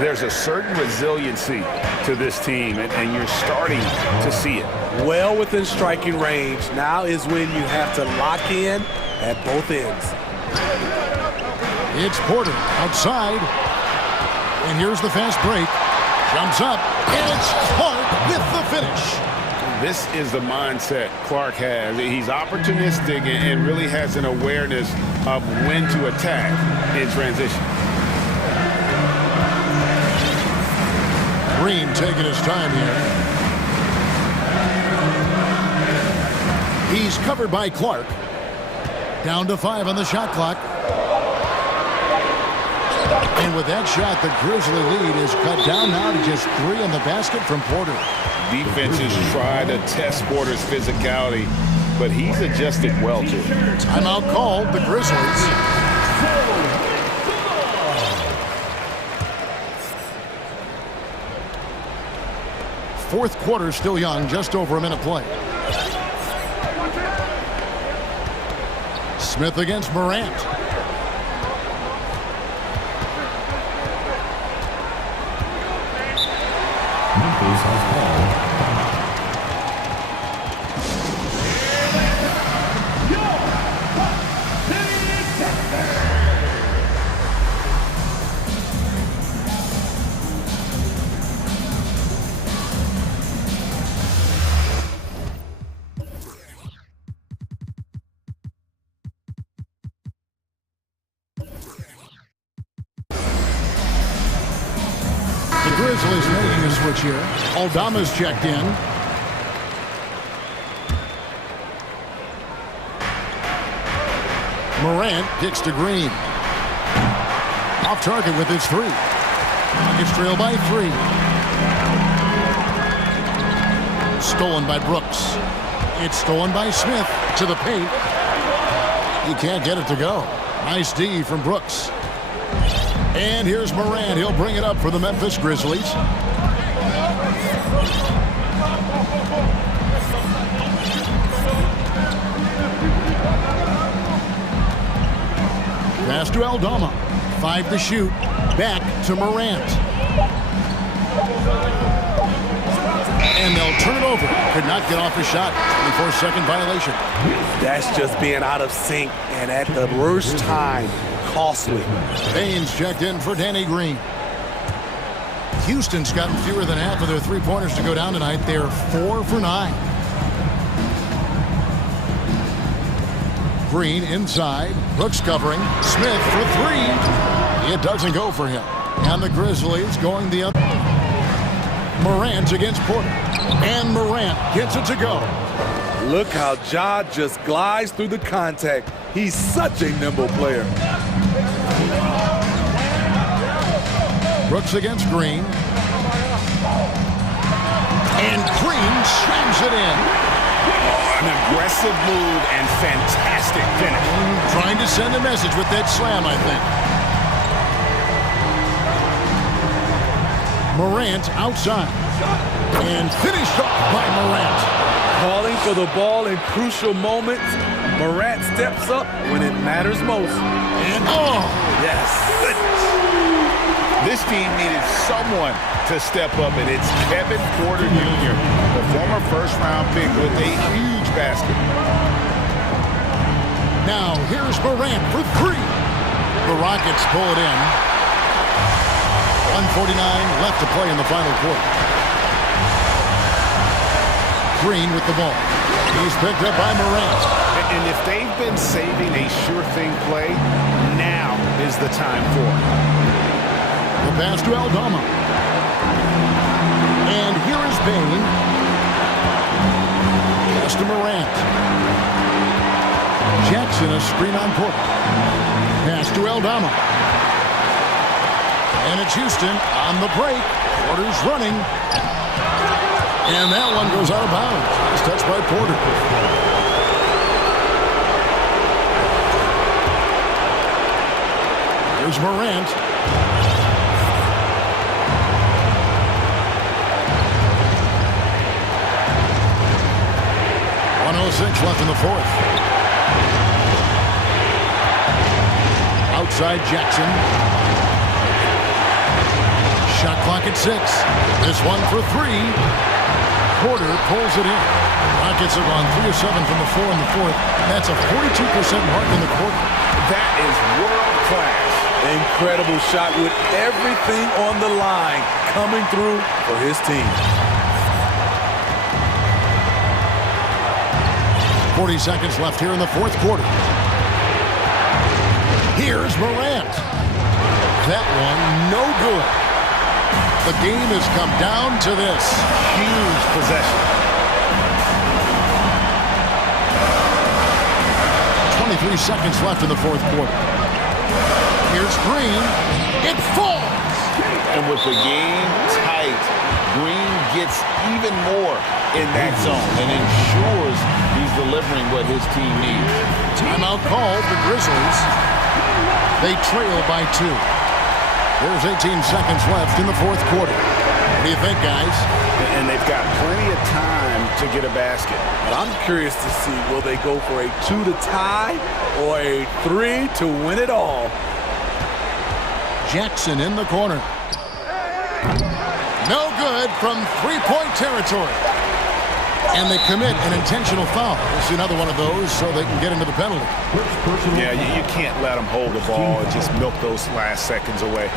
There's a certain resiliency to this team, and you're starting to see it. Well within striking range. Now is when you have to lock in at both ends. It's Porter outside. And here's the fast break. Jumps up. And it's Clark with the finish. This is the mindset Clark has. He's opportunistic and really has an awareness of when to attack in transition. Green taking his time here. He's covered by Clark. Down to 5 on the shot clock. And with that shot, the Grizzly lead is cut down now to just 3 on the basket from Porter. Defenses try to test Porter's physicality, but he's adjusted well to it. Timeout called, the Grizzlies. Fourth quarter still young, just over a minute play. Smith against Morant. Grizzlies making a switch here. Aldama's checked in. Morant kicks to Green. Off target with his 3. Nuggets trail by 3. Stolen by Brooks. It's stolen by Smith to the paint. He can't get it to go. Nice D from Brooks. And here's Morant. He'll bring it up for the Memphis Grizzlies. Pass to Aldama. 5 to shoot. Back to Morant. And they'll turn it over. Could not get off the shot. 24-second violation. That's just being out of sync and at the worst time. Costly. Baines checked in for Danny Green. Houston's gotten fewer than half of their 3-pointers to go down tonight. They're 4 for 9. Green inside. Brooks covering. Smith for 3. It doesn't go for him. And the Grizzlies going the other. Morant against Porter. And Morant gets it to go. Look how Ja just glides through the contact. He's such a nimble player. Brooks against Green. And Green slams it in. An aggressive move and fantastic finish. Trying to send a message with that slam, I think. Morant outside. And finished off by Morant. Calling for the ball in crucial moments. Morant steps up when it matters most. And yes. Goodness. This team needed someone to step up, and it's Kevin Porter Jr., the former first-round pick, with a huge basket. Now here's Morant for three. The Rockets pull it in. 1:49 left to play in the final quarter. Green with the ball. He's picked up by Morant. And if they've been saving a sure-thing play, now is the time for it. The pass to Aldama. And here is Bain. Pass to Morant. Jackson a screen on Porter. Pass to Aldama. And it's Houston on the break. Porter's running. And that one goes out of bounds. It's touched by Porter. Here's Morant. Left in the fourth. Outside Jackson. Shot clock at 6. This one for 3. Porter pulls it in. Rockets have gone 3 of 7 from the 4 in the fourth. That's a 42% mark in the quarter. That is world class. Incredible shot with everything on the line coming through for his team. 40 seconds left here in the fourth quarter. Here's Morant. That one, no good. The game has come down to this. Huge possession. 23 seconds left in the fourth quarter. Here's Green. It falls. And with the game tight, Green gets even more in that zone and ensures he's delivering what his team needs. Timeout called, the Grizzlies. They trail by 2. There's 18 seconds left in the fourth quarter. What do you think, guys? And they've got plenty of time to get a basket. But I'm curious to see, will they go for a 2 to tie or a 3 to win it all? Jackson in the corner. No good from three-point territory. And they commit an intentional foul. We'll see another one of those so they can get into the penalty. Yeah, you can't let them hold the ball and just milk those last seconds away.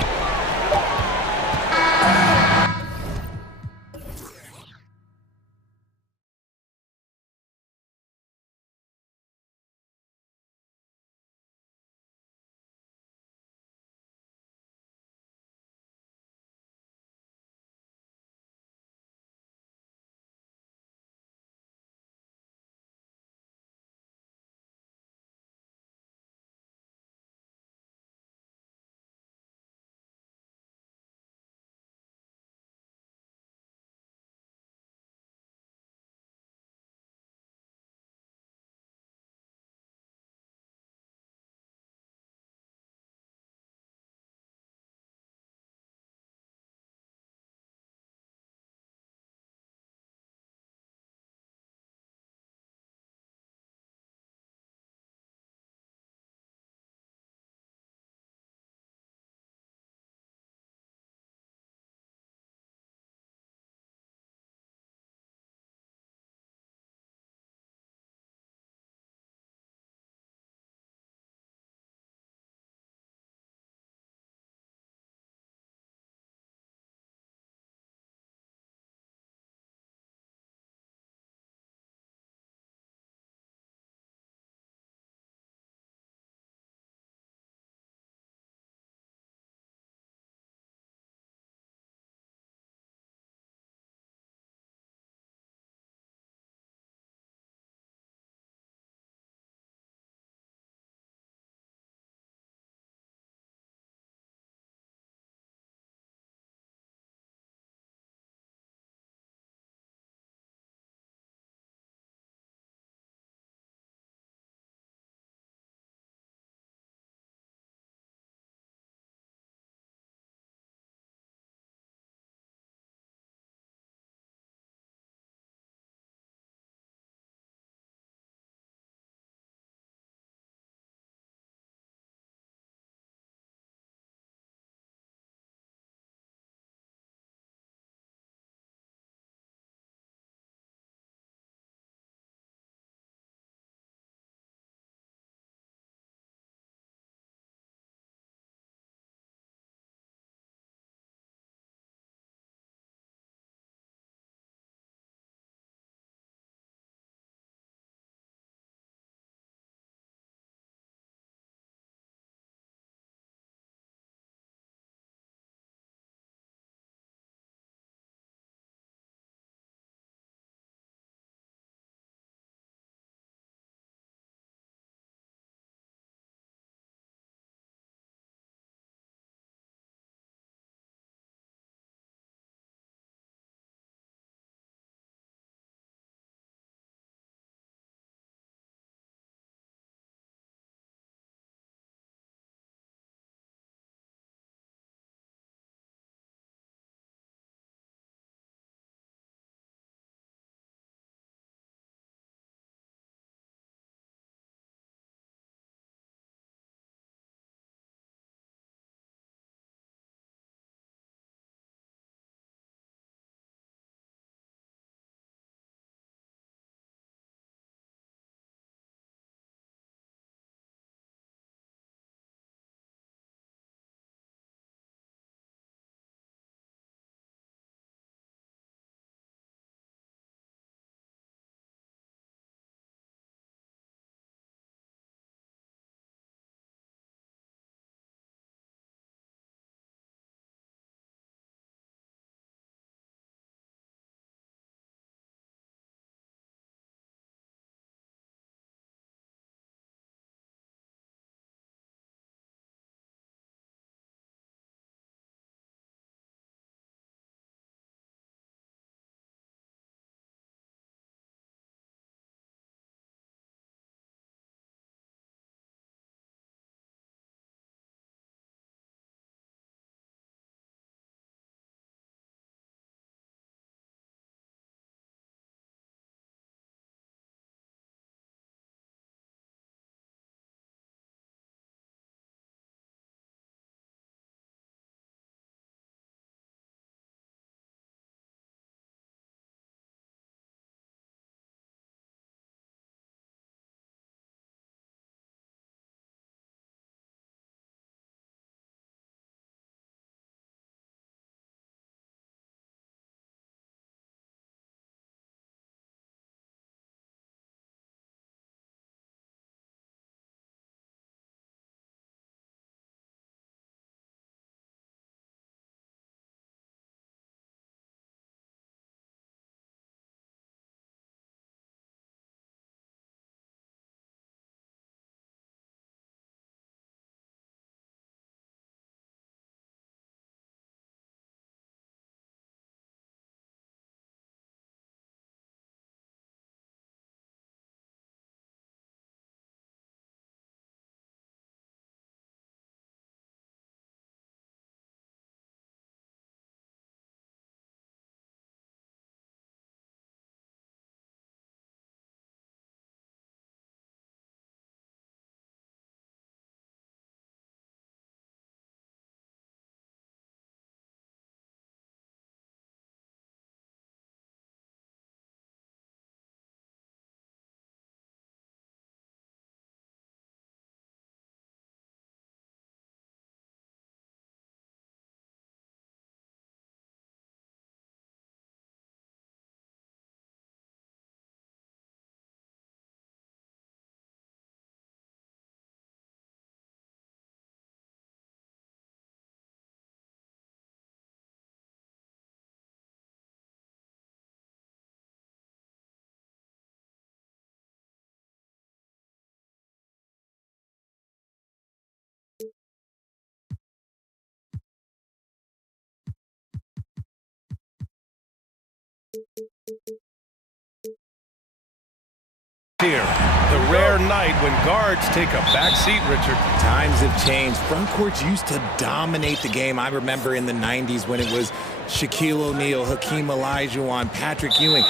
Here, the rare night when guards take a back seat, Richard. Times have changed. Front courts used to dominate the game. I remember in the 90s when it was Shaquille O'Neal, Hakeem Olajuwon, Patrick Ewing.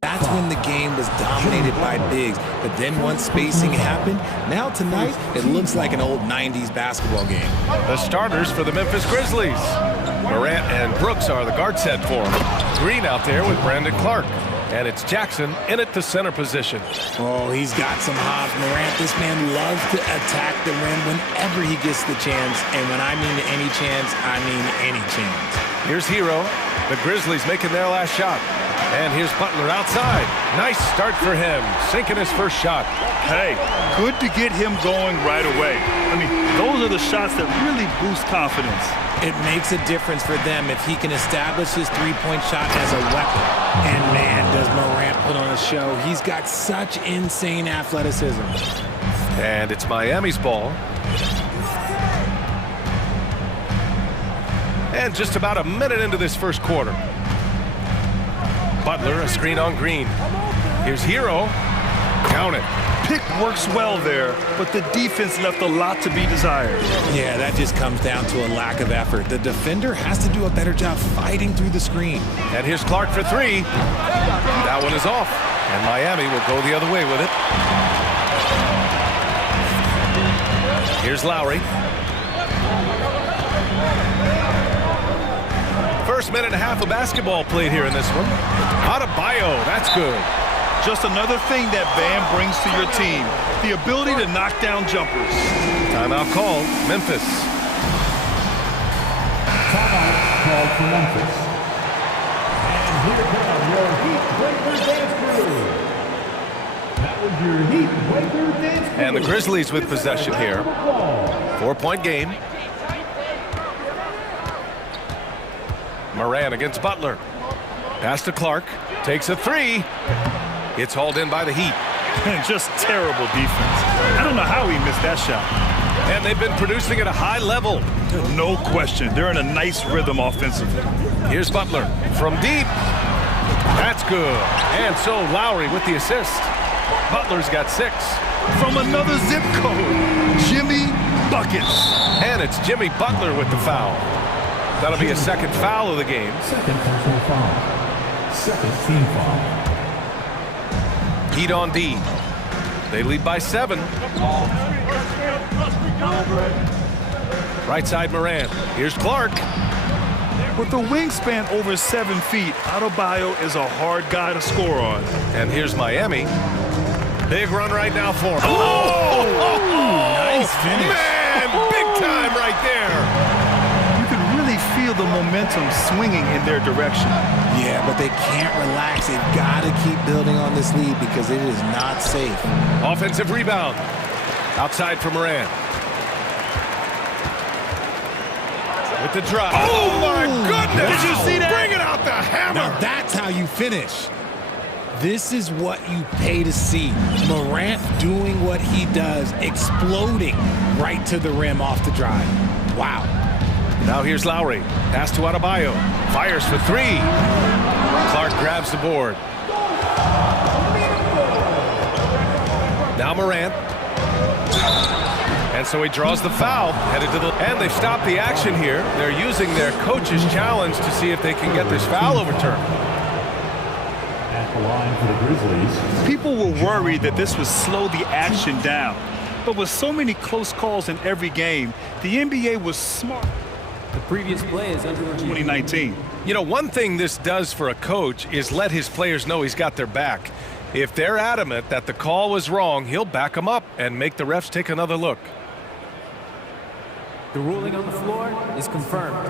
That's when the game was dominated by bigs. But then once spacing happened, now tonight, it looks like an old 90s basketball game. The starters for the Memphis Grizzlies. Morant and Brooks are the guard set for him. Green out there with Brandon Clark. And it's Jackson in at the center position. Oh, he's got some hops. Morant, this man loves to attack the rim whenever he gets the chance. And when I mean any chance, I mean any chance. Here's Hero. The Grizzlies making their last shot. And here's Butler outside. Nice start for him, sinking his first shot. Hey, good to get him going right away. I mean, those are the shots that really boost confidence. It makes a difference for them if he can establish his three-point shot as a weapon. And man, does Morant put on a show. He's got such insane athleticism. And it's Miami's ball. And just about a minute into this first quarter. Butler, a screen on Green. Here's Hero. Count it. Pick works well there, but the defense left a lot to be desired. Yeah, that just comes down to a lack of effort. The defender has to do a better job fighting through the screen. And here's Clark for three. That one is off. And Miami will go the other way with it. Here's Lowry. First minute and a half of basketball played here in this one. Adebayo, that's good. Just another thing that Bam brings to your team, the ability to knock down jumpers. Timeout called, Memphis. Timeout called for Memphis. And here come your Heat Breaker Dance Crew. That was your Heat Breaker Dance Crew. And the Grizzlies with possession here. 4-point game. Morant against Butler. Pass to Clark. Takes a three. It's hauled in by the Heat. Just terrible defense. I don't know how he missed that shot. And they've been producing at a high level. No question. They're in a nice rhythm offensively. Here's Butler from deep. That's good. And so Lowry with the assist. Butler's got 6. From another zip code, Jimmy Buckets. And it's Jimmy Butler with the foul. That'll be a second foul of the game. Second personal foul. Second team foul. Heat on D. They lead by 7. Right side Morant. Here's Clark. With a wingspan over 7 feet, Adebayo is a hard guy to score on. And here's Miami. Big run right now for him. Nice finish. Man, big time right there. Feel the momentum swinging in their direction. Yeah, but they can't relax. They've got to keep building on this lead because it is not safe. Offensive rebound. Outside for Morant. With the drop. Oh, my goodness. Did you see that? Bring it out the hammer. Now that's how you finish. This is what you pay to see. Morant doing what he does, exploding right to the rim off the drive. Wow. Now here's Lowry. Pass to Adebayo. Fires for 3. Clark grabs the board. Now Morant. And so he draws the foul. Headed to the... And they've stopped the action here. They're using their coach's challenge to see if they can get this foul overturned. At the line for the Grizzlies. People were worried that this would slow the action down. But with so many close calls in every game, the NBA was smart. The previous play is under review. 2019. You know, one thing this does for a coach is let his players know he's got their back. If they're adamant that the call was wrong, he'll back them up and make the refs take another look. The ruling on the floor is confirmed.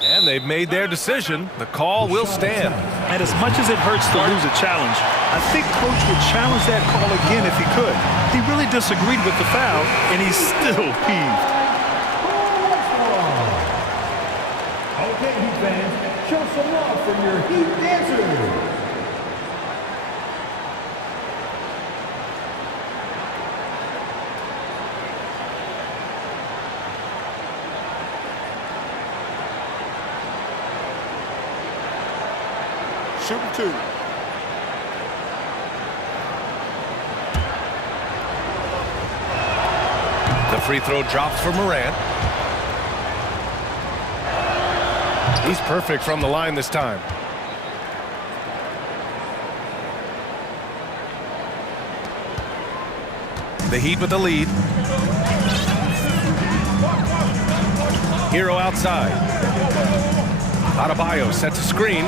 And they've made their decision. The call will stand. And as much as it hurts to lose a challenge, I think Coach would challenge that call again if he could. He really disagreed with the foul, and he's still peeved. Okay, Heat fans, show some love from your Heat dancers. shoot 2. The free throw drops for Morant. He's perfect from the line this time. The Heat with the lead. Hero outside. Adebayo sets a screen.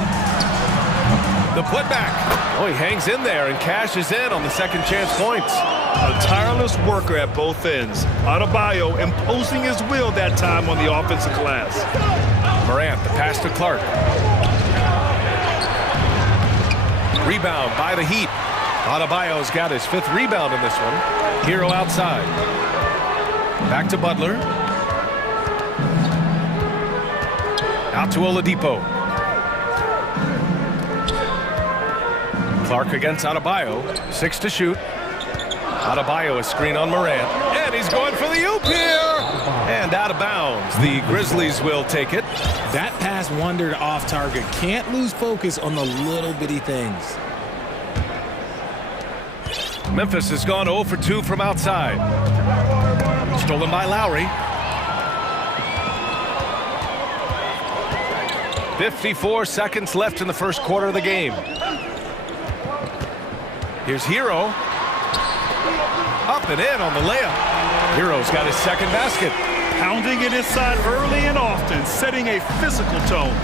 The putback. Oh, he hangs in there and cashes in on the second chance points. A tireless worker at both ends. Adebayo imposing his will that time on the offensive glass. Morant, the pass to Clark. Rebound by the Heat. Adebayo's got his 5th rebound in this one. Hero outside. Back to Butler. Out to Oladipo. Clark against Adebayo. 6 to shoot. Adebayo a screen on Morant. And he's going for the oop here. And out of bounds. The Grizzlies will take it. That pass wandered off target. Can't lose focus on the little bitty things. Memphis has gone 0 for 2 from outside. Stolen by Lowry. 54 seconds left in the first quarter of the game. Here's Hero. Up and in on the layup. Hero's got his second basket. Pounding it inside early and often, setting a physical tone.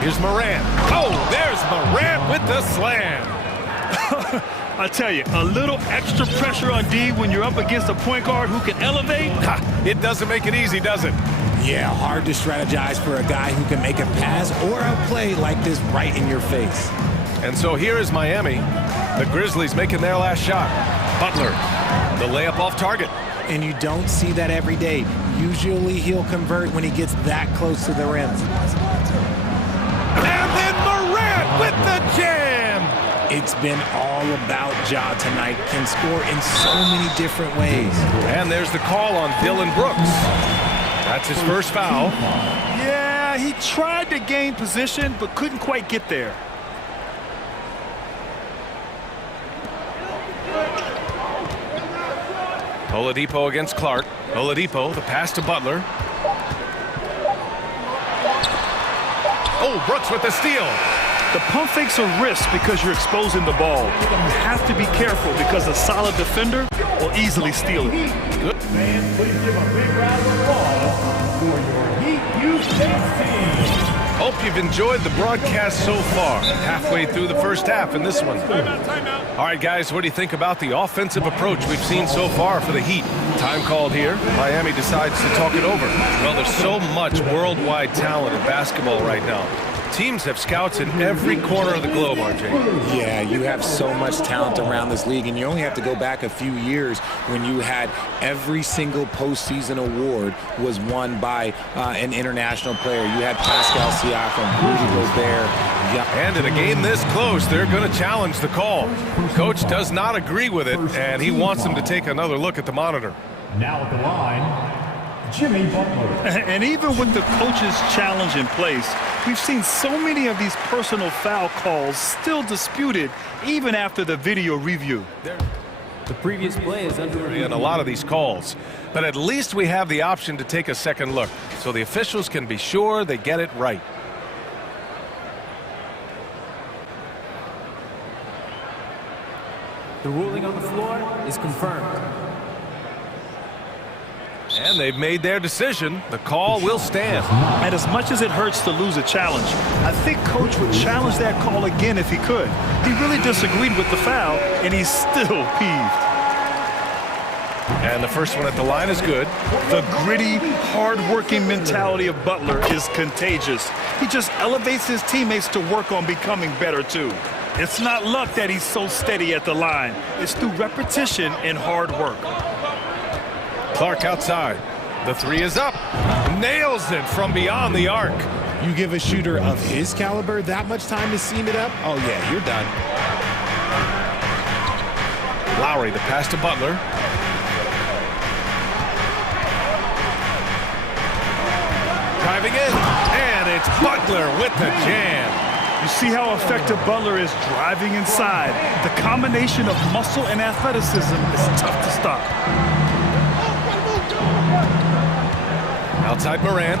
Here's Morant. Oh, there's Morant with the slam. I tell you, a little extra pressure on D when you're up against a point guard who can elevate. It doesn't make it easy, does it? Yeah, hard to strategize for a guy who can make a pass or a play like this right in your face. And so here is Miami. The Grizzlies making their last shot. Butler, the layup off target. And you don't see that every day. Usually he'll convert when he gets that close to the rim. And then Morant with the jam. It's been all about Ja tonight. Can score in so many different ways. And there's the call on Dylan Brooks. That's his first foul. Yeah, he tried to gain position, but couldn't quite get there. Oladipo against Clark. Oladipo, the pass to Butler. Oh, Brooks with the steal. The pump fakes a risk because you're exposing the ball. You have to be careful because a solid defender will easily steal it. Good. Fans, please give a big round of applause for your Heat Youth team. Hope you've enjoyed the broadcast so far. Halfway through the first half in this one. Timeout. All right, guys, what do you think about the offensive approach we've seen so far for the Heat? Time called here. Miami decides to talk it over. Well, there's so much worldwide talent in basketball right now. Teams have scouts in every corner of the globe, RJ. Yeah, you have so much talent around this league, and you only have to go back a few years when you had every single postseason award was won by an international player. You had Pascal Siakam, Rudy Gobert. And in a game this close, they're going to challenge the call. Coach does not agree with it, and he wants them to take another look at the monitor. Now at the line, Jimmy Butler. And even with the coach's challenge in place, we've seen so many of these personal foul calls still disputed even after the video review. The previous play is under review. And a lot of these calls. But at least we have the option to take a second look, so the officials can be sure they get it right. The ruling on the floor is confirmed. And they've made their decision. The call will stand. And as much as it hurts to lose a challenge, I think Coach would challenge that call again if he could. He really disagreed with the foul, and he's still peeved. And the first one at the line is good. The gritty, hard-working mentality of Butler is contagious. He just elevates his teammates to work on becoming better, too. It's not luck that he's so steady at the line. It's through repetition and hard work. Clark outside. The three is up. Nails it from beyond the arc. You give a shooter of his caliber that much time to seam it up? Oh, yeah, you're done. Lowry, the pass to Butler. Driving in, and it's Butler with the jam. You see how effective Butler is driving inside. The combination of muscle and athleticism is tough to stop. Outside Morant.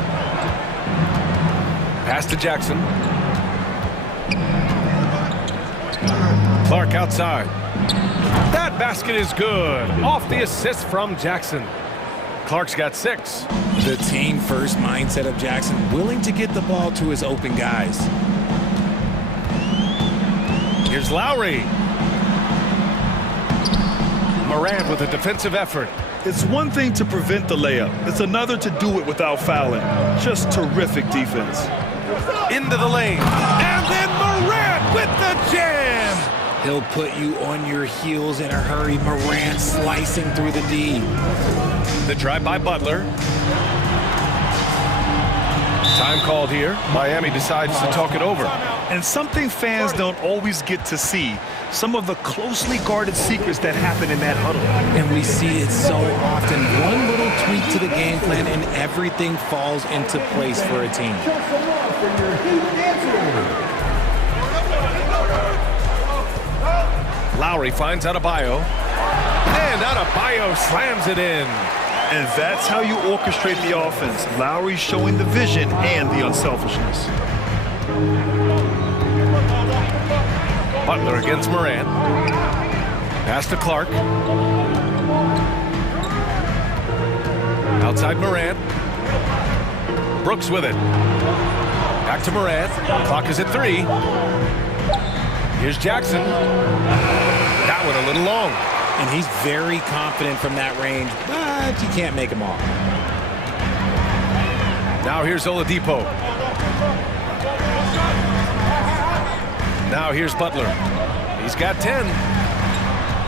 Pass to Jackson. Clark outside. That basket is good. Off the assist from Jackson. Clark's got 6. The team-first mindset of Jackson, willing to get the ball to his open guys. Here's Lowry. Morant with a defensive effort. It's one thing to prevent the layup. It's another to do it without fouling. Just terrific defense. Into the lane. And then Morant with the jam. He'll put you on your heels in a hurry. Morant slicing through the D. The drive by Butler. Time called here. Miami decides to talk it over. And something fans don't always get to see. Some of the closely guarded secrets that happen in that huddle. And we see it so often. One little tweak to the game plan and everything falls into place for a team. Lowry finds Adebayo. And Adebayo slams it in. And that's how you orchestrate the offense. Lowry showing the vision and the unselfishness. Butler against Morant. Pass to Clark. Outside Morant. Brooks with it. Back to Morant. Clock is at 3. Here's Jackson. That one a little long. And he's very confident from that range, but you can't make him all. Now here's Oladipo. Now here's Butler. He's got 10.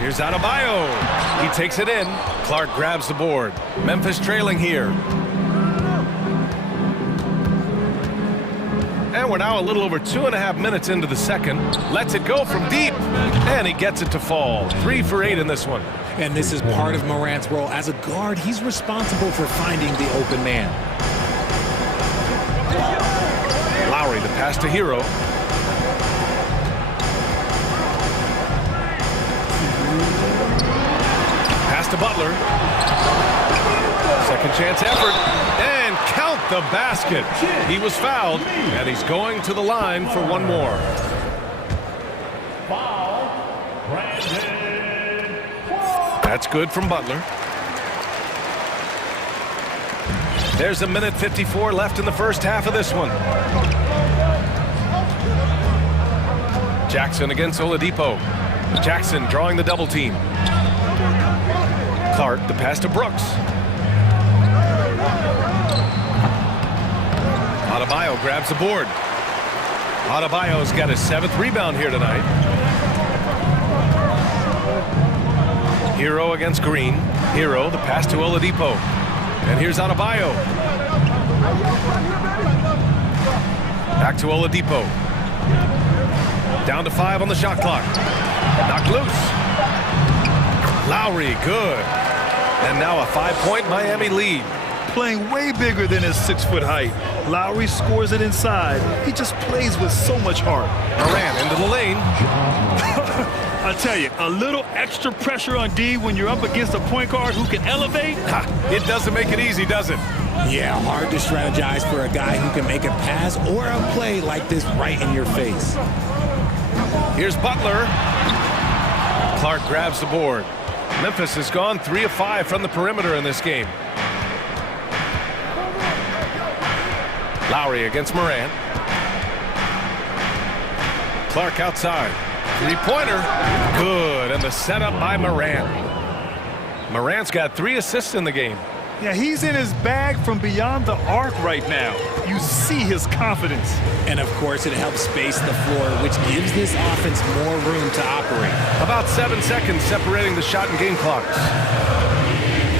Here's Adebayo. He takes it in. Clark grabs the board. Memphis trailing here. And we're now a little over 2.5 minutes into the second. Lets it go from deep. And he gets it to fall. 3 for 8 in this one. And this is part of Morant's role. As a guard, he's responsible for finding the open man. Lowry, the pass to Hero. Pass to Butler. Second chance effort. And count the basket. He was fouled, and he's going to the line for one more. That's good from Butler. There's a minute 54 left in the first half of this one. Jackson against Oladipo. Jackson drawing the double team. Clark, the pass to Brooks. Adebayo grabs the board. Adebayo's got his 7th rebound here tonight. Hero against Green. Hero, the pass to Oladipo. And here's Adebayo. Back to Oladipo. Down to 5 on the shot clock. Knocked loose. Lowry, good. And now a 5-point Miami lead. Playing way bigger than his 6-foot height. Lowry scores it inside. He just plays with so much heart. Morant into the lane. I tell you, a little extra pressure on D when you're up against a point guard who can elevate. It doesn't make it easy, does it? Yeah, hard to strategize for a guy who can make a pass or a play like this right in your face. Here's Butler. Clark grabs the board. Memphis has gone 3 of 5 from the perimeter in this game. Lowry against Morant. Clark outside. 3-pointer. Good. And the setup by Morant. Morant's got 3 assists in the game. Yeah, he's in his bag from beyond the arc right now. You see his confidence. And of course, it helps space the floor, which gives this offense more room to operate. About 7 seconds separating the shot and game clocks.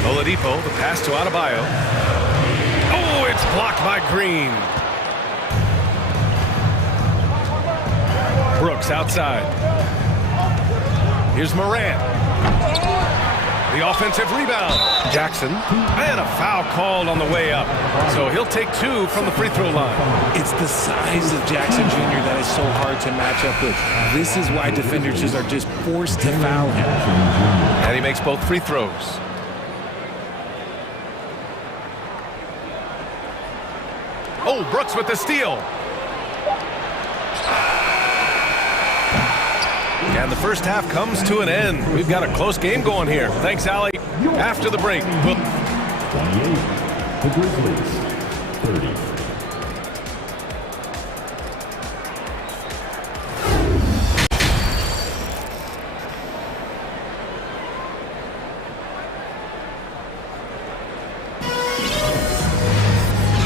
Oladipo, the pass to Adebayo. Oh, it's blocked by Green. Brooks outside. Here's Morant. The offensive rebound. Jackson. And a foul called on the way up. So he'll take 2 from the free throw line. It's the size of Jackson Jr. that is so hard to match up with. This is why defenders just are just forced to foul him. And he makes both free throws. Oh, Brooks with the steal. And the first half comes to an end. We've got a close game going here. Thanks, Allie. After the break. 28, the Grizzlies, 30.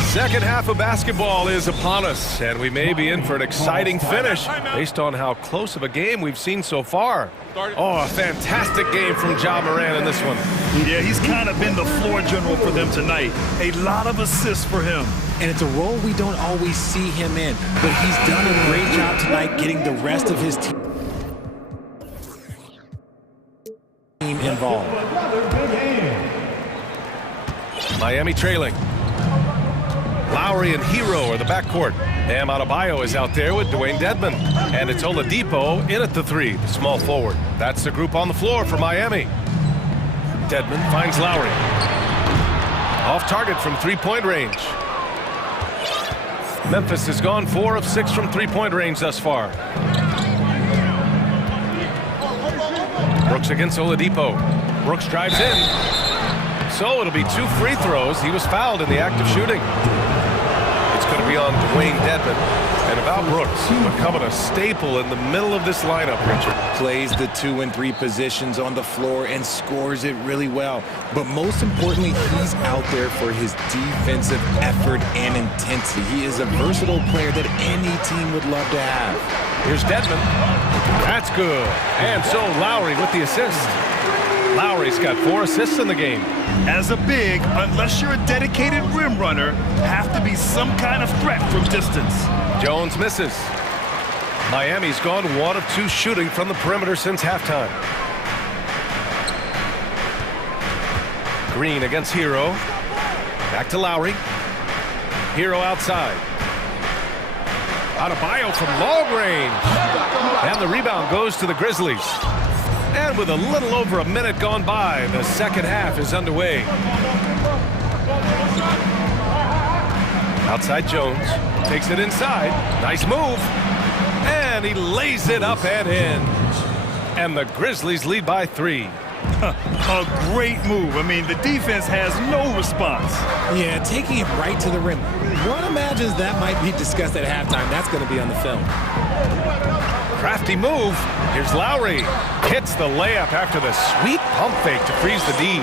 Second half of basketball is upon us, and we may be in for an exciting finish based on how close of a game we've seen so far. Oh, a fantastic game from Ja Morant in this one. Yeah, he's kind of been the floor general for them tonight. A lot of assists for him. And it's a role we don't always see him in, but he's done a great job tonight getting the rest of his team involved. Miami trailing. Lowry and Hero are the backcourt. Bam Adebayo is out there with Dwayne Dedmon. And it's Oladipo in at the 3, the small forward. That's the group on the floor for Miami. Dedmon finds Lowry. Off target from three-point range. Memphis has gone 4 of 6 from three-point range thus far. Brooks against Oladipo. Brooks drives in. So it'll be 2 free throws. He was fouled in the act of shooting. It's going to be on Dwayne Dedmon. And about Brooks, becoming a staple in the middle of this lineup, Richard. Plays the 2 and 3 positions on the floor and scores it really well. But most importantly, he's out there for his defensive effort and intensity. He is a versatile player that any team would love to have. Here's Dedmon. That's good. And so Lowry with the assist. Lowry's got 4 assists in the game. As a big, unless you're a dedicated rim runner, have to be some kind of threat from distance. Jones misses. Miami's gone 1 of 2 shooting from the perimeter since halftime. Green against Hero. Back to Lowry. Hero outside. Adebayo from long range. And the rebound goes to the Grizzlies. And with a little over a minute gone by, the second half is underway. Outside Jones. Takes it inside. Nice move. And he lays it up and in. And the Grizzlies lead by 3. A great move. I mean, the defense has no response. Yeah, taking it right to the rim. One imagines that might be discussed at halftime. That's going to be on the film. Crafty move. Here's Lowry. Hits the layup after the sweet pump fake to freeze the D.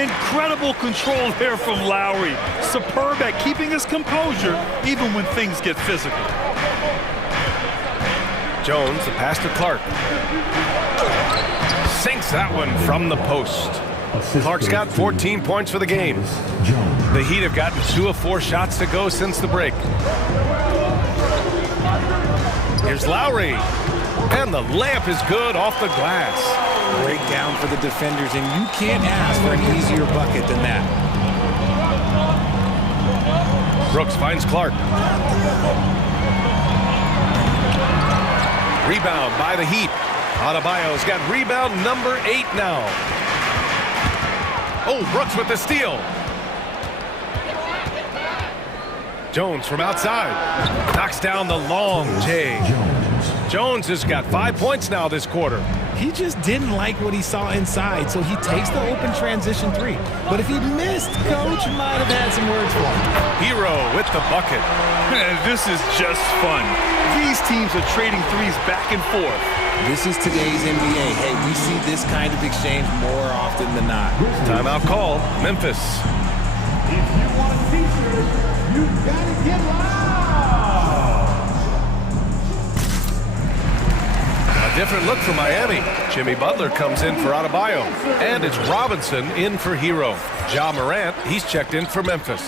Incredible control there from Lowry. Superb at keeping his composure even when things get physical. Jones, the pass to Clark. Sinks that one from the post. Clark's got 14 points for the game. The Heat have gotten 2 of 4 shots to go since the break. Here's Lowry. And the layup is good off the glass. Breakdown for the defenders, and you can't ask for an easier bucket than that. Brooks finds Clark. Rebound by the Heat. Adebayo's got rebound number 8 now. Oh, Brooks with the steal. Jones from outside. Knocks down the long J. Jones has got 5 points now this quarter. He just didn't like what he saw inside, so he takes the open transition 3. But if he missed, Coach might have had some words for him. Hero with the bucket. Man, this is just fun. These teams are trading threes back and forth. This is today's NBA. Hey, we see this kind of exchange more often than not. Timeout call, Memphis. If you want a t-shirt, you've got to get loud. A different look for Miami. Jimmy Butler comes in for Adebayo. And it's Robinson in for Hero. Ja Morant, he's checked in for Memphis.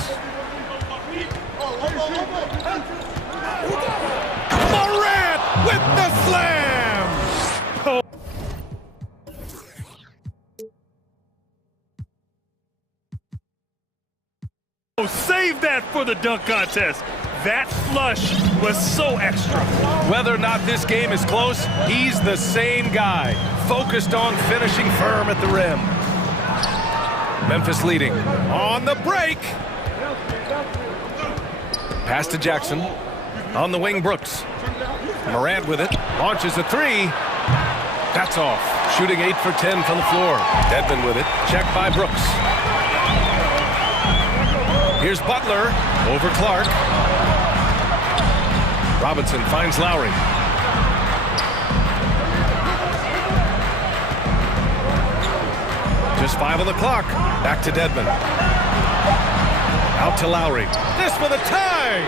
Morant with the slam! Save that for the dunk contest. That flush was so extra. Whether or not this game is close, he's the same guy, focused on finishing firm at the rim. Memphis leading on the break. Pass to Jackson. On the wing, Brooks. Morant with it. Launches a three. That's off. Shooting 8 for 10 from the floor. Dedmon with it. Checked by Brooks. Here's Butler over Clark. Robinson finds Lowry. Just 5 on the clock. Back to Dedmon. Out to Lowry. This for the tie!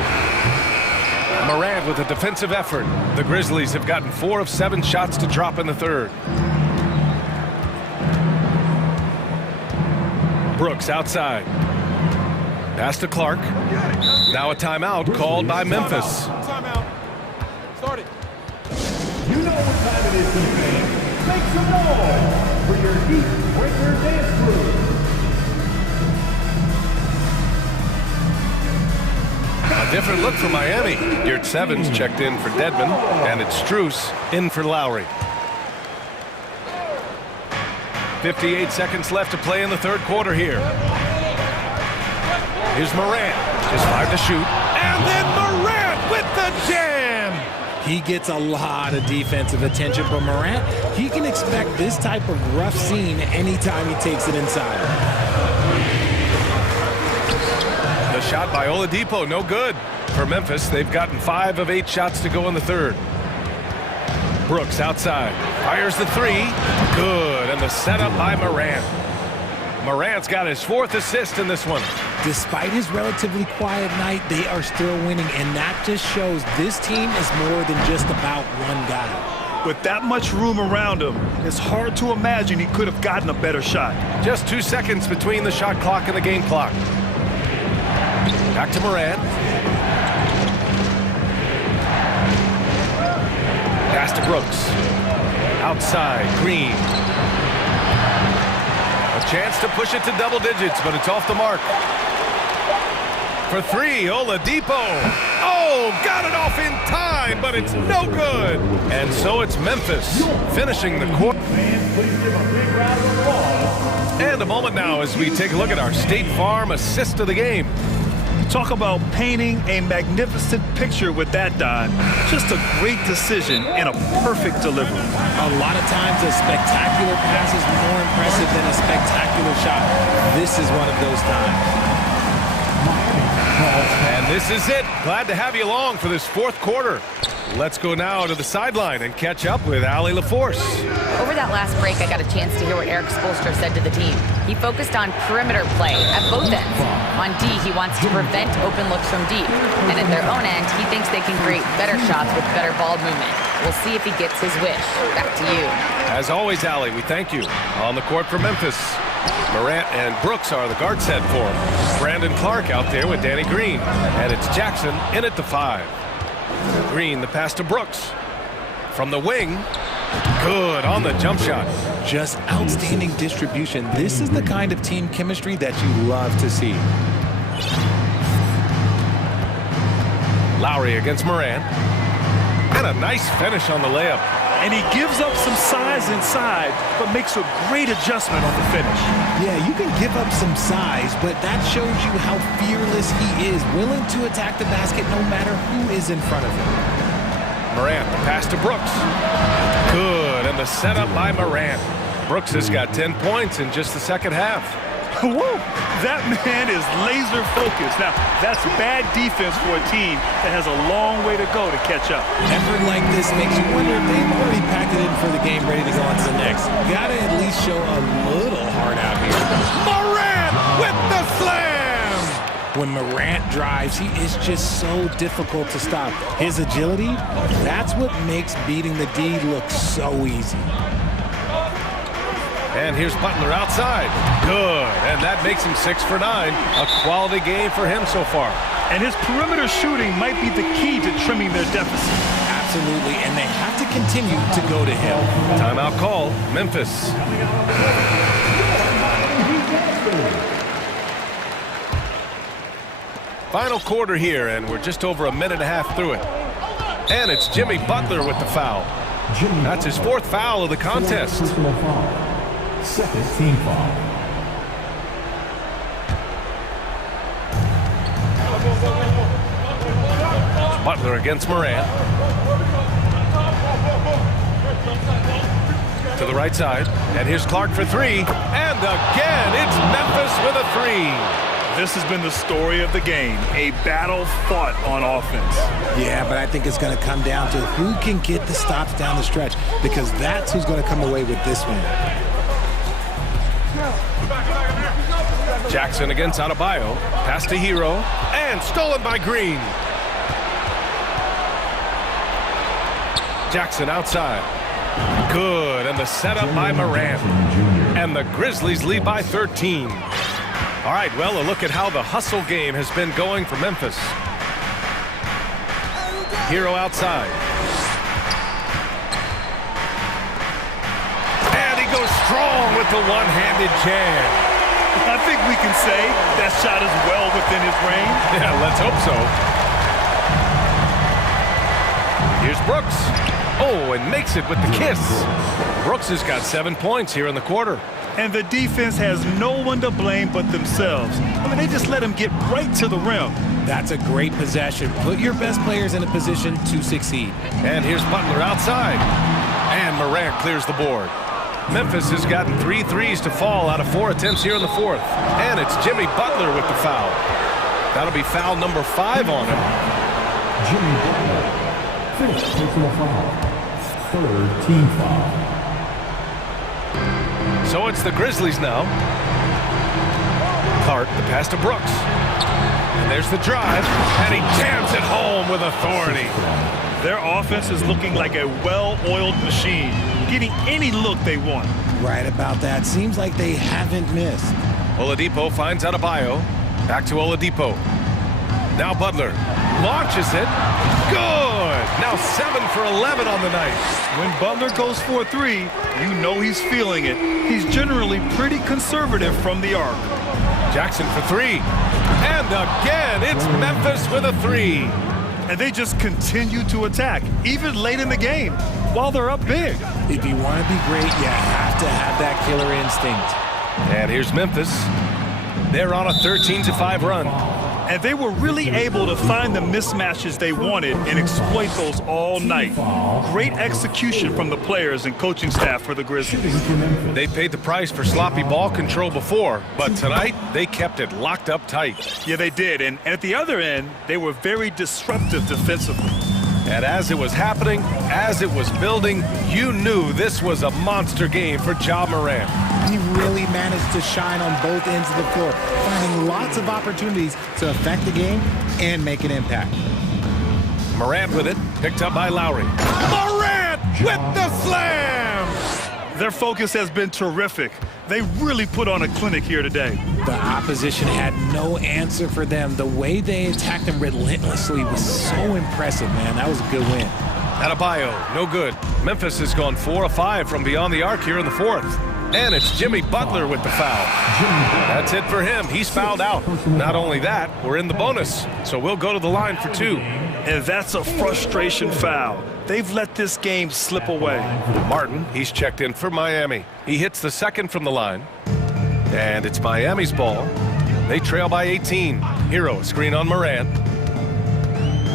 Morant with a defensive effort. The Grizzlies have gotten 4 of 7 shots to drop in the third. Brooks outside. Pass to Clark. Now a timeout called by Memphis. Timeout. Start it. You know what time it is, fans. Make some noise for your Heat Breaker dance crew. A different look for Miami. Geert Sevens checked in for Dedmon, and it's Strus in for Lowry. 58 seconds left to play in the third quarter here. Here's Morant. Just 5 to shoot. And then Morant with the jam! He gets a lot of defensive attention, but Morant, he can expect this type of rough scene anytime he takes it inside. The shot by Oladipo, no good. For Memphis, they've gotten 5 of 8 shots to go in the third. Brooks outside. Fires the three. Good. And the setup by Morant. Morant's got his 4th assist in this one. Despite his relatively quiet night, they are still winning, and that just shows this team is more than just about one guy. With that much room around him, it's hard to imagine he could have gotten a better shot. Just 2 seconds between the shot clock and the game clock. Back to Morant. Pass to Brooks. Outside, Green. A chance to push it to double digits, but it's off the mark. For 3, Oladipo. Oh, got it off in time, but it's no good. And so it's Memphis finishing the quarter. And a moment now as we take a look at our State Farm assist of the game. Talk about painting a magnificent picture with that dime. Just a great decision and a perfect delivery. A lot of times a spectacular pass is more impressive than a spectacular shot. This is one of those times. And this is it. Glad to have you along for this 4th quarter. Let's go now to the sideline and catch up with Allie LaForce. Over that last break, I got a chance to hear what Erik Spoelstra said to the team. He focused on perimeter play at both ends. On D, he wants to prevent open looks from deep. And at their own end, he thinks they can create better shots with better ball movement. We'll see if he gets his wish. Back to you. As always, Allie, we thank you. On the court for Memphis, Morant and Brooks are the guard set for him. Brandon Clark out there with Danny Green. And it's Jackson in at the 5. Green, the pass to Brooks. From the wing. Good on the jump shot. Just outstanding distribution. This is the kind of team chemistry that you love to see. Lowry against Morant. And a nice finish on the layup. And he gives up some size inside, but makes a great adjustment on the finish. Yeah, you can give up some size, but that shows you how fearless he is, willing to attack the basket no matter who is in front of him. Morant, the pass to Brooks. Good, and the setup by Morant. Brooks has got 10 points in just the second half. Whoa, that man is laser focused. Now, that's bad defense for a team that has a long way to go to catch up. Effort like this makes you wonder if they've already packed it in for the game, ready to go on to the next. Gotta at least show a little heart out here. Morant with the slam! When Morant drives, he is just so difficult to stop. His agility, that's what makes beating the D look so easy. And here's Butler outside. Good. And that makes him 6 for 9. A quality game for him so far. And his perimeter shooting might be the key to trimming their deficit. Absolutely. And they have to continue to go to him. Timeout call. Memphis. Final quarter here, and we're just over a minute and a half through it. And it's Jimmy Butler with the foul. That's his 4th foul of the contest. Personal foul. 2nd team foul. Butler against Morant. To the right side, and here's Clark for 3. And again, it's Memphis with a 3. This has been the story of the game, a battle fought on offense. Yeah, but I think it's going to come down to who can get the stops down the stretch, because that's who's going to come away with this one. Jackson against Adebayo. Pass to Hero, and stolen by Green. Jackson outside. Good, and the setup by Morant. And the Grizzlies lead by 13. All right, well, a look at how the hustle game has been going for Memphis. Hero outside. And he goes strong with the one-handed jam. I think we can say that shot is well within his range. Yeah, let's hope so. Here's Brooks. Oh, and makes it with the kiss. Brooks has got 7 points here in the quarter. And the defense has no one to blame but themselves. I mean, they just let him get right to the rim. That's a great possession. Put your best players in a position to succeed. And here's Butler outside. And Morant clears the board. Memphis has gotten 3 threes to fall out of 4 attempts here in the 4th. And it's Jimmy Butler with the foul. That'll be foul number 5 on him. Jimmy Butler. 5th personal foul. 3rd team foul. So it's the Grizzlies now. Clark, the pass to Brooks. And there's the drive. And he jams it home with authority. Their offense is looking like a well-oiled machine, getting any look they want. Right about that. Seems like they haven't missed. Oladipo finds Adebayo. Back to Oladipo. Now Butler launches it. Good! Now 7 for 11 on the night. When Butler goes for a 3, you know he's feeling it. He's generally pretty conservative from the arc. Jackson for 3. And again, it's Memphis with a 3. And they just continue to attack, even late in the game, while they're up big. If you want to be great, you have to have that killer instinct. And here's Memphis. They're on a 13-5 run. And they were really able to find the mismatches they wanted and exploit those all night. Great execution from the players and coaching staff for the Grizzlies. They paid the price for sloppy ball control before, but tonight they kept it locked up tight. Yeah, they did. And at the other end, they were very disruptive defensively. And as it was happening, as it was building, you knew this was a monster game for Ja Morant. He really managed to shine on both ends of the floor, finding lots of opportunities to affect the game and make an impact. Morant with it, picked up by Lowry. Morant with the slam! Their focus has been terrific. They really put on a clinic here today. The opposition had no answer for them. The way they attacked them relentlessly was so impressive, man. That was a good win. Adebayo, no good. Memphis has gone 4 of 5 from beyond the arc here in the 4th. And it's Jimmy Butler with the foul. That's it for him. He's fouled out. Not only that, we're in the bonus. So we'll go to the line for 2. And that's a frustration foul. They've let this game slip away. Martin, he's checked in for Miami. He hits the second from the line. And it's Miami's ball. They trail by 18. Hero, screen on Morant.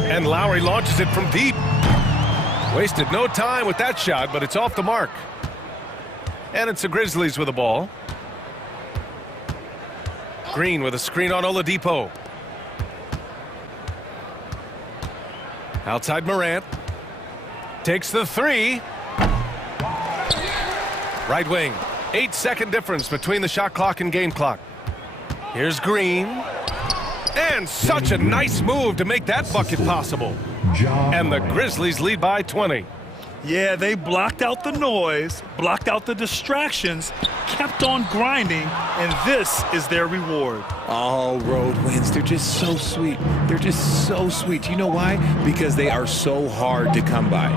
And Lowry launches it from deep. Wasted no time with that shot, but it's off the mark. And it's the Grizzlies with the ball. Green with a screen on Oladipo. Outside Morant. Takes the 3. Right wing. 8-second difference between the shot clock and game clock. Here's Green. And such a nice move to make that bucket possible. And the Grizzlies lead by 20. Yeah, they blocked out the noise, blocked out the distractions, kept on grinding, and this is their reward. All road wins. They're just so sweet. They're just so sweet. You know why? Because they are so hard to come by.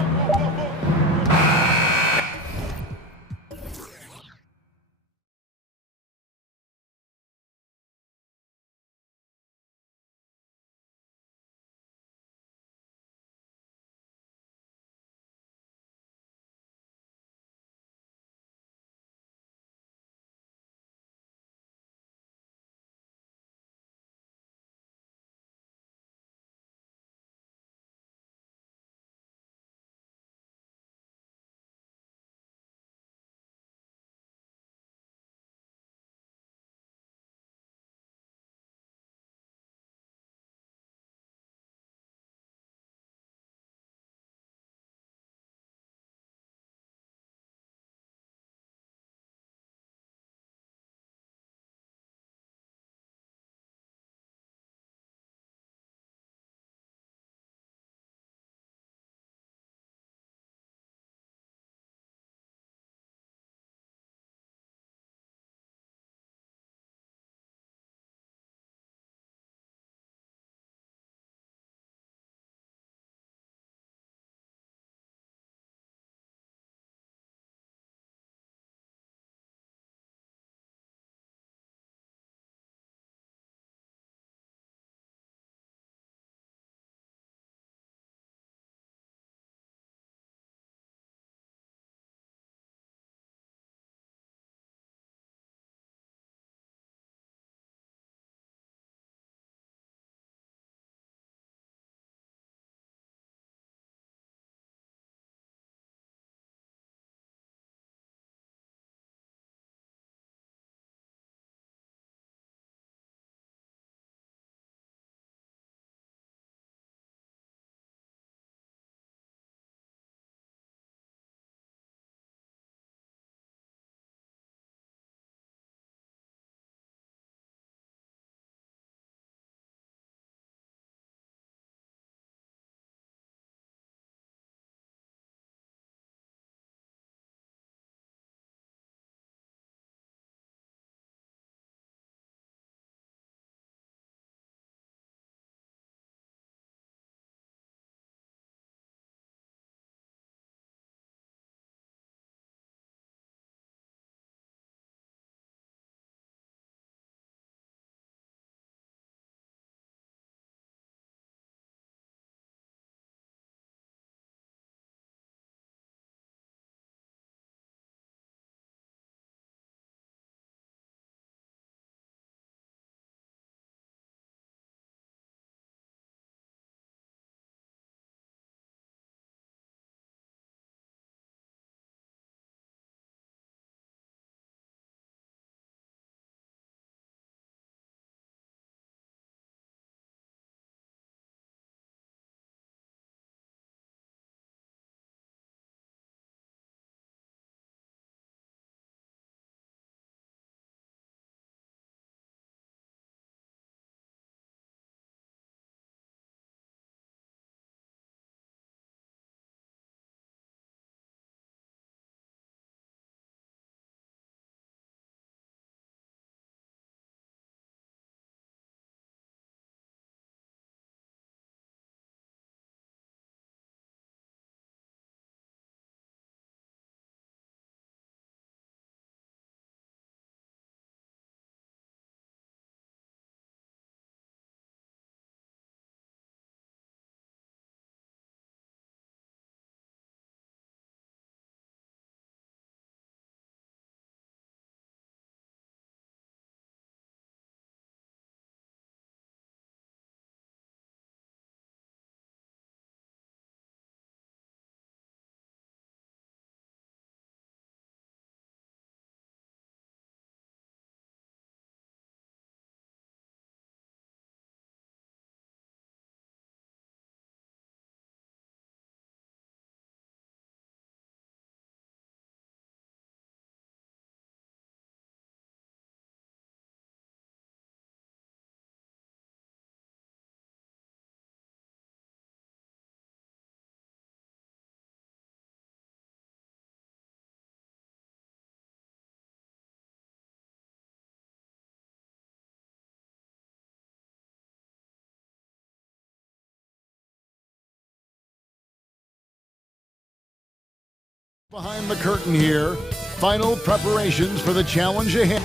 Behind the curtain here, final preparations for the challenge ahead.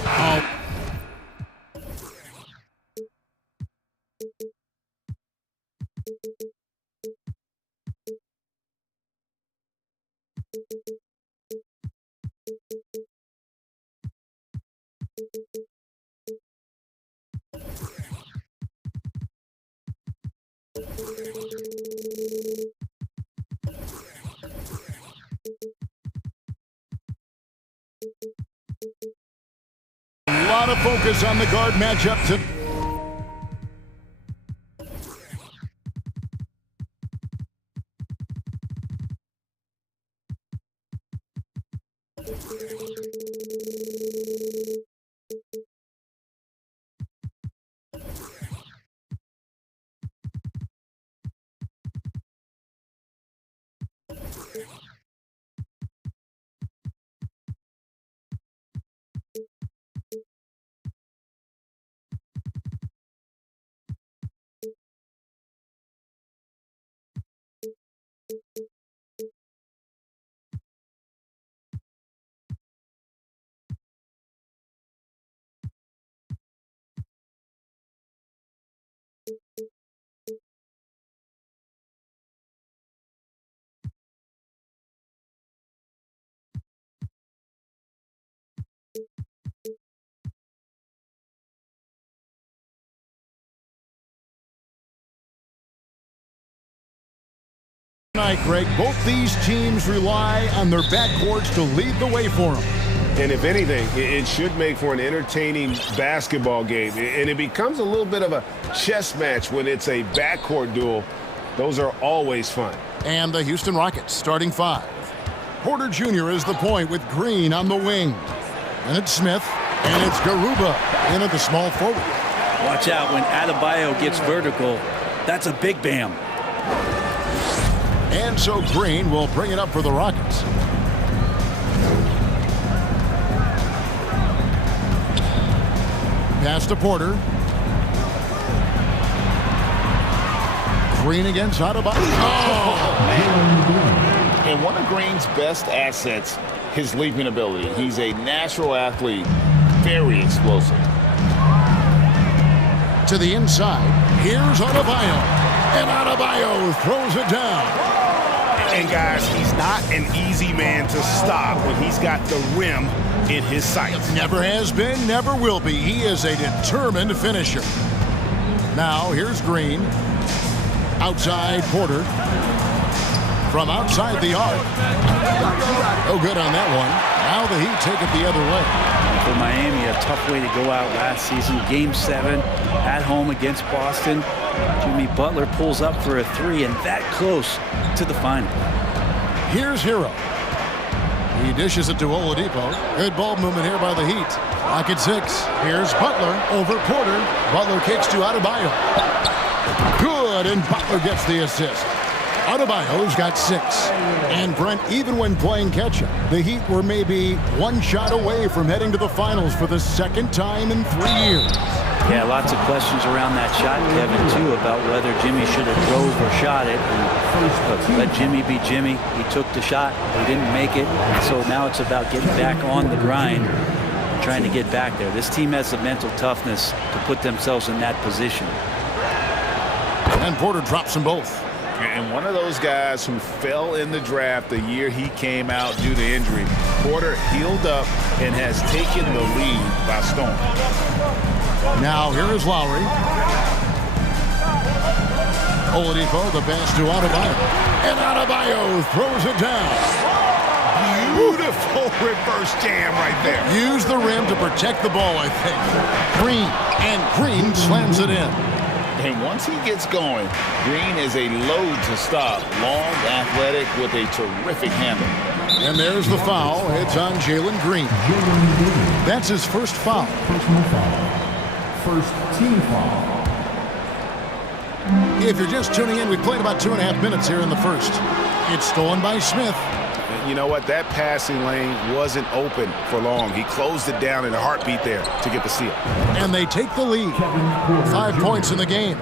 A lot of focus on the guard matchups. Tonight, Greg, both these teams rely on their backcourts to lead the way for them. And if anything, it should make for an entertaining basketball game. And it becomes a little bit of a chess match when it's a backcourt duel. Those are always fun. And the Houston Rockets starting five. Porter Jr. is the point with Green on the wing. And it's Smith, and it's Garuba in at the small forward. Watch out when Adebayo gets vertical. That's a big bam. And so Green will bring it up for the Rockets. Pass to Porter. Green against Adebayo. Oh, man. And one of Green's best assets, his leaping ability. He's a natural athlete, very explosive. To the inside, here's Adebayo. And Adebayo throws it down. And guys, he's not an easy man to stop when he's got the rim in his sights. Never has been, never will be. He is a determined finisher. Now, here's Green. Outside Porter. From outside the arc. No good on that one. Now the Heat take it the other way. For Miami, a tough way to go out last season. Game 7 at home against Boston. Jimmy Butler pulls up for a three and that close to the final. Here's Hero. He dishes it to Oladipo. Good ball movement here by the Heat. Lock at 6. Here's Butler over Porter. Butler kicks to Adebayo. Good, and Butler gets the assist. Adebayo's got 6. And Brent, even when playing catch-up, the Heat were maybe one shot away from heading to the finals for the second time in 3 years. Yeah, lots of questions around that shot, Kevin, too, about whether Jimmy should have drove or shot it. And let Jimmy be Jimmy. He took the shot. He didn't make it. So now it's about getting back on the grind and trying to get back there. This team has the mental toughness to put themselves in that position. And Porter drops them both. And one of those guys who fell in the draft the year he came out due to injury. Porter healed up and has taken the lead by storm. Now here is Lowry. Oladipo, the pass to Adebayo. And Adebayo throws it down. Beautiful reverse jam right there. Use the rim to protect the ball, I think. Green, and Green slams it in. And once he gets going, Green is a load to stop. Long, athletic, with a terrific handle. And there's the foul. It's on Jalen Green. That's his first foul. Personal foul. First team foul. If you're just tuning in, we played about 2.5 minutes here in the first. It's stolen by Smith. You know what? That passing lane wasn't open for long. He closed it down in a heartbeat there to get the steal. And they take the lead. 5 points in the game.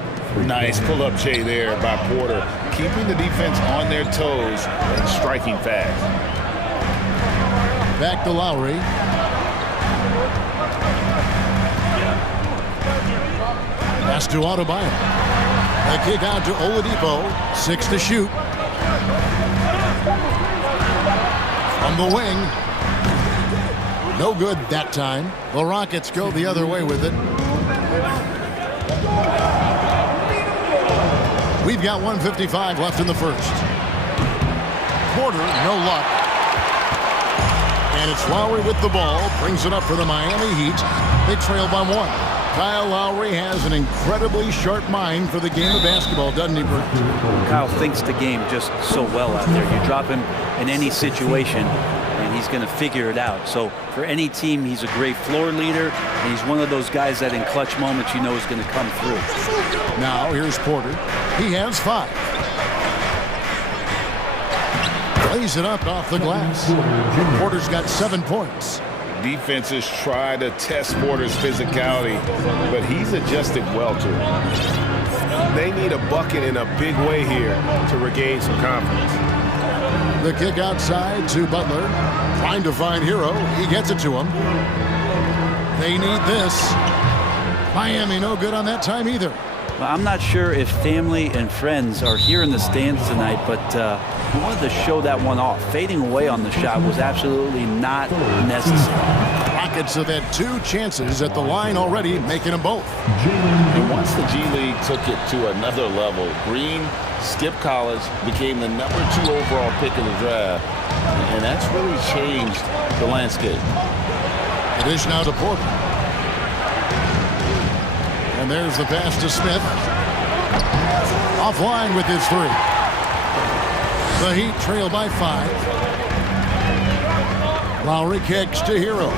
Nice pull-up Jay there by Porter, keeping the defense on their toes and striking fast. Back to Lowry. Pass to Adebayo. The kick out to Oladipo. 6 to shoot. From the wing. No good that time. The Rockets go the other way with it. We've got 1:55 left in the first. Porter, no luck. And it's Lowry with the ball. Brings it up for the Miami Heat. They trail by 1. Kyle Lowry has an incredibly sharp mind for the game of basketball, doesn't he, Bert? Kyle thinks the game just so well out there. You drop him in any situation, and he's going to figure it out. So for any team, he's a great floor leader, and he's one of those guys that in clutch moments you know is going to come through. Now here's Porter. He has 5. Lays it up off the glass. Porter's got 7 points. Defenses try to test Porter's physicality, but he's adjusted well to it. They need a bucket in a big way here to regain some confidence. The kick outside to Butler. Trying to find Hero. He gets it to him. They need this. Miami no good on that time either. Well, I'm not sure if family and friends are here in the stands tonight, but he wanted to show that one off. Fading away on the shot was absolutely not necessary. Rockets have had 2 chances at the line already, making them both. And once the G League took it to another level, Green skipped college, became the number 2 overall pick of the draft, and that's really changed the landscape. It is now to Porter. And there's the pass to Smith. Offline with his 3. The Heat trail by 5. Lowry kicks to Hero.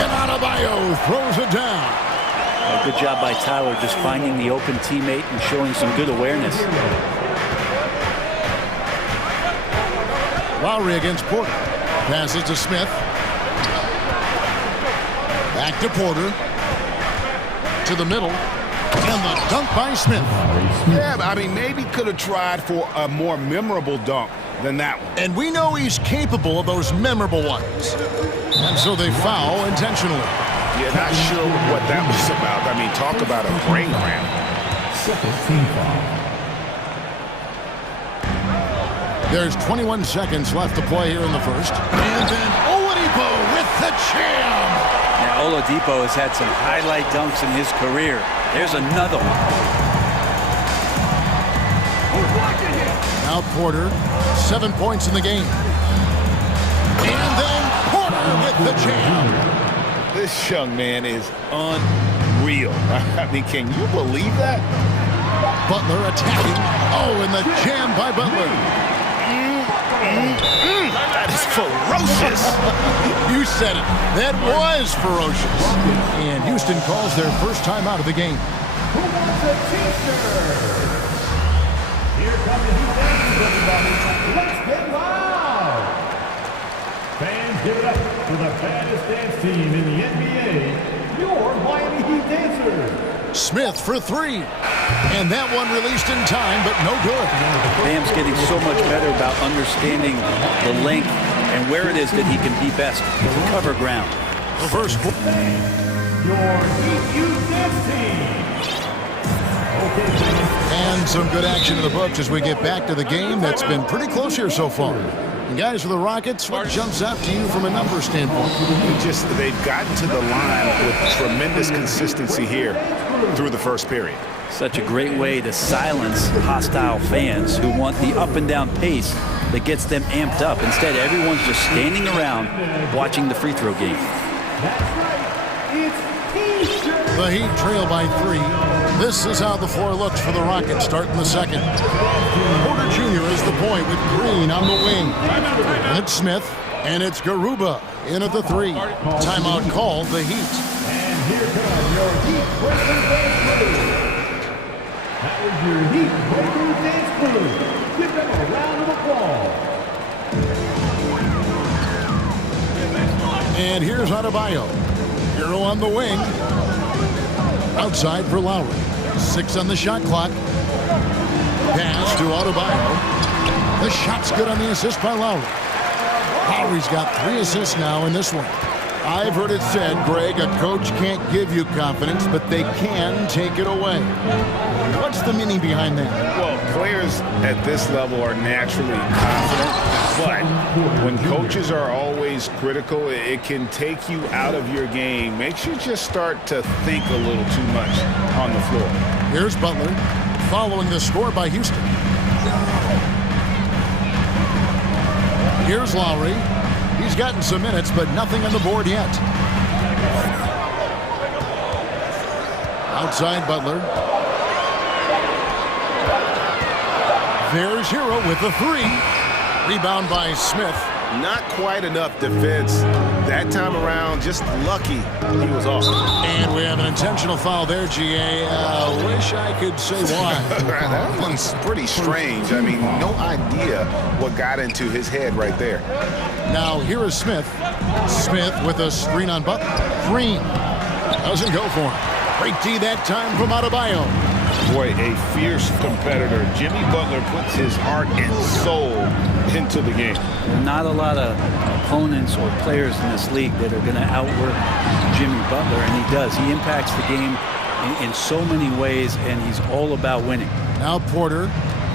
And Adebayo throws it down. Good job by Tyler just finding the open teammate and showing some good awareness. Lowry against Porter. Passes to Smith. Back to Porter. To the middle. And the dunk by Smith. Yeah, I mean, maybe could have tried for a more memorable dunk than that one. And we know he's capable of those memorable ones. And so they foul intentionally. Yeah, not sure what that was about. I mean, talk about a brain cramp. Second team foul. There's 21 seconds left to play here in the first. And then Oladipo with the jam. Now, Oladipo has had some highlight dunks in his career. There's another one. Now Porter, 7 points in the game. And then Porter with the jam. This young man is unreal. I mean, can you believe that? Butler attacking. Oh, and the jam by Butler. That is ferocious. You said it. That was ferocious. And Houston calls their first time out of the game. Who wants a t-shirt? Here come the Heat dancers, everybody. Let's get loud. Fans, give it up for the baddest dance team in the NBA, your Miami Heat dancers. Smith for 3. And that one released in time, but no good. Bam's getting so much better about understanding the length and where it is that he can be best. It's a cover ground. Reverse. Your Heat dance team. And some good action in the books as we get back to the game that's been pretty close here so far. And guys, for the Rockets, what jumps out to you from a number standpoint? They've gotten to the line with tremendous consistency here through the first period. Such a great way to silence hostile fans who want the up and down pace that gets them amped up. Instead, everyone's just standing around watching the free throw game. The Heat trail by 3. This is how the floor looks for the Rockets starting the second. Porter Jr. is the point with Green on the wing. And it's Smith, and it's Garuba in at the 3. Timeout called the Heat. And here come your Heat breaker dance crew. That was your Heat breaker dance crew. Give them a round of applause. And here's Adebayo. Hero on the wing. Outside for Lowry. 6 on the shot clock. Pass to Adebayo. The shot's good on the assist by Lowry. Lowry's got 3 assists now in this one. I've heard it said, Greg, a coach can't give you confidence, but they can take it away. What's the meaning behind that? Well, players at this level are naturally confident, but when coaches are always critical, it can take you out of your game. Makes you just start to think a little too much on the floor. Here's Butler, following the score by Houston. Here's Lowry. He's gotten some minutes, but nothing on the board yet. Outside Butler. There's Hero with the 3. Rebound by Smith. Not quite enough defense that time around. Just lucky he was off. And we have an intentional foul there, GA. Wish I could say why. That one's pretty strange. I mean, no idea what got into his head right there. Now here is Smith. Smith with a screen on Butler. Green doesn't go for him. Great D that time from Adebayo. Boy, a fierce competitor. Jimmy Butler puts his heart and soul into the game. Not a lot of opponents or players in this league that are going to outwork Jimmy Butler, and he does. He impacts the game in so many ways, and he's all about winning. Now Porter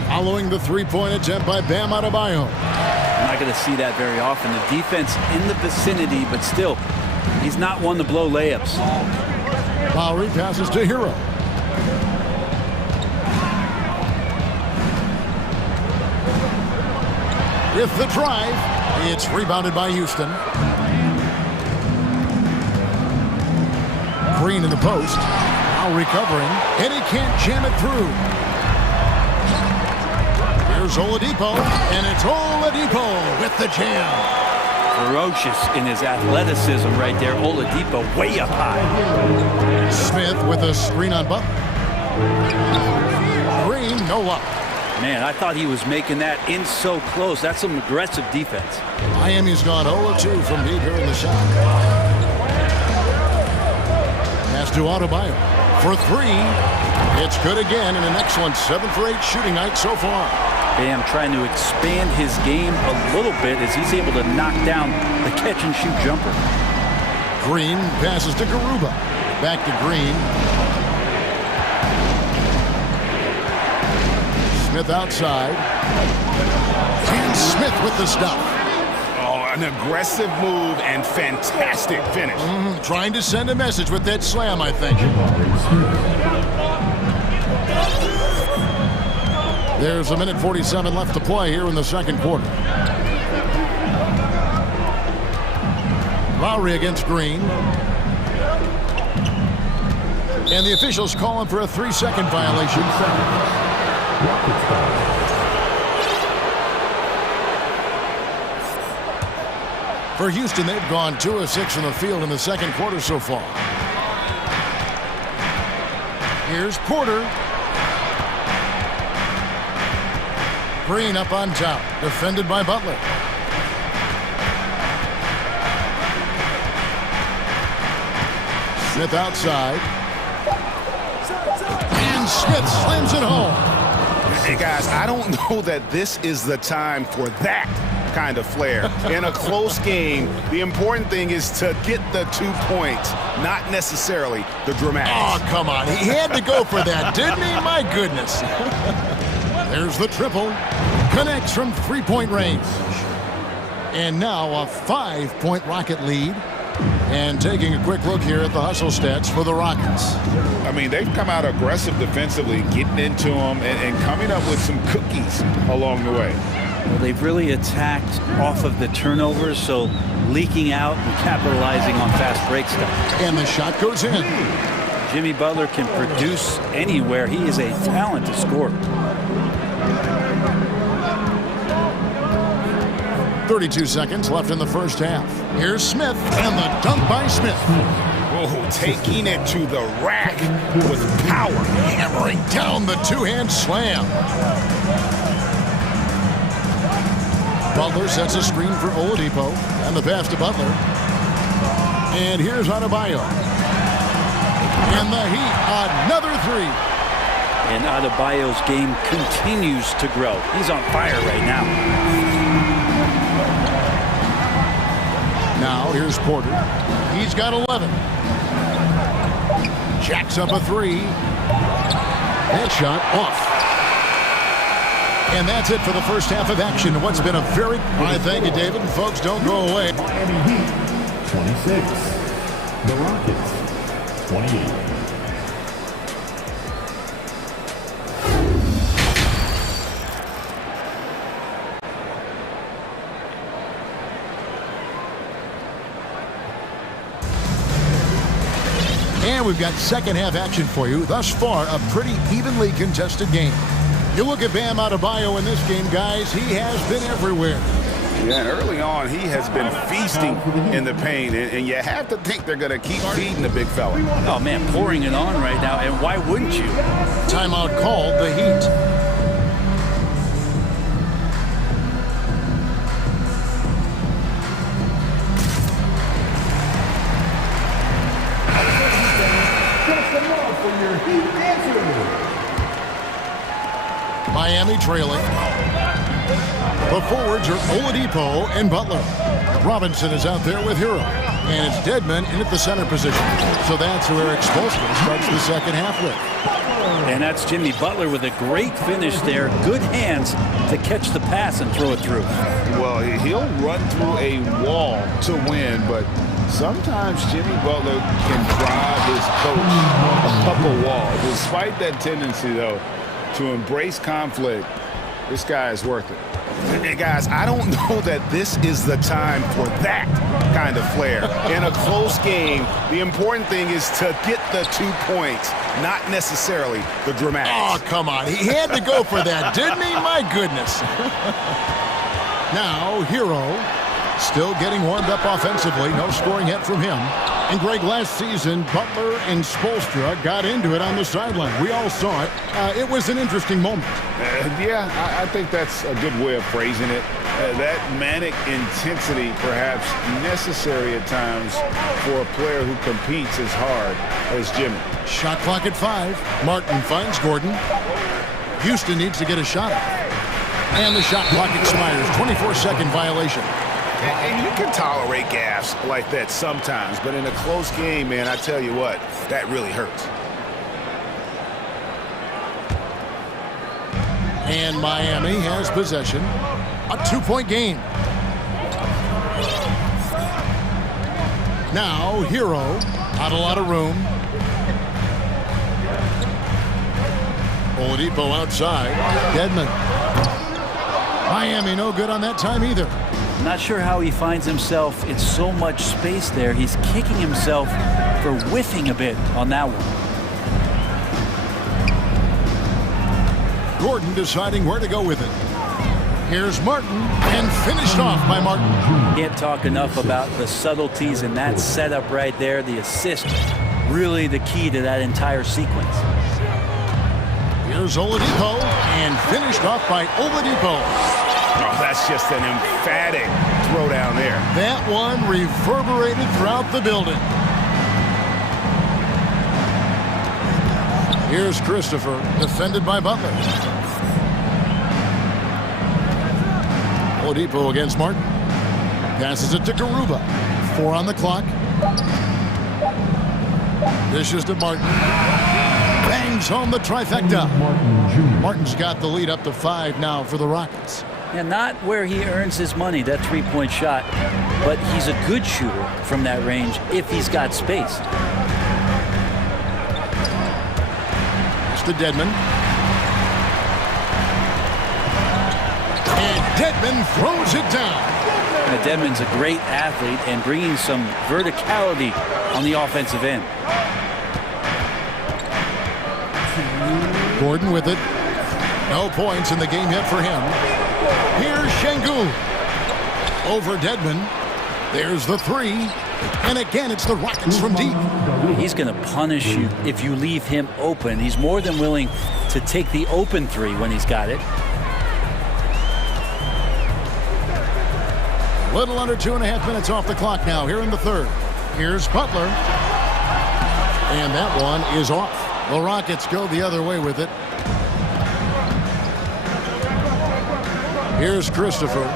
following the three-point attempt by Bam Adebayo. I'm not going to see that very often. The defense in the vicinity, but still, he's not one to blow layups. Lowry passes to Hero. With the drive, it's rebounded by Houston. Green in the post. Now recovering, and he can't jam it through. Here's Oladipo, and it's Oladipo with the jam. Ferocious in his athleticism right there. Oladipo way up high. Smith with a screen on Butler. Green, no luck. Man, I thought he was making that in so close. That's some aggressive defense. Miami's gone 0-2 from deep here in the shot. Pass to Adebayo for 3. It's good again, and an excellent 7 for 8 shooting night so far. Bam trying to expand his game a little bit as he's able to knock down the catch-and-shoot jumper. Green passes to Garuba. Back to Green. Smith outside. And Smith with the stop. Oh, an aggressive move and fantastic finish. Trying to send a message with that slam, I think. There's 1:47 left to play here in the second quarter. Lowry against Green. And the officials calling for a 3-second violation. For Houston, they've gone 2 of 6 from the field in the second quarter so far. Here's Porter. Green up on top, defended by Butler. Smith outside. And Smith slams it home. Hey, guys, I don't know that this is the time for that kind of flair. In a close game, the important thing is to get the 2 points, not necessarily the dramatics. Oh, come on. He had to go for that, didn't he? My goodness. There's the triple. Connects from 3-point range. And now a 5-point Rocket lead. And taking a quick look here at the hustle stats for the Rockets. I mean, they've come out aggressive defensively, getting into them and coming up with some cookies along the way. Well, they've really attacked off of the turnovers, so leaking out and capitalizing on fast break stuff. And the shot goes in. Jimmy Butler can produce anywhere. He is a talented scorer. 32 seconds left in the first half. Here's Smith, and the dunk by Smith. Oh, taking it to the rack with power. Hammering down the two-hand slam. Butler sets a screen for Oladipo, and the pass to Butler. And here's Adebayo. And the Heat, another 3. And Adebayo's game continues to grow. He's on fire right now. Here's Porter. He's got 11. Jacks up a three. That shot off. And that's it for the first half of action. What's been a very... Thank you, David. And folks, don't go away. Miami Heat, 26. The Rockets, 28. And we've got second half action for you. Thus far, a pretty evenly contested game. You look at Bam Adebayo in this game, guys. He has been everywhere. Yeah, and early on, he has been feasting in the paint, and you have to think they're going to keep feeding the big fella. Oh, man, pouring it on right now, and why wouldn't you? Timeout called, the Heat. Miami trailing. The forwards are Oladipo and Butler. Robinson is out there with Hero. And it's Dedmon in at the center position. So that's who Eric Spoelstra starts the second half with. And that's Jimmy Butler with a great finish there. Good hands to catch the pass and throw it through. Well, he'll run through a wall to win, but sometimes Jimmy Butler can drive his coach up a wall. Despite that tendency, though, to embrace conflict, this guy is worth it. Hey, guys, I don't know that this is the time for that kind of flair. In a close game, the important thing is to get the 2 points, not necessarily the dramatics. Oh, come on. He had to go for that, didn't he? My goodness. Now, Hero still getting warmed up offensively. No scoring yet from him. And Greg, last season, Butler and Spoelstra got into it on the sideline. We all saw it. It was an interesting moment. Yeah, I think that's a good way of phrasing it. That manic intensity, perhaps necessary at times for a player who competes as hard as Jimmy. Shot clock at 5. Martin finds Gordon. Houston needs to get a shot. And the shot clock expires. 24-second violation. And you can tolerate gaffes like that sometimes, but in a close game, man, I tell you what, that really hurts. And Miami has possession. A 2-point game. Now, Hero, not a lot of room. Oladipo outside. Dedmon. Miami no good on that time either. Not sure how he finds himself in so much space there. He's kicking himself for whiffing a bit on that one. Gordon deciding where to go with it. Here's Martin, and finished off by Martin. Can't talk enough about the subtleties in that setup right there. The assist, really the key to that entire sequence. Here's Oladipo, and finished off by Oladipo. Oh, that's just an emphatic throwdown there. That one reverberated throughout the building. Here's Christopher, defended by Butler. Oladipo against Martin. Passes it to Garuba. 4 on the clock. Dishes to Martin. Bangs home the trifecta. Martin's got the lead up to 5 now for the Rockets. And not where he earns his money, that three-point shot, but he's a good shooter from that range if he's got space. It's to Dedmon. And Dedmon throws it down. Now, Dedmon's a great athlete and bringing some verticality on the offensive end. Gordon with it. No points in the game yet for him. Here's Şengün. Over Dedmon. There's the 3. And again, it's the Rockets from deep. He's going to punish you if you leave him open. He's more than willing to take the open 3 when he's got it. Little under 2.5 minutes off the clock now here in the third. Here's Butler. And that one is off. The Rockets go the other way with it. Here's Christopher.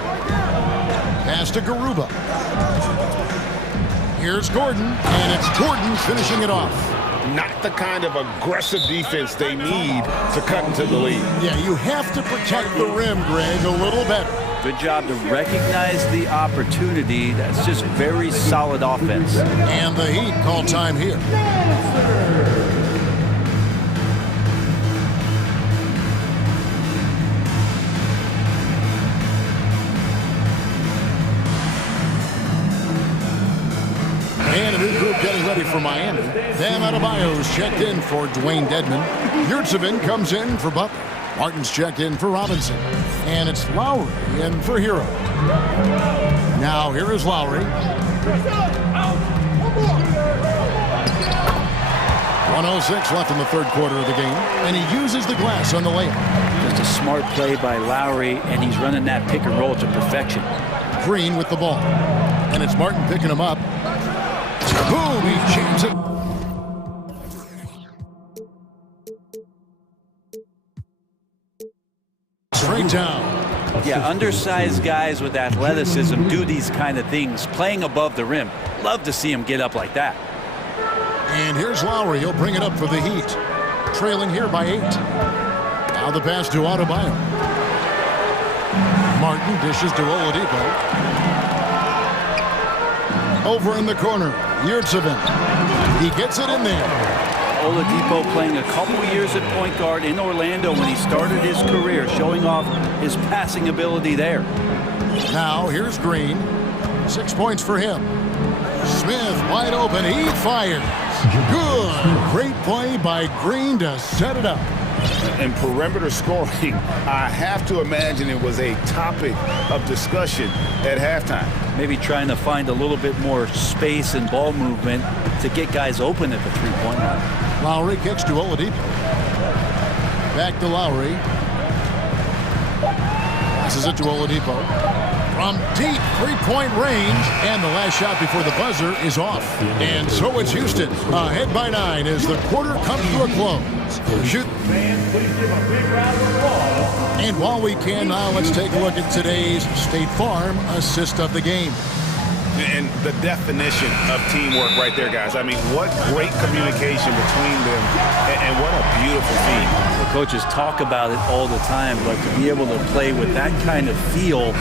Pass to Garuba. Here's Gordon, and it's Gordon finishing it off. Not the kind of aggressive defense they need to cut into the lead. Yeah, you have to protect the rim, Greg, a little better. Good job to recognize the opportunity. That's just very solid offense. And the Heat call time here. And a new group getting ready for Miami. Bam Adebayo's checked in for Dwayne Dedman. Yurtsevin comes in for Butler. Martin's checked in for Robinson. And it's Lowry in for Hero. Now here is Lowry. 1:06 left in the third quarter of the game. And he uses the glass on the layup. Just a smart play by Lowry, and he's running that pick and roll to perfection. Green with the ball. And it's Martin picking him up. Boom, he jams it. Straight down. Yeah, undersized guys with athleticism do these kind of things, playing above the rim. Love to see him get up like that. And here's Lowry. He'll bring it up for the Heat. Trailing here by 8. Now the pass to Adebayo. Martin dishes to Oladipo. Over in the corner, Yurtsevin. He gets it in there. Oladipo playing a couple years at point guard in Orlando when he started his career, showing off his passing ability there. Now here's Green. 6 points for him. Smith wide open. He fires. Good. Great play by Green to set it up. And perimeter scoring, I have to imagine it was a topic of discussion at halftime. Maybe trying to find a little bit more space and ball movement to get guys open at the three-point line. Lowry kicks to Oladipo. Back to Lowry. Passes it to Oladipo. From deep three-point range, and the last shot before the buzzer is off. And so it's Houston, ahead by 9 as the quarter comes to a close. Shoot. And while we can, now let's take a look at today's State Farm assist of the game. And the definition of teamwork right there, guys. I mean, what great communication between them, and what a beautiful feat. The coaches talk about it all the time, but to be able to play with that kind of feel,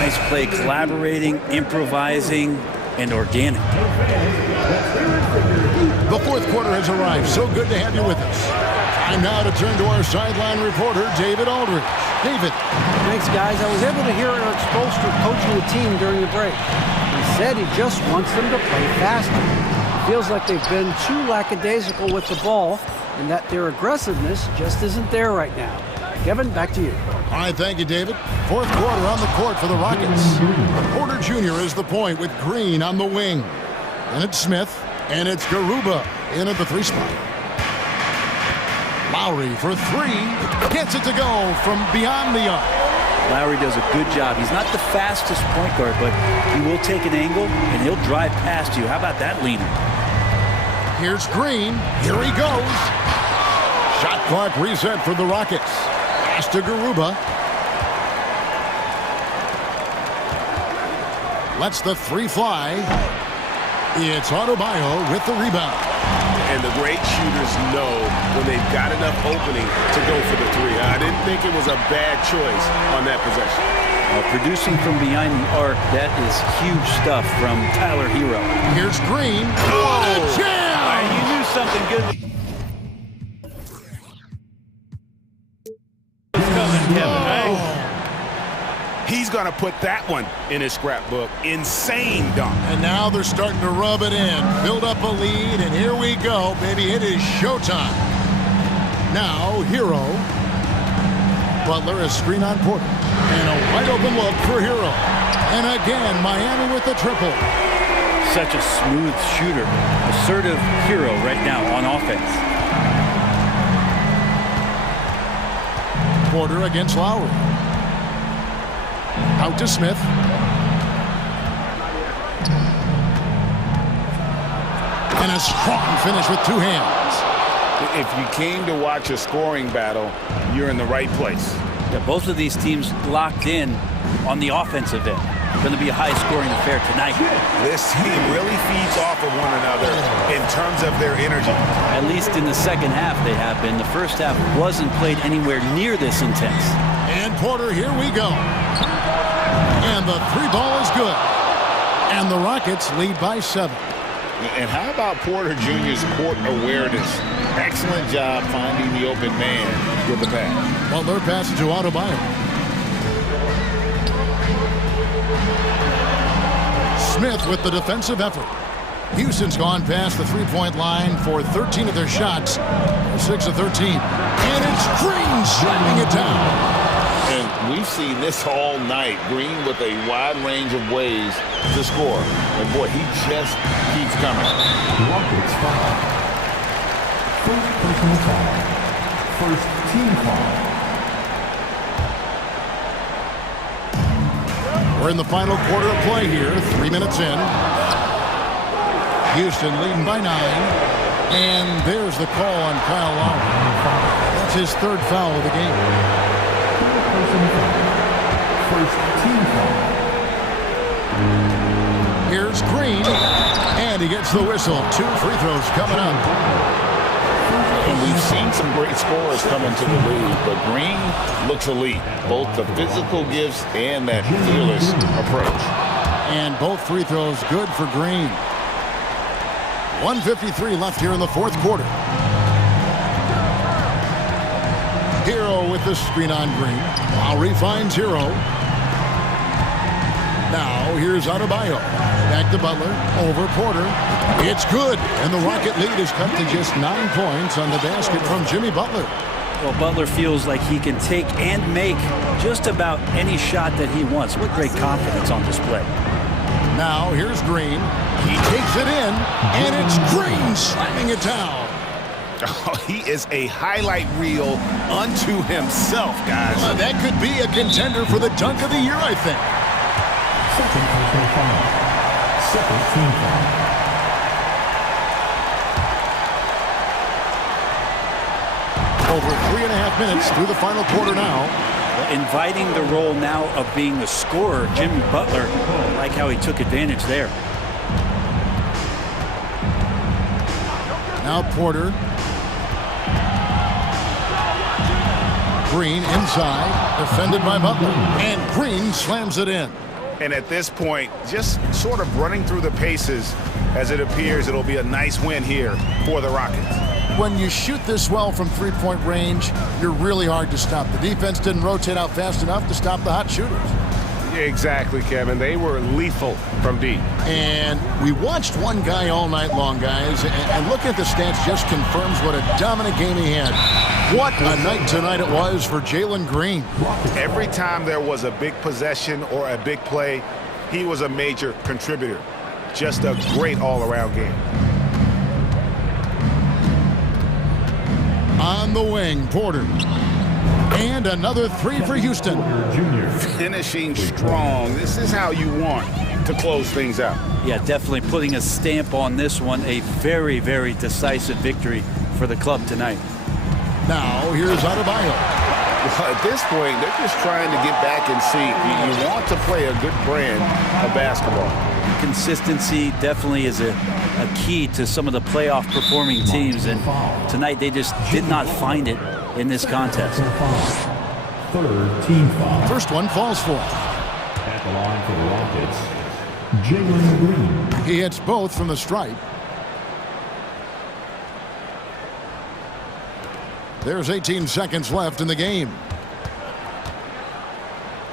nice play, collaborating, improvising, and organic. The fourth quarter has arrived. So good to have you with us. Time now to turn to our sideline reporter, David Aldridge. David. Thanks, guys. I was able to hear Eric Spoelstra coaching the team during the break. He said he just wants them to play faster. It feels like they've been too lackadaisical with the ball and that their aggressiveness just isn't there right now. Kevin, back to you. All right, thank you, David. Fourth quarter on the court for the Rockets. Porter Jr. is the point with Green on the wing. And it's Smith, and it's Garuba in at the 3 spot. Lowry for 3, gets it to go from beyond the arc. Lowry does a good job. He's not the fastest point guard, but he will take an angle, and he'll drive past you. How about that leaner? Here's Green. Here he goes. Shot clock reset for the Rockets. Pass to Garuba. Lets the 3 fly. It's Adebayo with the rebound. And the great shooters know when they've got enough opening to go for the 3. I didn't think it was a bad choice on that possession. Producing from behind the arc, that is huge stuff from Tyler Hero. Here's Green. What a jam! You knew something good. It's coming, Kevin, right? He's going to put that one in his scrapbook. Insane dunk. And now they're starting to rub it in. Build up a lead, and here we go, baby. It is showtime. Now, Hero. Butler is screen on Porter. And a wide open look for Hero. And again, Miami with the triple. Such a smooth shooter. Assertive Hero right now on offense. Porter against Lowry. Out to Smith. And a strong finish with 2 hands. If you came to watch a scoring battle, you're in the right place. Yeah, both of these teams locked in on the offensive end. going to be a high-scoring affair tonight. This team really feeds off of one another in terms of their energy. At least in the second half they have been. The first half wasn't played anywhere near this intense. And Porter, here we go. And the three ball is good. And the Rockets lead by 7. And how about Porter Jr.'s court awareness? Excellent job finding the open man with the pass. Butler passes to Adebayo. Smith with the defensive effort. Houston's gone past the three-point line for 13 of their shots. 6 of 13. And it's Green slamming it down. And we've seen this all night. Green with a wide range of ways to score. And boy, he just keeps coming. Rockets foul. First personal foul. First team foul. We're in the final quarter of play here. 3 minutes in. Houston leading by 9. And there's the call on Kyle Lowry. That's his third foul of the game. First team foul. Here's Green, and he gets the whistle. 2 free throws coming up. And we've seen some great scorers come into the league, but Green looks elite. Both the physical gifts and that fearless approach. And both free throws good for Green. 1:53 left here in the fourth quarter. Hero with the screen on Green. Lowry finds Hero. Now here's Adebayo. Back to Butler. Over Porter. It's good. And the Rocket lead is cut to just 9 points on the basket from Jimmy Butler. Well, Butler feels like he can take and make just about any shot that he wants. What great confidence on display. Now here's Green. He takes it in. And it's Green slamming it down. Oh, he is a highlight reel unto himself, guys. That could be a contender for the dunk of the year, I think. Second personal foul. Second team foul. Over 3.5 minutes through the final quarter now. Inviting the role now of being the scorer, Jimmy Butler. I like how he took advantage there. Now Porter. Green inside, defended by Butler, and Green slams it in. And at this point, just sort of running through the paces, as it appears it'll be a nice win here for the Rockets. When you shoot this well from three-point range, you're really hard to stop. The defense didn't rotate out fast enough to stop the hot shooters. Exactly, Kevin. They were lethal from deep. And we watched one guy all night long, guys, and looking at the stats just confirms what a dominant game he had. What a night tonight it was for Jalen Green. Every time there was a big possession or a big play, he was a major contributor. Just a great all-around game. On the wing, Porter. And another 3 for Houston. Finishing strong. This is how you want to close things out. Yeah, definitely putting a stamp on this one. A very, very decisive victory for the club tonight. Now, here's Adebayo. Well, at this point, they're just trying to get back in sync. You want to play a good brand of basketball. Consistency definitely is a key to some of the playoff performing teams, and tonight they just did not find it in this contest. Third team foul. First one falls for. At the line for the Rockets, Jalen Green. He hits both from the stripe. There's 18 seconds left in the game.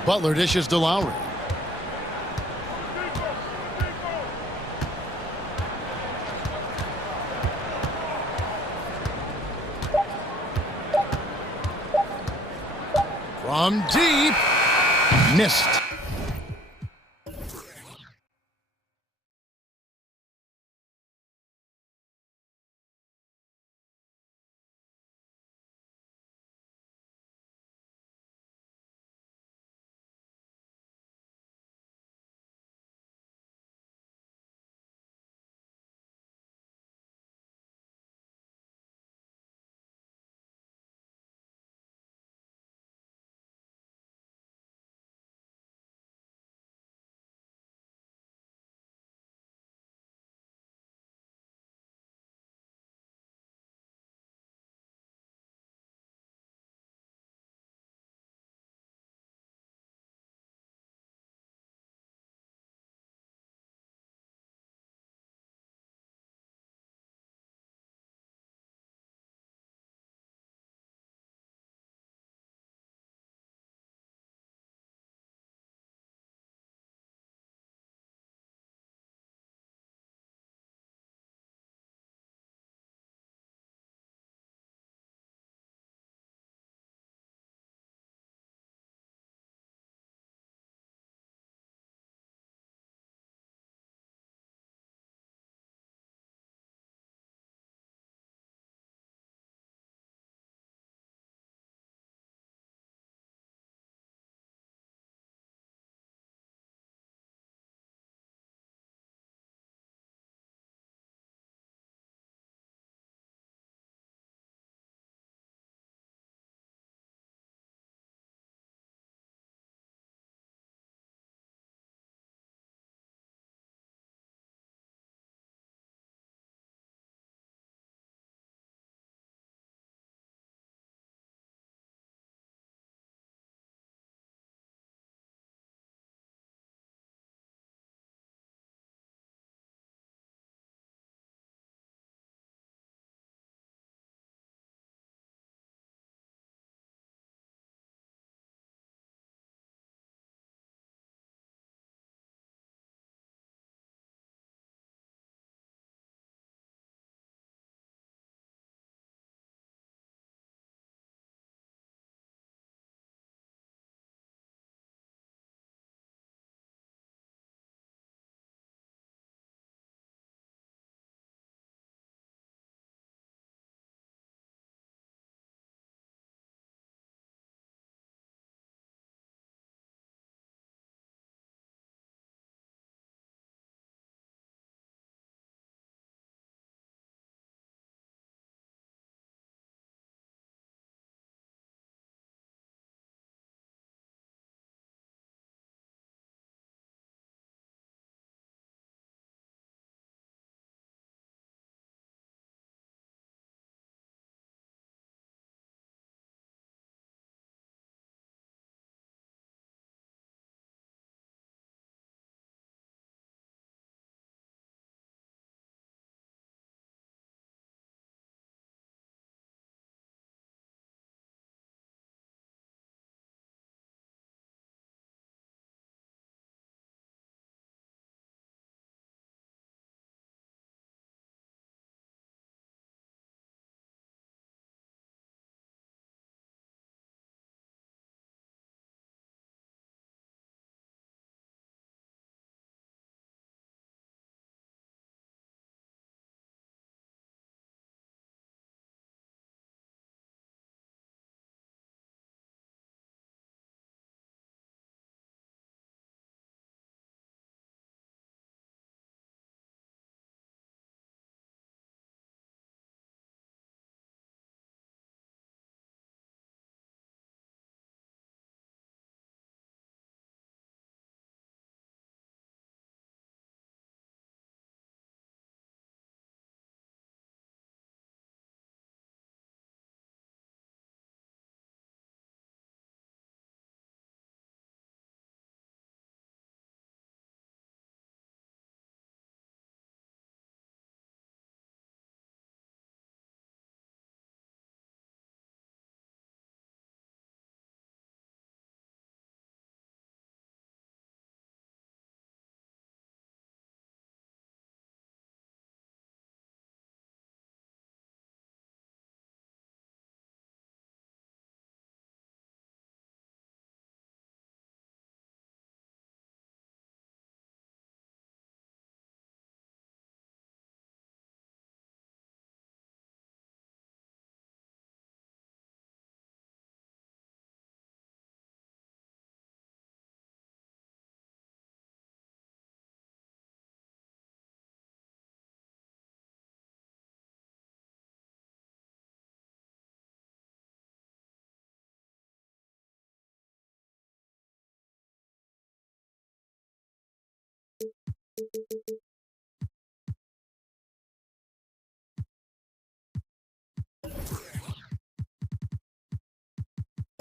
Butler dishes to Lowry. From deep, missed.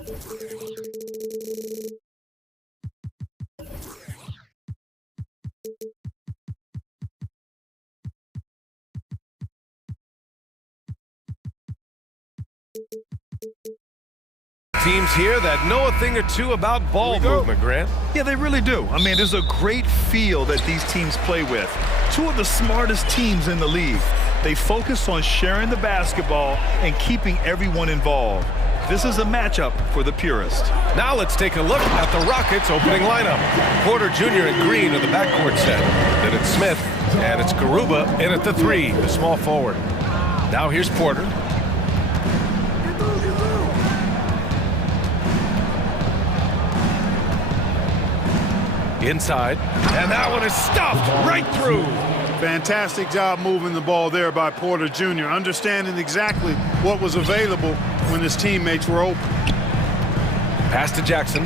Teams here that know a thing or two about ball movement, Grant. Yeah, they really do. I mean, there's a great feel that these teams play with. Two of the smartest teams in the league. They focus on sharing the basketball and keeping everyone involved. This is a matchup for the purist. Now let's take a look at the Rockets' opening lineup. Porter Jr. and Green are the backcourt set. Then it's Smith, and it's Garuba in at the 3, the small forward. Now here's Porter. Inside, and that one is stuffed right through. Fantastic job moving the ball there by Porter Jr., understanding exactly what was available when his teammates were open. Pass to Jackson.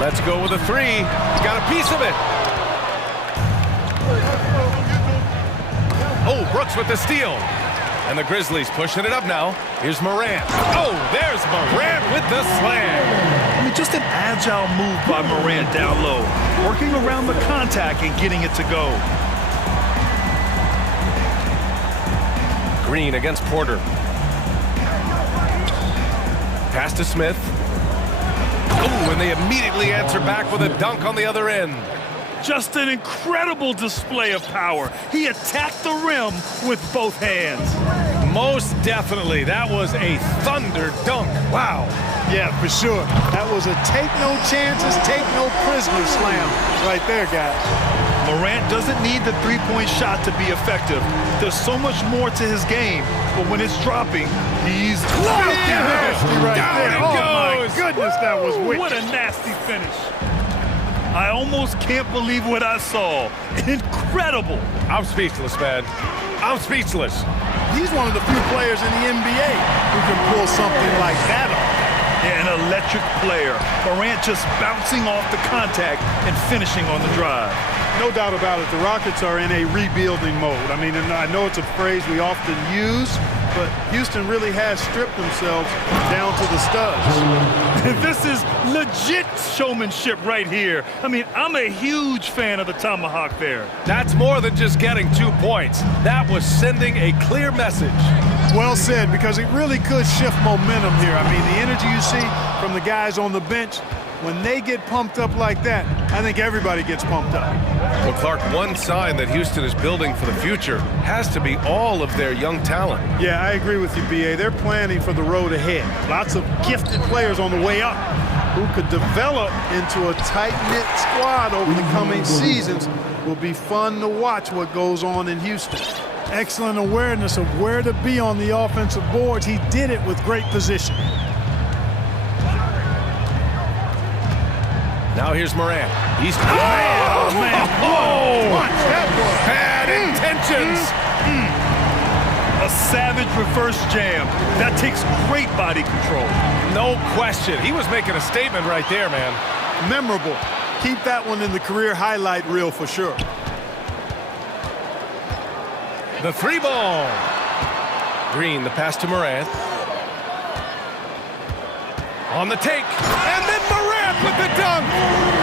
Let's go with a 3. Got a piece of it. Oh, Brooks with the steal. And the Grizzlies pushing it up now. Here's Morant. Oh, there's Morant with the slam. I mean, just an agile move by Morant down low, working around the contact and getting it to go. Green against Porter. Pass to Smith. Oh, and they immediately answer back with a dunk on the other end. Just an incredible display of power. He attacked the rim with both hands. Most definitely. That was a thunder dunk. Wow. Yeah, for sure. That was a take no chances, take no prisoner slam right there, guys. Morant doesn't need the three-point shot to be effective. There's so much more to his game, but when it's dropping, he's nasty right down there. It Oh goes. My goodness, that was wicked. What a nasty finish. I almost can't believe what I saw. Incredible. I'm speechless, man. I'm speechless. He's one of the few players in the NBA who can pull something like that off. Yeah, an electric player. Morant just bouncing off the contact and finishing on the drive. No doubt about it, the Rockets are in a rebuilding mode. I mean, and I know it's a phrase we often use, but Houston really has stripped themselves down to the studs. This is legit showmanship right here. I mean, I'm a huge fan of the tomahawk there. That's more than just getting 2 points. That was sending a clear message. Well said, because it really could shift momentum here. I mean, the energy you see from the guys on the bench, when they get pumped up like that, I think everybody gets pumped up. Well, Clark, one sign that Houston is building for the future has to be all of their young talent. Yeah, I agree with you, B.A. They're planning for the road ahead. Lots of gifted players on the way up who could develop into a tight-knit squad over the coming seasons. Will be fun to watch what goes on in Houston. Excellent awareness of where to be on the offensive boards. He did it with great position. Now here's Morant. He's man. Oh, bad intentions. A savage reverse jam. That takes great body control. No question. He was making a statement right there, man. Memorable. Keep that one in the career highlight reel for sure. The 3 ball. Green, the pass to Morant. On the take. And then Morant with the dunk.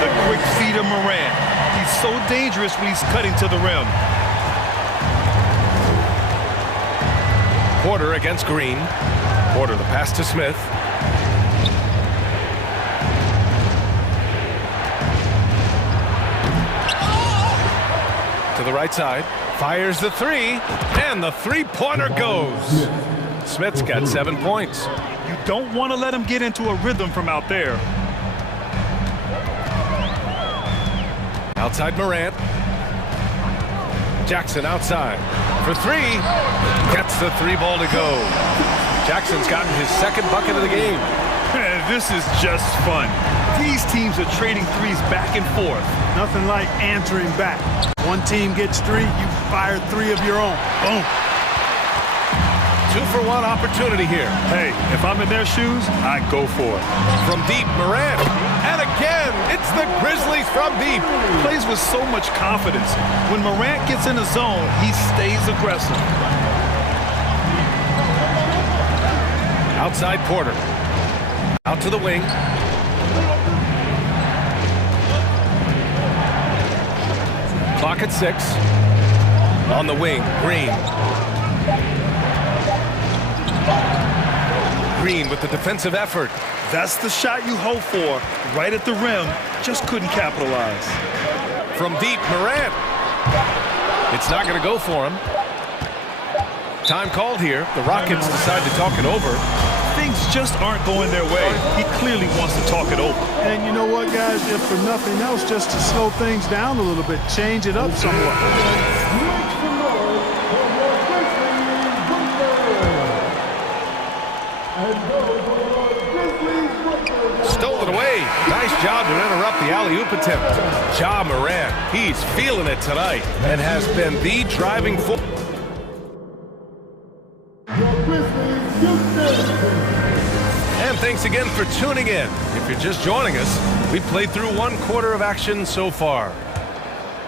The quick feed of Morant. He's so dangerous when he's cutting to the rim. Porter against Green. Porter, the pass to Smith. To the right side. Fires the 3. And the three-pointer goes. Smith's got 7 points. You don't want to let him get into a rhythm from out there. Outside Morant. Jackson outside for 3. Gets the 3 ball to go. Jackson's gotten his 2nd bucket of the game. This is just fun. These teams are trading threes back and forth. Nothing like answering back. One team gets 3, you fire 3 of your own. Boom. 2-for-1 opportunity here. Hey, if I'm in their shoes, I go for it. From deep, Morant. And again, it's the Grizzlies from deep. Plays with so much confidence. When Morant gets in the zone, he stays aggressive. Outside Porter. Out to the wing. Clock at 6. On the wing, Green. Green with the defensive effort. That's the shot you hope for. Right at the rim. Just couldn't capitalize. From deep, Morant. It's not going to go for him. Time called here. The Rockets decide to talk it over. Things just aren't going their way. He clearly wants to talk it over. And you know what, guys? If for nothing else, just to slow things down a little bit, change it up somewhat. Stole it away. Nice job to interrupt the alley-oop attempt. Ja Morant, he's feeling it tonight and has been the driving force. And thanks again for tuning in. If you're just joining us, we've played through 1 quarter of action so far.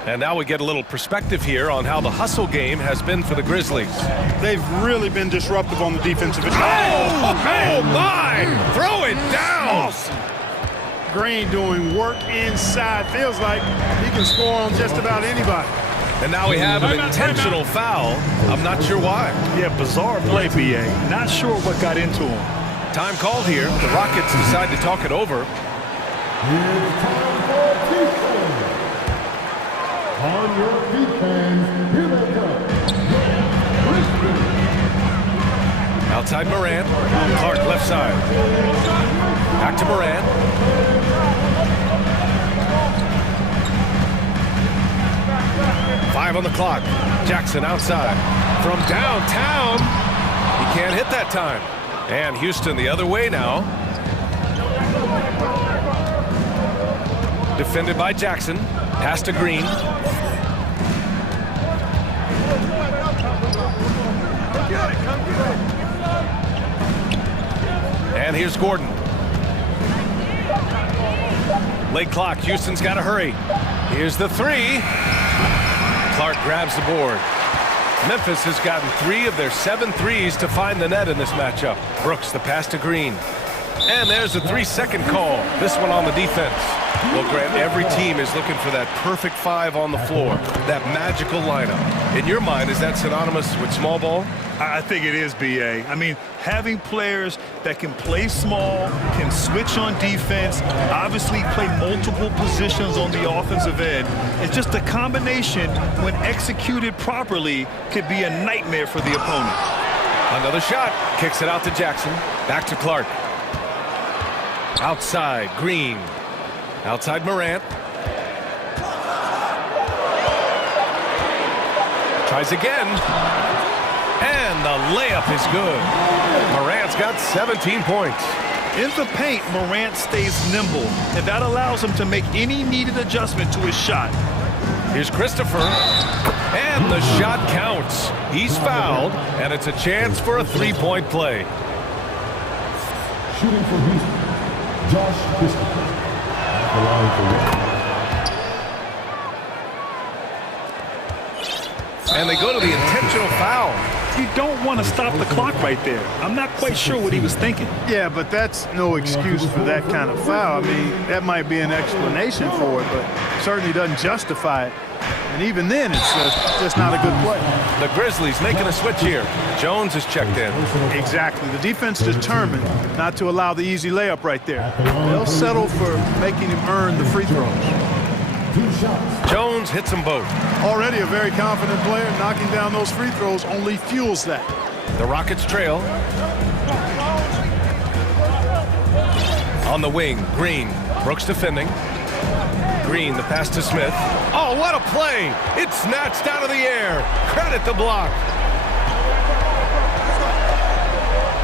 And now we get a little perspective here on how the hustle game has been for the Grizzlies. They've really been disruptive on the defensive end. Oh my! Throw it down! Awesome. Green doing work inside. Feels like he can score on just about anybody. And now we have an intentional foul. I'm not sure why. Yeah, bizarre play, BA. Not sure what got into him. Time called here. The Rockets decide to talk it over. On your defense, here they come. Outside Morant. Clark left side. Back to Morant. Five on the clock. Jackson outside. From downtown. He can't hit that time. And Houston the other way now. Defended by Jackson. Pass to Green. And here's Gordon. Late clock. Houston's got to hurry. Here's the 3. Clark grabs the board. Memphis has gotten 3 of their 7 threes to find the net in this matchup. Brooks the pass to Green. And there's a 3-second call. This one on the defense. Well, Grant, every team is looking for that perfect 5 on the floor, that magical lineup. In your mind, is that synonymous with small ball? I think it is, BA. I mean, having players that can play small, can switch on defense, obviously play multiple positions on the offensive end. It's just a combination, when executed properly, could be a nightmare for the opponent. Another shot. Kicks it out to Jackson. Back to Clark. Outside, Green. Outside Morant. Tries again. And the layup is good. Morant's got 17 points. In the paint, Morant stays nimble, and that allows him to make any needed adjustment to his shot. Here's Christopher. And the shot counts. He's fouled, and it's a chance for a 3-point play. Shooting for Houston, Josh Christopher. And they go to the intentional foul. You don't want to stop the clock right there. I'm not quite sure what he was thinking. Yeah, but that's no excuse for that kind of foul. I mean, that might be an explanation for it, but certainly doesn't justify it. And even then, it's just not a good play. The Grizzlies making a switch here. Jones is checked in. Exactly. The defense determined not to allow the easy layup right there. They'll settle for making him earn the free throws. Jones hits them both. Already a very confident player. Knocking down those free throws only fuels that. The Rockets trail. On the wing, Green. Brooks defending. Green, the pass to Smith. Oh, what a play! It's snatched out of the air. Credit the block.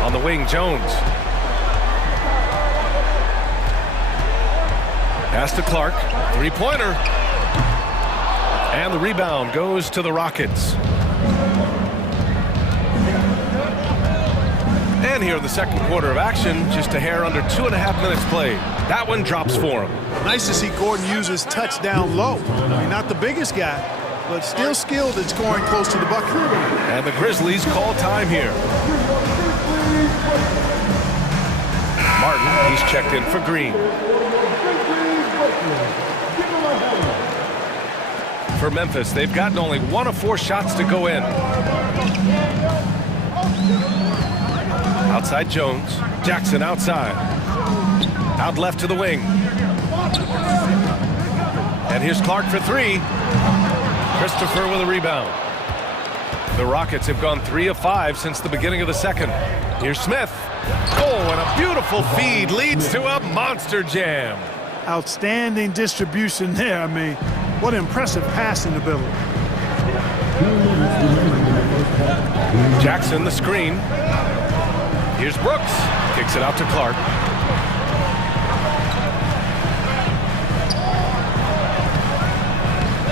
On the wing, Jones. Pass to Clark. 3-pointer. And the rebound goes to the Rockets. And here in the second quarter of action, just a hair under 2.5 minutes played. That one drops for him. Nice to see Gordon use his touch down low. I mean, not the biggest guy, but still skilled at scoring close to the bucket. And the Grizzlies call time here. Martin, he's checked in for Green. For Memphis, they've gotten only 1 of 4 shots to go in. Outside Jones. Jackson outside. Out left to the wing. And here's Clark for 3. Christopher with a rebound. The Rockets have gone 3 of 5 since the beginning of the second. Here's Smith. Oh, and a beautiful feed leads to a monster jam. Outstanding distribution there. I mean, what impressive passing ability. Jackson the screen. Here's Brooks. Kicks it out to Clark.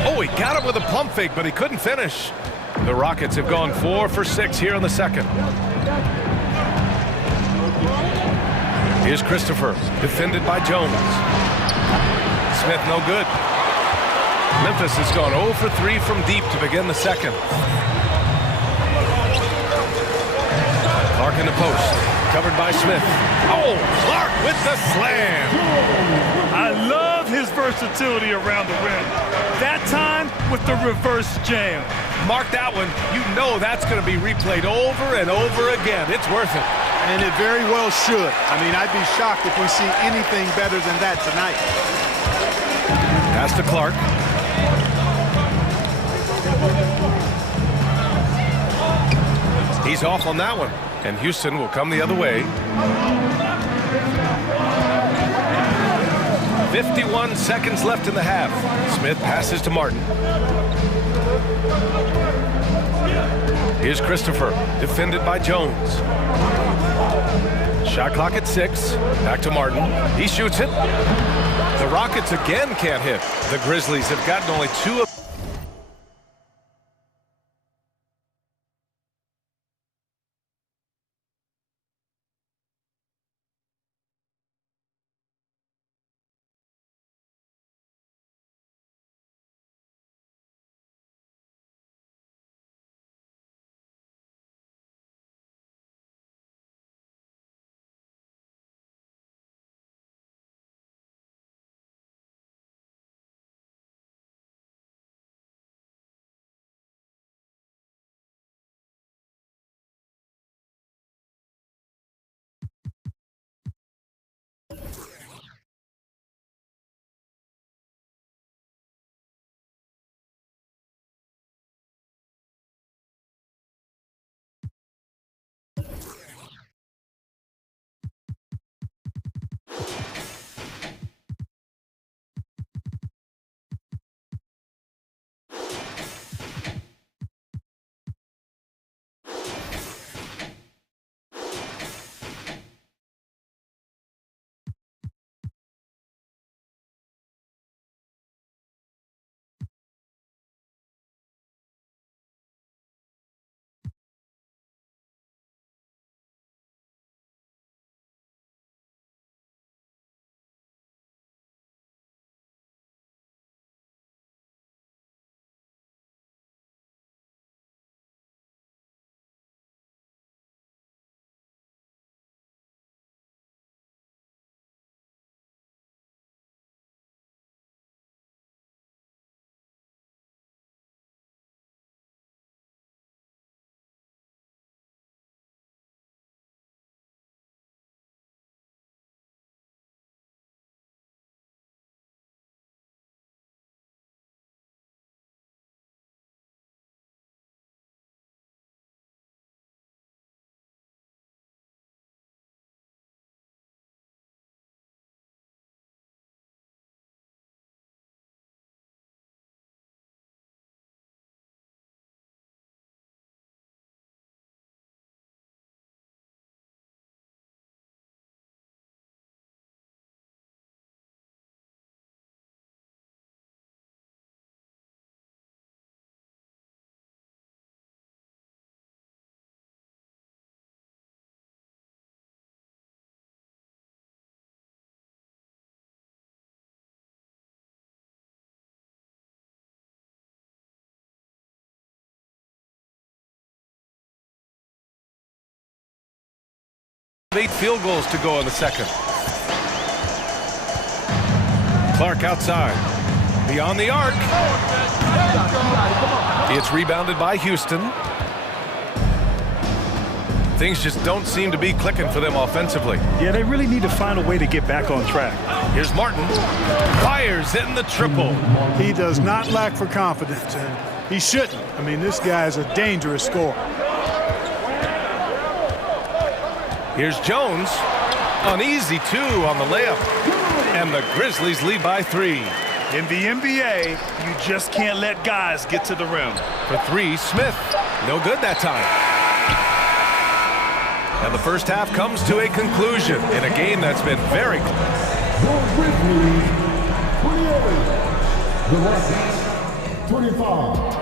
Oh, he got it with a pump fake, but he couldn't finish. The Rockets have gone 4 for 6 here in the second. Here's Christopher, defended by Jones. Smith no good. Memphis has gone 0 for 3 from deep to begin the second. Clark in the post, covered by Smith. Oh, Clark with the slam. I love his versatility around the rim. That time with the reverse jam. Mark that one. You know that's going to be replayed over and over again. It's worth it. And it very well should. I mean, I'd be shocked if we see anything better than that tonight. Pass to Clark. He's off on that one. And Houston will come the other way. 51 seconds left in the half. Smith passes to Martin. Here's Christopher, defended by Jones. Shot clock at 6. Back to Martin. He shoots it. The Rockets again can't hit. The Grizzlies have gotten only 2 of 8 field goals to go in the second. Clark outside. Beyond the arc. It's rebounded by Houston. Things just don't seem to be clicking for them offensively. Yeah, they really need to find a way to get back on track. Here's Martin. Fires in the triple. He does not lack for confidence, and he shouldn't. I mean, this guy is a dangerous scorer. Here's Jones. An easy 2 on the layup. And the Grizzlies lead by 3. In the NBA, you just can't let guys get to the rim. For 3, Smith. No good that time. And the first half comes to a conclusion in a game that's been very close. The Rockets 25.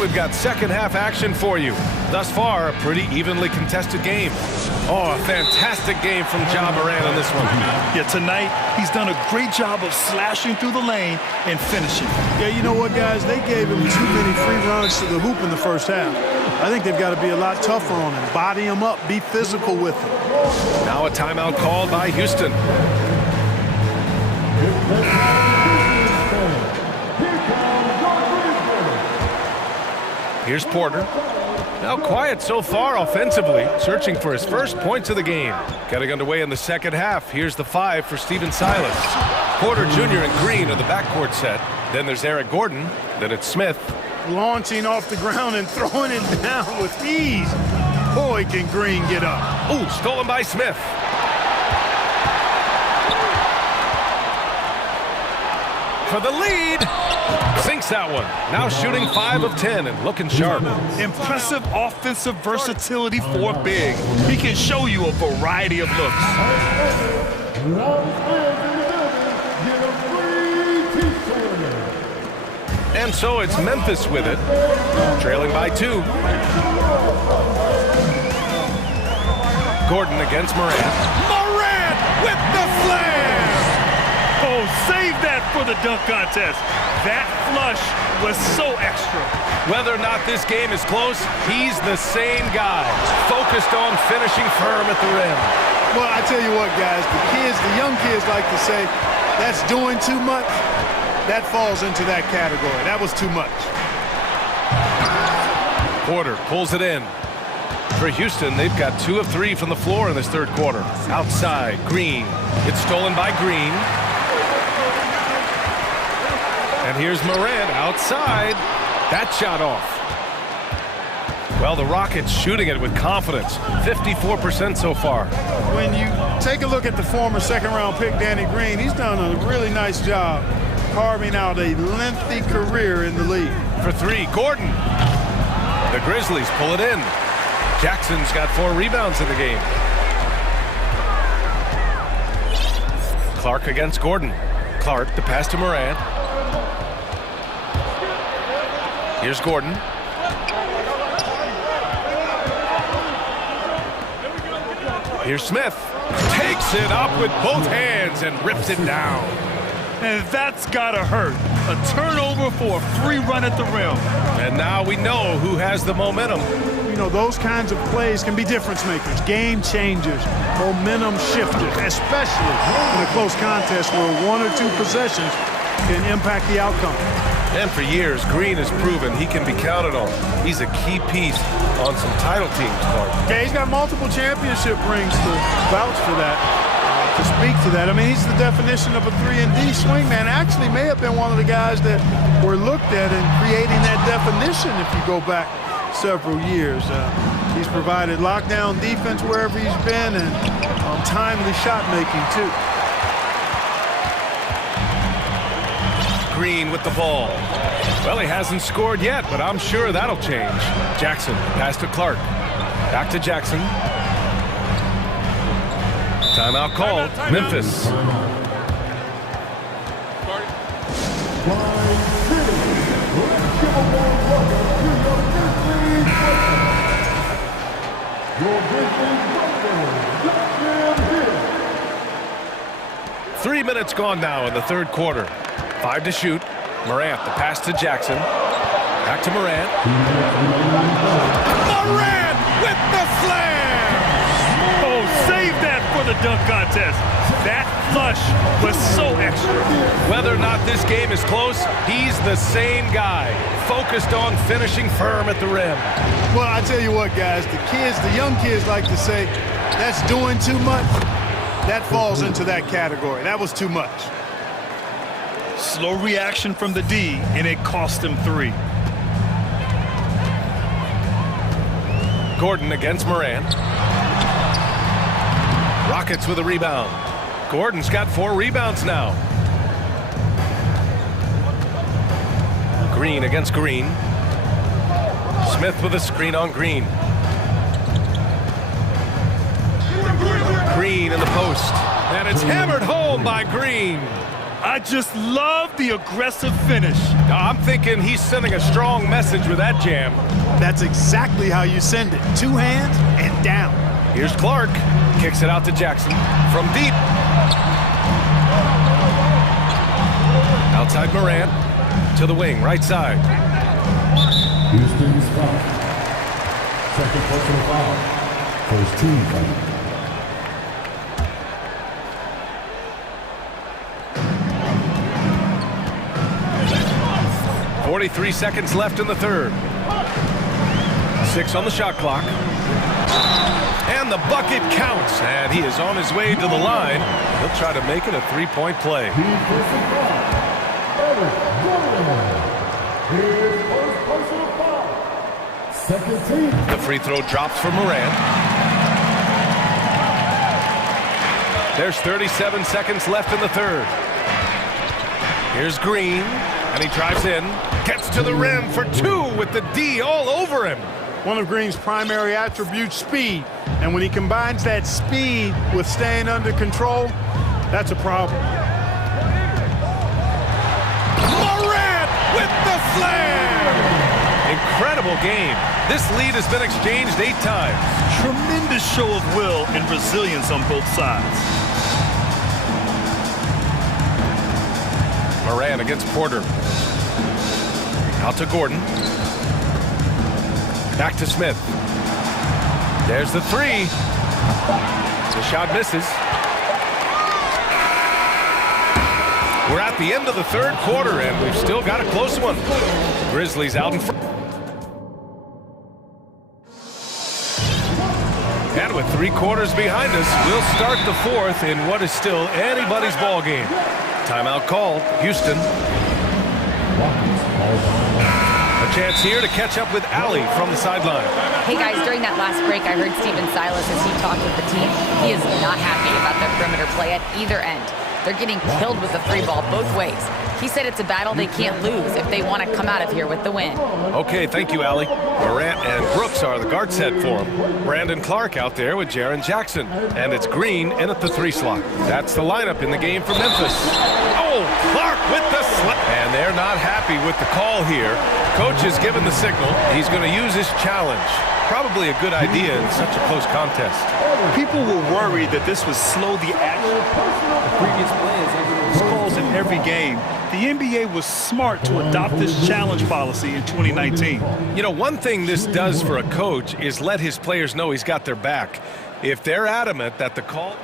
We've got second half action for you. Thus far, a pretty evenly contested game. Oh, a fantastic game from Ja Morant in this one. Yeah, tonight, he's done a great job of slashing through the lane and finishing. Yeah, you know what, guys? They gave him too many free runs to the hoop in the first half. I think they've got to be a lot tougher on him. Body him up, be physical with him. Now a timeout called by Houston. Here's Porter. Now quiet so far offensively, searching for his first points of the game. Getting underway in the second half. Here's the 5 for Stephen Silas. Porter Jr. and Green are the backcourt set. Then there's Eric Gordon. Then it's Smith. Launching off the ground and throwing it down with ease. Boy, can Green get up. Ooh, stolen by Smith. For the lead. Sinks that one. Now shooting 5 of 10 and looking sharp. Impressive offensive versatility for big. He can show you a variety of looks. And so it's Memphis with it, trailing by 2. Gordon against Morant. Morant with the slam! Oh, save that for the dunk contest. That flush was so extra. Whether or not this game is close, he's the same guy, focused on finishing firm at the rim. Well, I tell you what, guys, the young kids like to say, that's doing too much. That falls into that category. That was too much. Porter pulls it in. For Houston, they've got 2 of 3 from the floor in this third quarter. Outside, Green. It's stolen by Green. And here's Morant outside. That shot off. Well, the Rockets shooting it with confidence. 54% so far. When you take a look at the former second-round pick, Danny Green, he's done a really nice job carving out a lengthy career in the league. For 3, Gordon. The Grizzlies pull it in. Jackson's got 4 rebounds in the game. Clark against Gordon. Clark, the pass to Morant. Here's Gordon. Here's Smith. Takes it up with both hands and rips it down. And that's gotta hurt. A turnover for a free run at the rim. And now we know who has the momentum. You know, those kinds of plays can be difference makers, game changers, momentum shifters, especially in a close contest where 1 or 2 possessions can impact the outcome. And for years, Green has proven he can be counted on. He's a key piece on some title teams, Clark. Yeah, he's got multiple championship rings to vouch for that, to speak to that. I mean, he's the definition of a 3-and-D swingman. Actually may have been one of the guys that were looked at in creating that definition if you go back several years. He's provided lockdown defense wherever he's been and timely shot making, too. Green with the ball. Well, he hasn't scored yet, but I'm sure that'll change. Jackson, pass to Clark. Back to Jackson. Timeout called. Memphis. 3 minutes gone now in the third quarter. 5 to shoot. Morant, the pass to Jackson. Back to Morant. Morant with the slam! Oh, save that for the dunk contest. That flush was so extra. Whether or not this game is close, he's the same guy, focused on finishing firm at the rim. Well, I tell you what, guys, the young kids like to say, that's doing too much. That falls into that category. That was too much. Slow reaction from the D, and it cost him 3. Gordon against Morant. Rockets with a rebound. Gordon's got 4 rebounds now. Green against Green. Smith with a screen on Green. Green in the post. And it's hammered home by Green. I just love the aggressive finish. I'm thinking he's sending a strong message with that jam. That's exactly how you send it. 2 hands and down. Here's Clark. Kicks it out to Jackson from deep. Outside Morant to the wing, right side. Houston's foul. Second personal foul. First team foul. 43 seconds left in the third. 6 on the shot clock. And the bucket counts. And he is on his way to the line. He'll try to make it a 3-point play. Second team. The free throw drops for Morant. There's 37 seconds left in the third. Here's Green. And he drives in, gets to the rim for 2 with the D all over him. One of Green's primary attributes, speed. And when he combines that speed with staying under control, that's a problem. Morant with the slam! Incredible game. This lead has been exchanged 8 times. Tremendous show of will and resilience on both sides. Morant against Porter. Out to Gordon. Back to Smith. There's the 3. The shot misses. We're at the end of the third quarter, and we've still got a close one. Grizzlies out in front. And with 3 quarters behind us, we'll start the fourth in what is still anybody's ball game. Timeout called. Houston. A chance here to catch up with Allie from the sideline. Hey guys, during that last break, I heard Stephen Silas as he talked with the team. He is not happy about their perimeter play at either end. They're getting killed with the 3 ball both ways. He said it's a battle they can't lose if they want to come out of here with the win. Okay, thank you, Allie. Morant and Brooks are the guard set for him. Brandon Clark out there with Jaren Jackson. And it's Green in at the 3 slot. That's the lineup in the game for Memphis. Oh, Clark with the slip. And they're not happy with the call here. Coach has given the signal. He's going to use his challenge. Probably a good idea in such a close contest. People were worried that this would slow the action. The previous players calls in every game. The NBA was smart to adopt this challenge policy in 2019. You know, one thing this does for a coach is let his players know he's got their back. If they're adamant that the call...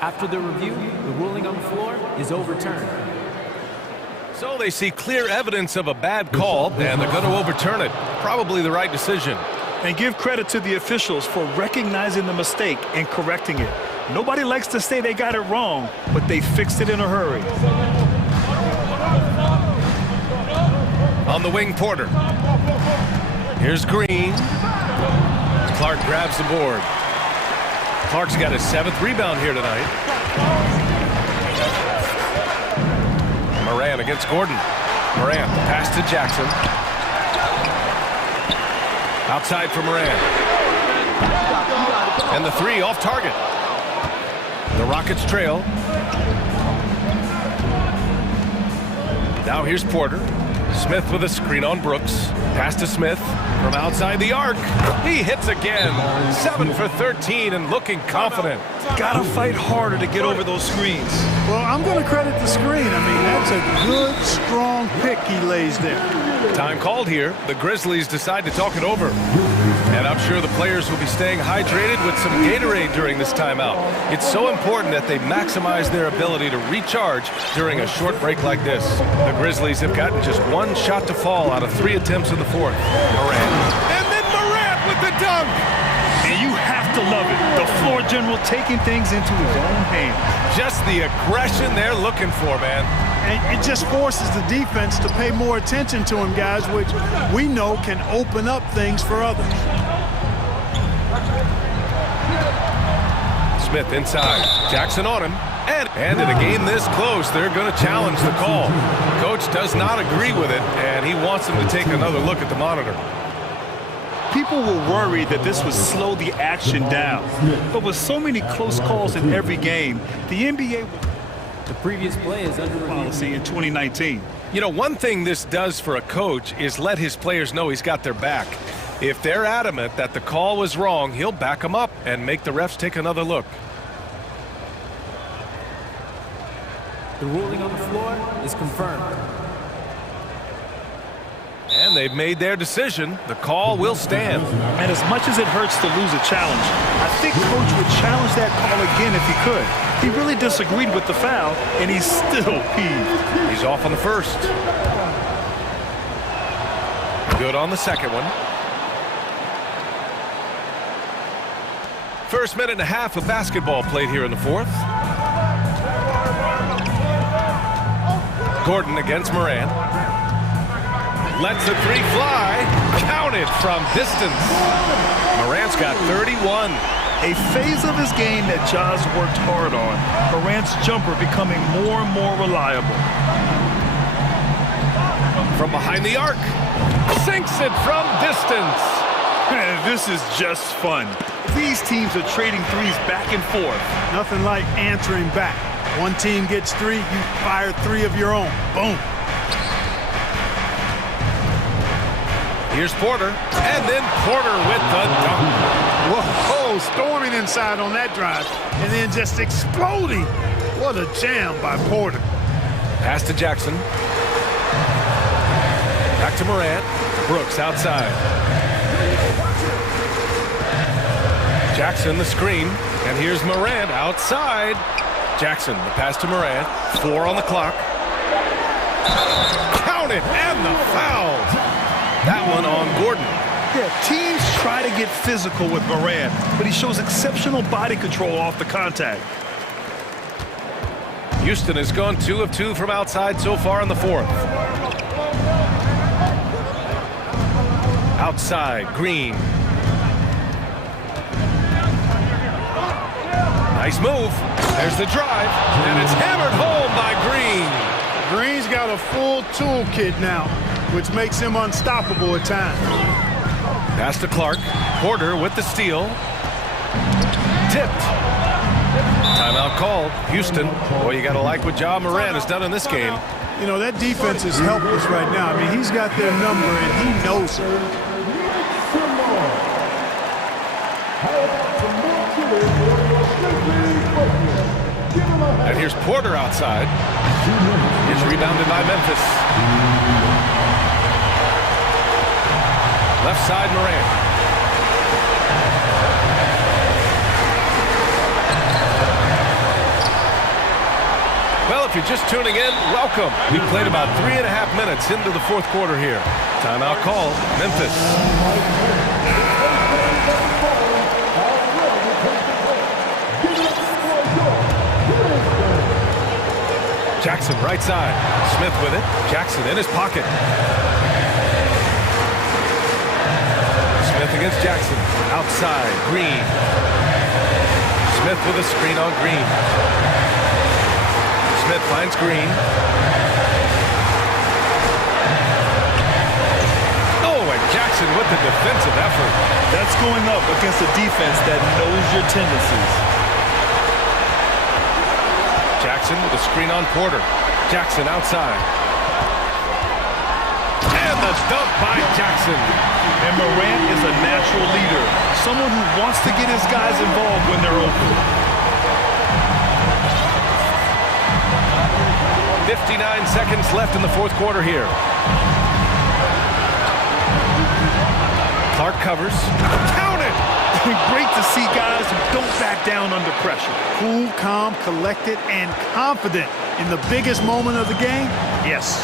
After the review, the ruling on the floor is overturned. So they see clear evidence of a bad call, and they're going to overturn it. Probably the right decision. And give credit to the officials for recognizing the mistake and correcting it. Nobody likes to say they got it wrong, but they fixed it in a hurry. On the wing, Porter. Here's Green. Clark grabs the board. Clark's got his 7th rebound here tonight. Morant against Gordon. Morant, pass to Jackson. Outside for Morant. And the 3 off target. The Rockets trail. Now here's Porter. Smith with a screen on Brooks. Pass to Smith. From outside the arc, he hits again. 7 for 13 and looking confident. Gotta fight harder to get over those screens. Well, I'm going to credit the screen. I mean, that's a good, strong pick he lays there. Time called here. The Grizzlies decide to talk it over. And I'm sure the players will be staying hydrated with some Gatorade during this timeout. It's so important that they maximize their ability to recharge during a short break like this. The Grizzlies have gotten just one shot to fall out of 3 attempts in the fourth. Morant. And then Morant with the dunk! And you have to love it. The floor general taking things into his own hands. Just the aggression they're looking for, man. And it just forces the defense to pay more attention to him, guys, which we know can open up things for others. Smith inside. Jackson on him. And in a game this close, they're going to challenge the call. Coach does not agree with it, and he wants them to take another look at the monitor. People were worried that this would slow the action down. But with so many close calls in every game, the NBA... The previous play is under policy in 2019. You know, one thing this does for a coach is let his players know he's got their back. If they're adamant that the call was wrong, he'll back them up and make the refs take another look. The ruling on the floor is confirmed. And they've made their decision. The call will stand. And as much as it hurts to lose a challenge, I think Coach would challenge that call again if he could. He really disagreed with the foul, and he's still peeved. He's off on the first. Good on the second one. First minute and a half of basketball played here in the fourth. Gordon against Morant. Lets the three fly. Counted from distance. Morant's got 31. A phase of his game that Ja's worked hard on. Morant's jumper becoming more and more reliable. From behind the arc. Sinks it from distance. Man, this is just fun. These teams are trading threes back and forth. Nothing like answering back. One team gets 3, you fire 3 of your own. Boom. Here's Porter, and then Porter with the dunk. Whoa, storming inside on that drive, and then just exploding. What a jam by Porter. Pass to Jackson. Back to Morant. Brooks outside. Jackson the screen, and here's Morant outside. Jackson, the pass to Morant. 4 on the clock. Count it, and the foul. That one on Gordon. Yeah, teams try to get physical with Morant, but he shows exceptional body control off the contact. Houston has gone 2 of 2 from outside so far in the fourth. Outside, Green. Nice move. There's the drive, and it's hammered home by Green. Green's got a full toolkit now, which makes him unstoppable at times. Pass to Clark. Porter with the steal. Tipped. Timeout called. Houston. Boy, you got to like what Ja Morant has done in this game. You know, that defense is helpless right now. I mean, he's got their number, and he knows it. And here's Porter outside. He's rebounded by Memphis. Left side, Morant. Well, if you're just tuning in, welcome. We played about 3.5 minutes into the fourth quarter here. Timeout call, Memphis. Jackson, right side. Smith with it. Jackson in his pocket. Smith against Jackson. Outside, Green. Smith with a screen on Green. Smith finds Green. Oh, and Jackson with the defensive effort. That's going up against a defense that knows your tendencies. Jackson with a screen on Porter. Jackson outside. And a dunk by Jackson. And Morant is a natural leader, someone who wants to get his guys involved when they're open. 59 seconds left in the fourth quarter here. Clark covers. Count it! Great to see guys who don't back down under pressure. Cool, calm, collected, and confident in the biggest moment of the game. Yes.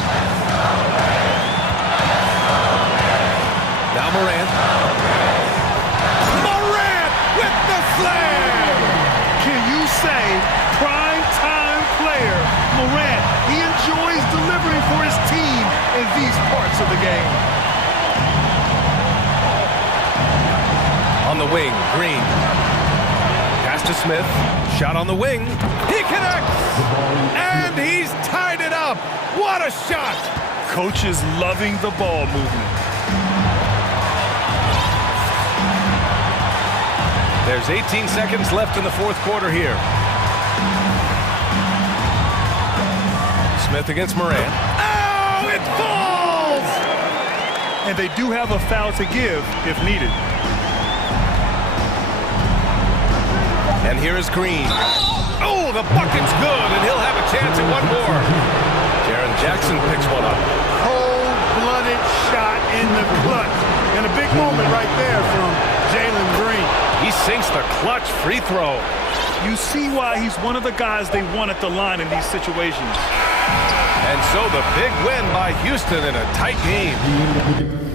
Now Morant. Morant with the slam! Can you say prime time player Morant? He enjoys delivering for his team in these parts of the game. On the wing, Green. Pass to Smith. Shot on the wing. He connects! And he's tied it up! What a shot! Coach is loving the ball movement. There's 18 seconds left in the fourth quarter here. Smith against Morant. Oh, it falls! And they do have a foul to give if needed. And here is Green. Oh, the bucket's good, and he'll have a chance at one more. Jaren Jackson picks one up. Cold-blooded shot in the clutch. And a big moment right there from Jalen Green. He sinks the clutch free throw. You see why he's one of the guys they want at the line in these situations. And so the big win by Houston in a tight game.